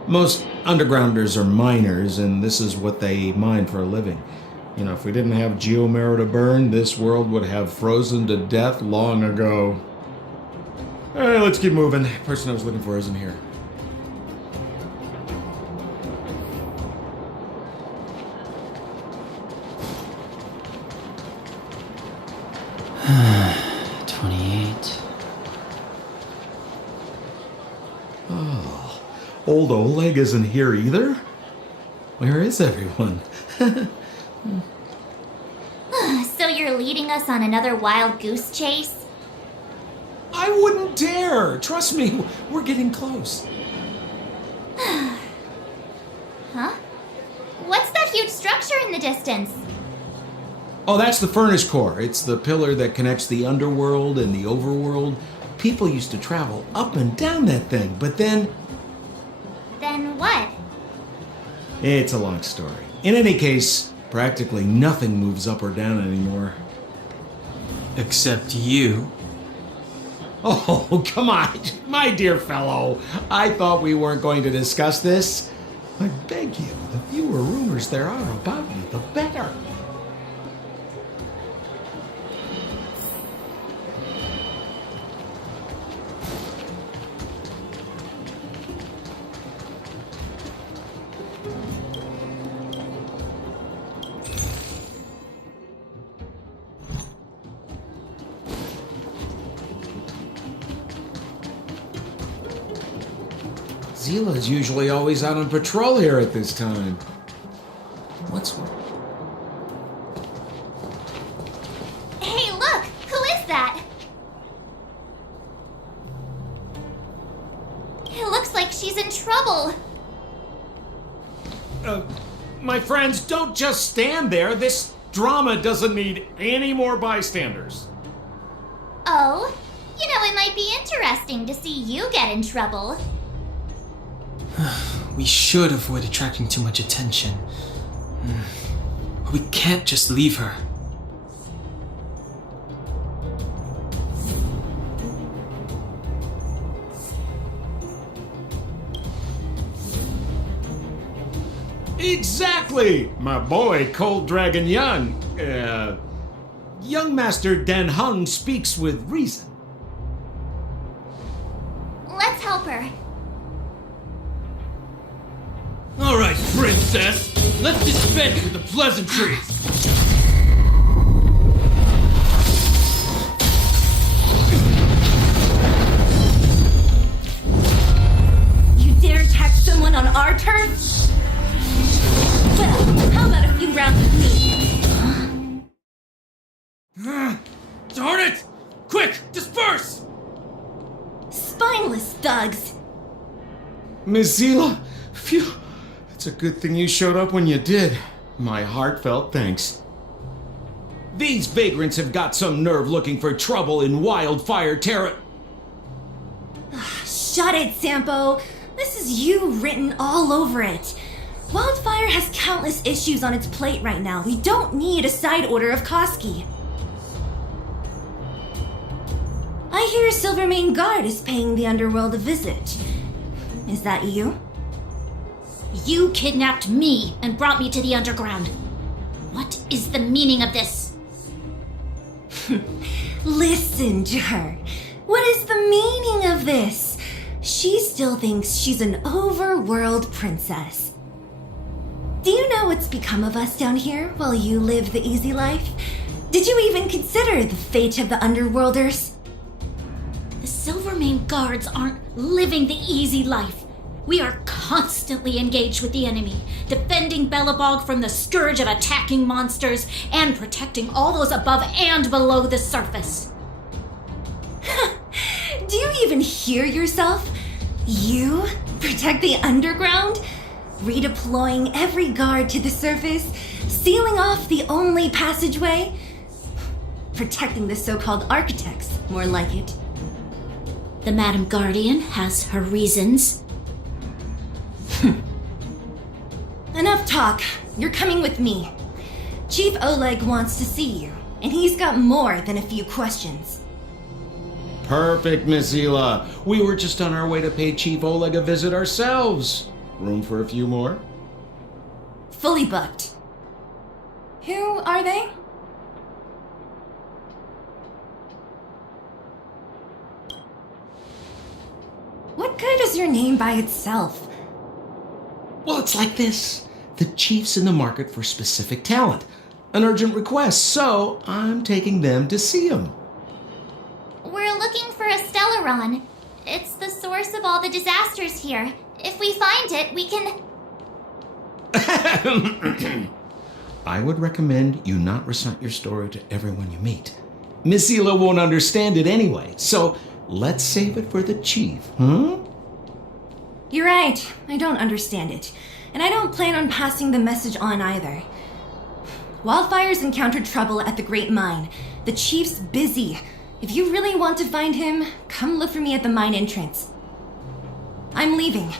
Most undergrounders are miners, and this is what they mine for a living. You know, if we didn't have geomarrow to burn, this world would have frozen to death long ago. All right, let's keep moving. The person I was looking for isn't here. Oh, old Oleg isn't here either? Where is everyone? So you're leading us on another wild goose chase? I wouldn't dare! Trust me, we're getting close. Huh? What's that huge structure in the distance? Oh, that's the furnace core. It's the pillar that connects the underworld and the overworld. People used to travel up and down that thing, but then... Then what? It's a long story. In any case, practically nothing moves up or down anymore. Except you. Oh, come on, my dear fellow. I thought we weren't going to discuss this. I beg you, the fewer rumors there are about you, the better. Zila's usually always out on patrol here at this time. What's... Hey, look! Who is that? It looks like she's in trouble. My friends, don't just stand there. This drama doesn't need any more bystanders. Oh? You know, it might be interesting to see you get in trouble. We should avoid attracting too much attention. But we can't just leave her. Exactly! My boy, Cold Dragon Young. Young Master Dan Hung speaks with reason. princess! Let's dispense with the pleasantries! You dare attack someone on our turf? Well, how about a few rounds with me? Darn it! Quick, disperse! Spineless thugs! Mizila, phew. It's a good thing you showed up when you did. My heartfelt thanks. These vagrants have got some nerve looking for trouble in Wildfire Terra. Shut it, Sampo. This is you written all over it. Wildfire has countless issues on its plate right now. We don't need a side order of Koski. I hear Silvermane Guard is paying the underworld a visit. Is that you? You kidnapped me and brought me to the underground. What is the meaning of this? Listen to her. What is the meaning of this? She still thinks she's an overworld princess. Do you know what's become of us down here while you live the easy life? Did you even consider the fate of the underworlders? The Silvermane Guards aren't living the easy life. We are constantly engaged with the enemy, defending Belobog from the scourge of attacking monsters and protecting all those above and below the surface. Do you even hear yourself? You protect the underground? Redeploying every guard to the surface, sealing off the only passageway? Protecting the so-called architects, more like it. The Madam Guardian has her reasons. Enough talk. You're coming with me. Chief Oleg wants to see you, and he's got more than a few questions. Perfect, Mizila. We were just on our way to pay Chief Oleg a visit ourselves. Room for a few more? Fully booked. Who are they? What good is your name by itself? Well, it's like this. The chief's in the market for specific talent. An urgent request, so I'm taking them to see him. We're looking for a Stellaron. It's the source of all the disasters here. If we find it, we can... I would recommend you not recite your story to everyone you meet. Mizila won't understand it anyway, so let's save it for the chief, huh? You're right. I don't understand it. And I don't plan on passing the message on either. Wildfire's encountered trouble at the Great Mine. The chief's busy. If you really want to find him, come look for me at the mine entrance. I'm leaving.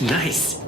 Nice.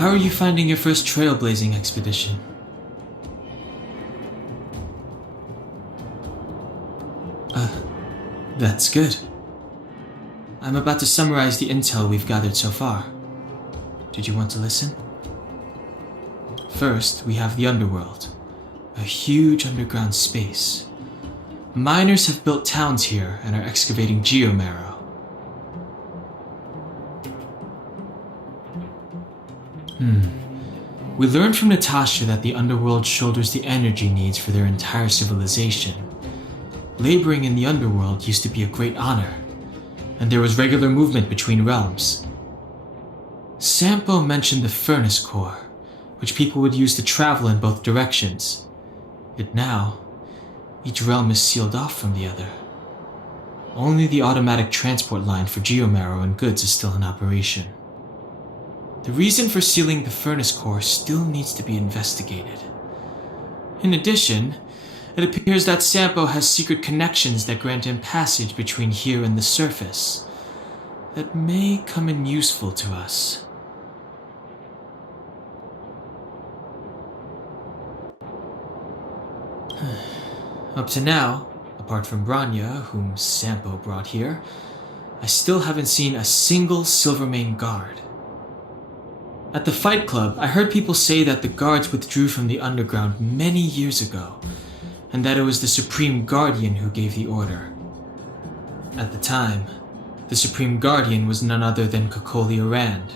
How are you finding your first trailblazing expedition? That's good. I'm about to summarize the intel we've gathered so far. Did you want to listen? First, we have the underworld, a huge underground space. Miners have built towns here and are excavating geomarrow. We learned from Natasha that the underworld shoulders the energy needs for their entire civilization. Laboring in the underworld used to be a great honor, and there was regular movement between realms. Sampo mentioned the furnace core, which people would use to travel in both directions. Yet now, each realm is sealed off from the other. Only the automatic transport line for geomarrow and goods is still in operation. The reason for sealing the furnace core still needs to be investigated. In addition, it appears that Sampo has secret connections that grant him passage between here and the surface that may come in useful to us. Up to now, apart from Branya, whom Sampo brought here, I still haven't seen a single Silvermane guard. At the Fight Club, I heard people say that the guards withdrew from the underground many years ago, and that it was the Supreme Guardian who gave the order. At the time, the Supreme Guardian was none other than Kokolia Rand.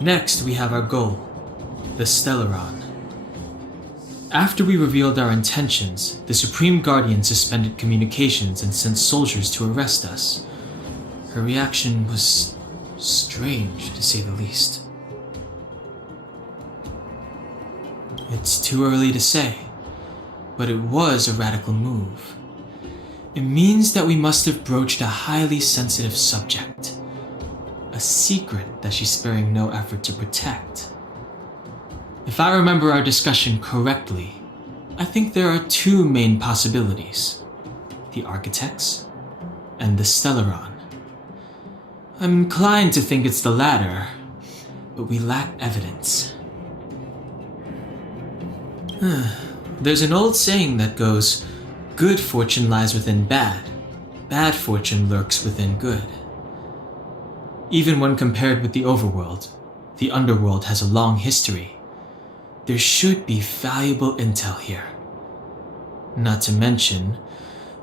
Next, we have our goal, the Stellaron. After we revealed our intentions, the Supreme Guardian suspended communications and sent soldiers to arrest us. Her reaction was strange, to say the least. It's too early to say, but it was a radical move. It means that we must have broached a highly sensitive subject, a secret that she's sparing no effort to protect. If I remember our discussion correctly, I think there are two main possibilities: the Architects and the Stellaron. I'm inclined to think it's the latter, but we lack evidence. There's an old saying that goes, good fortune lies within bad fortune lurks within good. Even when compared with the overworld, the underworld has a long history. There should be valuable intel here. Not to mention,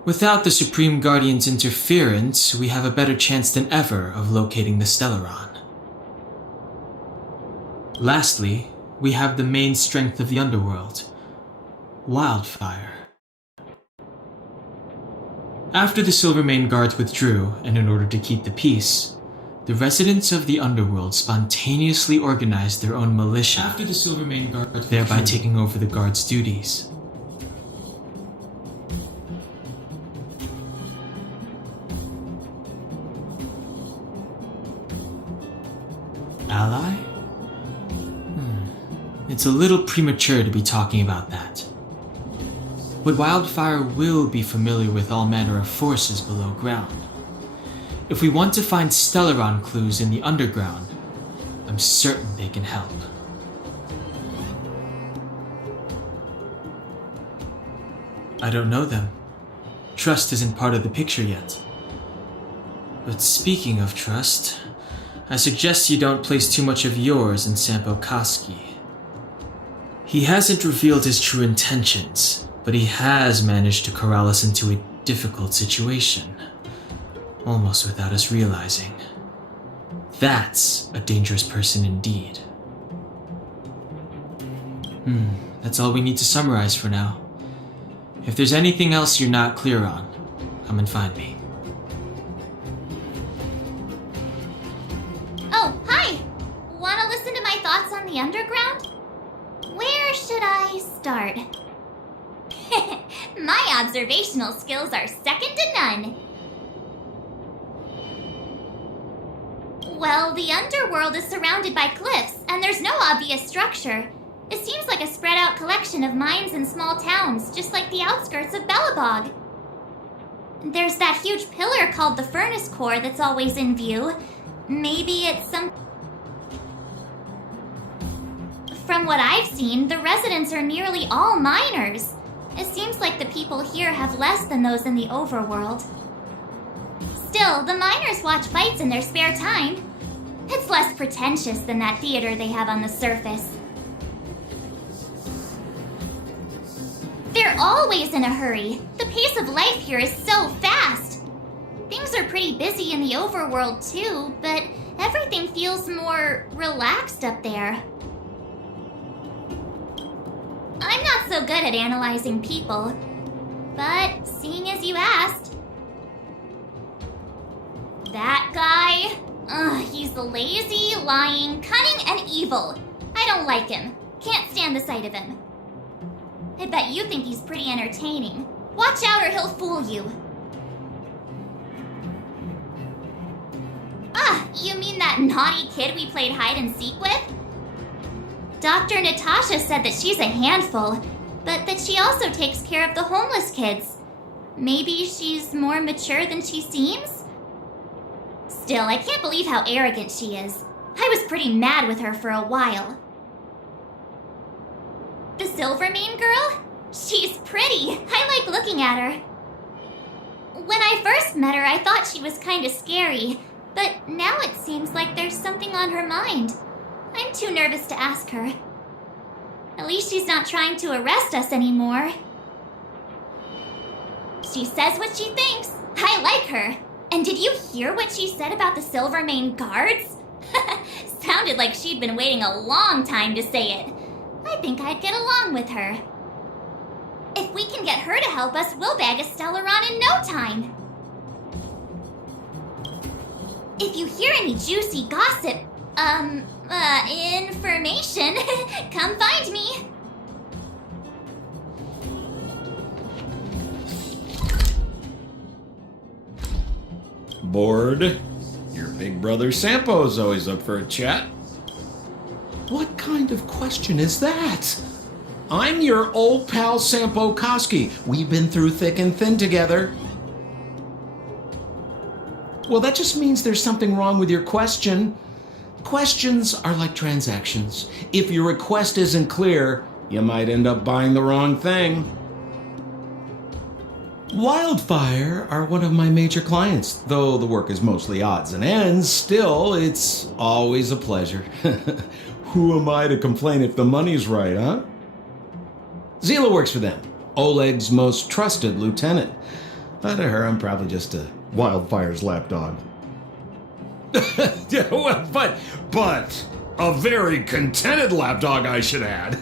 without the Supreme Guardian's interference, we have a better chance than ever of locating the Stellaron. Lastly, we have the main strength of the underworld, wildfire. After the Silvermane guards withdrew, and in order to keep the peace, the residents of the underworld spontaneously organized their own militia, after the Silvermane guards thereby taking over the guards' duties. Ally? It's a little premature to be talking about that. But Wildfire will be familiar with all manner of forces below ground. If we want to find Stellaron clues in the underground, I'm certain they can help. I don't know them. Trust isn't part of the picture yet. But speaking of trust, I suggest you don't place too much of yours in Sampo Koski. He hasn't revealed his true intentions, but he has managed to corral us into a difficult situation, almost without us realizing. That's a dangerous person indeed. That's all we need to summarize for now. If there's anything else you're not clear on, come and find me. Oh, hi! Wanna listen to my thoughts on the underground? Where should I start? My observational skills are second to none. Well, the underworld is surrounded by cliffs, and there's no obvious structure. It seems like a spread out collection of mines and small towns, just like the outskirts of Bellabog. There's that huge pillar called the Furnace Core that's always in view. Maybe it's some From what I've seen, the residents are nearly all minors. It seems like the people here have less than those in the overworld. Still, the miners watch fights in their spare time. It's less pretentious than that theater they have on the surface. They're always in a hurry. The pace of life here is so fast. Things are pretty busy in the overworld too, but everything feels more relaxed up there. I'm not so good at analyzing people, but seeing as you asked. That guy? He's lazy, lying, cunning, and evil. I don't like him. Can't stand the sight of him. I bet you think he's pretty entertaining. Watch out or he'll fool you. You mean that naughty kid we played hide and seek with? Dr. Natasha said that she's a handful, but that she also takes care of the homeless kids. Maybe she's more mature than she seems? Still, I can't believe how arrogant she is. I was pretty mad with her for a while. The Silvermane girl? She's pretty. I like looking at her. When I first met her, I thought she was kind of scary, but now it seems like there's something on her mind. I'm too nervous to ask her. At least she's not trying to arrest us anymore. She says what she thinks. I like her. And did you hear what she said about the Silvermane guards? Sounded like she'd been waiting a long time to say it. I think I'd get along with her. If we can get her to help us, we'll bag a Stellaron in no time. If you hear any juicy gossip, information, come find me. Bored? Your big brother Sampo's always up for a chat. What kind of question is that? I'm your old pal Sampo Koski. We've been through thick and thin together. Well, that just means there's something wrong with your question. Questions are like transactions. If your request isn't clear, you might end up buying the wrong thing. Wildfire are one of my major clients. Though the work is mostly odds and ends, still, it's always a pleasure. Who am I to complain if the money's right, huh? Zila works for them, Oleg's most trusted lieutenant. To her, I'm probably just a Wildfire's lapdog. Yeah, well, but a very contented lapdog, I should add.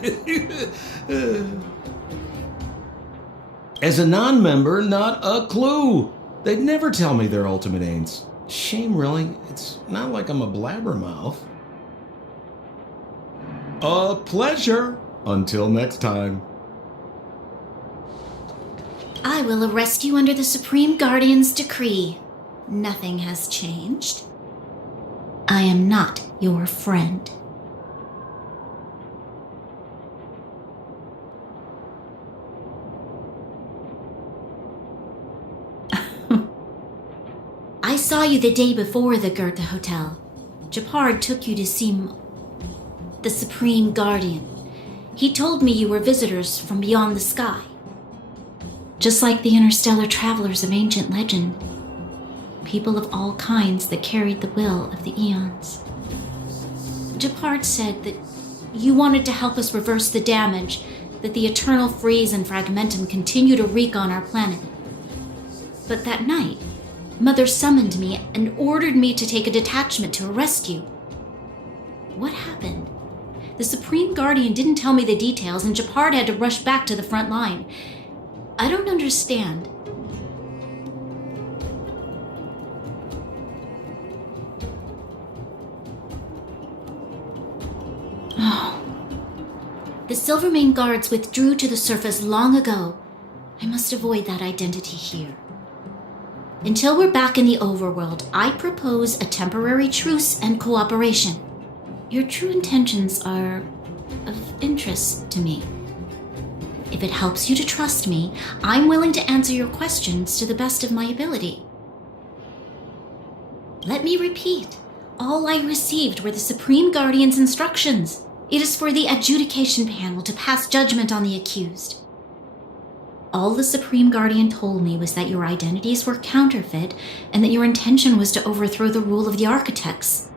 As a non-member, not a clue. They'd never tell me their ultimate aims. Shame, really. It's not like I'm a blabbermouth. A pleasure. Until next time. I will arrest you under the Supreme Guardian's decree. Nothing has changed. I am not your friend. I saw you the day before the Goethe Hotel. Japard took you to see the Supreme Guardian. He told me you were visitors from beyond the sky. Just like the interstellar travelers of ancient legend. People of all kinds that carried the will of the eons. Japard said that you wanted to help us reverse the damage that the eternal freeze and fragmentum continue to wreak on our planet. But that night, Mother summoned me and ordered me to take a detachment to arrest you. What happened? The Supreme Guardian didn't tell me the details, and Japard had to rush back to the front line. I don't understand. Oh. The Silvermane guards withdrew to the surface long ago. I must avoid that identity here. Until we're back in the overworld, I propose a temporary truce and cooperation. Your true intentions are of interest to me. If it helps you to trust me, I'm willing to answer your questions to the best of my ability. Let me repeat. All I received were the Supreme Guardian's instructions. It is for the adjudication panel to pass judgment on the accused. All the Supreme Guardian told me was that your identities were counterfeit and that your intention was to overthrow the rule of the architects.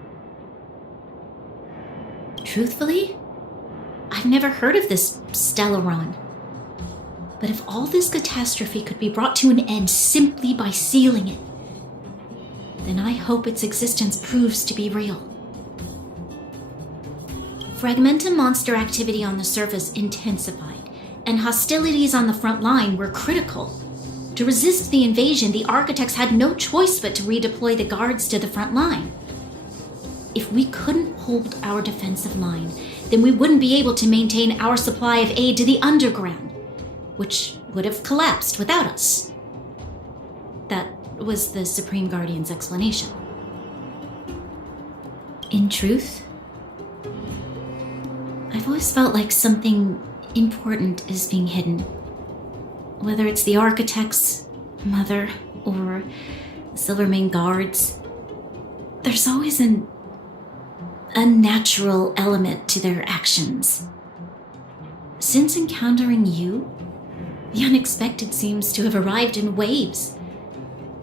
Truthfully, I've never heard of this Stellaron. But if all this catastrophe could be brought to an end simply by sealing it, then I hope its existence proves to be real. Fragmentum monster activity on the surface intensified, and hostilities on the front line were critical. To resist the invasion, the architects had no choice but to redeploy the guards to the front line. If we couldn't hold our defensive line, then we wouldn't be able to maintain our supply of aid to the underground, which would have collapsed without us. That was the Supreme Guardian's explanation. In truth, I've always felt like something important is being hidden. Whether it's the architects, Mother, or the Silvermane guards, there's always an unnatural element to their actions. Since encountering you, the unexpected seems to have arrived in waves.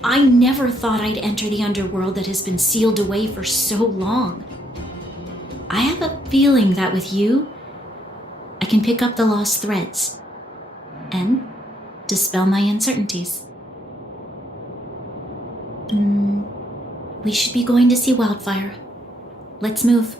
I never thought I'd enter the underworld that has been sealed away for so long. I have a feeling that with you, I can pick up the lost threads and dispel my uncertainties. We should be going to see Wildfire. Let's move.